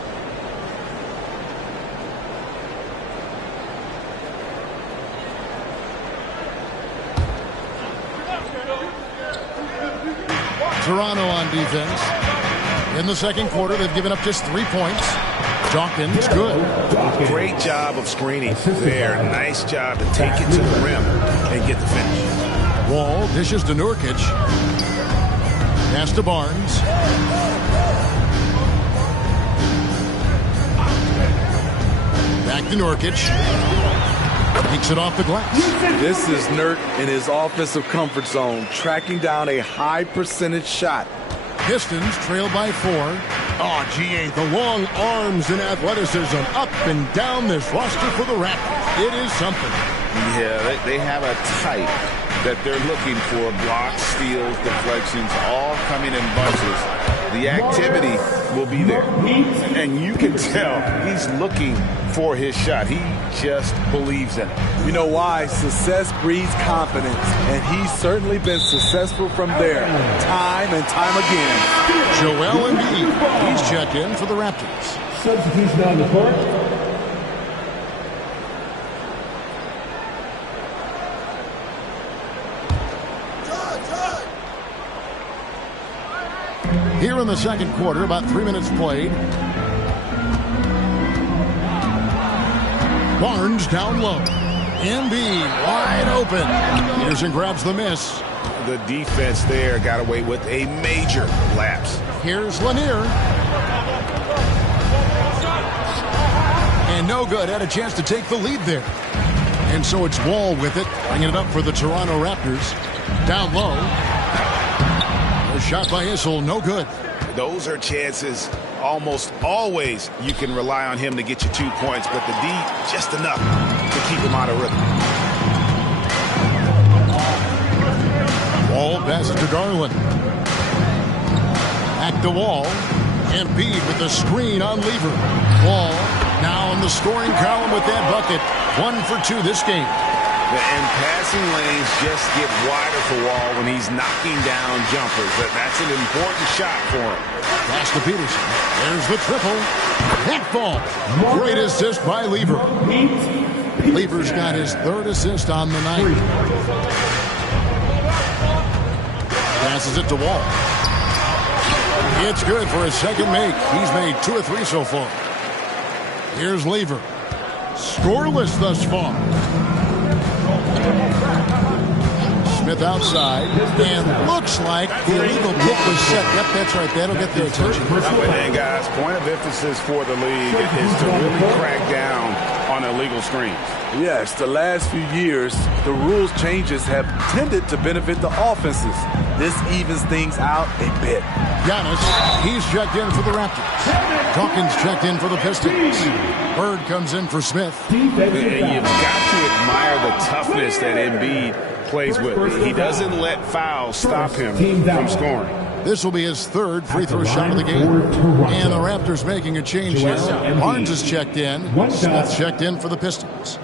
Toronto on defense. In the second quarter, they've given up just 3 points. Dawkins, good. Great job of screening there. Nice job to take it to the rim and get the finish. Wall dishes to Nurkic. Pass to Barnes. Back to Nurkic. Takes it off the glass. This is Nurk in his offensive comfort zone, tracking down a high percentage shot. Pistons trail by 4. Oh, GA, the long arms and athleticism up and down this roster for the Raptors. It is something. Yeah, they have a type that they're looking for. Blocks, steals, deflections, all coming in bunches. The activity will be there. And you can tell he's looking for his shot. He just believes in it. You know why? Success breeds confidence. And he's certainly been successful from there, time and time again. Joel Embiid, he's checked in for the Raptors. Substitution on the court. Here in the second quarter, about 3 minutes played. Barnes down low. Embiid wide open. Peterson grabs the miss. The defense there got away with a major lapse. Here's Lanier. And no good. Had a chance to take the lead there. And so it's Wall with it, bringing it up for the Toronto Raptors. Down low. A shot by Issel, no good. Those are chances almost always you can rely on him to get you 2 points, but the D just enough to keep him out of rhythm. Wall passes to Garland. Back to Wall. Embiid with the screen on Lever. Wall now in the scoring column with that bucket. 1 for 2 this game. And passing lanes just get wider for Wall when he's knocking down jumpers. That's an important shot for him. Pass to Peterson. There's the triple. That ball. Great assist by Lever. Lever's got his 3rd assist on the night. Passes it to Wall. It's good for his second make. He's made 2 or 3 so far. Here's Lever. Scoreless thus far. Smith outside, and looks like the illegal kick was set. Yep, that's right. That'll get their attention. And guys, point of emphasis for the league is to really crack down on illegal screens. Yes, the last few years, the rules changes have tended to benefit the offenses. This evens things out a bit. Giannis, he's checked in for the Raptors. Dawkins checked in for the Pistons. Bird comes in for Smith. You've got to admire the toughness that Embiid plays with. He doesn't let fouls stop him from scoring. This will be his 3rd free throw shot of the game. And the Raptors making a change here. Barnes is checked in. Smith checked in for the Pistons.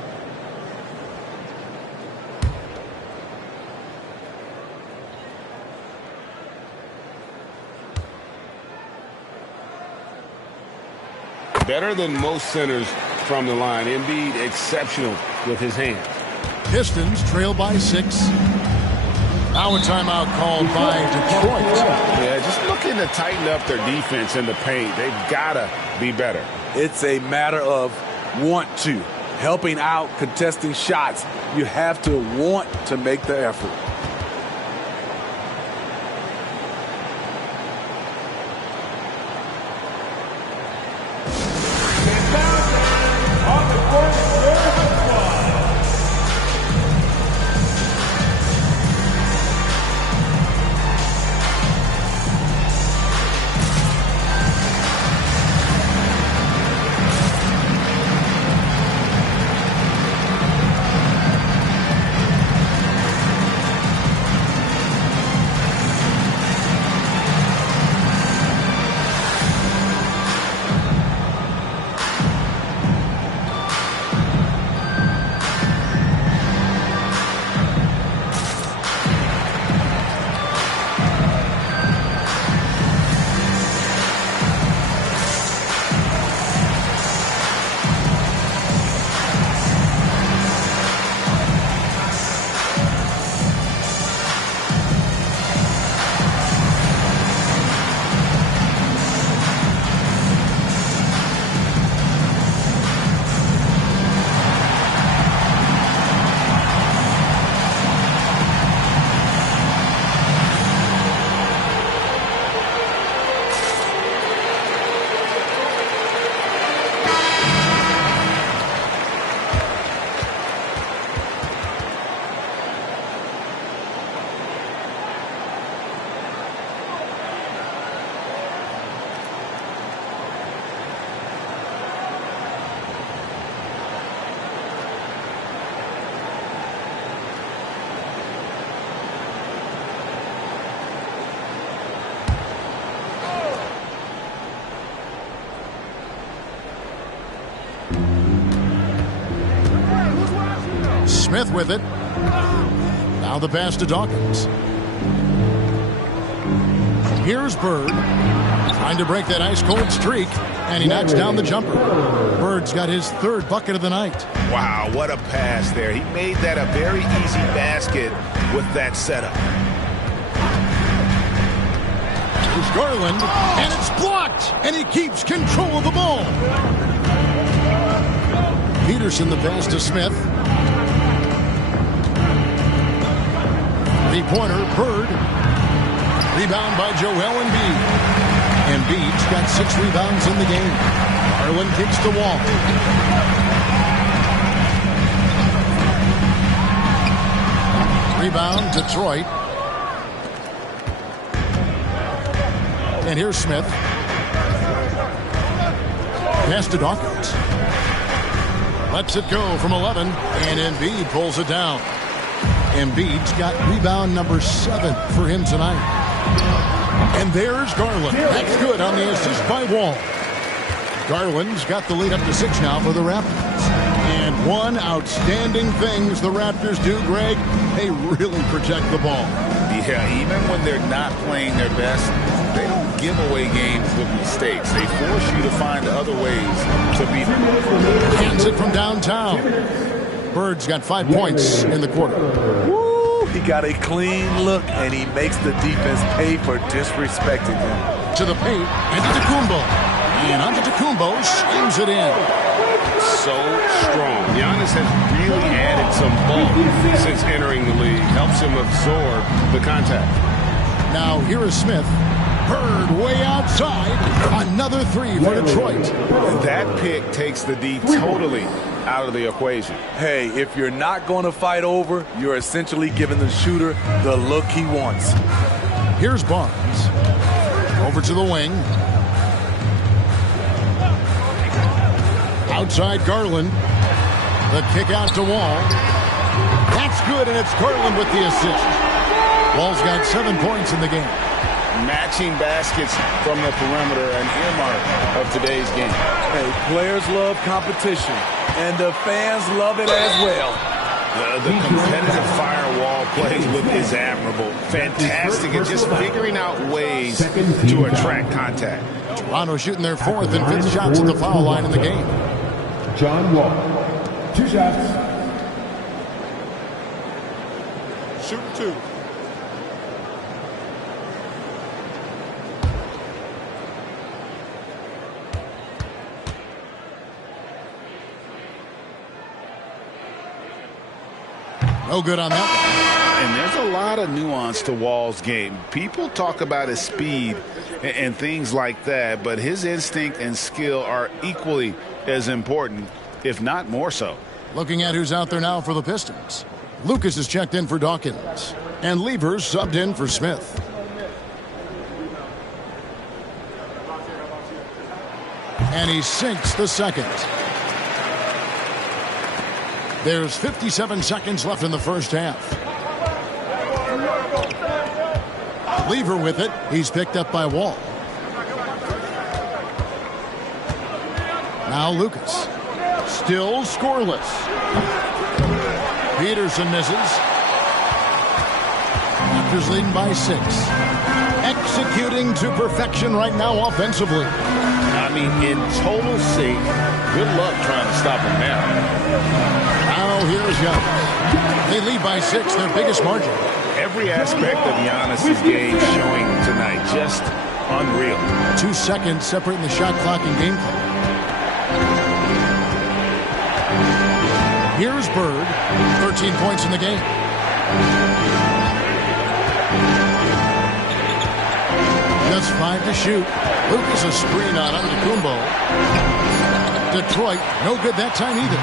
Better than most centers from the line. Embiid exceptional with his hands. Pistons trail by 6. Now a timeout called by Detroit. Yeah, just looking to tighten up their defense in the paint. They've got to be better. It's a matter of want to. Helping out, contesting shots. You have to want to make the effort. Smith with it. Now the pass to Dawkins. Here's Bird. Trying to break that ice-cold streak, and he knocks down the jumper. Bird's got his third bucket of the night. Wow, what a pass there. He made that a very easy basket with that setup. Here's Garland, and it's blocked, and he keeps control of the ball. Peterson the pass to Smith. Three-pointer, Bird. Rebound by Joel Embiid. Embiid's got 6 rebounds in the game. Garland kicks the wall. Rebound, Detroit. And here's Smith. Pass to Dawkins. Lets it go from 11, and Embiid pulls it down. Embiid's got rebound number 7 for him tonight. And there's Garland. That's good on the assist by Wall. Garland's got the lead up to 6 now for the Raptors. And one outstanding things the Raptors do, Greg, they really protect the ball. Yeah, even when they're not playing their best, they don't give away games with mistakes. They force you to find other ways to beat them. Hands it from downtown. Bird's got 5 points in the quarter. Woo! He got a clean look, and he makes the defense pay for disrespecting him. To the paint, Antetokounmpo. And Antetokounmpo slams it in. So strong. Giannis has really added some bulk since entering the league. Helps him absorb the contact. Now here is Smith. Bird way outside. Another 3 for Detroit. That pick takes the D totally out of the equation. Hey, if you're not going to fight over, you're essentially giving the shooter the look he wants. Here's Barnes. Over to the wing. Outside Garland. The kick out to Wall. That's good, and it's Garland with the assist. Wall's got 7 points in the game. Matching baskets from the perimeter, an earmark of today's game. Hey, players love competition, and the fans love it as well. The competitive firewall plays with is admirable. Fantastic at just figuring out ways to attract contact. Toronto shooting their 4th and 5th shots at the foul line in the game. John Wall, 2 shots. Shoot 2. No good on that one. And there's a lot of nuance to Wall's game. People talk about his speed and things like that, but his instinct and skill are equally as important, if not more so. Looking at who's out there now for the Pistons. Lucas is checked in for Dawkins, and Levers subbed in for Smith. And he sinks the second. There's 57 seconds left in the first half. Lever with it. He's picked up by Wall. Now Lucas. Still scoreless. Peterson misses. Raptors leading by 6. Executing to perfection right now offensively. I mean, in total sync. Good luck trying to stop him now. Now here's Giannis. They lead by 6, their biggest margin. Every aspect of Giannis' game showing tonight. Just unreal. 2 seconds separating the shot clock and game clock. Here's Bird. 13 points in the game. Just 5 to shoot. Lucas a screen on Antetokounmpo. Detroit, no good that time either.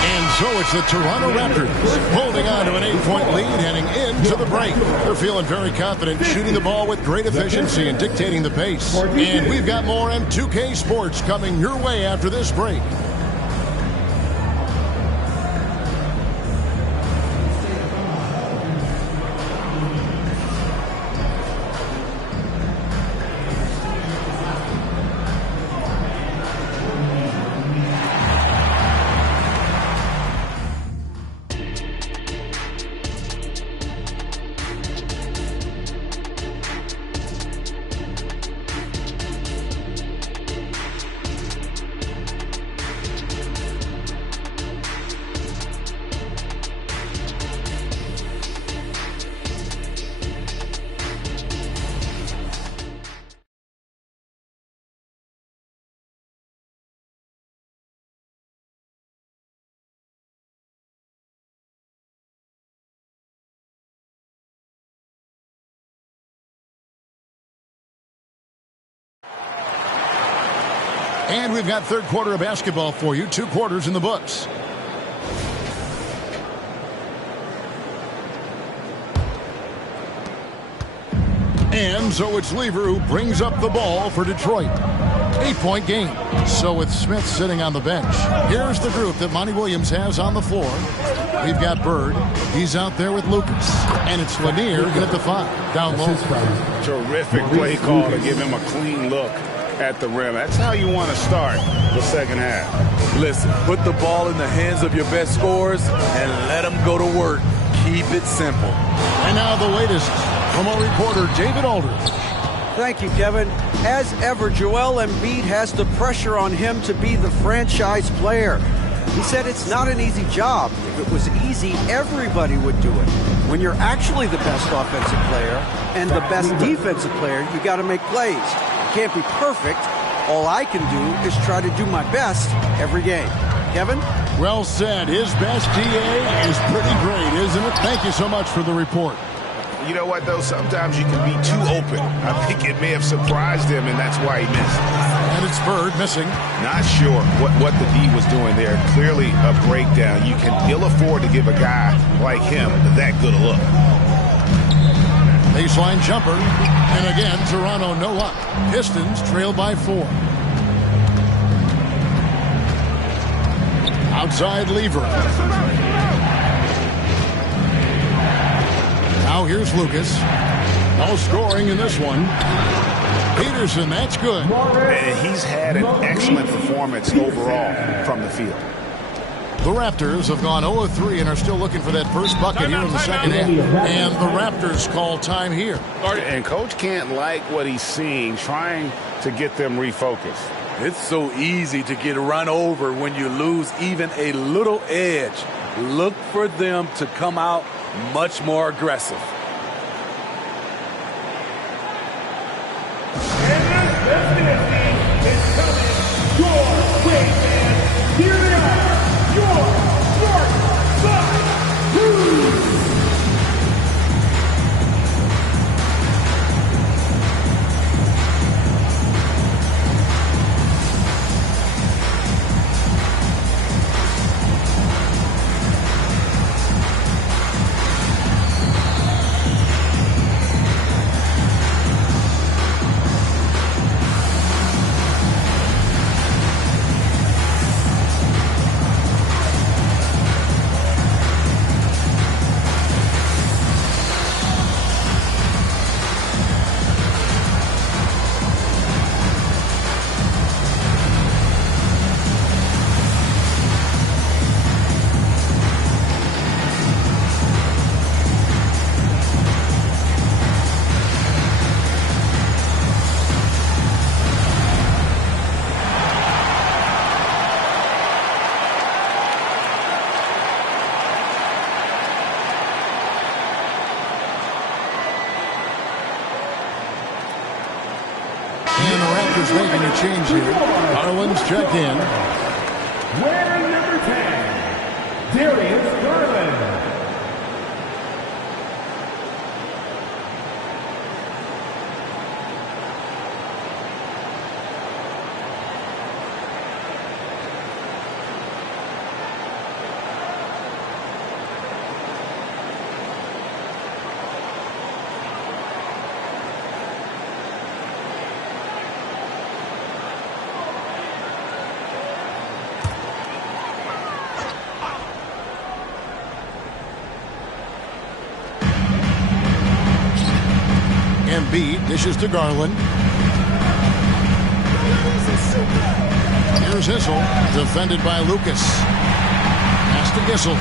And so it's the Toronto Raptors holding on to an 8-point lead heading into the break. They're feeling very confident, shooting the ball with great efficiency and dictating the pace. And we've got more M2K Sports coming your way after this break. And we've got third quarter of basketball for you. 2 quarters in the books. And so it's Lever who brings up the ball for Detroit. 8-point game. So with Smith sitting on the bench, here's the group that Monty Williams has on the floor. We've got Bird. He's out there with Lucas. And it's Lanier in at the 5. Down low. Terrific play call to give him a clean look at the rim. That's how you want to start the second half. Listen, put the ball in the hands of your best scorers and let them go to work. Keep it simple. And now the latest from our reporter, David Aldridge. Thank you, Kevin. As ever, Joel Embiid has the pressure on him to be the franchise player. He said it's not an easy job. If it was easy, everybody would do it. When you're actually the best offensive player and the best defensive player, you got to make plays. You can't be perfect. All I can do is try to do my best every game. Kevin? Well said. His best DA is pretty great, isn't it? Thank you so much for the report. You know what, though? Sometimes you can be too open. I think it may have surprised him, and that's why he missed. And it's Bird missing. Not sure what the D was doing there. Clearly a breakdown. You can ill afford to give a guy like him that good a look. Baseline jumper. And again, Toronto no luck. Pistons trail by 4. Outside Lever. Now here's Lucas. No scoring in this one. Peterson, that's good. And he's had an excellent performance overall from the field. The Raptors have gone 0-3 and are still looking for that first bucket here in the second half. And the Raptors call time here. And Coach can't like what he's seeing, trying to get them refocused. It's so easy to get run over when you lose even a little edge. Look for them to come out much more aggressive. And the Raptors making a change here. Garland's checked in. Wearing number 10, Darius Garland. Embiid dishes to Garland. Here's Issel, defended by Lucas. Pass to Gissel.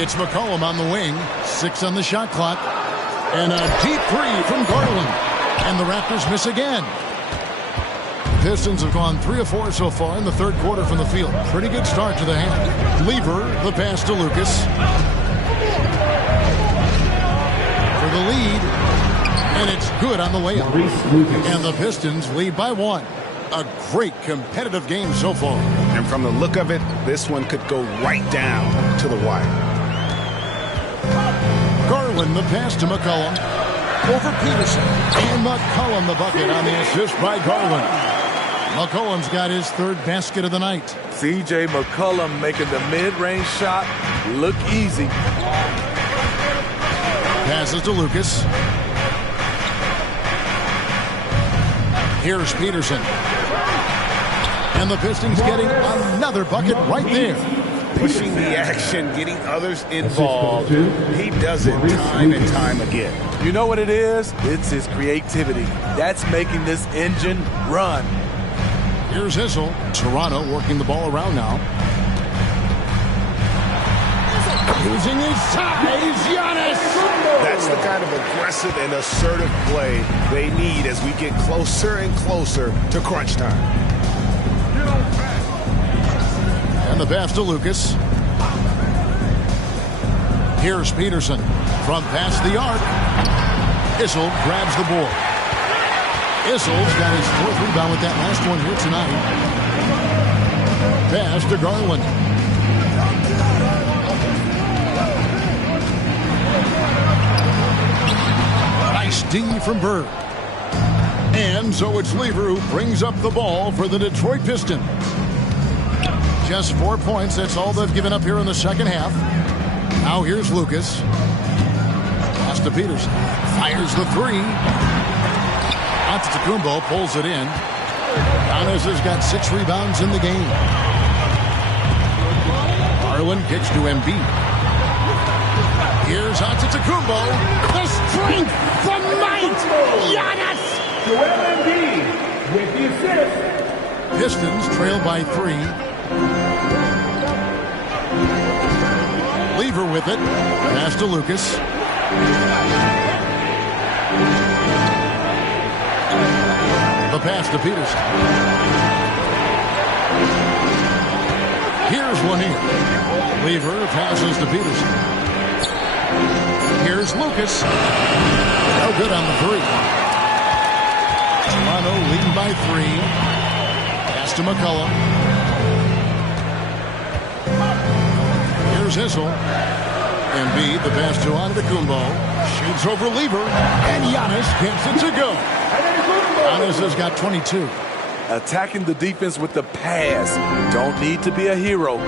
It's McCollum on the wing. 6 on the shot clock. And a deep 3 from Garland. And the Raptors miss again. The Pistons have gone 3 of 4 so far in the third quarter from the field. Pretty good start to the half. Lever, the pass to Lucas. For the lead. And it's good on the layup. And the Pistons lead by 1. A great competitive game so far. And from the look of it, this one could go right down to the wire. Garland, the pass to McCollum. Over Peterson. And McCollum, the bucket on the assist by Garland. McCollum's got his third basket of the night. C.J. McCollum making the mid-range shot look easy. Passes to Lucas. Here's Peterson. And the Pistons getting another bucket right there. Pushing the action, getting others involved. He does it time and time again. You know what it is? It's his creativity. That's making this engine run. Here's Issel. Toronto working the ball around now. Using his size, Giannis. That's the kind of aggressive and assertive play they need as we get closer and closer to crunch time. And the pass to Lucas. Here's Peterson from past the arc. Issel grabs the board. Issel's got his fourth rebound with that last one here tonight. Pass to Garland. Nice D from Bird. And so it's Lever who brings up the ball for the Detroit Pistons. Just 4 points. That's all they've given up here in the second half. Now here's Lucas. Pass to Peterson. Fires the three. Antetokounmpo pulls it in. Giannis has got 6 rebounds in the game. Garland kicks to Embiid. Here's Antetokounmpo. The strength, the might. Giannis. Joel Embiid with the assist. Pistons trail by 3. Lever with it. Pass to Lucas. The pass to Peterson. Here's one here. Lever passes to Peterson. Here's Lucas. No good on the three. Toronto leading by 3. Pass to McCollum. Here's Issel. Embiid, the pass to Antetokounmpo. Shoots over Lever. And Giannis gets it to go. Giannis has got 22. Attacking the defense with the pass. Don't need to be a hero.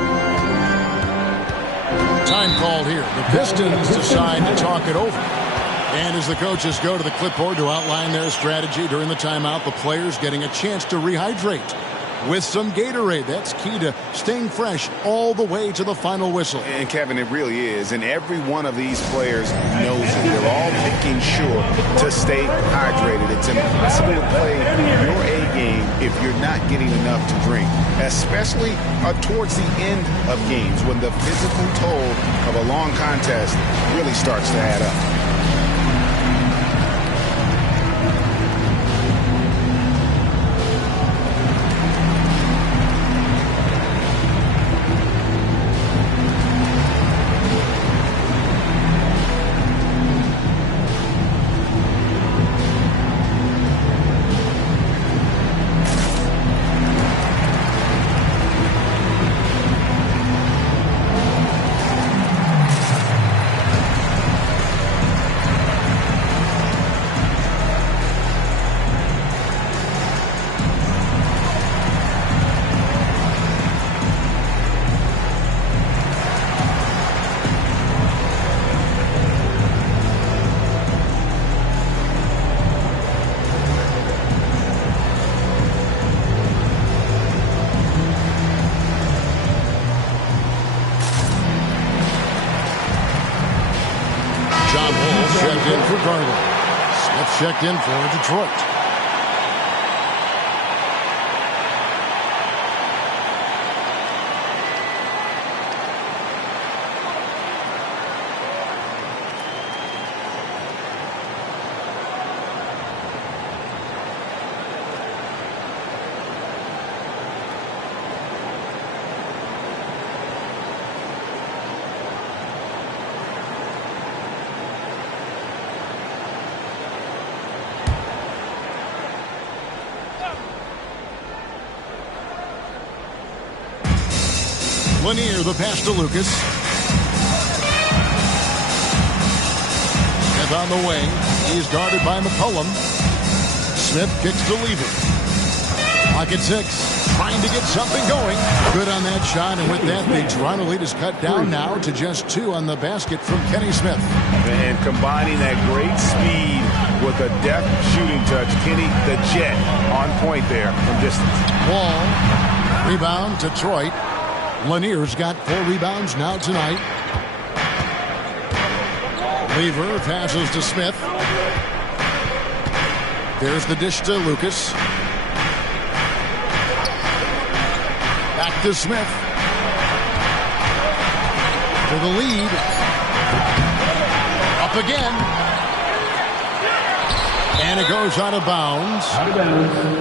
Time called here. The Pistons decide to talk it over. And as the coaches go to the clipboard to outline their strategy during the timeout, the players getting a chance to rehydrate with some Gatorade. That's key to staying fresh all the way to the final whistle. And Kevin, it really is. And every one of these players knows it. They're all making sure to stay hydrated. It's impossible to play your A game if you're not getting enough to drink, especially towards the end of games when the physical toll of a long contest really starts to add up. Checked in for Detroit. Lanier, the pass to Lucas. Smith on the wing. He's guarded by McCollum. Smith kicks to Lever. Pocket 6, trying to get something going. Good on that shot, and with that, the Toronto lead is cut down now to just 2 on the basket from Kenny Smith. And combining that great speed with a deft shooting touch, Kenny the Jet on point there from distance. Wall, rebound, Detroit. Lanier's got 4 rebounds now tonight. Lever passes to Smith. There's the dish to Lucas. Back to Smith. For the lead. Up again. And it goes out of bounds.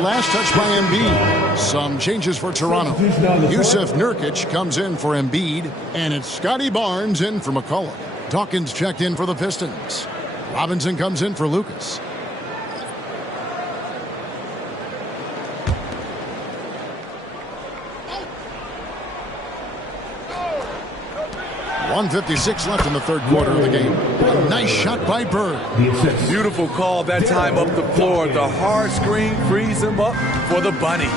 Last touch by Embiid. Some changes for Toronto. Yusuf Nurkic comes in for Embiid. And it's Scotty Barnes in for McCollum. Dawkins checked in for the Pistons. Robinson comes in for Lucas. .156 left in the third quarter of the game. A nice shot by Bird. Beautiful call that time up the floor. The hard screen frees him up for the bunny.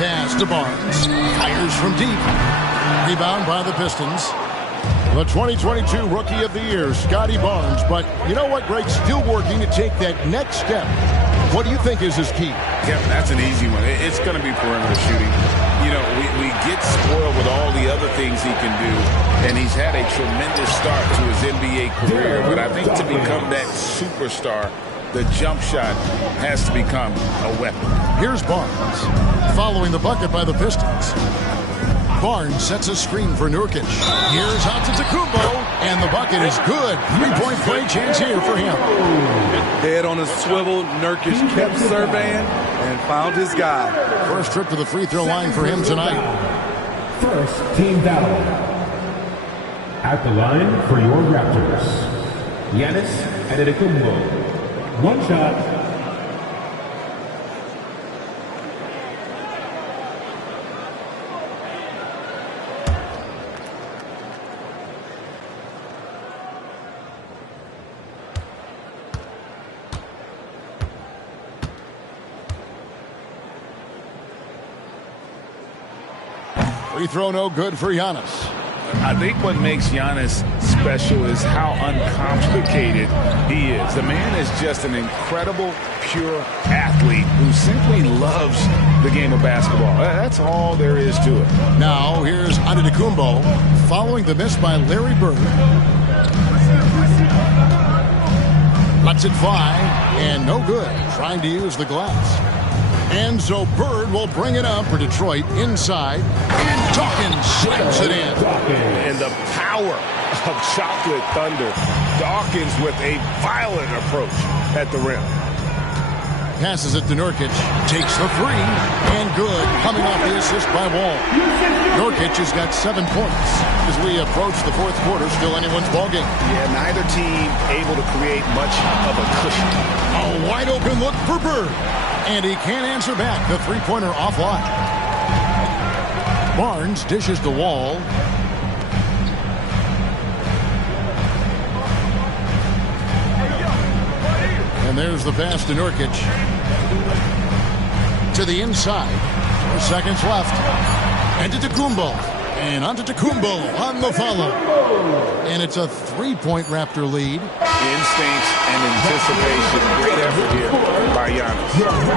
Pass to Barnes. Fires from deep. Rebound by the Pistons. The 2022 Rookie of the Year, Scotty Barnes. But you know what, Greg? Still working to take that next step. What do you think is his key? Yeah, that's an easy one. It's going to be perimeter shooting. You know, we get spoiled with all the other things he can do, and he's had a tremendous start to his NBA career. But I think to become that superstar, the jump shot has to become a weapon. Here's Barnes, following the bucket by the Pistons. Barnes sets a screen for Nurkic. Here's out to Tacumbo, and the bucket is good. 3-point play chance here for him. Head on a swivel, Nurkic kept surveying and found his guy. First trip to the free throw line for him tonight. First team foul. At the line for your Raptors, Giannis Antetokounmpo. One shot. Free throw no good for Giannis. I think what makes Giannis special is how uncomplicated he is. The man is just an incredible, pure athlete who simply loves the game of basketball. That's all there is to it. Now here's Antetokounmpo following the miss by Larry Bird. Lets it fly, and no good. Trying to use the glass. And so Bird will bring it up for Detroit inside. And Dawkins slams it in. And the power of Chocolate Thunder. Dawkins with a violent approach at the rim. Passes it to Nurkic. Takes the three. And good. Coming off the assist by Wall. Nurkic has got 7 points. As we approach the fourth quarter, still anyone's ballgame. Yeah, neither team able to create much of a cushion. A wide open look for Bird. And he can't answer back. The three-pointer offline. Barnes dishes the Wall. And there's the pass to Nurkic. To the inside. 4 seconds left. And to Tacumbo. And Antetokounmpo on the follow. And it's a 3-point Raptor lead. Instincts and anticipation. Great effort here by Giannis.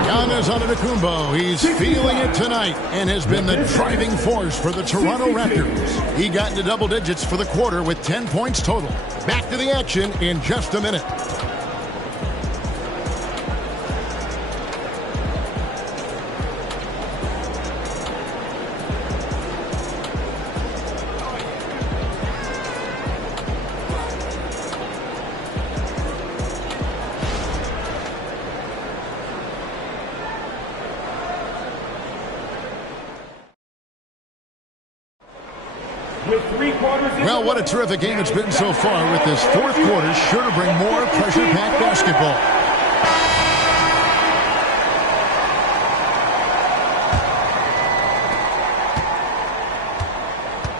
Giannis Antetokounmpo. He's feeling it tonight and has been the driving force for the Toronto Raptors. He got into double digits for the quarter with 10 points total. Back to the action in just a minute. Well, what a terrific game it's been so far with this fourth quarter. Sure to bring more pressure-packed basketball.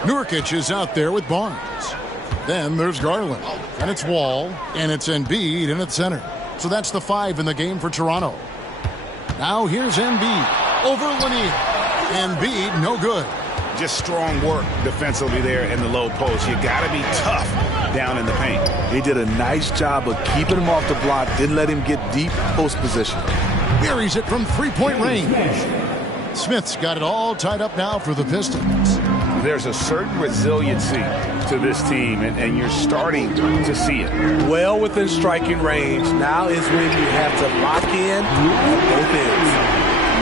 Nurkic is out there with Barnes. Then there's Garland. And it's Wall. And it's Embiid in at center. So that's the 5 in the game for Toronto. Now here's Embiid over Lanier. Embiid, no good. Just strong work defensively there in the low post. You got to be tough down in the paint. He did a nice job of keeping him off the block, didn't let him get deep post position. Buries it from three-point range. Smith's got it all tied up now for the Pistons. There's a certain resiliency to this team, and you're starting to see it. Well within striking range. Now is when you have to lock in at both ends.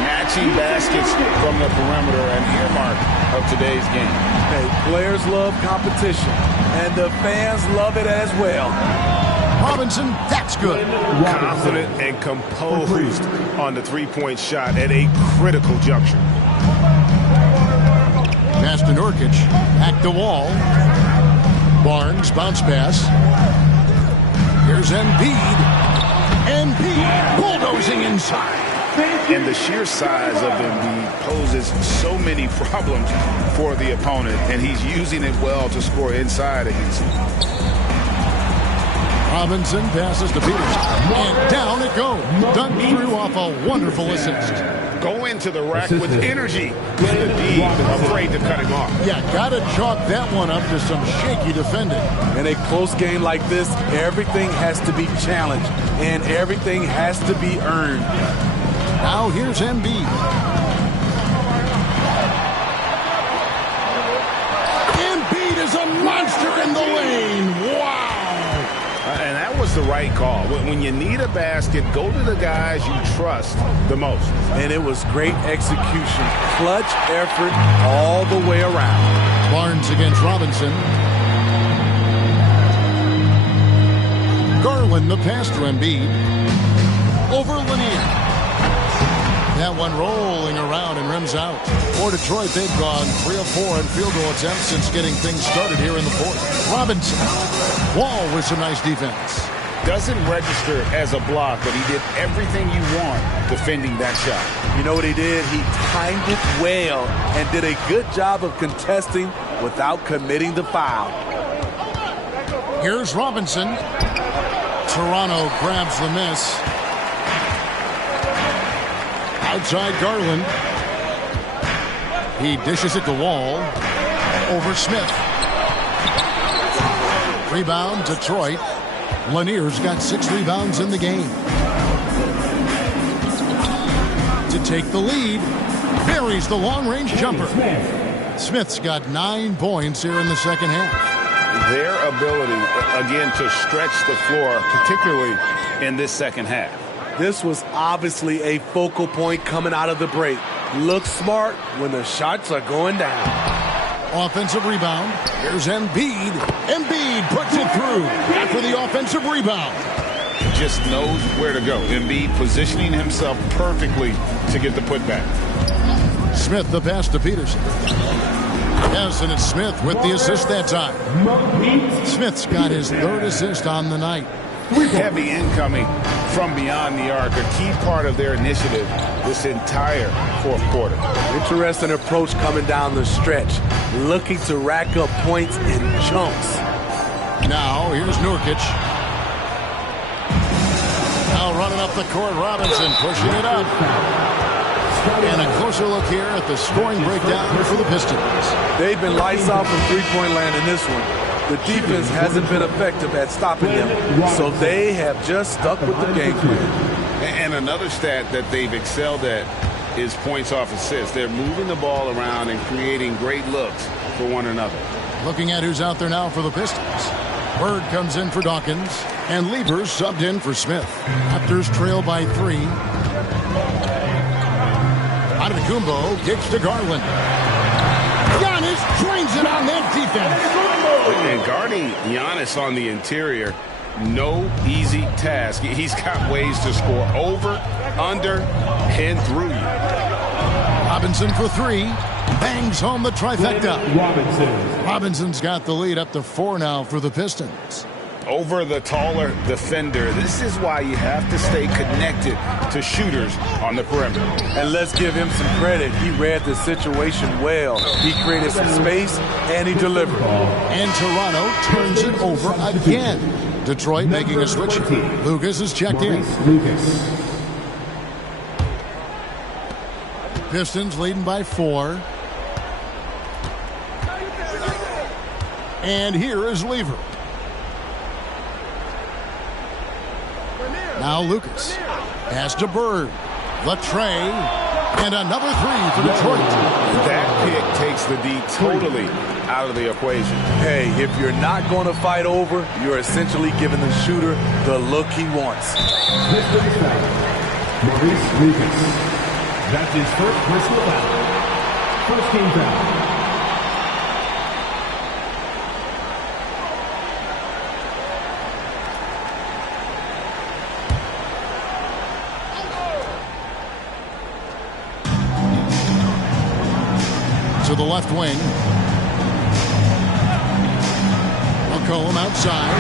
Matching baskets from the perimeter, an earmark of today's game. Hey, players love competition, and the fans love it as well. Robinson, that's good. Confident and composed on the three-point shot at a critical juncture. Pass to Nurkic. Hack the wall. Barnes, bounce pass. Here's Embiid. Embiid bulldozing inside. And the sheer size of Embiid poses so many problems for the opponent, and he's using it well to score inside against him. Robinson passes to Peterson. And down it goes. Dunked through off a wonderful assist. Go into the rack with energy. With the D, afraid to cut him off. Yeah, got to chalk that one up to some shaky defending. In a close game like this, everything has to be challenged, and everything has to be earned. Now here's Embiid. Embiid is a monster in the lane. Wow. And that was the right call. When you need a basket, go to the guys you trust the most. And it was great execution. Clutch effort all the way around. Barnes against Robinson. Garland, the pass to Embiid. Over Lanier. That one rolling around and rims out. For Detroit, they've gone 3 of 4 in field goal attempts since getting things started here in the fourth. Robinson. Wall with some nice defense. Doesn't register as a block, but he did everything you want defending that shot. You know what he did? He timed it well and did a good job of contesting without committing the foul. Here's Robinson. Toronto grabs the miss. Outside Garland. He dishes it to Wall. Over Smith. Rebound, Detroit. Lanier's got 6 rebounds in the game. To take the lead. Buries the long-range jumper. Smith's got 9 points here in the second half. Their ability, again, to stretch the floor, particularly in this second half. This was obviously a focal point coming out of the break. Look smart when the shots are going down. Offensive rebound. Here's Embiid. Embiid puts it through after the offensive rebound. Just knows where to go. Embiid positioning himself perfectly to get the putback. Smith the pass to Peterson. Yes, and it's Smith with the assist that time. Smith's got his 3rd assist on the night. Heavy incoming from beyond the arc, a key part of their initiative this entire fourth quarter. Interesting approach coming down the stretch, looking to rack up points in chunks. Now here's Nurkic. Now running up the court, Robinson pushing it up. And a closer look here at the scoring breakdown for the Pistons. They've been lights out from three-point land in this one. The defense hasn't been effective at stopping them, so they have just stuck with the game plan. And another stat that they've excelled at is points off assists. They're moving the ball around and creating great looks for one another. Looking at who's out there now for the Pistons. Bird comes in for Dawkins, and Lieber's subbed in for Smith. Raptors trail by 3. Antetokounmpo kicks to Garland. Giannis drains it on that defense. And guarding Giannis on the interior, no easy task. He's got ways to score over, under, and through you. Robinson for 3. Bangs home the trifecta. Robinson's got the lead up to 4 now for the Pistons. Over the taller defender. This is why you have to stay connected to shooters on the perimeter. And let's give him some credit. He read the situation well. He created some space, and he delivered. And Toronto turns it over again. Detroit making a switch. Lucas is checked in. Pistons leading by 4. And here is Lever. Now Lucas. Pass to Bird. The tray. And another 3 for Detroit. That pick takes the D totally out of the equation. Hey, if you're not going to fight over, you're essentially giving the shooter the look he wants. Maurice Lucas. That's his first personal foul. First team foul. To the left wing. McCollum outside.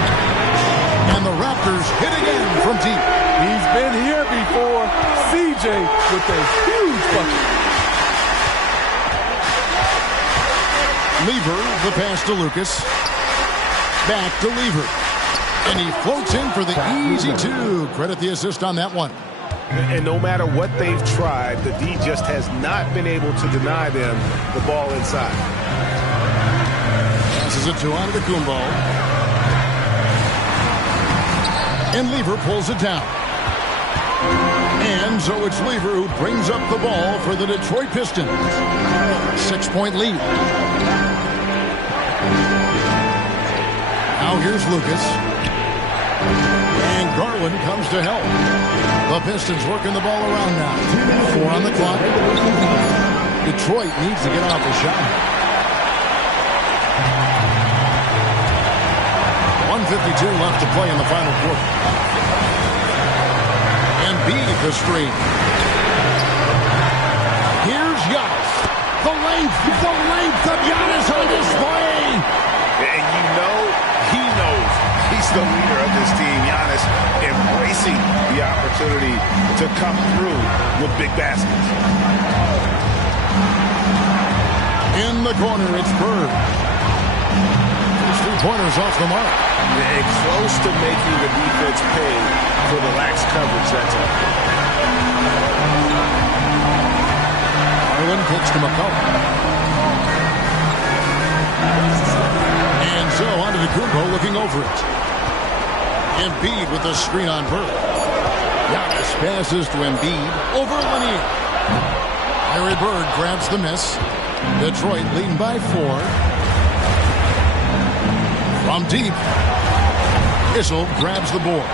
And the Raptors hit again from deep. He's been here before. CJ with a huge bucket. Lever, the pass to Lucas. Back to Lever. And he floats in for the easy 2. Credit the assist on that one. And no matter what they've tried, the D just has not been able to deny them the ball inside. Passes it to Antetokounmpo. And Lever pulls it down. And so it's Lever who brings up the ball for the Detroit Pistons. 6-point lead. Now here's Lucas. And Garland comes to help. The Pistons working the ball around now. 4 on the clock. Detroit needs to get off the shot. 1:52 left to play in the final quarter. Embiid the screen. Here's Giannis. The length of Giannis on display. And you know, he knows he's the leader of this team. Giannis embracing the opportunity to come through with big baskets. In the corner, it's Bird. First 3-pointers off the mark. And close to making the defense pay for the lax coverage that time. Garland kicks to McCollum. And so Antetokounmpo looking over it. Embiid with the screen on Bird. Giannis passes to Embiid over Lanier. Larry Bird grabs the miss. Detroit leading by 4. From deep. Issel grabs the board.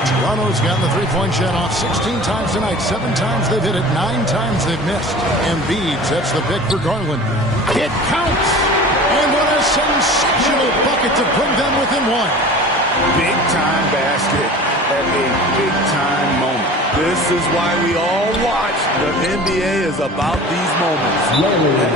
Toronto's gotten the 3-point shot off 16 times tonight. 7 times they've hit it. 9 times they've missed. Embiid sets the pick for Garland. It counts! And what a sensational bucket to bring them within 1. Big-time basket at a big-time moment. This is why we all watch. The NBA is about these moments.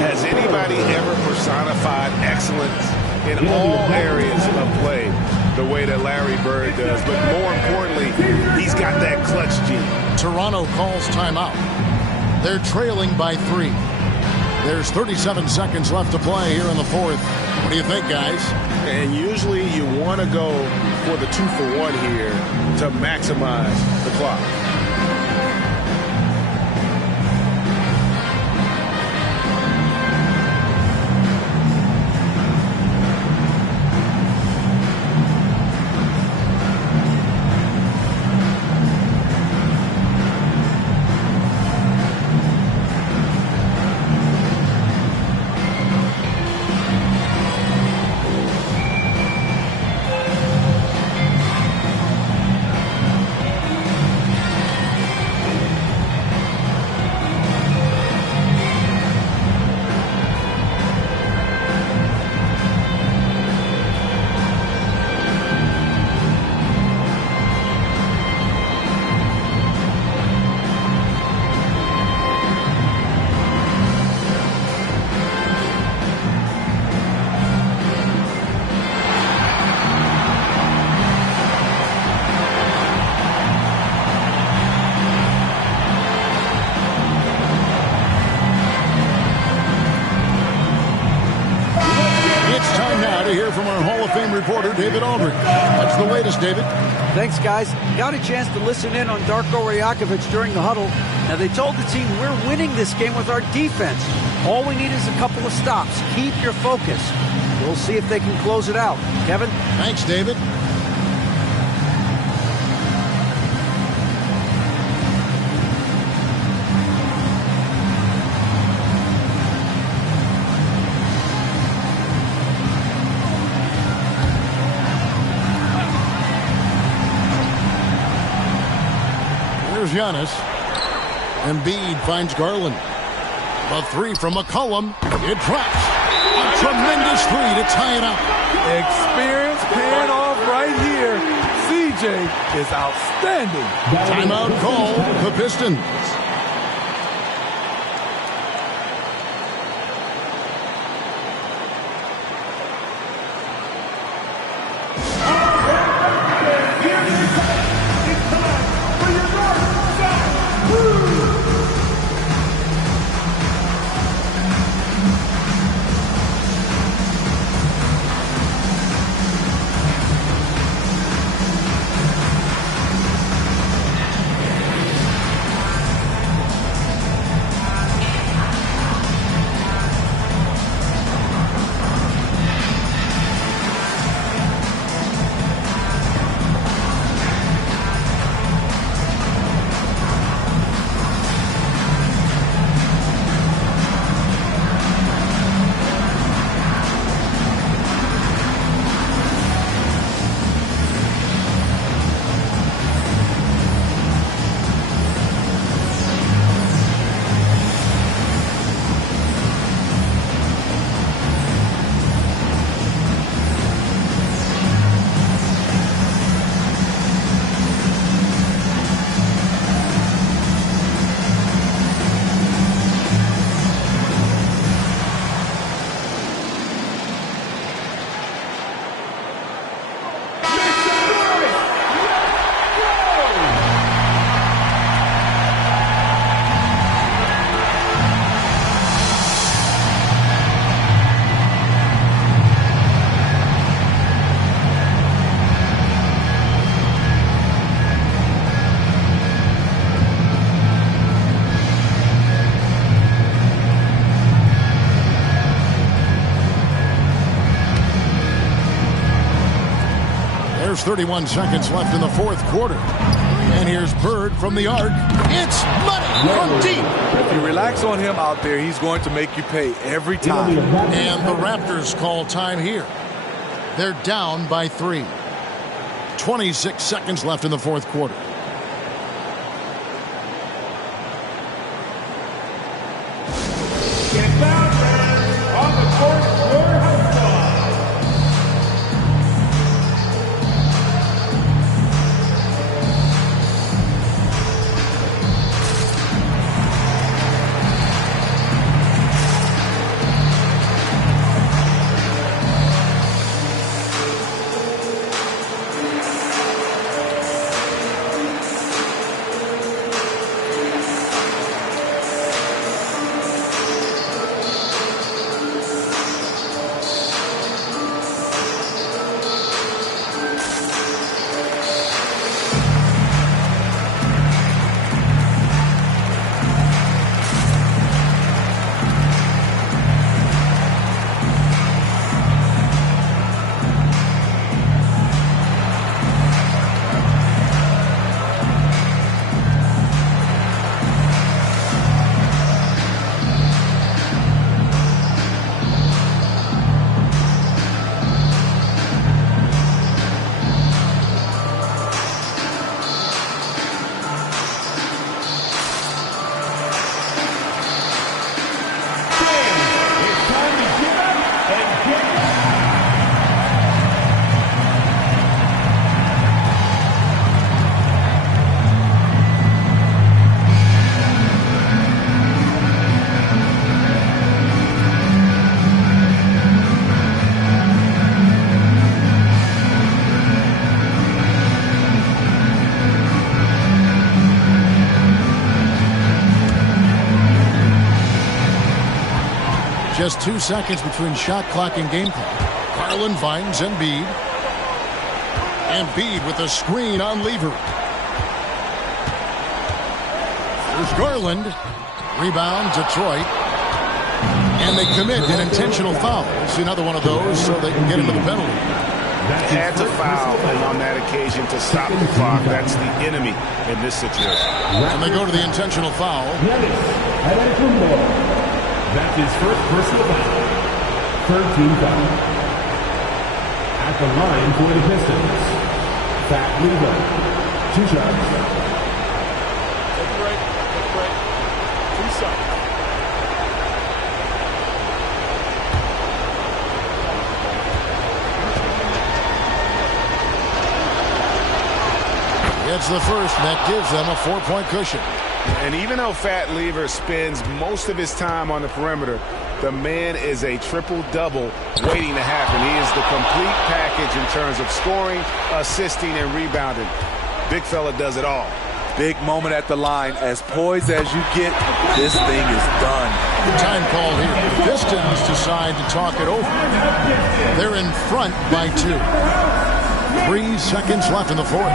Has anybody ever personified excellence in all areas of play the way that Larry Bird does? But more importantly, he's got that clutch gene. Toronto calls timeout. They're trailing by 3. There's 37 seconds left to play here in the 4th. What do you think, guys? And usually you want to go for the 2-for-1 here to maximize the clock. From our Hall of Fame reporter, David Aldridge. What's the latest, David? Thanks, guys. Got a chance to listen in on Darko Rajakovic during the huddle. Now, they told the team, we're winning this game with our defense. All we need is a couple of stops. Keep your focus. We'll see if they can close it out. Kevin? Thanks, David. Here's Giannis. Embiid finds Garland. The three from McCollum. It drops. A tremendous three to tie it up. Experience paying off right here. CJ is outstanding. Timeout call. The Pistons. There's 31 seconds left in the fourth quarter. And here's Bird from the arc. It's money from deep. If you relax on him out there, he's going to make you pay every time. And the Raptors call time here. They're down by 3. 26 seconds left in the fourth quarter. Inbound on the court, your house dog. Just 2 seconds between shot clock and game clock. Garland finds Embiid. Embiid with a screen on Lever. Here's Garland. Rebound, Detroit. And they commit an intentional foul. It's another one of those so they can get into the penalty. Had to foul on that occasion to stop the clock. That's the enemy in this situation. And they go to the intentional foul. That's his first personal foul. Third team foul. At the line for the Pistons, Fat Lever. 2 shots. Take a break. 2 shots. It's the first, and that gives them a 4-point cushion. And even though Fat Lever spends most of his time on the perimeter, the man is a triple-double waiting to happen. He is the complete package in terms of scoring, assisting, and rebounding. Big fella does it all. Big moment at the line. As poised as you get, this thing is done. Time call here. The Pistons decide to talk it over. They're in front by 2. 3 seconds left in the fourth.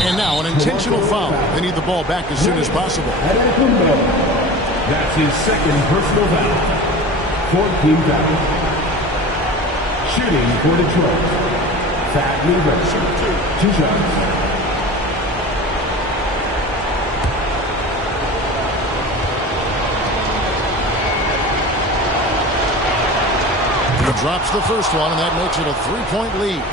And now an intentional foul. They need the ball back as soon as possible. That's his second personal foul. 14 foul. Shooting for Detroit, Fat Lever. 2 shots. He drops the first one, and that makes it a 3-point lead.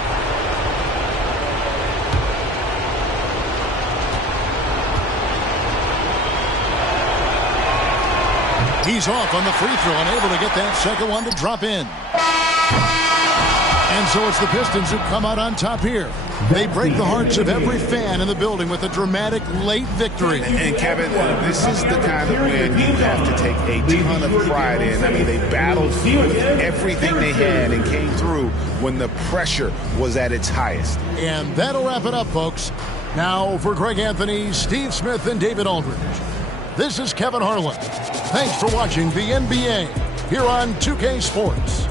He's off on the free throw, unable to get that second one to drop in. And so it's the Pistons who come out on top here. They break the hearts of every fan in the building with a dramatic late victory. And Kevin, this is the kind of win you have to take a ton of pride in. I mean, they battled with everything they had and came through when the pressure was at its highest. And that'll wrap it up, folks. Now for Greg Anthony, Steve Smith, and David Aldridge, this is Kevin Harlan. Thanks for watching the NBA here on 2K Sports.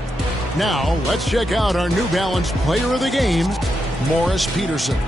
Now, let's check out our New Balance player of the game, Morris Peterson.